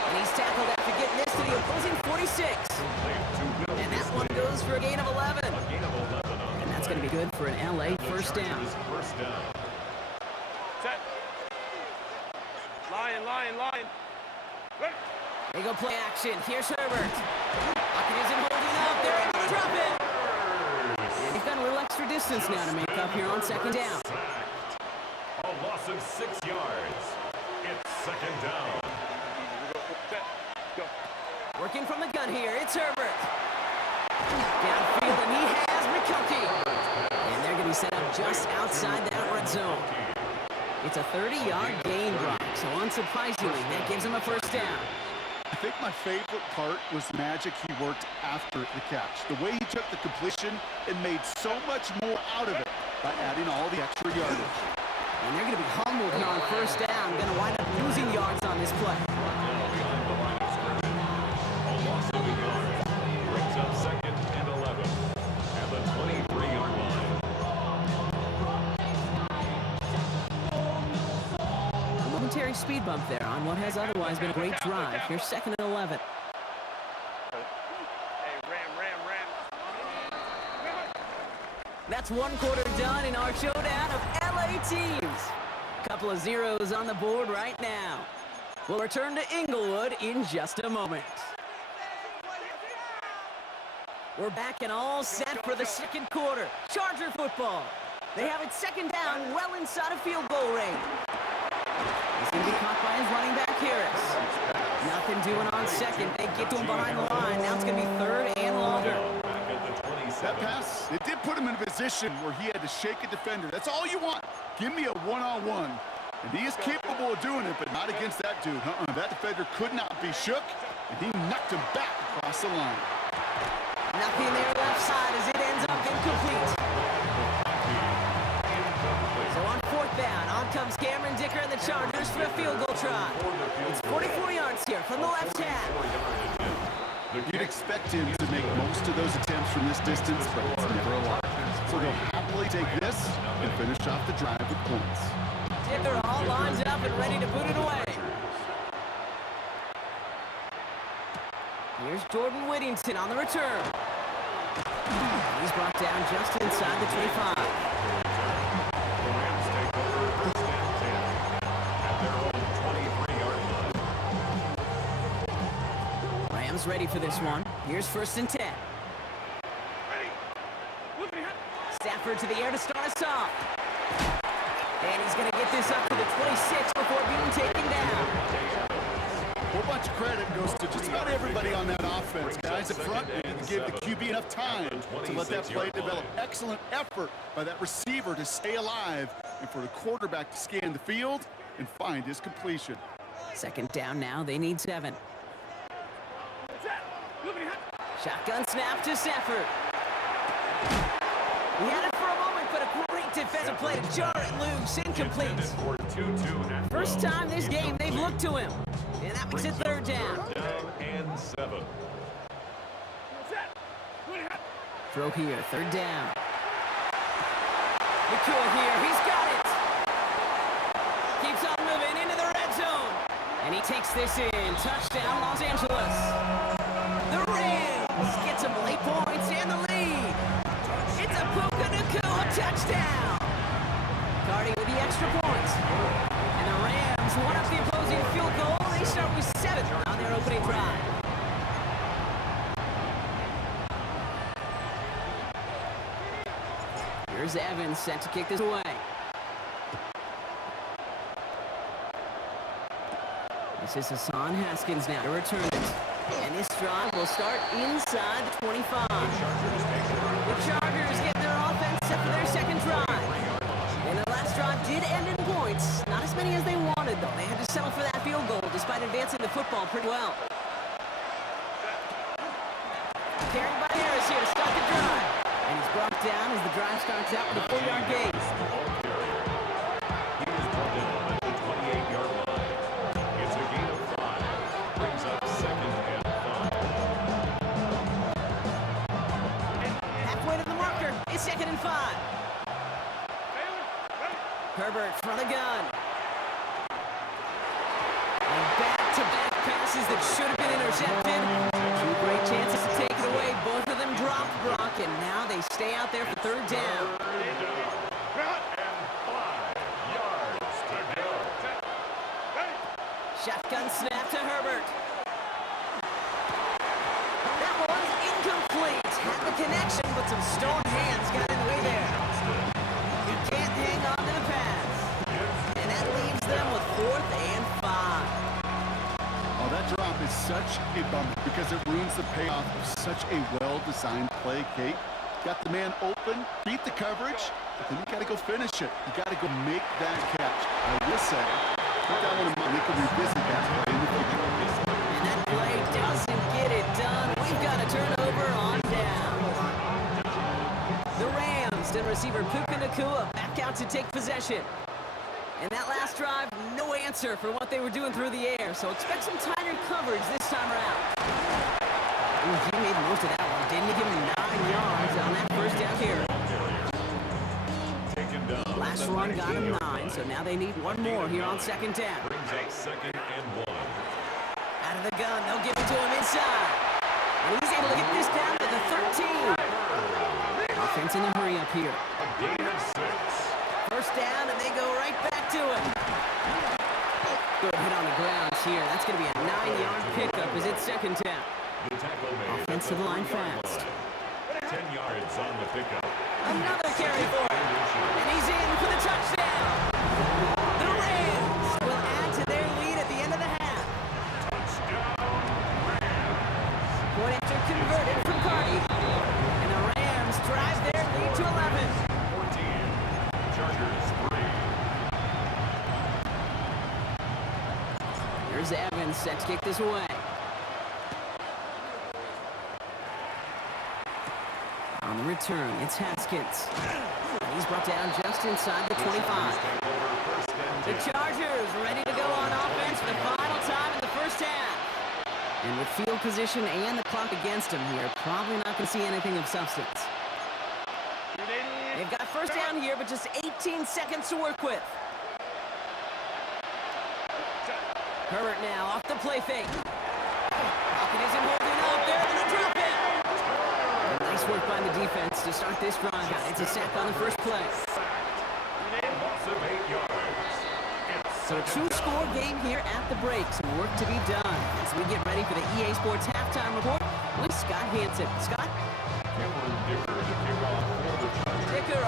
And he's tackled after getting this to the opposing 46. And that one goes for a gain of 11. And that's going to be good for an LA first down. Set. Line. They go play action. Here's Herbert. Lockett isn't holding up. They're able to drop it. And he's got a little extra distance now to make up here on second down. A loss of 6 yards. It's second down. Working from the gun here, it's Herbert. Downfield, and he has McConkey. And they're going to be set up just outside that red zone. It's a 30-yard gain, Brock, so unsurprisingly, that gives him a first down. I think my favorite part was the magic he worked after the catch. The way he took the completion and made so much more out of it by adding all the extra yardage. And they're going to be humbled here on first down. Going to wind up losing yards on this play. Brings up second and 11 at the 23-yard line. A momentary speed bump there on what has otherwise been a great drive. Here's second and 11. That's one quarter done in our showdown of LA teams. Couple of zeros on the board right now. We'll return to Inglewood in just a moment. We're back and all set for the second quarter. Charger football. They have it second down, well inside of field goal range. He's going to be caught by his running back, Harris. Nothing doing on second. They get to him behind the line. Now it's going to be third and longer. That pass, it did put him in a position where he had to shake a defender. That's all you want. Give me a one-on-one. And he is capable of doing it, but not against that dude. That defender could not be shook, and he knocked him back across the line. Nothing there left side as it ends up incomplete. So on fourth down, on comes Cameron Dicker and the Chargers for a field goal try. It's 44 yards here from the left half. You'd expect him to make most of those attempts from this distance, but it's never a lot. So they'll happily take this and finish off the drive with points. Dicker all lines up and ready to put it away. Here's Jordan Whittington on the return. He's brought down just inside the 25. The Rams take over first and 10 at their own 23-yard line. Rams ready for this one. Here's first and 10. Stafford to the air to start us off. And he's going to get this up to the 26 before being taken down. A whole bunch of credit goes to just about everybody on that offense. Guys up front, they didn't give the QB enough time to let that play develop. Excellent effort by that receiver to stay alive and for the quarterback to scan the field and find his completion. Second down now, they need 7. Shotgun snap to Stafford. He had it for a moment, but a great defensive play to jar it loose, incomplete. First time this game they've looked to him. And that makes it third down. Down and 7. Throw here, third down. Nakua here, he's got it. Keeps on moving into the red zone. And he takes this in. Touchdown, Los Angeles. The Rams get some late points and the lead. It's a Puka Nakua touchdown. Cardi with the extra points. And the Rams one up the opposing field goal. They start with 7 on their opening drive. Here's Evans set to kick this away. This is Hassan Haskins now to return it. And this drive will start inside the 25. The Chargers get their offense set for their second drive. And the last drive did end in points. Not as many as they wanted, though. They had to settle for that field goal despite advancing the football pretty well. Carried by Harris here to start the drive. And he's brought down as the drive starts out with a 4-yard gain. He is brought down at the 28-yard line. It's a gain of 5. Brings up 2nd and 5. Halfway to the marker. It's 2nd and 5. Herbert from the gun. And back-to-back passes that should have been intercepted. 2 great chances to take it away. Both of them dropped, Brock, and now they stay out there for third down. And 5 yards to go. Shotgun snap to Herbert. That one's incomplete. Had the connection, but some stone hands got in the way there. He can't hang on to the pass. And that leaves them with 4th and 5. Oh, that drop is such a bummer because it ruins the payoff of such a well-designed play, Kate. Got the man open, beat the coverage, but then you got to go finish it. You got to go make that catch. I will say, put that one in mind. We can revisit that play in the future. And that play doesn't get it done. We've got a turnover on down. The Rams and receiver Puka Nakua back out to take possession. And that last drive, no answer for what they were doing through the air. So expect some tighter coverage this time around. Ooh, he made most of that one. Didn't he give him 9 yards on that first down carry? Last run got him 9, so now they need one more here on 2nd down. Brings up 2nd and 1. Out of the gun, they'll give it to him inside. And he's able to get this down to the 13. Offense in a hurry up here. A gain of 6. First down, and they go right back to it. Good hit on the ground here. That's going to be a 9-yard pickup as it's 2nd down. The tackle made. Offensive line fast. 10 yards on the pickup. Another carry for him. And he's in for the touchdown. The Rams will add to their lead at the end of the half. Point after converted from Cardi. And the Rams drive their lead to 11. 14. Chargers 3. Here's Evans set to kick this away. On the return, it's Haskins. And he's brought down just inside the 25. The Chargers ready to go on offense for the final time in the first half. And with field position and the clock against him here, probably not going to see anything of substance. They've got first down here, but just 18 seconds to work with. Herbert now off the play fake. Falcon isn't holding up. They're going to drop it. Nice work by the defense to start this drive. It's a sack on the first play. Loss of 8 yards. So a 2-score game here at the break. Some work to be done as we get ready for the EA Sports Halftime Report with Scott Hansen. Scott? Cameron Dicker to kick off for the Chargers. Dicker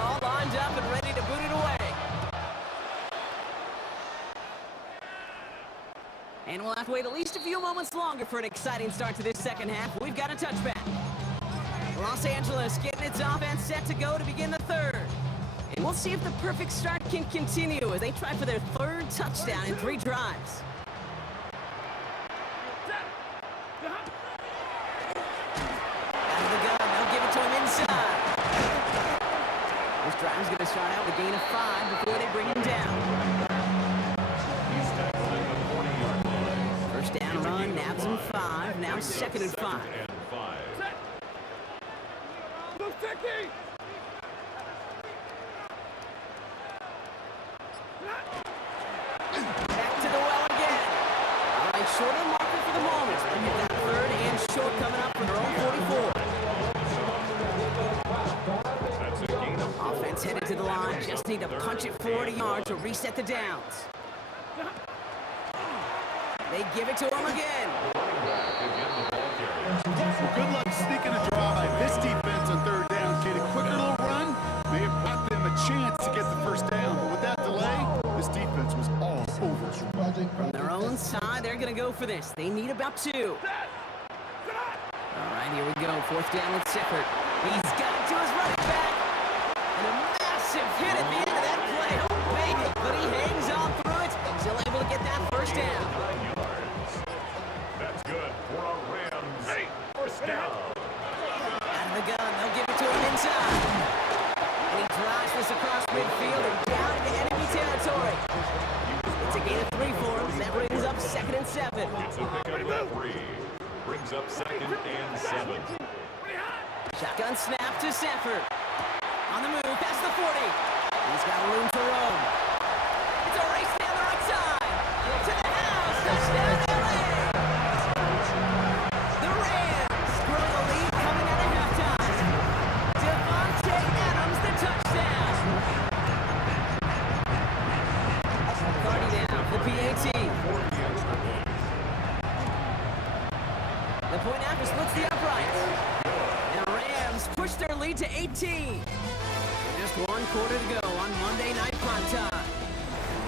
to wait at least a few moments longer for an exciting start to this second half. We've got a touchback. Los Angeles getting its offense set to go to begin the third. And we'll see if the perfect start can continue as they try for their third touchdown in 3 drives. Out of the gun, they'll give it to him inside. This drive's going to start out with a gain of 5 before they bring him down. He's tackled at the 40-yard line. First down run, nabs him 5, now 2nd and 5. Back to the well again. All right, shorter marker for the moment. They've got 3rd and short coming up for their own 44. That's a gain of 4. Offense headed to the line. Just need to punch it 40 yards to reset the downs. They give it to him again. Well, good luck sneaking a drive. This defense on 3rd down, get a quicker little run, may have brought them a chance to get the first down. But with that delay, this defense was all over. From their own side, they're going to go for this. They need about 2. All right, here we go. 4th down with Seifert. He's got it to his running back. And a massive hit at the end of that play. Oh, baby. But he hangs on through it. Still able to get that first down. That's good for a Rams first down. Out of the gun, they'll give it to him inside. And he drives this across midfield and down into enemy territory. It's a gain of 3 for him. That brings up 2nd and 7. It's a pickup of 3. Brings up 2nd and 7. Shotgun snap to Sanford. On the move, past the 40. He's got room to roam. It's a race down the right side. To the house. Touchdown, LA. The Rams grow the lead coming out of halftime. Devontae Adams, the touchdown. Cardi down, the PAT. The point after splits the uprights. And the Rams push their lead to 18. Just 1 quarter to go on Monday Night Primetime.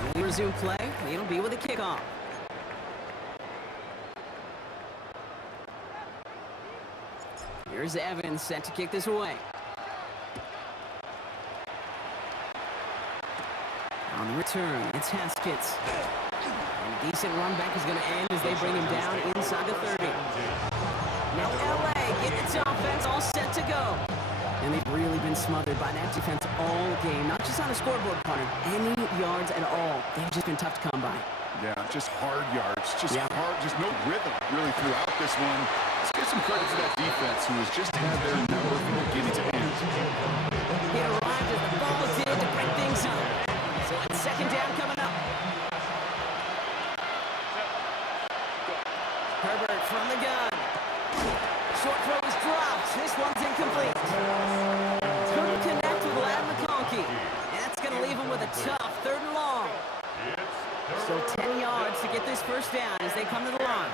When we resume play, it'll be with a kickoff. Here's Evans set to kick this away. On the return, it's Haskins. And a decent run back is going to end as they bring him down inside the 30. Now LA getting its offense all set to go. And they've really been smothered by that defense all game. Not just on a scoreboard corner, any yards at all. They've just been tough to come by. Yeah, just hard yards. Just hard, just no rhythm really throughout this one. Let's give some credit to that defense who has just had their number from beginning to end. He arrived as the ball did to break things up. So it's 2nd down coming up. Herbert from the gun. Short throw is dropped. This one's incomplete. Couldn't connect with Lad McConkey. And that's going to leave him with a tough 3rd and long. So 10 yards to get this first down as they come to the line.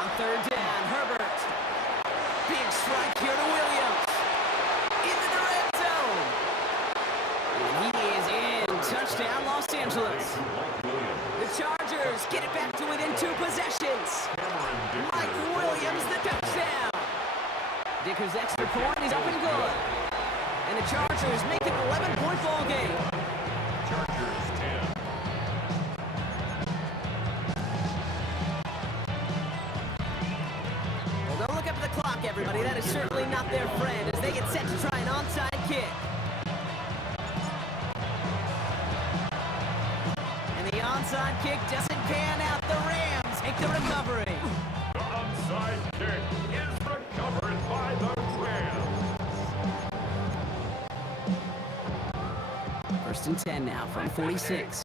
On 3rd down, Herbert. Big strike here to Williams. Into the red zone. And he is in. Touchdown, Los Angeles. The Chargers get it back to within 2 possessions. Mike Williams, the touchdown. Dicker's extra point is up and good. And the Chargers make it an 11-point ball game. Chargers 10. Well, don't look up at the clock, everybody. That is certainly not their friend as they get set to try an onside kick. And the onside kick doesn't pan out. The Rams take the recovery. The onside kick is recovered by the Rams. 1st and 10 now from 46.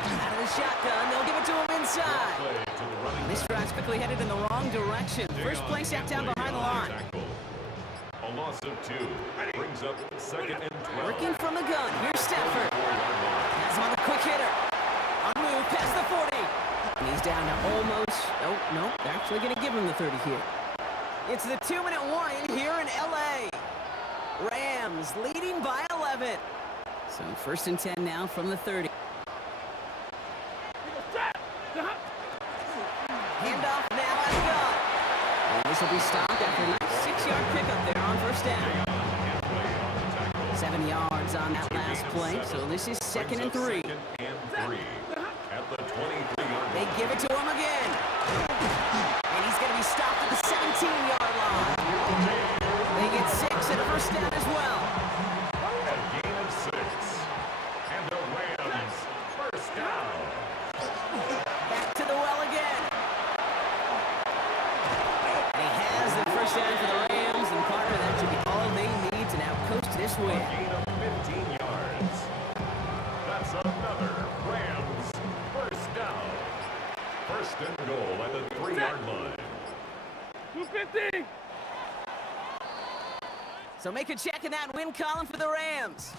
Out of the shotgun, they'll give it to him inside. This drive's quickly headed in the wrong direction. First play sat down behind the line. A loss of 2 brings up 2nd and 12. Working from the gun, here's Stafford. Has him on the quick hitter. On move, past the 40. And he's down to almost, oh, no, they're actually going to give him the 30 here. It's the 2-minute warning here in LA. Rams leading by 11. So 1st and 10 now from the 30. Handoff now as God. And this will be stopped after a nice 6-yard pickup there on 1st down. 7 yards on that last play, so this is 2nd and 3. Second and 3 at the 23-yard They give it to him again. And he's going to be stopped at the 17-yard line. They get 6 and a 1st down as well. A gain of 6. And the Rams 1st down. Back to the well again. And he has the 1st down for the Rams, and Parker, that should be all they need to now coast this A win. gain of 15 yards. That's another Rams 1st down. 1st and goal at the 3-yard line. 250. So make a check in that win column for the Rams.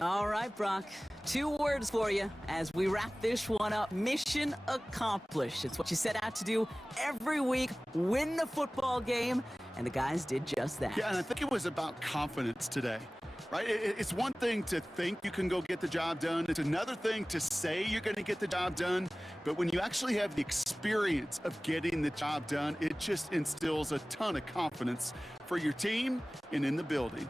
All right, Brock. 2 words for you as we wrap this one up. Mission accomplished. It's what you set out to do every week, win the football game, and the guys did just that. Yeah, and I think it was about confidence today, right? It's one thing to think you can go get the job done. It's another thing to say you're going to get the job done. But when you actually have the experience of getting the job done, it just instills a ton of confidence for your team and in the building.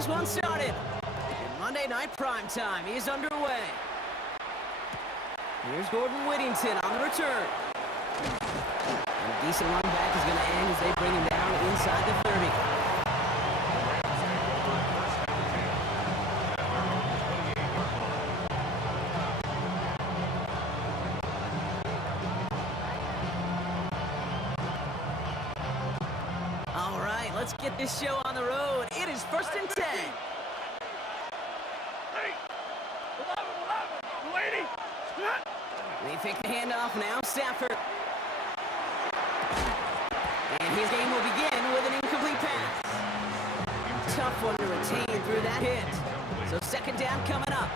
Here's one started. And Monday Night Primetime is underway. Here's Gordon Whittington on the return. And a decent run back is going to end as they bring him down inside the 30. All right, let's get this show on the road. It is 1st and 10. They take the handoff now, Stafford. And his game will begin with an incomplete pass. Tough one to retain through that hit. So 2nd down coming up.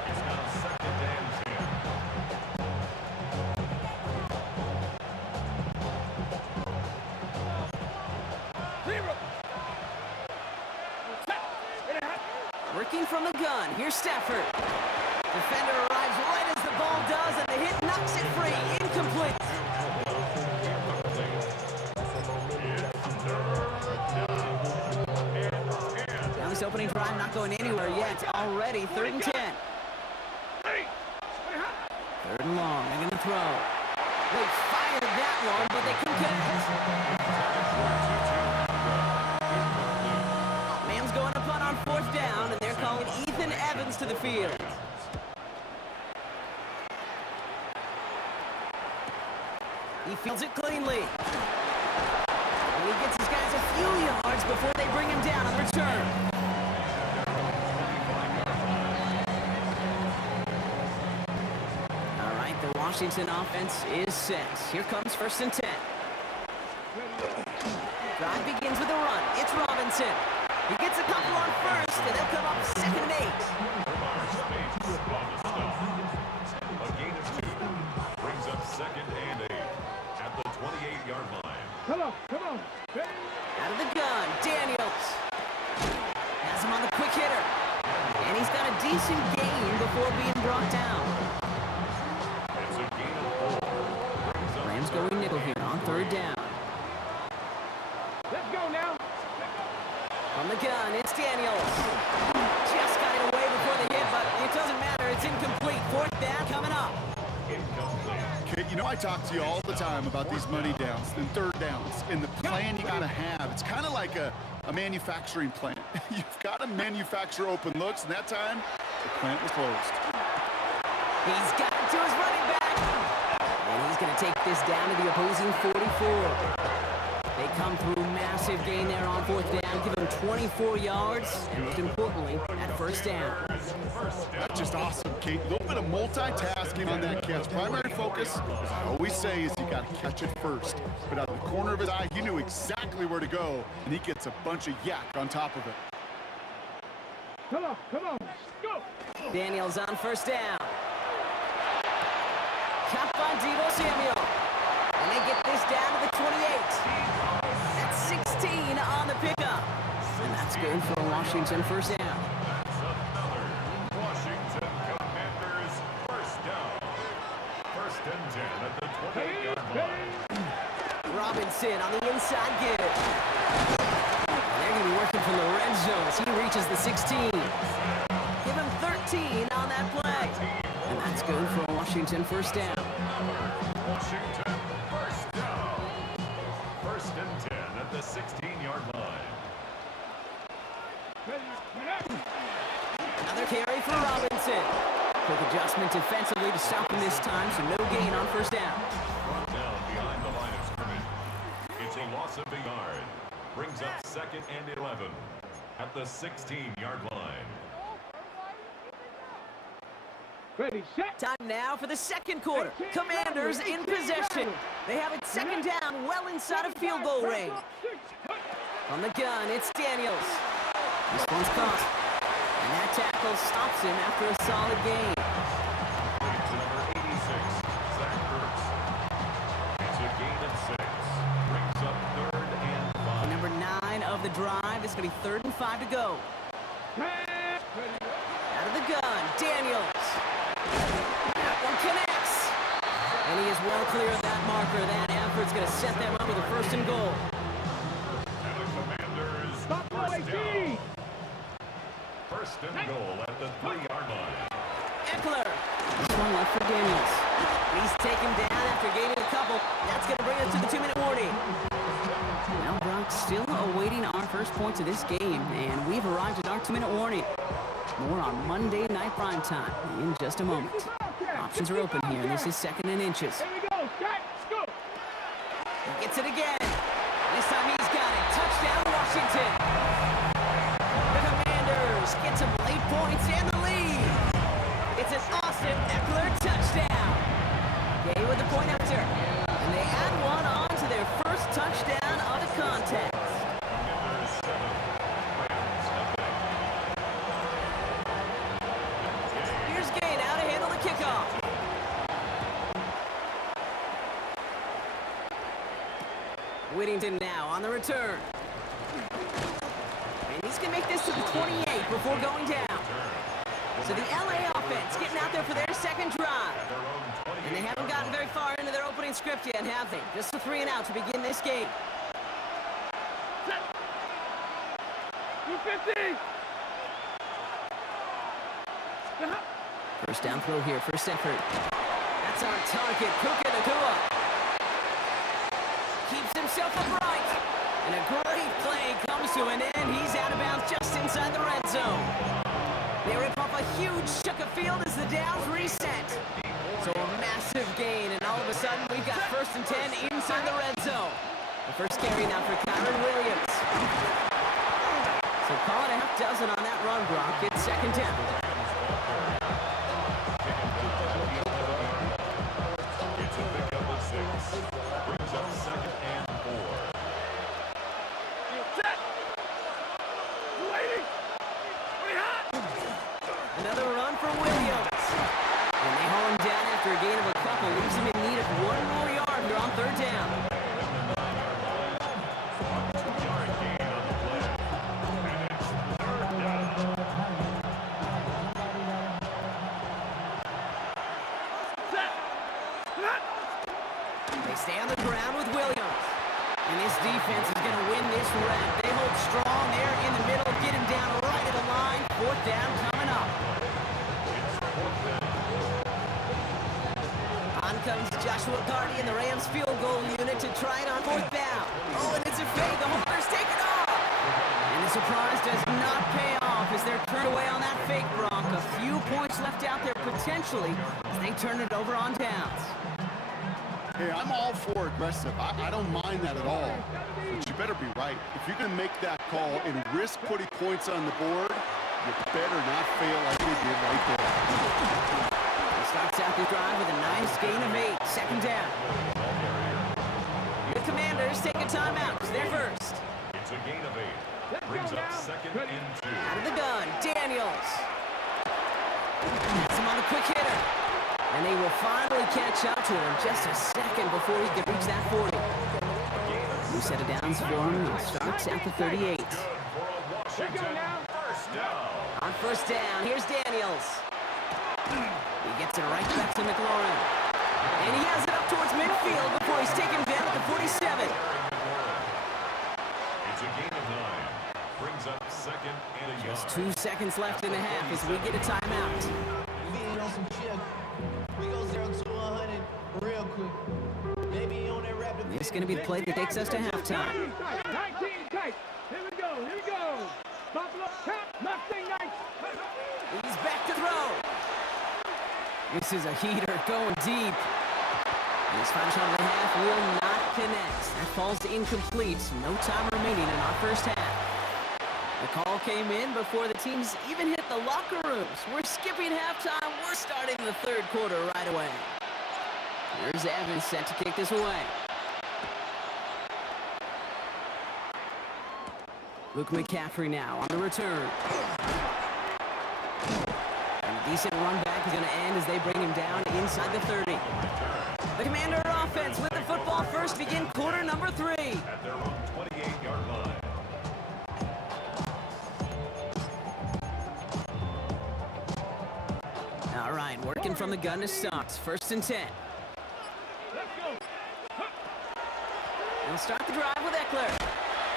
Working from the gun, here's Stafford. Defender arrives right as the ball does, and the hit knocks it free. Incomplete. Now this opening drive not going anywhere yet. Already 3rd and 10. 3rd and long. They're going to throw. They fired that one, but they can connect. Man's going to punt on 4th down, and they're calling Ethan Evans to the field. He fields it cleanly. And he gets his guys a few yards before they bring him down on the return. All right, the Washington offense is set. Here comes 1st and 10. Drive begins with a run. It's Robinson. He gets a couple on 1st, and they'll come up 2nd and 8. A gain of 2 brings up 2nd and 8 at the 28-yard line. Come on. Out of the gun, Daniels. Has him on the quick hitter. And he's got a decent gain before being brought down. It's a gain of 4. Rams going nickel here on 3rd down. Let's go now. On the gun, it's Daniels. Just got it away before the hit, but it doesn't matter. It's incomplete. 4th down coming up. Kid, you know I talk to you all the time about these money downs and 3rd downs and the plan you got to have. It's kind of like a manufacturing plant. You've got to manufacture open looks, and that time, the plant was closed. He's got it to his running back. And he's going to take this down to the opposing 44. They come through massive gain there on 4th down, give him 24 yards, and most importantly, at 1st down. That's just awesome, Kate. A little bit of multitasking on that catch. Primary focus, as I always say, is you got to catch it first. But out of the corner of his eye, he knew exactly where to go, and he gets a bunch of yak on top of it. Come on. Go. Daniels on 1st down. Caught by Deebo Samuel. And they get this down to the 28. That's 16 on the pickup. And that's good for Washington 1st down. That's another Washington Commanders 1st down. 1st and 10 at the 28-yard line. Robinson on the inside give. They're going to be working from the red zone as he reaches the 16. Give him 13 on that play. And that's good for Washington 1st down. Washington 1st down. 1st and 10 at the 16-yard line. Another carry for Robinson. Quick adjustment defensively to stop him this time, so no gain on 1st down. Brought down behind the line of scrimmage. It's a loss of a yard. Brings up 2nd and 11 at the 16-yard line. Ready, set. Time now for the 2nd quarter. Commanders in possession. They have it 2nd down, well inside of field goal range. On the gun, it's Daniels. This one's caught. And that tackle stops him after a solid gain. To number 86, Zach Ertz. It's a gain of 6. Brings up 3rd and 5. Number 9 of the drive. It's going to be 3rd and 5 to go. Out of the gun, Daniels. That one connects. And he is well clear of that marker. That effort's going to set them up with a 1st and goal. And the Commanders Stop first down. First and goal at the 3-yard line. Eckler. This one left for Daniels. He's taken down after gaining a couple. That's going to bring us to the 2-minute warning. Well, Brock, still awaiting our first points of this game, and we've arrived at our 2-minute warning. More on Monday Night Primetime in just a moment. Options are open here, and this is 2nd and inches. Here we go. Scoop. He gets it again. This time he's got it. Touchdown, Washington. The Commanders get some late points and the lead. It's an Austin Eckler touchdown. Gay with the point after. And they add one on to their first touchdown of the contest. Here's Gay now to handle the kickoff. Whittington now on the return. And he's going to make this to the 28 before going down. So the LA offense getting out there for their second drive. And they haven't gotten very far into their opening script yet, have they? Just a 3 and out to begin this game. 250. First down throw here, first effort. That's on target, Puka Nacua. Keeps himself upright. And a great play comes to an end. He's out of bounds just inside the red zone. They rip off a huge chunk of field as the downs reset. So a massive gain, and all of a sudden we've got 1st and 10 inside the red zone. The first carry now for Kyron Williams. So call it a half dozen on that run, Brock. It's 2nd down. It's a pickup of 6. Brings up 2nd and 4. Another run for Williams. And they haul him down after a gain of a couple. Leaves him in need of 1 more yard here on 3rd down. They stay on the ground with Williams. And this defense is going to win this rep. They hold strong there in the middle, get him down right at the line. 4th down coming up. On comes Joshua Gardy in the Rams field goal unit to try it on 4th down. Oh, and it's a fake. The holders take it off. And the surprise does not pay off as they're turned away on that fake, Brock. A few points left out there potentially as they turn it over on downs. Hey, I'm all for aggressive. I don't mind that at all. But you better be right. If you're going to make that call and risk putting points on the board, you better not fail like we did right there. He starts out the drive with a nice gain of 8. 2nd down. The Commanders take a timeout. They're first. It's a gain of 8. Brings up 2nd and 2. Out of the gun, Daniels. That's him on the quick hitter. And they will finally catch up to him just a second before he can reach that 40. New set of downs for him. He starts at the 38. On 1st down, here's Daniels. He gets it right back to McLaurin. And he has it up towards midfield before he's taken down at the 47. It's a gain of 9. Brings up 2nd and a yard. Just 2 seconds left in the half as we get a timeout. Feeding on some chill. We go 0 to 100 real quick. Maybe on that rapid. This is going to be the play that takes us to halftime. 19 tight. Here we go. Buffalo Cap, Mustang Knights. He's back to throw. This is a heater going deep. And his final shot of the half will not connect. That falls to incomplete. No time remaining in our first half. The call came in before the teams even hit the locker rooms. We're skipping halftime. We're starting the 3rd quarter right away. Here's Evans set to kick this away. Luke McCaffrey now on the return. And a decent run back is going to end as they bring him down inside the 30. The Commander offense with the football first begin quarter number 3. At their own 28-yard line. All right, working from the gun to start. 1st and 10. They'll start the drive with Eckler.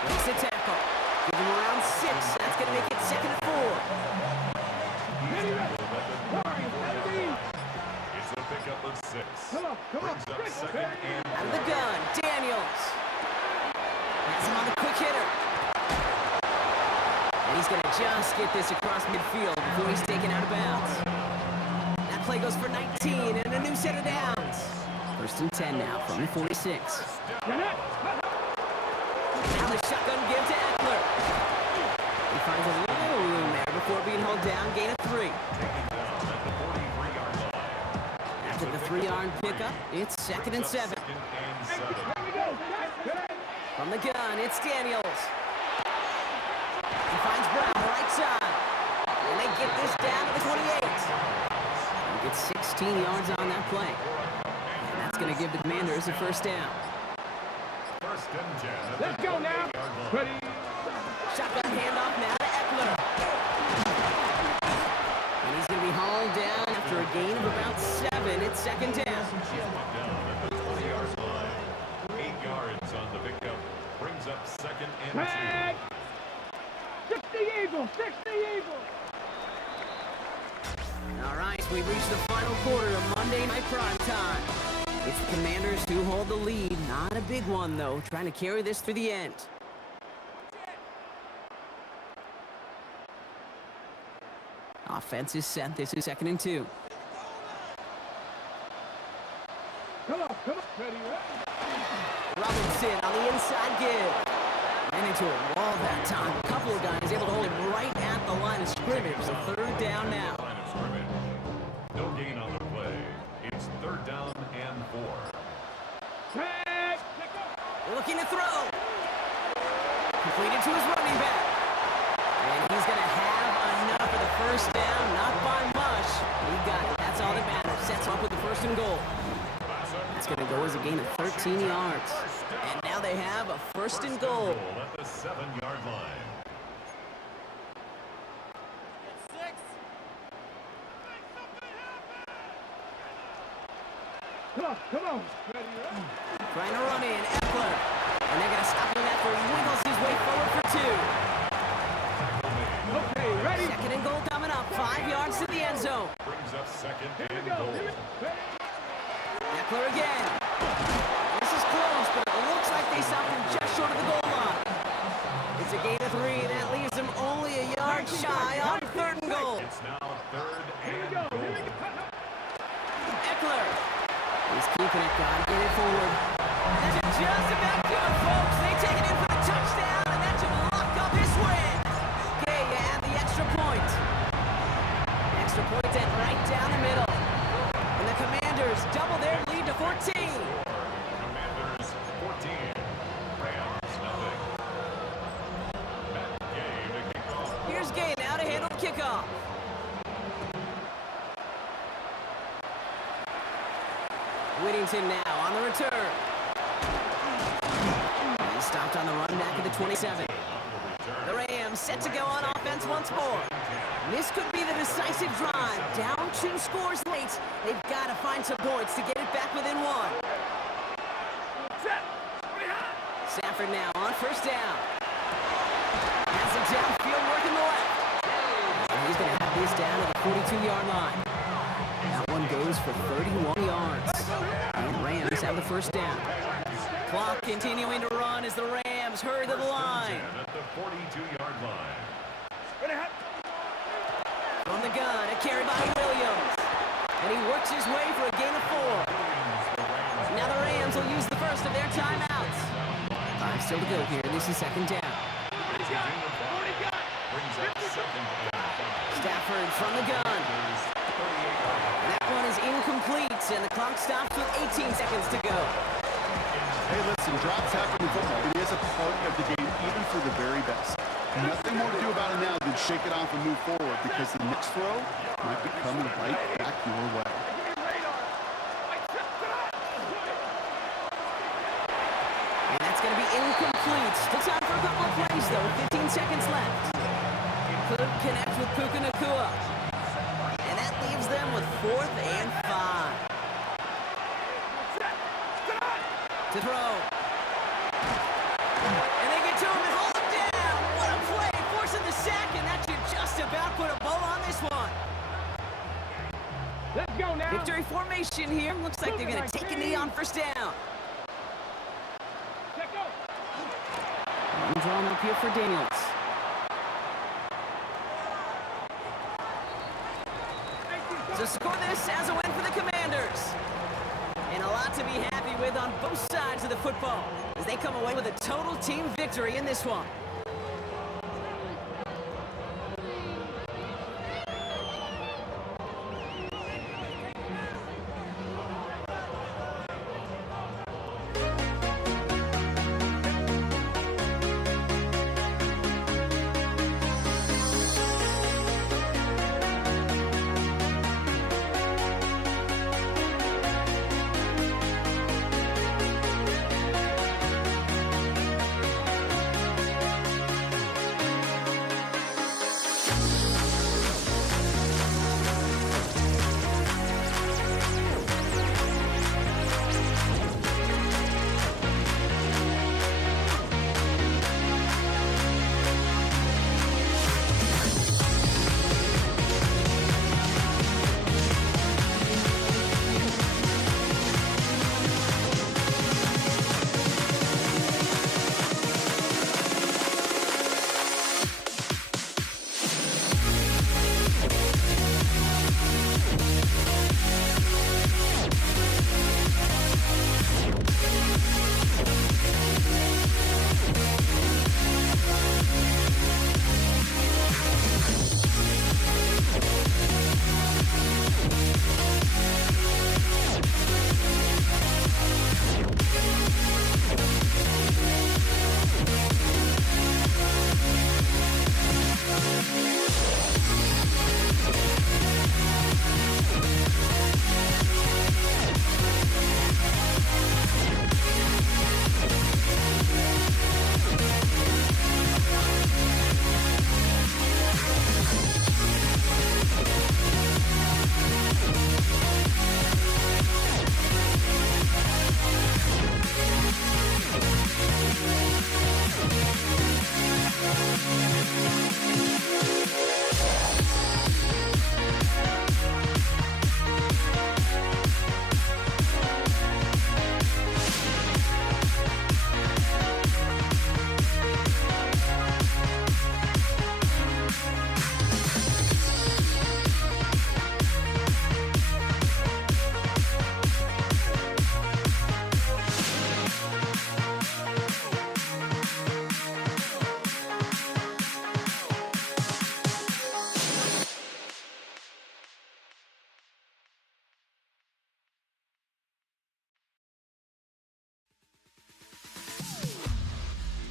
Makes a tackle. Give them around 6. That's going to make it 2nd and 4. It's a pickup of 6. Brings up 2nd and Out of the gun, Daniels. Has him on the quick hitter. And he's going to just get this across midfield before he's taken out of bounds. That play goes for 19 and a new set of downs. 1st and 10 now from the 46. Now the shotgun give to Eckler. He finds a little room there before being held down. Gain of 3. After the 3-yard pickup, it's 2nd and 7. From the gun, it's Daniels. He finds Brown right side. And they get this down to the 28. He gets 16 yards on that play. And that's going to give the Commanders a 1st down. 1st and 10. Let's go now. Ready. Shotgun handoff now to Eckler. And he's going to be hauled down after a gain of about 7. It's 2nd down. Down at the 20-yard line. 8 yards on the pickup. Brings up 2nd and 2. 60 Eagles. 60 Eagles. All right, we've reached the final quarter of Monday Night Prime Time. It's the Commanders who hold the lead. Not a big one, though. Trying to carry this through the end. Offense is set. This is 2nd and 2. Come on. Ready. Robinson on the inside give. Ran into a wall that time. A couple of guys able to hold him right at the line of scrimmage. So 3rd down now. Line of scrimmage. No gain on the play. It's 3rd down and 4. Looking to throw. Completed to his running back. And he's going to have enough for the 1st down. Not by much. He got it. That's all that matters. Sets up with the 1st and goal. It's going to go as a gain of 13 yards. And now they have a 1st and goal. At the 7-yard line. Come on. Trying to run in, Eckler. And they're going to stop him after he wiggles his way forward for 2. Okay, ready. 2nd and goal coming up. 5 yards to the end zone. Brings up 2nd and goal. Eckler again. This is close, but it looks like they stopped him just short of the goal line. It's a gain of 3. That leaves him only a yard shy on 3rd and goal. It's now 3rd and goal. Eckler. He's keeping it, got to get it forward. That should just about do it, folks. They take it in for the touchdown, and that should lock up his win. Okay, you have the extra point. Extra point and right down the middle. And the Commanders double their lead to 14. Commanders 14. Rams nothing. Matt Gay to kick off. Here's Gay now to handle the kickoff. Whittington now on the return. He's stopped on the run back at the 27. The Rams set to go on offense once more. This could be the decisive drive. Down 2 scores late. They've got to find some points to get it back within 1. Stafford now on 1st down. Has it downfield working the left. And he's going to have this down to the 42-yard line. That one goes for 31 yards. And Rams have the 1st down. Clock continuing to run as the Rams hurry to the line. At the 42-yard line. From the gun, a carry by Williams. And he works his way for a gain of 4. Now the Rams will use the first of their timeouts. 5 still to go here. This is 2nd down. Brings up 2nd and 5. Stafford from the gun. That one is incomplete, and the clock stops with 18 seconds to go. Hey, listen, drops happen in football. It is a part of the game, even for the very best. Nothing more to do about it now than shake it off and move forward, because the next throw might be coming right back your way. And that's going to be incomplete. Still time for a couple of plays, though. 15 seconds left. Could connect with Puka Nacua. And that leaves them with 4th and 5. To throw. And they get to him and hold him down. What a Victory formation here. Looks like they're going to take a knee on first down. One drawn up here for Daniels. So score this as a win for the Commanders. And a lot to be happy with on both sides of the football as they come away with a total team victory in this one.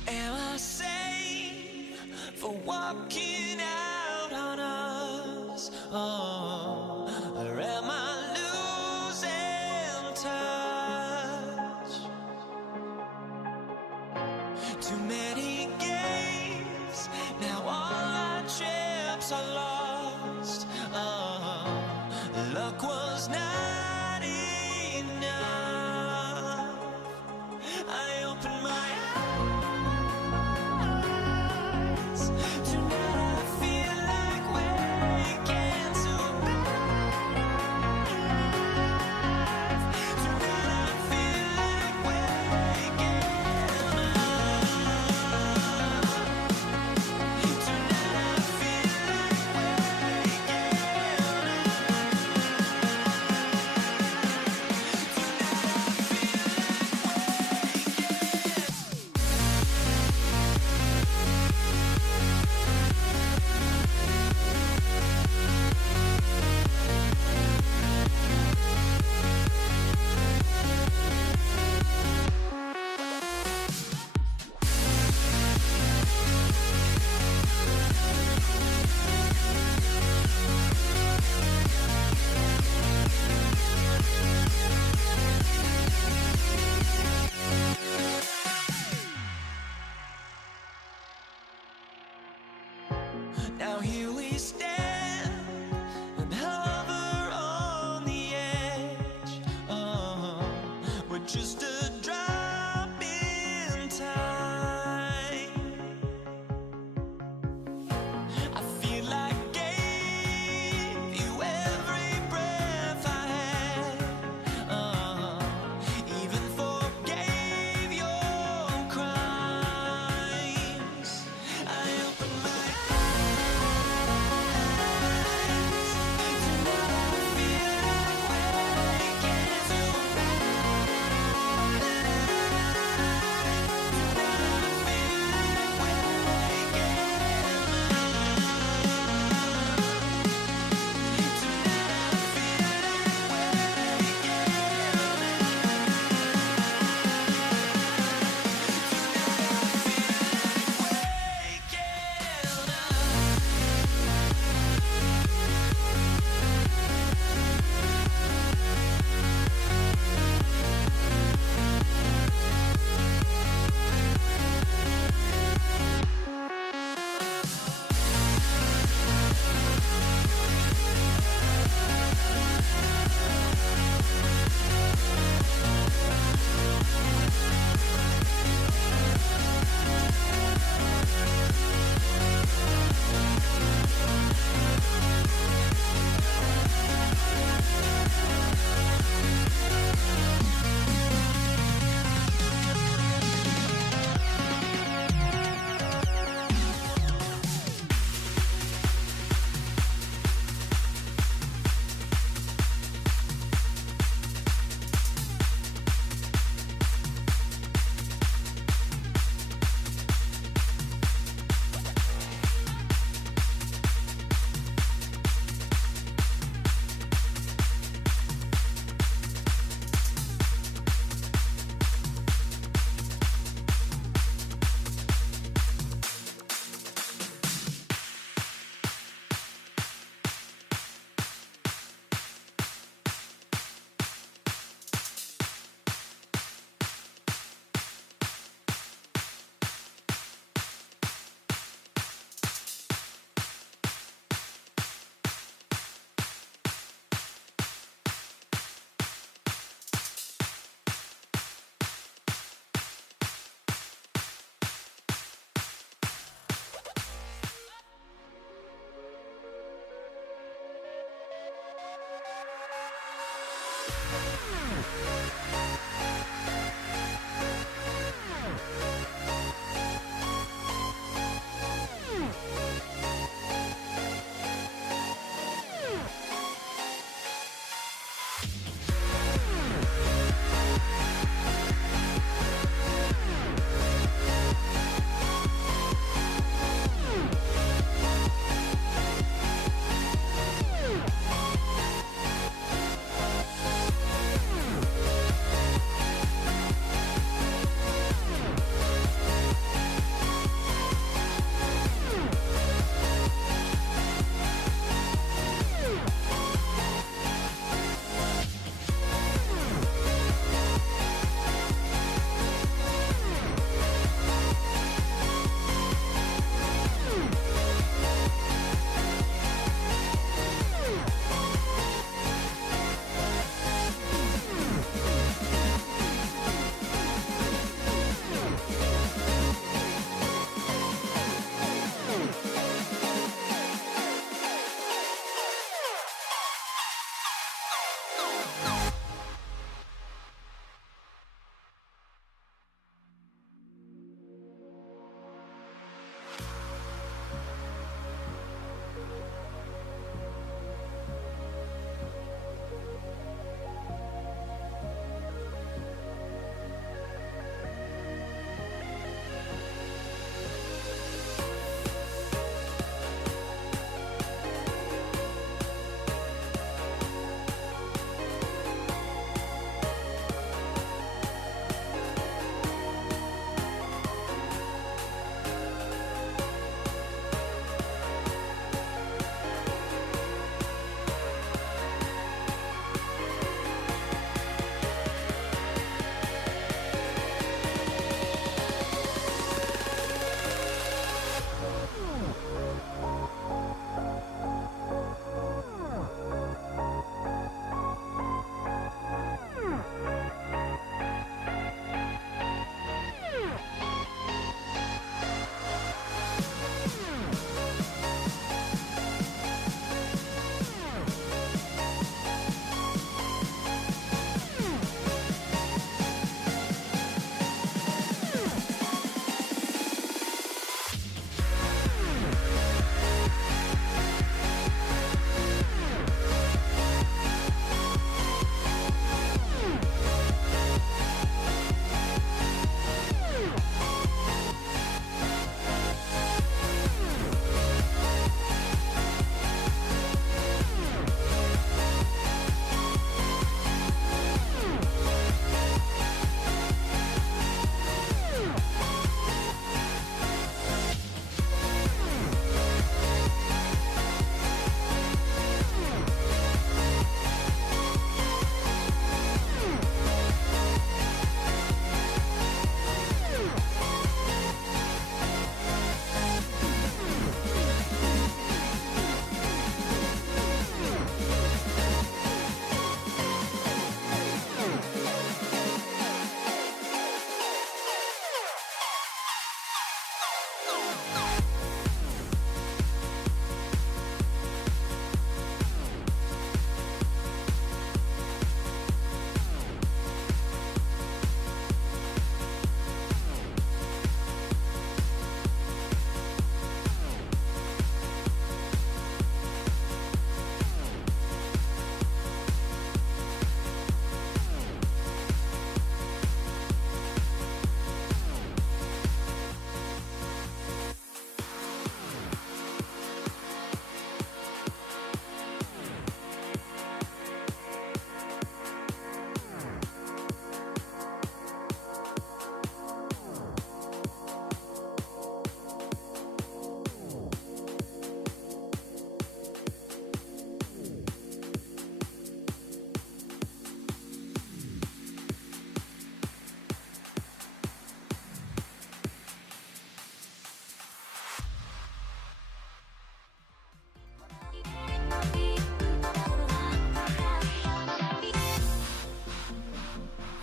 Am I safe for walking out on us? Oh, or am I losing touch? Too many games, now all our chips are lost. Oh, luck was not enough. I opened my eyes. Now here we stand and hover on the edge. Oh, we're just a drop in time. I feel like I gave you every breath I had.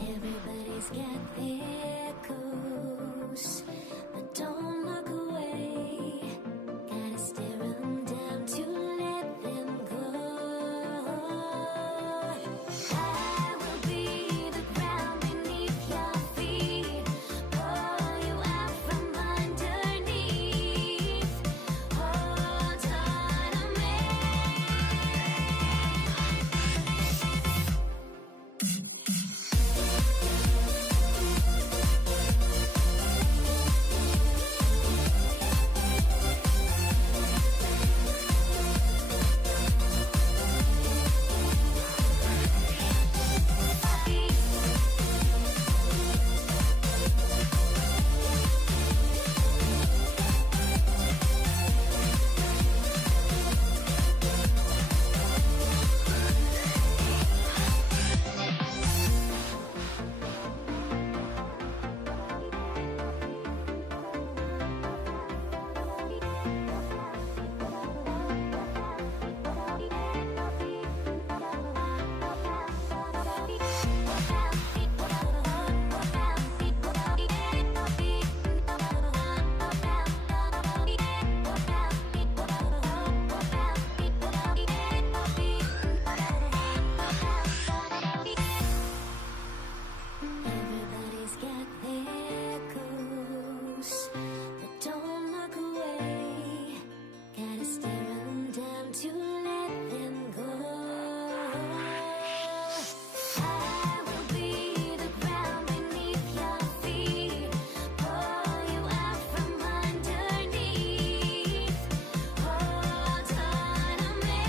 Everybody's got their goals, but don't look away. Gotta stare 'em down to let them go. I will be the ground beneath your feet, pull you out from underneath. Hold on to me. Everybody's got their goals, but don't look away. Gotta stare 'em down to let them go. I will be the ground beneath your feet, pull you out from underneath. Hold on to me.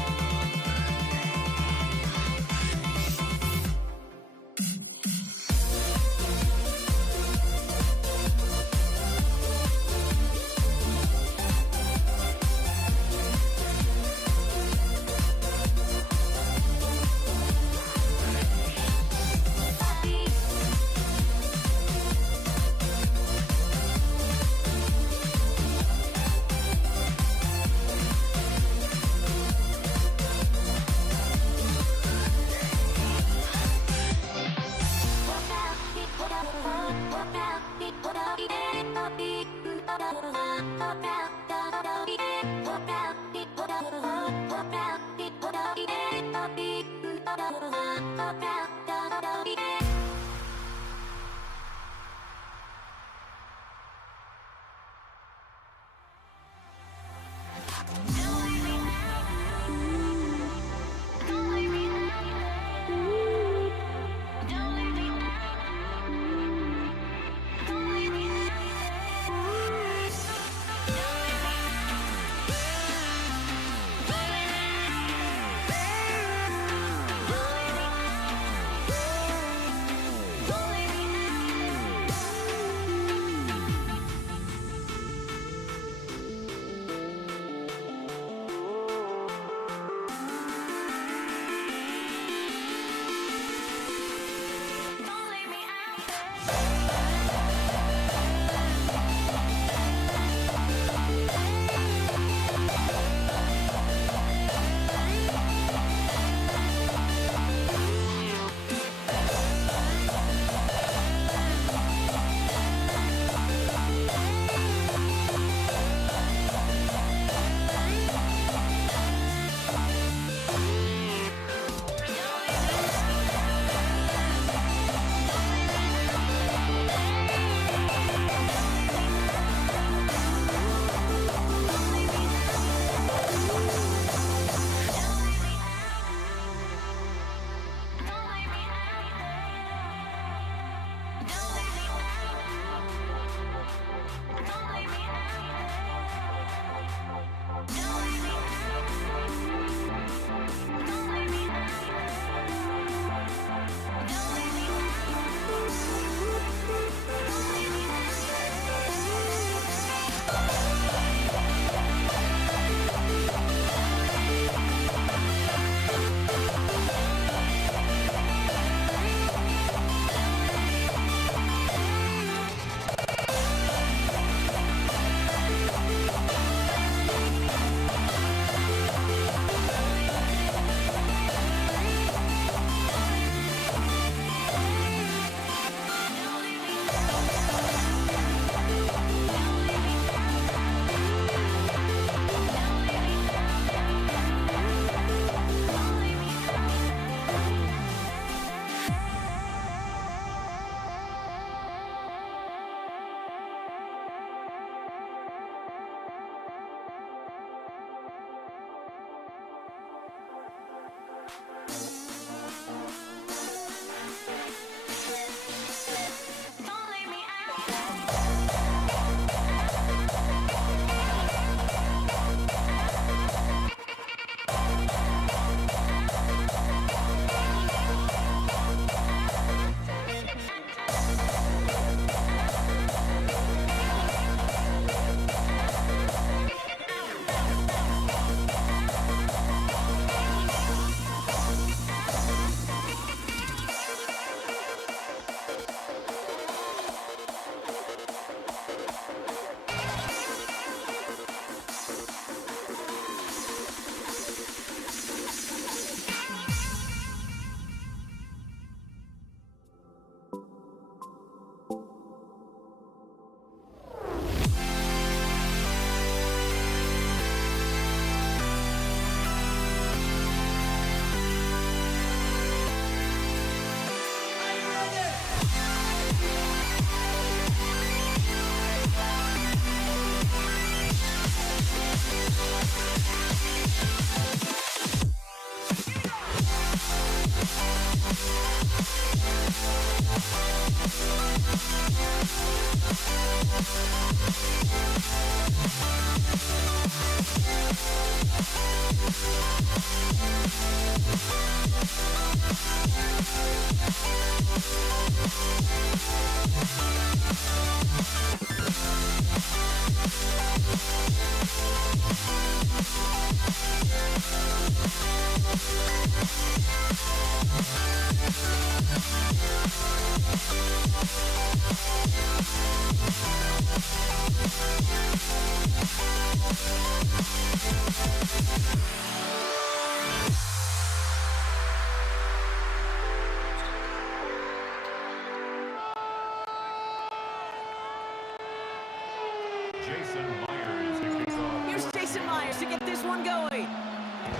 Jason Myers to get this one going.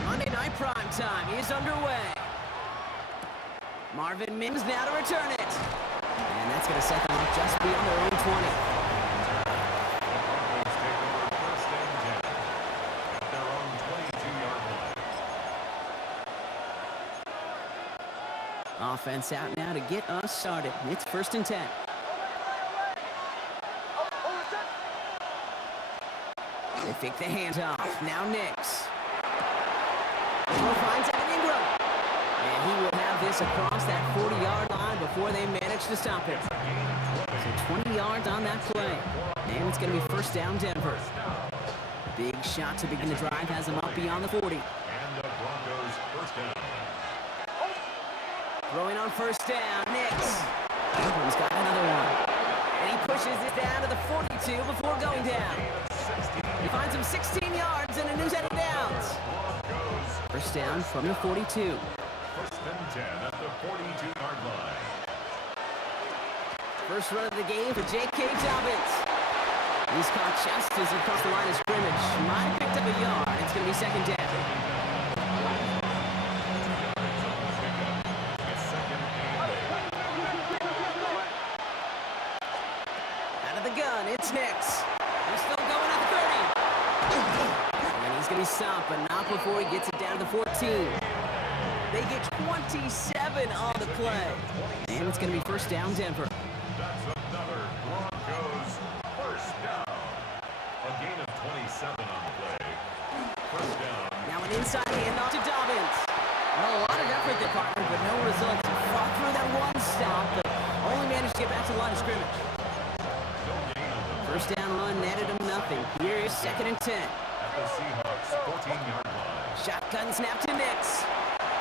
Monday Night Prime Time is underway. Marvin Mims now to return it. And that's going to set them up just beyond their own 20. Broncos take over first and 10 at their own 22-yard line. Offense out now to get us started. It's first and 10. They fake the handoff. Now Nix. Will finds Evan Ingram. And he will have this across that 40-yard line before they manage to stop it. So 20 yards on that play. And it's going to be first down Denver. Big shot to begin the drive has them up beyond the 40. And the Broncos first down. Throwing on first down, Nix. Ingram's got another one. And he pushes it down to the 42 before going down. He finds him 16 yards and a new set of downs. First down from the 42. First and 10 at the 42-yard line. First run of the game for J.K. Dobbins. He's caught just as he crossed the line of scrimmage. Might have picked up a yard. It's going to be second down. Out of the gun, it's Nix. He's still going at the 30. And he's going to be stopped, but not before he gets it down to the 14. They get 27 on the play. And it's going to be first down Denver. That's another Broncos first down. A gain of 27 on the play. First down. Now an inside handoff to Dobbins. Well, a lot of effort there, partner, but no results. He fought through that one stop, but only managed to get back to the line of scrimmage. First down run netted him nothing. Here is second and 10. At the Seahawks 14-yard line. Shotgun snap to Nix.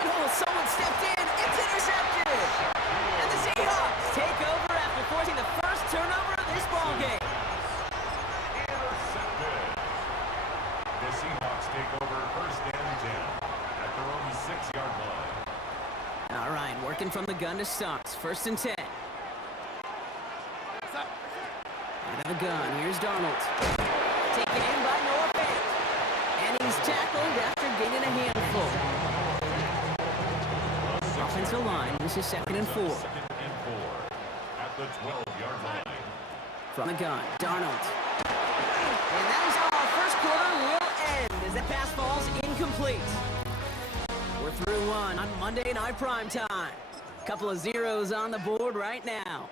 Oh, someone stepped in. It's intercepted. And the Seahawks take over after forcing the first turnover of this ballgame. Intercepted. The Seahawks take over first and 10 at their own 6-yard line. All right, working from the gun to Stocks. First and 10. Out of the gun, here's Darnold. Taken in by Noah Fant. And he's tackled after gaining a handful. Offensive line, this is second and 4. Second and 4 at the 12-yard line. From the gun, Darnold. And that is how our first quarter will end as that pass falls incomplete. We're through one on Monday Night Prime Time. Couple of zeros on the board right now.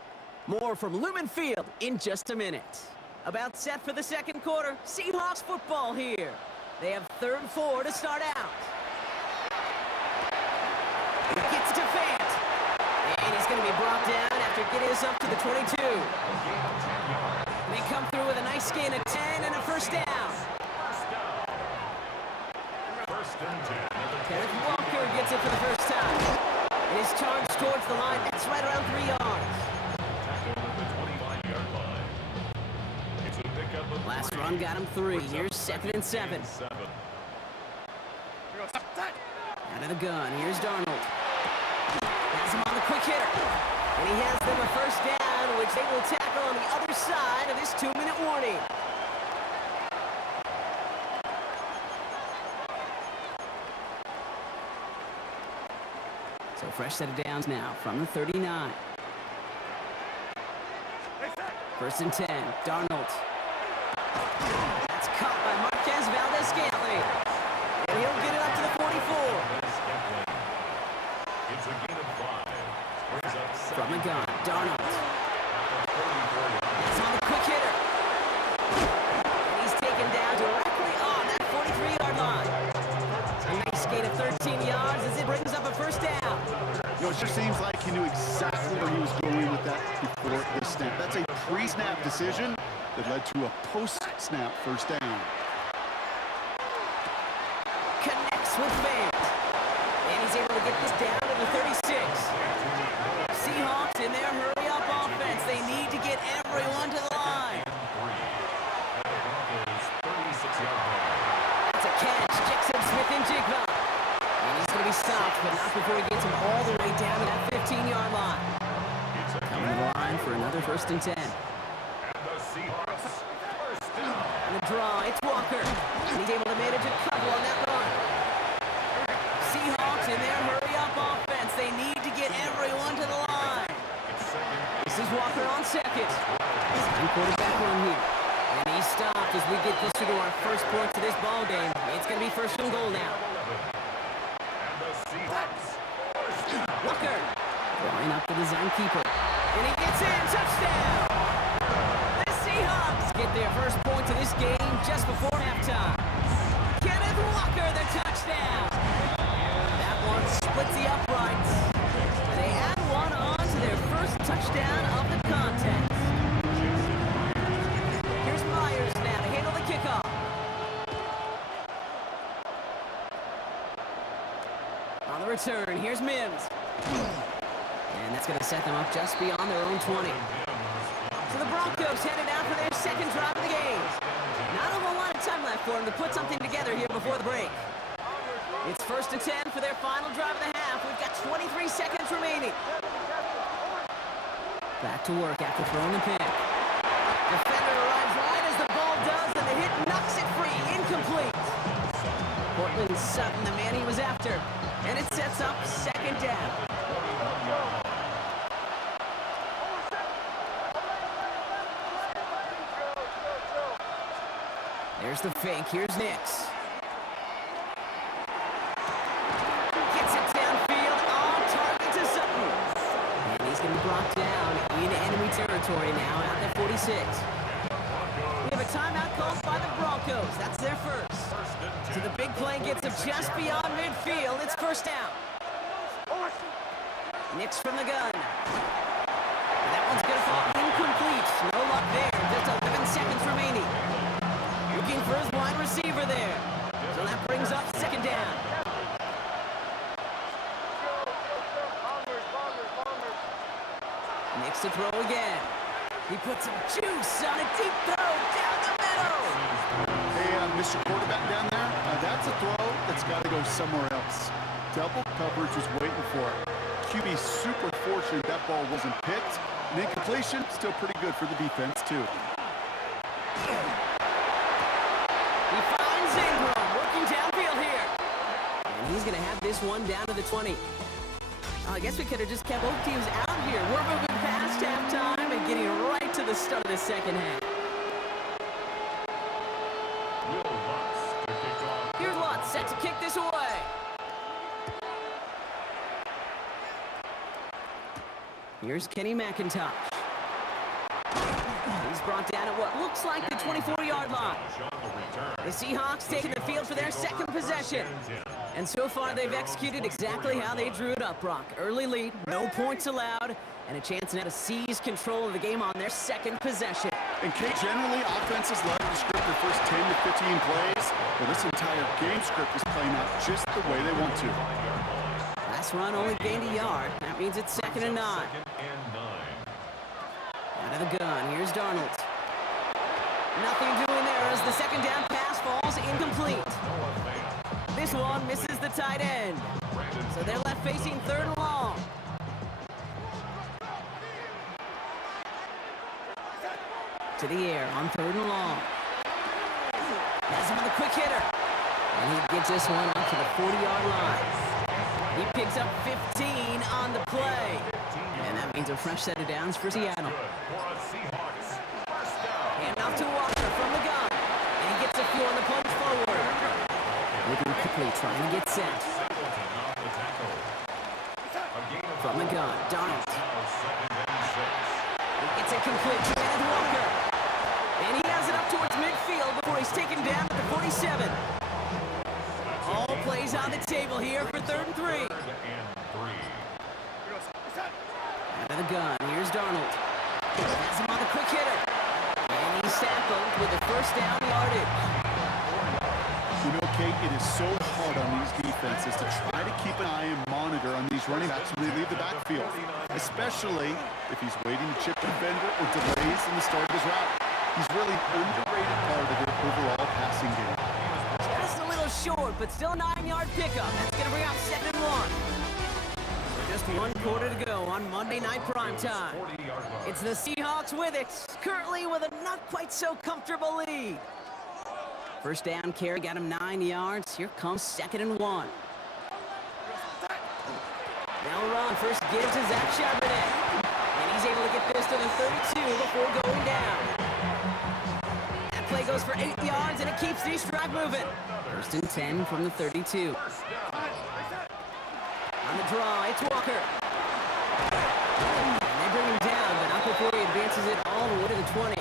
More from Lumen Field in just a minute. About set for the second quarter, Seahawks football here. They have 3rd and 4 to start out. He gets to Fant. And he's going to be brought down after getting us up to the 22. They come through with a nice gain of 10 and a first down. First and 10. Kenneth Walker gets it for the first time. And he's charged towards the line. That's right around 3 yards. Last run got him 3. Here's second and 7. Out of the gun. Here's Darnold. Has him on the quick hitter. And he has them a first down, which they will tackle on the other side of this 2-minute warning. So fresh set of downs now from the 39. First and 10. Darnold. That's caught by Marquez Valdez-Scantling. And he'll get it up to the 44. It's a gain of 5. Brings up From the gun, Darnold. He's on the quick hitter. And he's taken down directly on that 43-yard line. A nice gain of 13 yards as it brings up a first down. You know, it sure seems like he knew exactly where he was going with that before the snap. That's a pre-snap decision that led to a post-snap first down. Connects with Fant. And he's able to get this down to the 36. Seahawks in their hurry-up offense. They need to get everyone to the line. That's a catch. Jackson Smith-Njigba. And he's going to be stopped, but not before he gets him all the way down to that 15-yard line. Coming to the line for another first and 10. And the Seahawks first down. And the draw, it's Walker. And he's able to manage a couple on that run. Seahawks in their hurry-up offense. They need to get everyone to the line. This is Walker on second. Second quarterback run here. And he's stopped as we get closer to our first points of this ball game. It's going to be first and goal now. Walker throwing up the design keeper. And he gets in. Touchdown! The Seahawks get their first points of this game just before halftime. Kenneth Walker, the touchdown! That one splits the uprights. They add one on to their first touchdown of the contest. Here's Myers now to handle the kickoff. On the return, here's Mims. And that's going to set them up just beyond their own 20. So the Broncos headed out for their second drive of the game. Not a whole lot of time left for them to put something together here before the break. It's 1st and 10 for their final drive of the half. We've got 23 seconds remaining. Back to work after throwing the pick. Defender arrives right as the ball does, and the hit knocks it free. Incomplete. Portland Sutton, the man he was after. And it sets up second down. There's the fake. Here's Nix. Gets it downfield on target to Sutton. And he's going to be brought down in enemy territory now at the 46. We have a timeout called by the Broncos. That's their first. So the big play gets them just beyond midfield. It's first down. Nix from the gun. And that one's going to fall incomplete. No luck there. Just 11 seconds remaining. Looking for his wide receiver there. So that brings up second down. Nix to throw again. He puts some juice on a deep throw down the middle. Hey, Mr. Quarterback down there, that's a throw that's got to go somewhere else. Double coverage was waiting for it. QB super fortunate that ball wasn't picked. And incompletion, still pretty good for the defense, too. He finds Ingram working downfield here. And he's going to have this one down to the 20. I guess we could have just kept both teams out here. We're moving past halftime and getting right to the start of the second half. Here's Lutz set to kick this away. Here's Kenny McIntosh. He's brought down at what looks like the 24-yard line. The Seahawks taking the field for their second possession. And so far, they've executed exactly how they drew it up, Brock. Early lead, no points allowed, and a chance now to seize control of the game on their second possession. And Kate, generally, offenses love to script their first 10 to 15 plays. Well, this entire game script is playing out just the way they want to. Last run only gained a yard. That means it's 2nd and 9. Out of the gun, here's Darnold. Nothing doing there as the second down pass falls incomplete. This one misses the tight end. So they're left facing 3rd and long. To the air on 3rd and long. Has him on the quick hitter. And he gets this one up to the 40-yard line. He picks up 15 on the play. And that means a fresh set of downs for Seattle. Hand off to Walker from the gun. And he gets a few on the punch forward. Moving quickly, trying to get set. From the gun, Darnold. He gets it complete to Kenneth Walker. And he has it up towards midfield before he's taken down at the 47. All plays on the table here for 3rd and 3. Out of the gun, here's Darnold. Has him on the quick hitter. And he's tackled with the first down yardage. You know, Kate, it is so hard on these defenses to try to keep an eye and monitor on these running backs when they leave the backfield, especially if he's waiting to chip the defender or delays in the start of his route. He's really an underrated part of their overall passing game. Just a little short, but still a 9-yard pickup. That's going to bring up 2nd and 1. Just 1 quarter to go on Monday Night Primetime. It's the Seahawks with it, currently with a not quite so comfortable lead. First down carry got him 9 yards. Here comes 2nd and 1. Now run. First give to Zach Charbonnet. And he's able to get this to the 32 before going down. That play goes for 8 yards, and it keeps the drive moving. First and 10 from the 32. On the draw, it's Walker. And they bring him down, but not before he advances it all the way to the 20.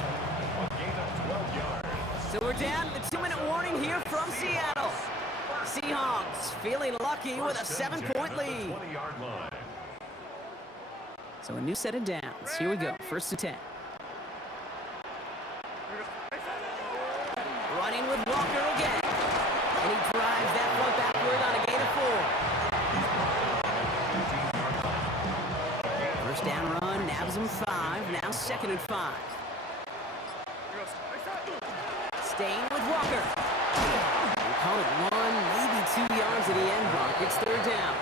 So we're down to the 2-minute warning here from Seattle. Seahawks feeling lucky with a 7-point lead. So a new set of downs. Here we go, 1st and 10. Running with Walker again. And he drives that one backward on a gain of 4. First down run, nabs him 5. Now 2nd and 5. Staying with Walker. We'll call it 1, maybe 2 yards at the end block. It's 3rd down.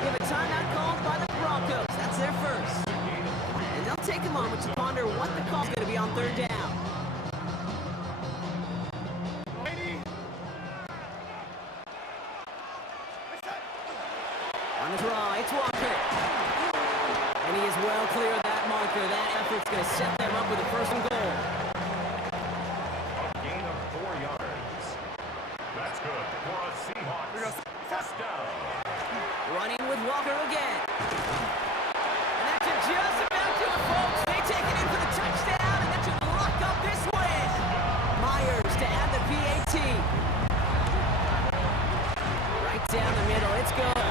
We have a timeout called by the Broncos. That's their first. And they'll take a moment to ponder what the call's going to be on 3rd down. On the draw, it's Walker. And he is well clear of that marker. That effort's going to set them up with a 1st and goal. A gain of 4 yards. That's good for a Seahawks first down. Running with Walker again. And that should just about do it, folks. They take it in for the touchdown, and that should lock up this win. Myers to add the PAT. Right down the middle, it's good.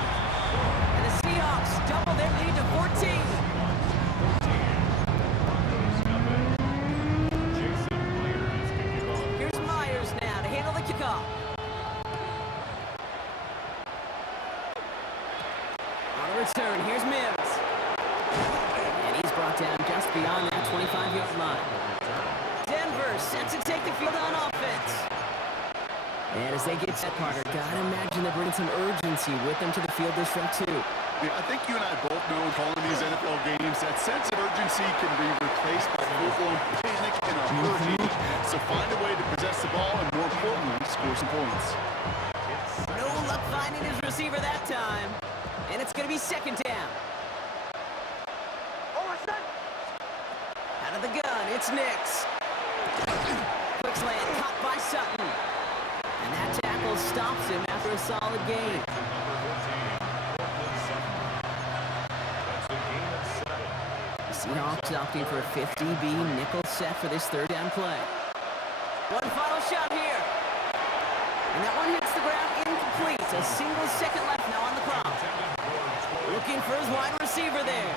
And the Seahawks double their lead to 14. Here's Myers now to handle the kickoff. On the return, here's Mims. And he's brought down just beyond that 25-yard line. Denver set to take the field on offense. And as they get set, Carter, gotta imagine they're bringing some urgency with them to the field this stretch too. Yeah, I think you and I both know calling these NFL games, that sense of urgency can be replaced by full-blown panic and a hurry. So find a way to possess the ball and, more importantly, score some points. No luck finding his receiver that time. And it's going to be 2nd down. Out of the gun, it's Nix. Quicksland caught by Sutton. And that tackle stops him after a solid gain. The Seahawks opting for a 50-B nickel set for this 3rd down play. One final shot here. And that one hits the ground incomplete. A single second left now on the clock. Looking for his wide receiver there.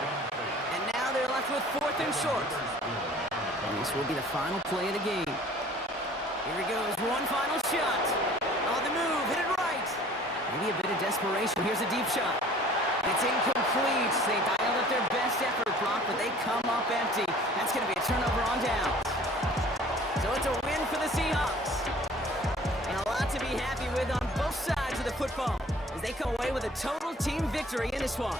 And now they're left with 4th and short. And this will be the final play of the game. Here he goes, one final shot. On the move, hit it right. Maybe a bit of desperation. Here's a deep shot. It's incomplete. They dialed up their best effort, Brock, but they come up empty. That's going to be a turnover on downs. So it's a win for the Seahawks. And a lot to be happy with on both sides of the football as they come away with a total team victory in this one.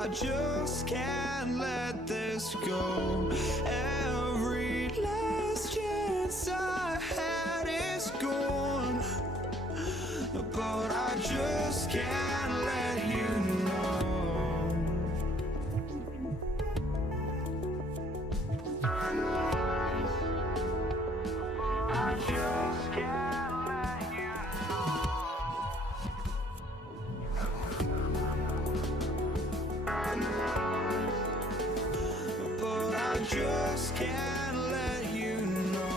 I just can't let this go. Every last chance I had is gone, but I just can't let you know. I just can't let you know. But I just can't let you know.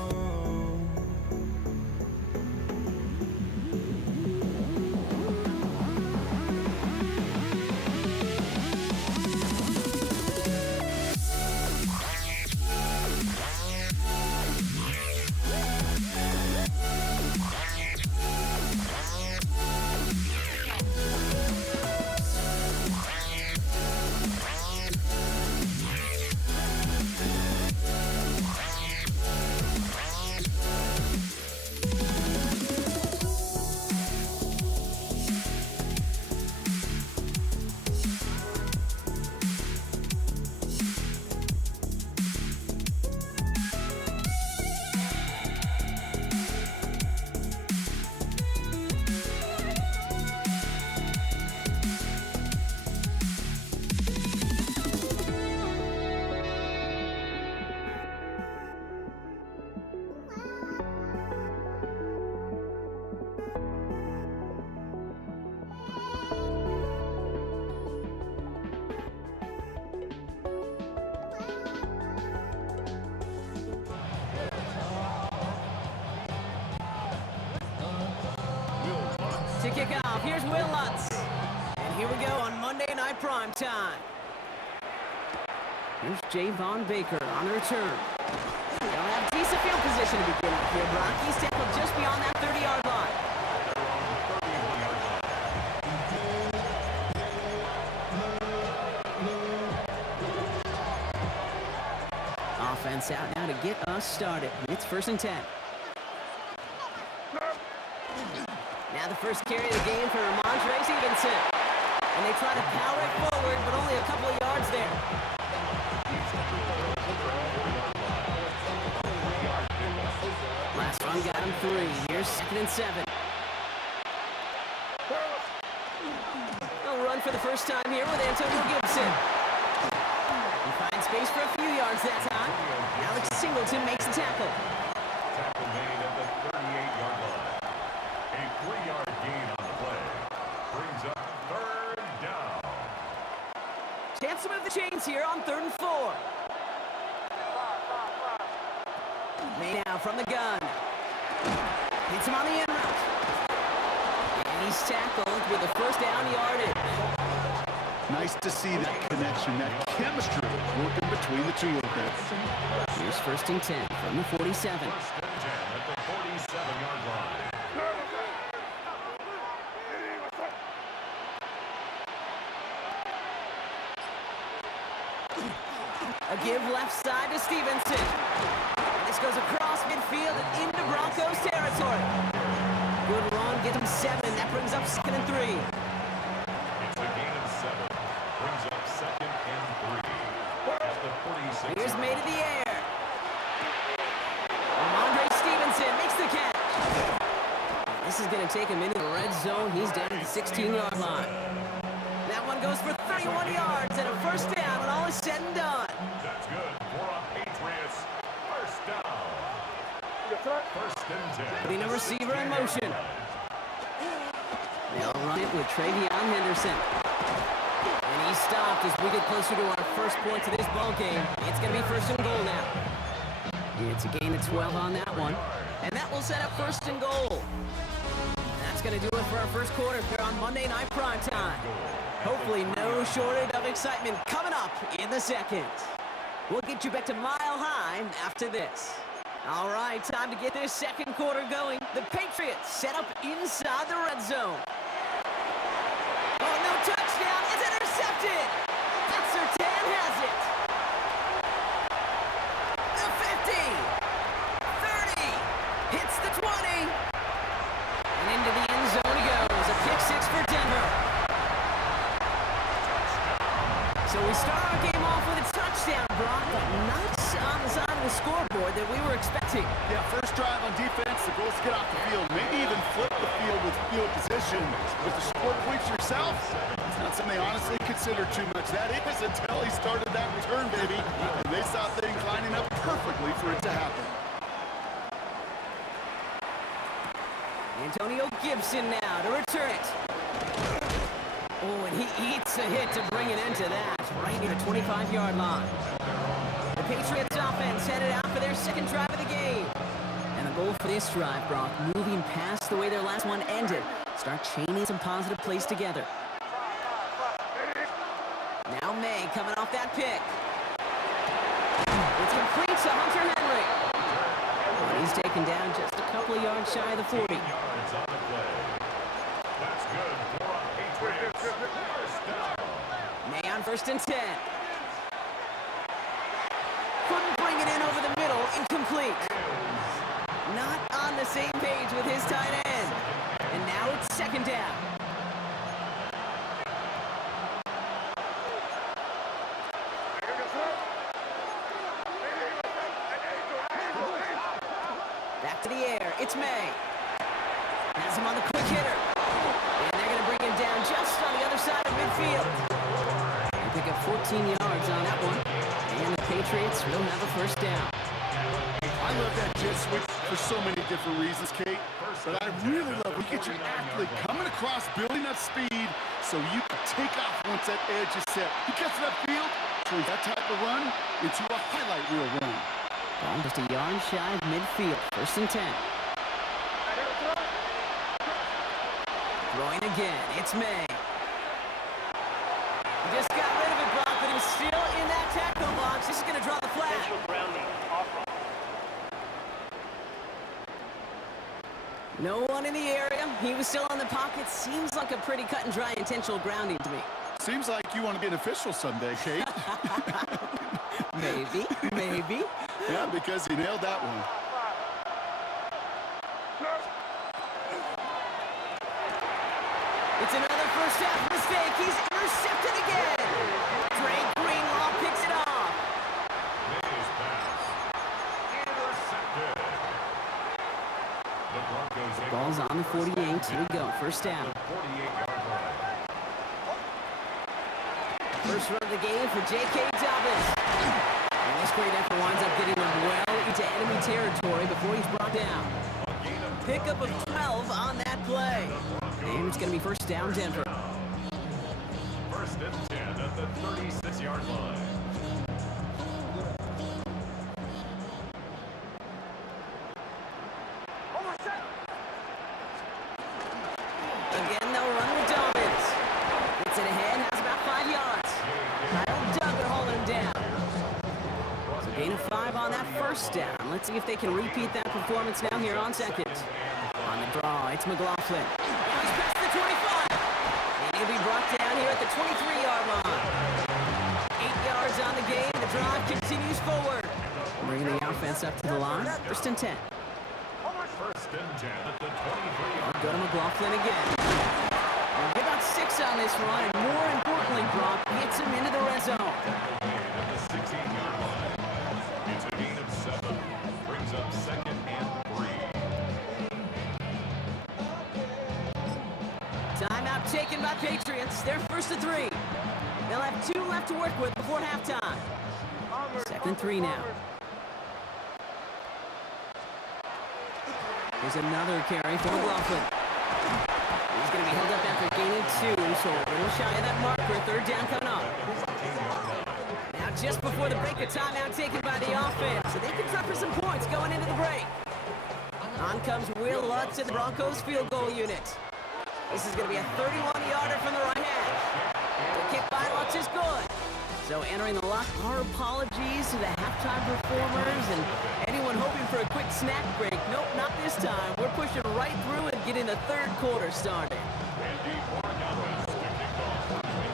To kick off, here's Will Lutz. And here we go on Monday Night Primetime. Here's Javon Baker on the return. They'll have decent field position to begin with here, Brock. He's tackled just beyond that 30-yard line. Offense out now to get us started. It's 1st and 10. Now the first carry of the game for Ramondre Stevenson. And they try to power it forward, but only a couple of yards there. Last run got him 3. Here's 2nd and 7. They'll run for the first time here with Antonio Gibson. He finds space for a few yards that time. Alex Singleton makes the tackle. Tackle made at the 38-yard line. A 3-yard gain on the play. Brings up 3rd down. Chance to move the chains here on 3rd and 4. Made out from the gun. Hits him on the in route. And he's tackled with a 1st down yardage. Nice to see that connection, that chemistry working between the two of them. Here's 1st and 10 from the 47. 1st and 10 at the 47-yard line. A give left side to Stevenson. And this goes across midfield and into Broncos territory. Good run, get him 7. That brings up 2nd and 3. It's a gain of 7. Brings up 2nd and 3. At the 46. Here's made in the air. Ramondre Stevenson makes the catch. This is going to take him into the red zone. He's down at the 16-yard line. That one goes for 31 yards and a 1st down when all is said and done. That's good for a Patriots 1st down. 1st and 10. Putting a receiver in motion. They'll run it with Travion Henderson. And he's stopped as we get closer to our first points of this ball game. It's going to be 1st and goal now. It's a gain of 12 on that one. And that will set up 1st and goal. That's going to do it for our first quarter here on Monday Night Primetime. Hopefully no shortage of excitement coming up in the second. We'll get you back to Mile High after this. All right, time to get this second quarter going. The Patriots set up inside the red zone. Oh, no touchdown. It's intercepted. That Surtain has it. The 50. 30. Hits the 20. And into the end zone he goes. A pick 6 for Denver. penalty. Yeah, first drive on defense, the goals get off the field, maybe even flip the field with field position. But to score points yourself, it's not something they honestly consider too much. That is until he started that return, baby. And they saw things lining up perfectly for it to happen. Antonio Gibson now to return it. Oh, and he eats a hit to bring an end to that, right near the 25-yard line. The Patriots offense headed out for their second drive of the game. And the goal for this drive, Brock, moving past the way their last one ended. Start chaining some positive plays together. Now May coming off that pick. It's complete to Hunter Henry. And he's taken down just a couple of yards shy of the 40. Yards on the play. That's good for a Patriots. First down. May on 1st and 10. Couldn't bring it in over the middle. Incomplete. Not on the same page with his tight end. And now it's second down. Back to the air. It's May. Has him on the quick hitter. And they're going to bring him down just on the other side of midfield. They pick up 14 yards on that one. And the Patriots will have a first down. I love that jet switch for so many different reasons, Kate. But I really love when you get your athlete coming across, building up speed, so you can take off once that edge is set. He gets it upfield, turns that type of run into a highlight reel run. Ball just a yard shy of midfield. 1st and 10. Throwing again. It's May. He just got rid of it, Brock, but he was still in that tackle box. This is going to draw the flag. Potential grounding. Off route. No one in the area. He was still in the pocket. Seems like a pretty cut and dry intentional grounding to me. Seems like you want to be an official someday, Kate. Maybe, maybe. Yeah, because he nailed that one. It's another first half mistake. He's intercepted again. Drake Greenlaw picks it off. May's pass. Intercepted. The Broncos take Ball's on the 48. Here we go. First down. the 48-yard line. First run of the game for J.K. Dobbins. And this great effort winds up getting him well into enemy territory before he's brought down. Pickup of 12 on that play. And it's going to be first down, Denver. First and 10 at the 36-yard line. Again, they'll run with Dobbins. Gets it ahead, has about 5 yards. Kyle Duggar holding him down. So gain of 5 on that first down. Let's see if they can repeat that performance now here on second. On the draw, it's McLaughlin. Now he's past the 25. And he'll be brought down here at the 23-yard line. 8 yards on the game. The drive continues forward. Bringing the offense up to the line. First and 10. First and 10 at the 23-yard Go to McLaughlin again. We'll get about 6 on this run, and more importantly, Brock gets him into the red zone. at the 16-yard line. It's a gain of 7. Brings up second and 3. Timeout taken by Patriots. They're first to 3. They'll have 2 left to work with before halftime. Second and 3 now. Here's another carry for McLaughlin. He's going to be held up after gaining 2, so a little shy of that marker. Third down coming up. Now just before the break, a timeout taken by the offense, so they can try for some points going into the break. On comes Will Lutz in the Broncos field goal unit. This is going to be a 31-yarder from the right hash. The kick by Lutz is good. So entering the lock, our apologies to the halftime performers and anyone hoping for a quick snack break. Nope, not this time. We're pushing right through and getting the third quarter started.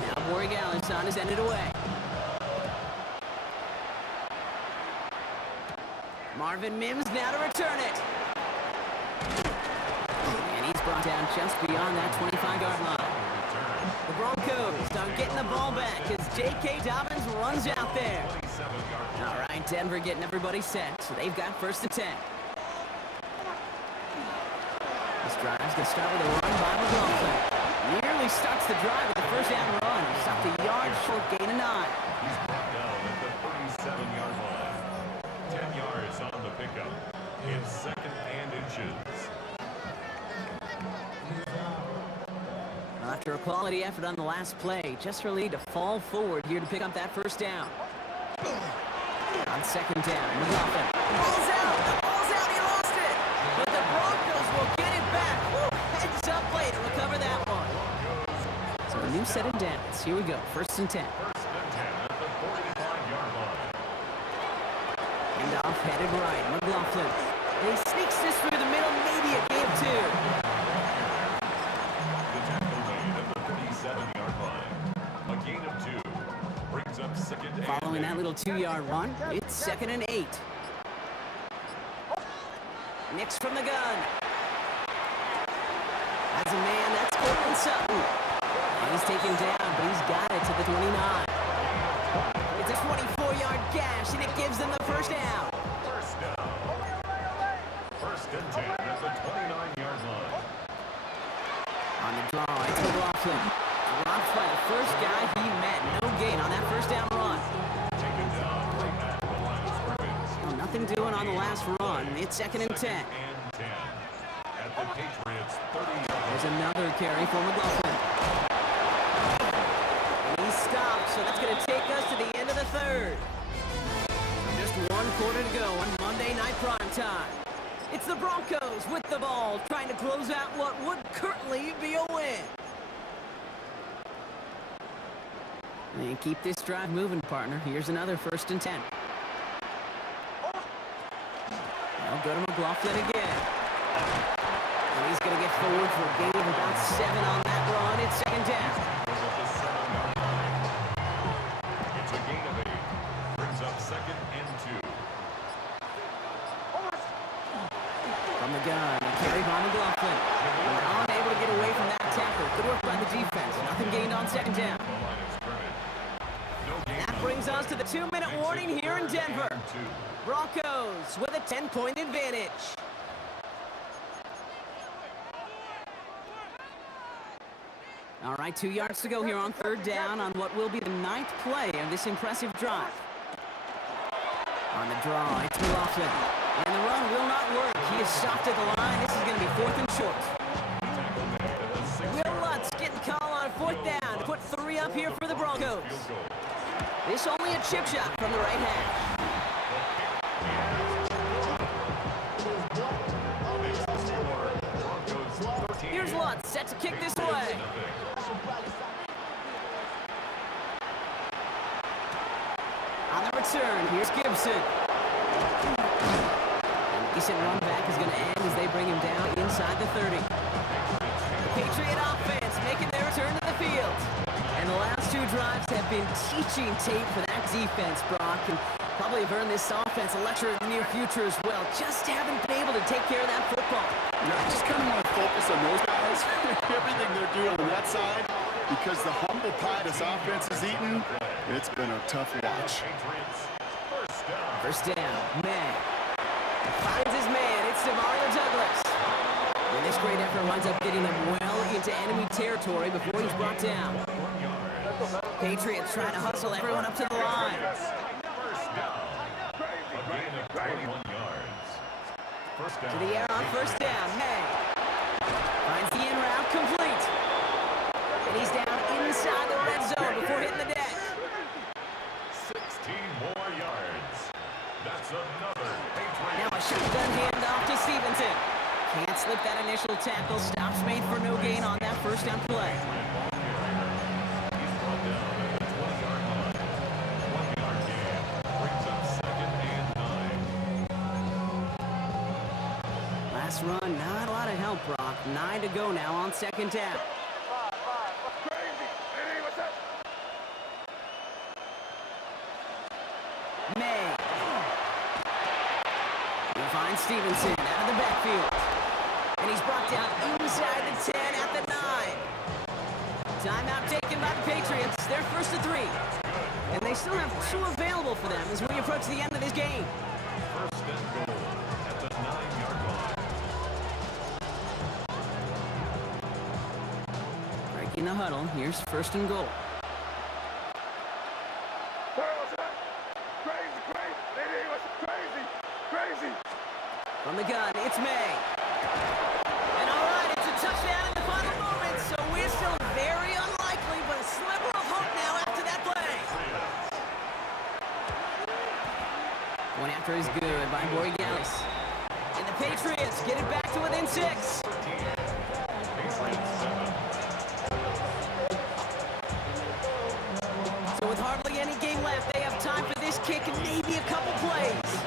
Now Borregales is ended away. Marvin Mims now to return it. And he's brought down just beyond that 25-yard line. The Broncos are getting the ball back as J.K. Dobbins runs out there. All right, Denver getting everybody set, so they've got first and 10. This drive's going to start with a run by McLaughlin. Nearly starts the drive with the first down run. Stopped a yard short, gain of 9. He's brought down at the 37-yard line. 10 yards on the pickup. It's second and inches. Well, after a quality effort on the last play, just really need to fall forward here to pick up that first down. On second down, McLaughlin. Ball's out! The ball's out! He lost it! But the Broncos will get it back. Woo! Heads up play to recover that one. So a new set of downs. Here we go. First and 10. First and 10 at the 45-yard line. And off headed right. McLaughlin. And he sneaks this through the middle. Maybe a game 2. The tackle made at the 37-yard line. A gain of 2 brings up second and Following that 8. little 2-yard run, it's second and 8. Nix from the gun. As a man, that's Courtland Sutton. And he's taken down, but he's got it to the 29. It's a 24-yard gash, and it gives them the first down. First down. First and 10 at the 29-yard line. On the draw, it's McLaughlin. Dropped by the first guy he met. No gain on that first down run. Taken down right at the line of scrimmage. Well, nothing doing on the last run. It's second and 10. And 10 at the Patriots' 30-yard line. There's another carry for McLaughlin. And he stops, so that's going to take us to the end of the third. Just 1 quarter to go on Monday Night Prime Time. It's the Broncos with the ball, trying to close out what would currently be a win. And keep this drive moving, partner. Here's another first and 10. Now go to McLaughlin again. And he's going to get forward for a gain of about 7 on that run. It's second down. At the 7-yard line. It's a gain of 8. Brings up second and 2. From the gun, a carry by McLaughlin. Now unable to get away from that tackle. Good work by the defense. Nothing gained on second down. The line of scrimmage. No gain. That brings us to the 2-minute warning here in Denver. Broncos with a 10-point advantage. All right, 2 yards to go here on third down on what will be the 9th play of this impressive drive. On the draw, it's McLaughlin. And the run will not work. He is stopped at the line. This is going to be 4th and short. Will Lutz getting call on 4th down to put 3 up here for the Broncos. This only a chip shot from the right hash. Here's Lutz, set to kick this away. On the return, here's Gibson. And decent run back is going to end as they bring him down inside the 30. The Patriot offense making their return to the field. And the last 2 drives have been teaching tape for that defense, Brock. And probably have earned this offense a lecture in the near future as well. Just haven't been able to take care of that football. Yeah, I just kind of want to focus on those guys, everything they're doing on that side, because the humble pie this offense has eaten, it's been a tough watch. First down. First down, man. Finds his man, it's Demario Douglas. And this great effort winds up getting him well into enemy territory before he's brought down. Patriots trying to hustle everyone up to the line. First down. A gain of 21 yards. First down. To the air on first down, May. Finds the in route complete. And he's down inside the red zone before hitting the deck. 16 more yards. That's another Patriot. Now a shotgun handoff to Stevenson. Can't slip that initial tackle. Stops made for no gain on that first down play. He's brought down at the 20-yard line. 1-yard gain. Brings up second and 9. Last run, not a lot of help, Brock. 9 to go now on second down. May. He'll find Stevenson out of the backfield. And he's brought down inside the 10 at the 9. Timeout taken first and 3. And they still have 2 available for them as we approach the end of this game. First and goal at the 9-yard line. Breaking the huddle, here's first and goal. Crazy. From the gun, it's May. And all right, it's a touchdown in the final moments, so we're still very unlikely, but a sliver of hope now after that play. One after is good by Borregales. And the Patriots get it back to within 6. Patriots 7. So with hardly any game left, they have time for this kick and maybe a couple plays.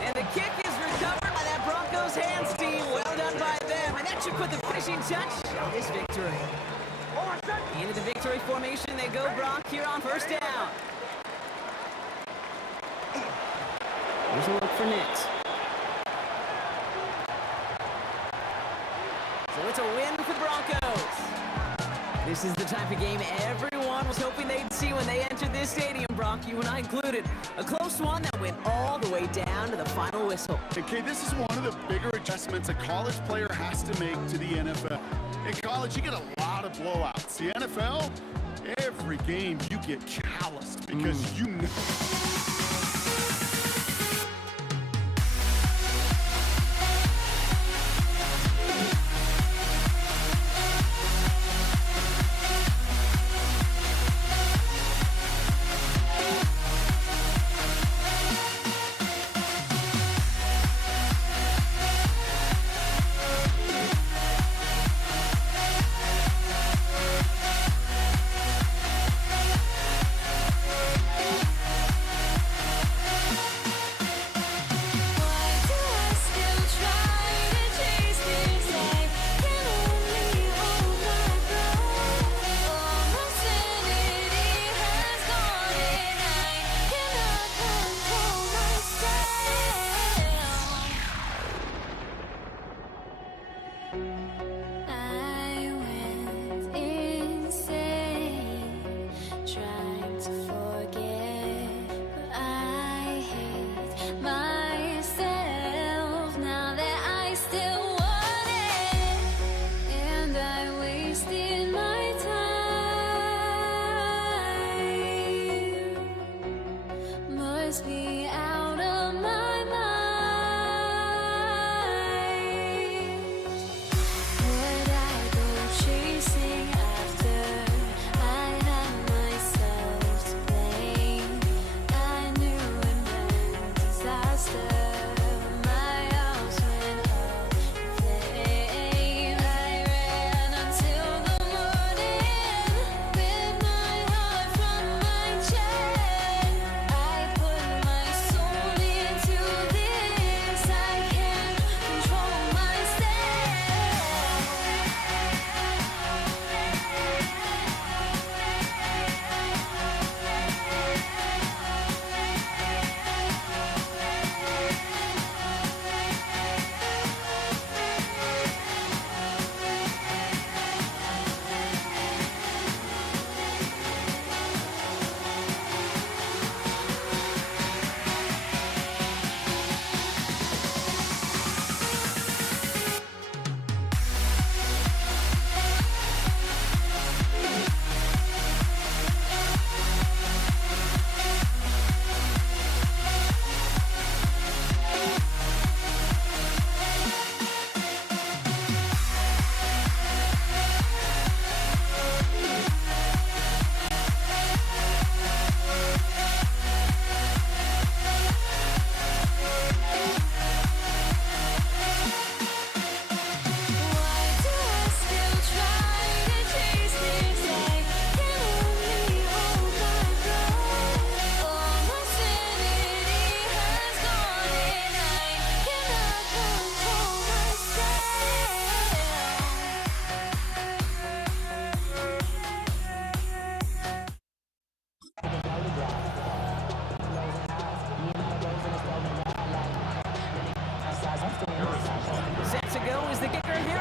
And the kick is recovered by that Broncos hands team. Well done by them. And that should put the finishing touch on this victory. Into the victory formation they go, Brock, here on first down. Here's a look for Nix. So it's a win for the Broncos. This is the type of game everyone was hoping they'd see when they entered this stadium, Brock, you and I included. A close one that went all the way down to the final whistle. Okay, this is one of the bigger adjustments a college player has to make to the NFL. In college, you get a lot of blowouts. The NFL, every game you get calloused because you know.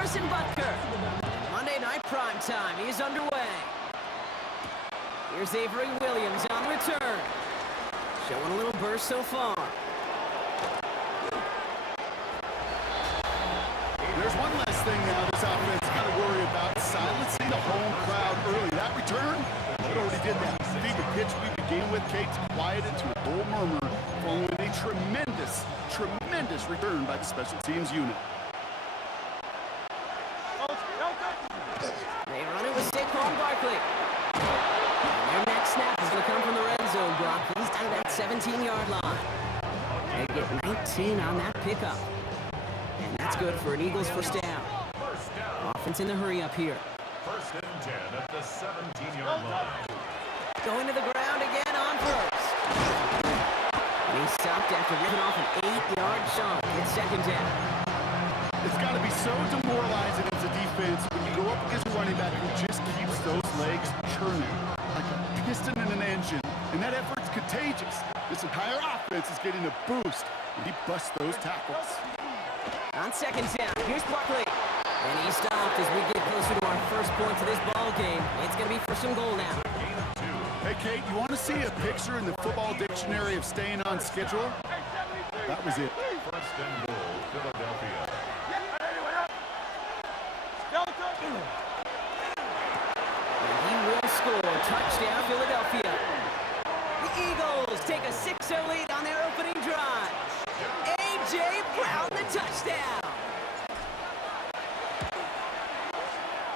Harrison Butker. Monday Night Primetime is underway. Here's Avery Williams on the return. Showing a little burst so far. There's one less thing now this offense got to worry about, silencing the home crowd early. That return, it already did that. Fever pitch we began with, Kate's quieted to a low murmur following a tremendous return by the special teams unit. They run it with Saquon Barkley. And their next snap is going to come from the red zone block. He's down to that 17-yard line. They get 19 on that pickup. And that's good for an Eagles first down. Offense in the hurry up here. First and 10 at the 17-yard line. Going to the ground again on first. And he stopped after ripping off an 8-yard shot. It's second down. It's got to be so demoralizing as a defense when you go up against a running back who just keeps those legs churning like a piston in an engine. And that effort's contagious. This entire offense is getting a boost, and he busts those tackles. On second down, here's Barkley. And he stopped as we get closer to our first points of this ball game. It's going to be first and goal now. Hey, Kate, you want to see a picture in the football dictionary of staying on schedule? That was it. First and goal, Philadelphia. And he will score. Touchdown, Philadelphia. The Eagles take a 6-0 lead on their opening drive. A.J. Brown, the touchdown.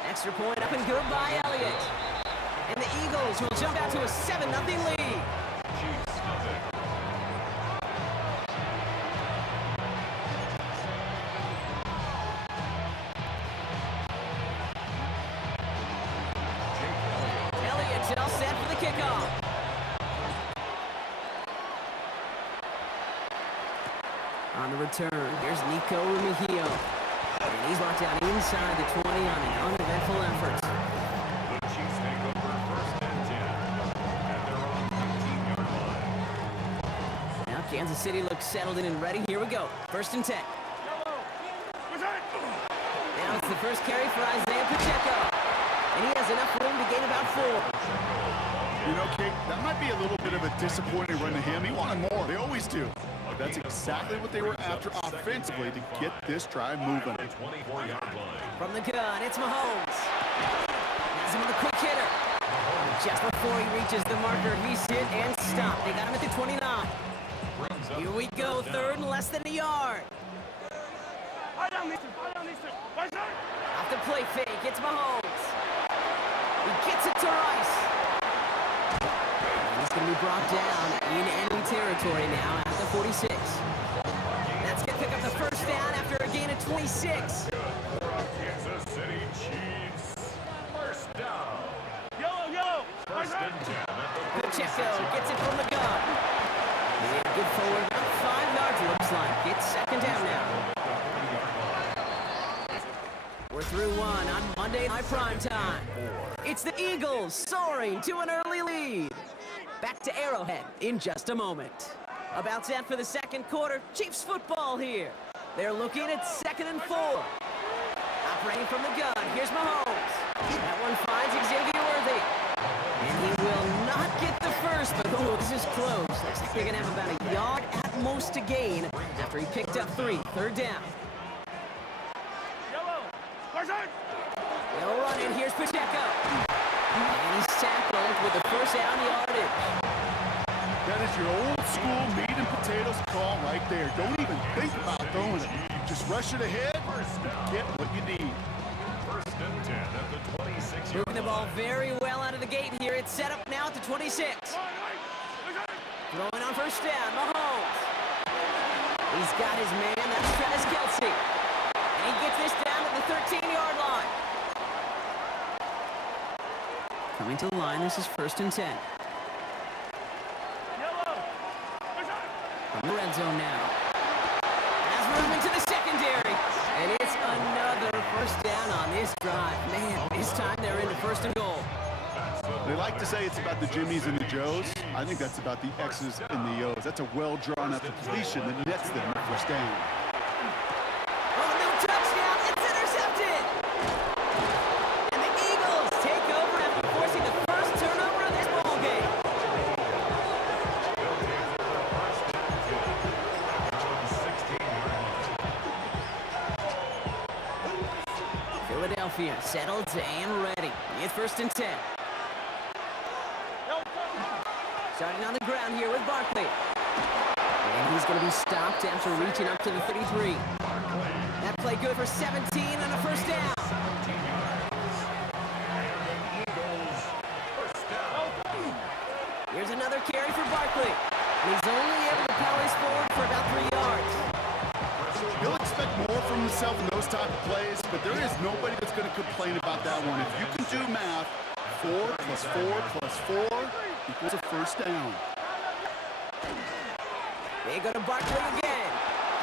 Extra point up and good by Elliott. And the Eagles will jump out to a 7-0 lead. Elliott's all set for the kickoff. On the return, here's Nico Mejio. And he's locked down inside the 20 on an uneventful effort. The Chiefs take over first and 10 at their own 19-yard line. Now Kansas City looks settled in and ready. Here we go. First and 10. Now it's the first carry for Isaiah Pacheco. And he has enough room to gain about 4. You know, Kate, that might be a little bit of a disappointing run to him. He wanted more. They always do. But that's exactly what they were after offensively to get this drive moving. From the gun, it's Mahomes. Has him with a quick hitter. Just before he reaches the marker, he's hit and stopped. They got him at the 29. Here we go, third and less than a yard. Off the play fake, it's Mahomes. He gets it to Rice. And he's going to be brought down in enemy territory now at the 46. That's going to pick up the first down after a gain of 26. Kansas City Chiefs. First down. First and 10 at the Pacheco gets it from the gun. And good forward, about 5 yards it looks like. It's second down now. We're through one on Monday Night Primetime. It's the Eagles soaring to an early lead. Back to Arrowhead in just a moment. About set for the second quarter, Chiefs football here. They're looking at 2nd and 4. Operating from the gun, here's Mahomes. That one finds Xavier Worthy. And he will not get the first, but oh, this is close. Looks like they're going to have about a yard at most to gain after he picked up 3. Third down. No running, here's Pacheco. And he's tackled with the first down yardage. That is your old school meat and potatoes call right there. Don't even think about throwing it. Just rush it ahead and get what you need. First and 10 at the 26. Moving the ball very well out of the gate here. It's set up now at the 26. Throwing on first down, Mahomes. He's got his man, that's Travis Kelce. And he gets this down at the 13-yard line. Coming to the line, this is first and 10. From the red zone now. Has movement to the secondary. And it's another first down on this drive. Man, this time they're into first and goal. They like to say it's about the Jimmies and the Joes. I think that's about the X's and the O's. That's a well-drawn-up completion that nets them at first down. Oh, no touchdown. It's intercepted. And the Eagles take over after forcing the first turnover of this ball Philadelphia settled and ready. It's 1st and 10. Starting on the ground here with Barkley. And he's going to be stopped after reaching up to the 33. That play good for 17 and a 1st down. Here's another carry for Barkley. And he's only able to power his forward for about 3 yards. He'll expect more from himself in those type of plays, but there is nobody that's going to complain about that one. If you can do math, 4 plus 4 plus 4 equals a 1st down. They go to Barkley again.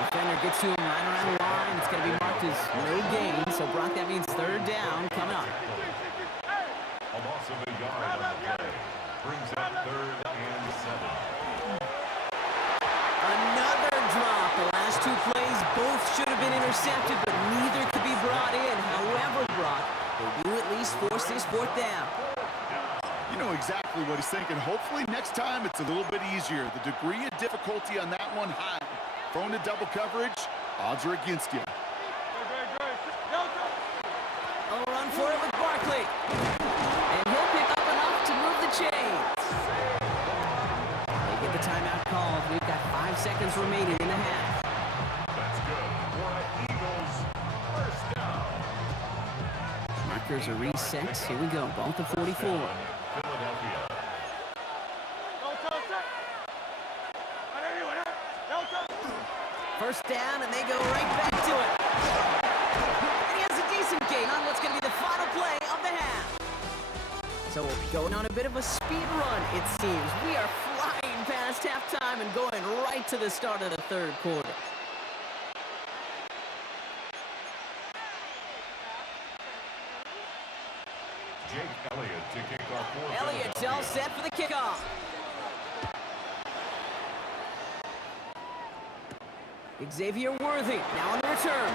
Defender gets to him right around the line. It's going to be marked as no gain. So, Brock, that means 3rd down coming up. A loss of a yard on the play. Brings up 3rd and 7. Another drop. The last 2 plays both should have been intercepted, but neither could be brought in. However, Brock, they do at least force this 4th down. You know exactly what he's thinking. Hopefully next time it's a little bit easier. The degree of difficulty on that one high. Thrown to double coverage, odds are against you. A run for it with Barkley. And he'll pick up enough to move the chains. They get the timeout called. We've got 5 seconds remaining in the half. That's good for the Eagles. 1st down. Markers are reset. Here we go. Ball to 44. Philadelphia. 1st down, and they go right back to it. And he has a decent gain on what's going to be the final play of the half. So we'll be going on a bit of a speed run, it seems. We are flying past halftime and going right to the start of the 3rd quarter. Jake Elliott to kick off for Elliott's all set for the kickoff. Xavier Worthy now on the return.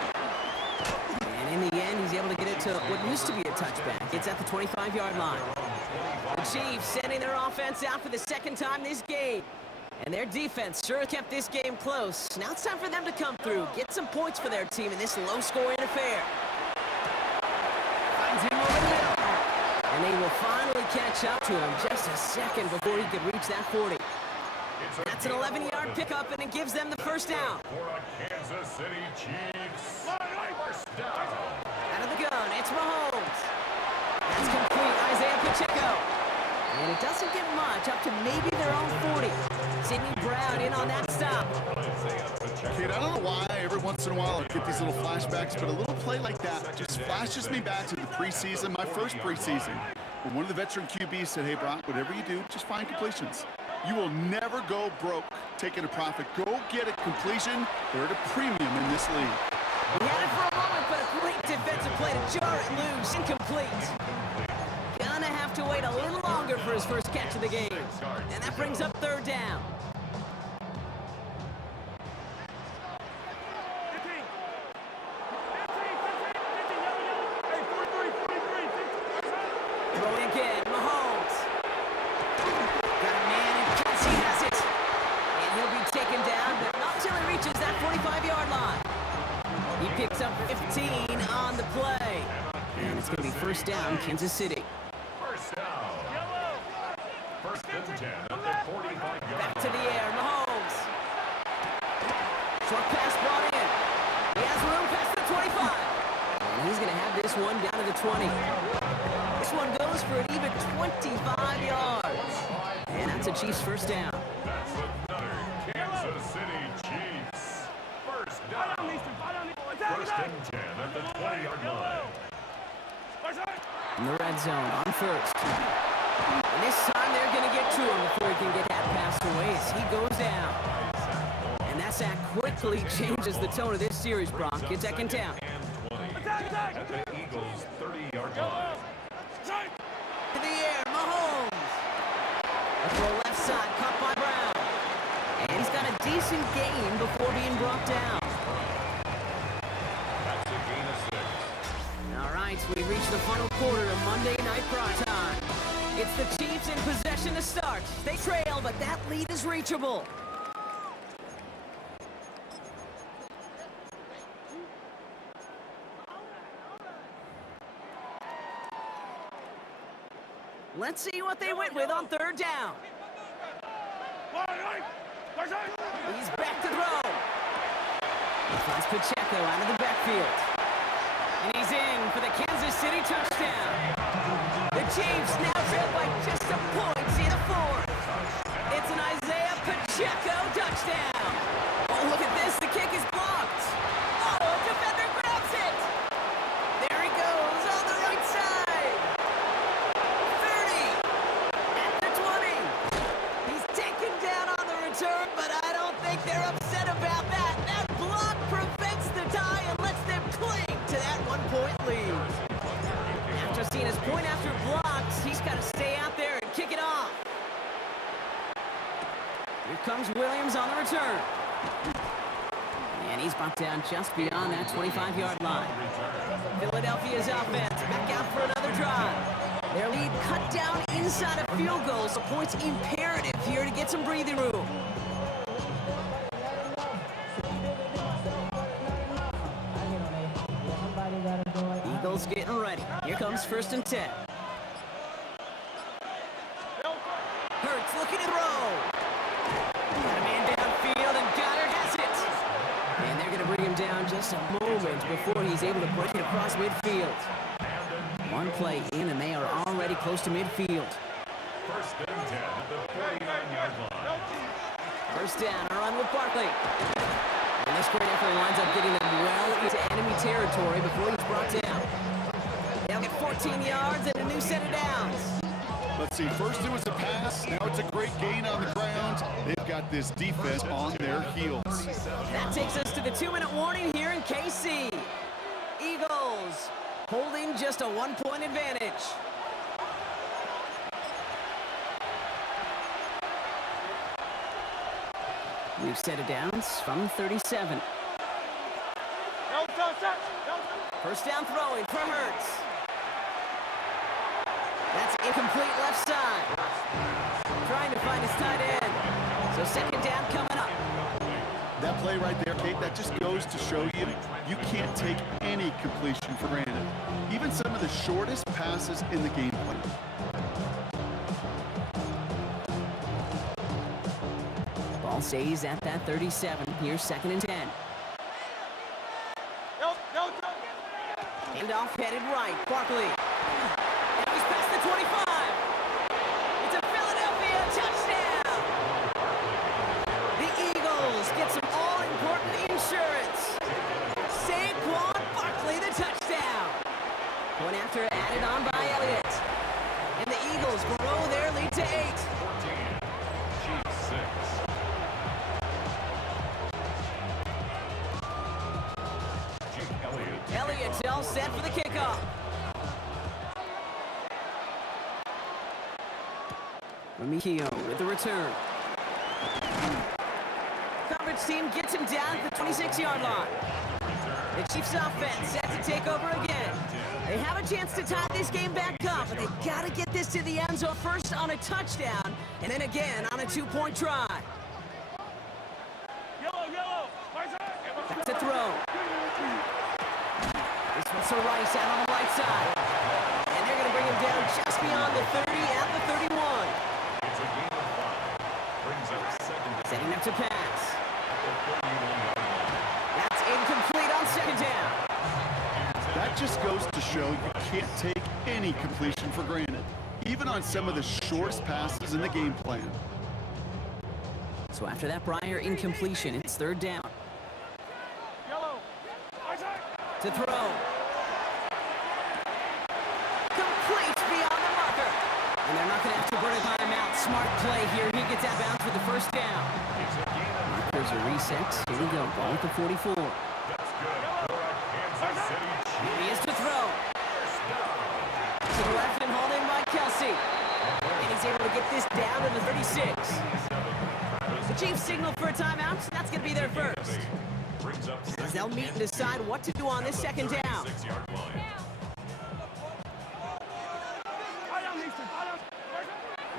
And in the end, he's able to get it to what used to be a touchback. It's at the 25-yard line. The Chiefs sending their offense out for the 2nd time this game. And their defense sure kept this game close. Now it's time for them to come through, get some points for their team in this low-scoring affair. Finds him over the middle. And they will finally catch up to him just a second before he could reach that 40. That's an 11-yard pickup, and it gives them the 1st down. For a Kansas City Chiefs. 1st down. Out of the gun, it's Mahomes. That's complete, Isaiah Pacheco. And it doesn't get much, up to maybe their own 40. Sidney Brown in on that stop. Kid, I don't know why every once in a while I get these little flashbacks, but a little play like that just flashes me back to the preseason, my first preseason, when one of the veteran QBs said, hey, Brock, whatever you do, just find completions. You will never go broke taking a profit. Go get a completion. They're at a premium in this league. He had it for a moment, but a great defensive play to jar it loose. Incomplete. Gonna have to wait a little longer for his first catch of the game. And that brings up 3rd down. Throwing again, Mahomes. Got a man, and Kelsey has it. And he'll be taken down, but not until he reaches that 45-yard line. He picks up 15 on the play. And it's going to be 1st down, Kansas City. 1st down. 1st and 10 at the 45-yard line. Back to the air, Mahomes. Short pass brought in. He has room past the 25. And he's going to have this one down to the 20. This one goes for an even 25 yards. And that's a Chiefs 1st down. That's another Kansas City Chiefs. 1st down. 1st and 10 at the 20-yard line. In the red zone on 1st. And this time they're going to get to him before he can get that pass away as he goes down. And that sack quickly changes the tone of this series, Brock. It's 2nd down. At the Eagles' 30-yard line. To the air, Mahomes. A throw left side, caught by Brown. And he's got a decent gain before being brought down. That's a gain of 6. All right, we've reached the final quarter of Monday Night Prime Time. It's the Chiefs in possession to start. They trail, but that lead is reachable. Let's see what they went with on third down. He's back to throw. He finds Pacheco out of the backfield. And he's in for the Kansas City touchdown. The Chiefs now trail by just a point in the fourth. It's an Isaiah Pacheco touchdown. Oh, look at this. The kick is blocked. Oh, a defender grabs it. There he goes on the right side. 30. At the 20. He's taken down on the return, but I don't think they're upset about that. That block prevents the tie and lets them cling to that 1-point lead. After seeing his point after blocks, he's got to stay out there and kick it off. Here comes Williams on the return. And he's brought down just beyond that 25-yard line. Philadelphia's offense back out for another drive. Their lead cut down inside of field goal, so points imperative here to get some breathing room. Eagles getting ready. Here comes 1st and 10. Hurts looking to throw. Got a man downfield, and Goddard has it. And they're going to bring him down just a moment before he's able to break it across midfield. One play in, and they are already close to midfield. 1st and 10 at the 49-yard line. First down, a run with Barkley. And this great effort winds up getting them well into enemy territory before he's brought down. They'll get 14 yards and a new set of downs. Let's see, first it was a pass, now it's a great gain on the ground. They've got this defense on their heels. That takes us to the 2-minute warning here in KC. Eagles holding just a 1-point advantage. We've set of downs from 37. First down throwing for Hurts. That's incomplete left side. Trying to find his tight end. So 2nd down coming up. That play right there, Kate, that just goes to show you, you can't take any completion for granted. Even some of the shortest passes in the game plan. Ball stays at that 37. Here's 2nd and 10. Handoff headed right. Barkley. And he's past the 25. It's a Philadelphia touchdown. The Eagles get some all-important insurance. Saquon Barkley, the touchdown. One after added on by Elliott. And the Eagles grow their lead to 8. 14. Chiefs 6. Elliott's all set for the kickoff. Remigio with the return. Coverage team gets him down at the 26-yard line. The Chiefs offense set to take over again. They have a chance to tie this game back up, but they've got to get this to the end zone first on a touchdown, and then again on a 2-point try. Back to throw. This one's to Rice out on the right side. And they're going to bring him down just beyond the 30 at the 31. It's a gain of 5. Brings up 2nd. Setting up to pass. That's incomplete on 2nd down. That just goes to show you can't take any completion for granted, even on some of the shortest passes in the game plan. So after that prior incompletion, it's 3rd down. To throw. Complete beyond the marker. And they're not going to have to burn a timeout. Smart play here. He gets out of bounds with the 1st down. Markers are reset. Here we go. Ball at the 44. That's good for a Kansas City Chiefs. Here he is to throw. To the left and hauled in by Kelsey. And he's able to get this down to the 36. The Chiefs signal for a timeout. That's going to be their first. As they'll meet and decide what to do on this 2nd down.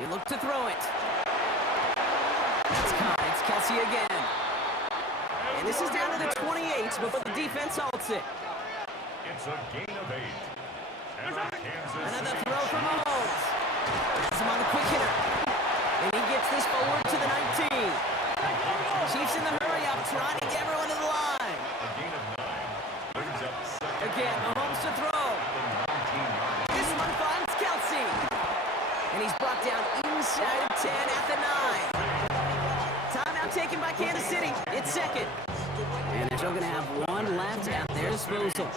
You look to throw it. It's caught. It's Kelsey again. And this is down to the 28 before the defense halts it. It's a gain of 8. And Kansas Another City throw from Mahomes. running everyone to the line. A gain of 9. Brings up second. Again, Mahomes to throw. This one finds Kelsey. And he's brought down inside of 10 at the 9. Timeout taken by Kansas City. It's second. And they're still going to have one left at their disposal.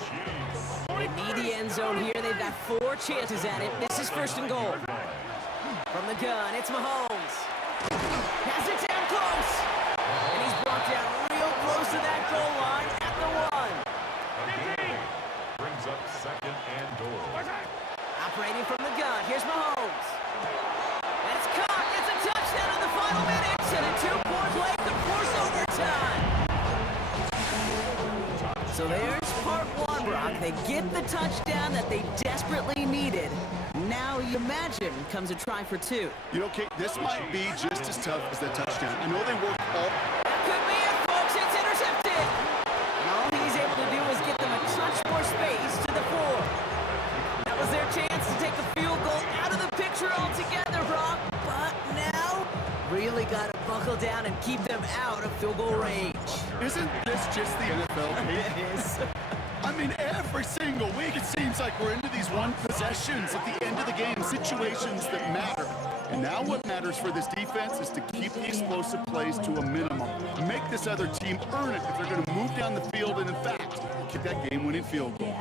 They need the end zone here. They've got 4 chances at it. This is first and goal. From the gun, it's Mahomes. Has it down close. And he's brought down real close to that goal line at the 1. Brings up second and goal. Operating from the gun, here's Mahomes. And it's caught. It's a touchdown in the final minutes. And a 2-point play could force overtime. So there's part 1, Brock. They get the touchdown that they desperately needed. Now you imagine comes a try for 2. You know, Kate, this might be just as tough as that touchdown. I know they worked all... That could be it, folks. It's intercepted. And all he's able to do is get them a touch more space to the 4. That was their chance to take the field goal out of the picture altogether, Brock. But now, really got to buckle down and keep them out of field goal range. Isn't this just the NFL, Kate? It is. I mean, every single week it seems like we're into these one possessions at the end of the game, situations that matter. And now what matters for this defense is to keep the explosive plays to a minimum. Make this other team earn it if they're going to move down the field and, in fact, kick that game-winning field goal.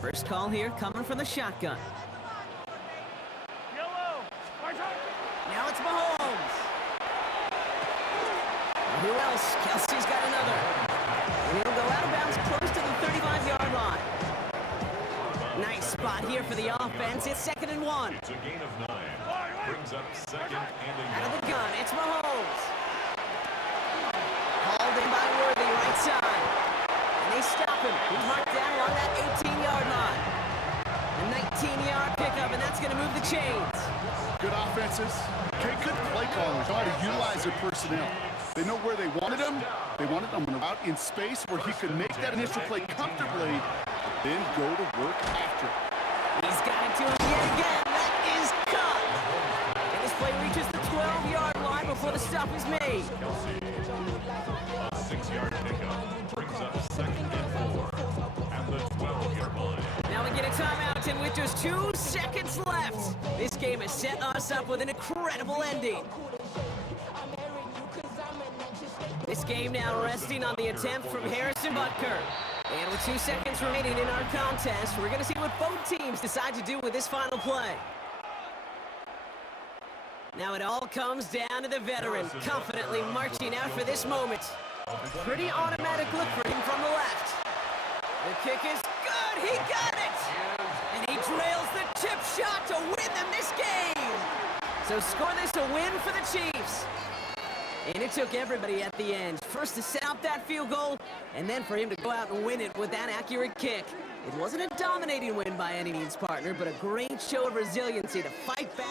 First call here coming from the shotgun. Now it's Mahomes. Who else? Kelsey's got another. And he'll go out of bounds close to the 35-yard line. Nice spot here for the offense. It's second and 1. It's a gain of 9. Brings up second and a Out of the yard. gun, it's Mahomes. Hauled in by Worthy, right side. And they stop him. He's marked down along that 18-yard line. A 19-yard pickup, and that's going to move the chains. Good offenses. Okay, good play callers know how to utilize their personnel. They know where they wanted him. They wanted him out in space where he could make that initial play comfortably, then go to work after it. He's got it to him yet again. That is cut. And this play reaches the 12-yard line before the stop is made. A 6-yard pickup. Brings up second and 4. At the 12-yard line. Now we get a timeout, and with just 2 seconds left, this game has set us up with an incredible ending. This game now resting on the attempt from Harrison Butker. And with 2 seconds remaining in our contest, we're going to see what both teams decide to do with this final play. Now it all comes down to the veteran, confidently marching out for this moment. A pretty automatic look for him from the left. The kick is good. He got it. And he drills the chip shot to win them this game. So score this a win for the Chiefs. And it took everybody at the end. First to set up that field goal, and then for him to go out and win it with that accurate kick. It wasn't a dominating win by any means, partner, but a great show of resiliency to fight back.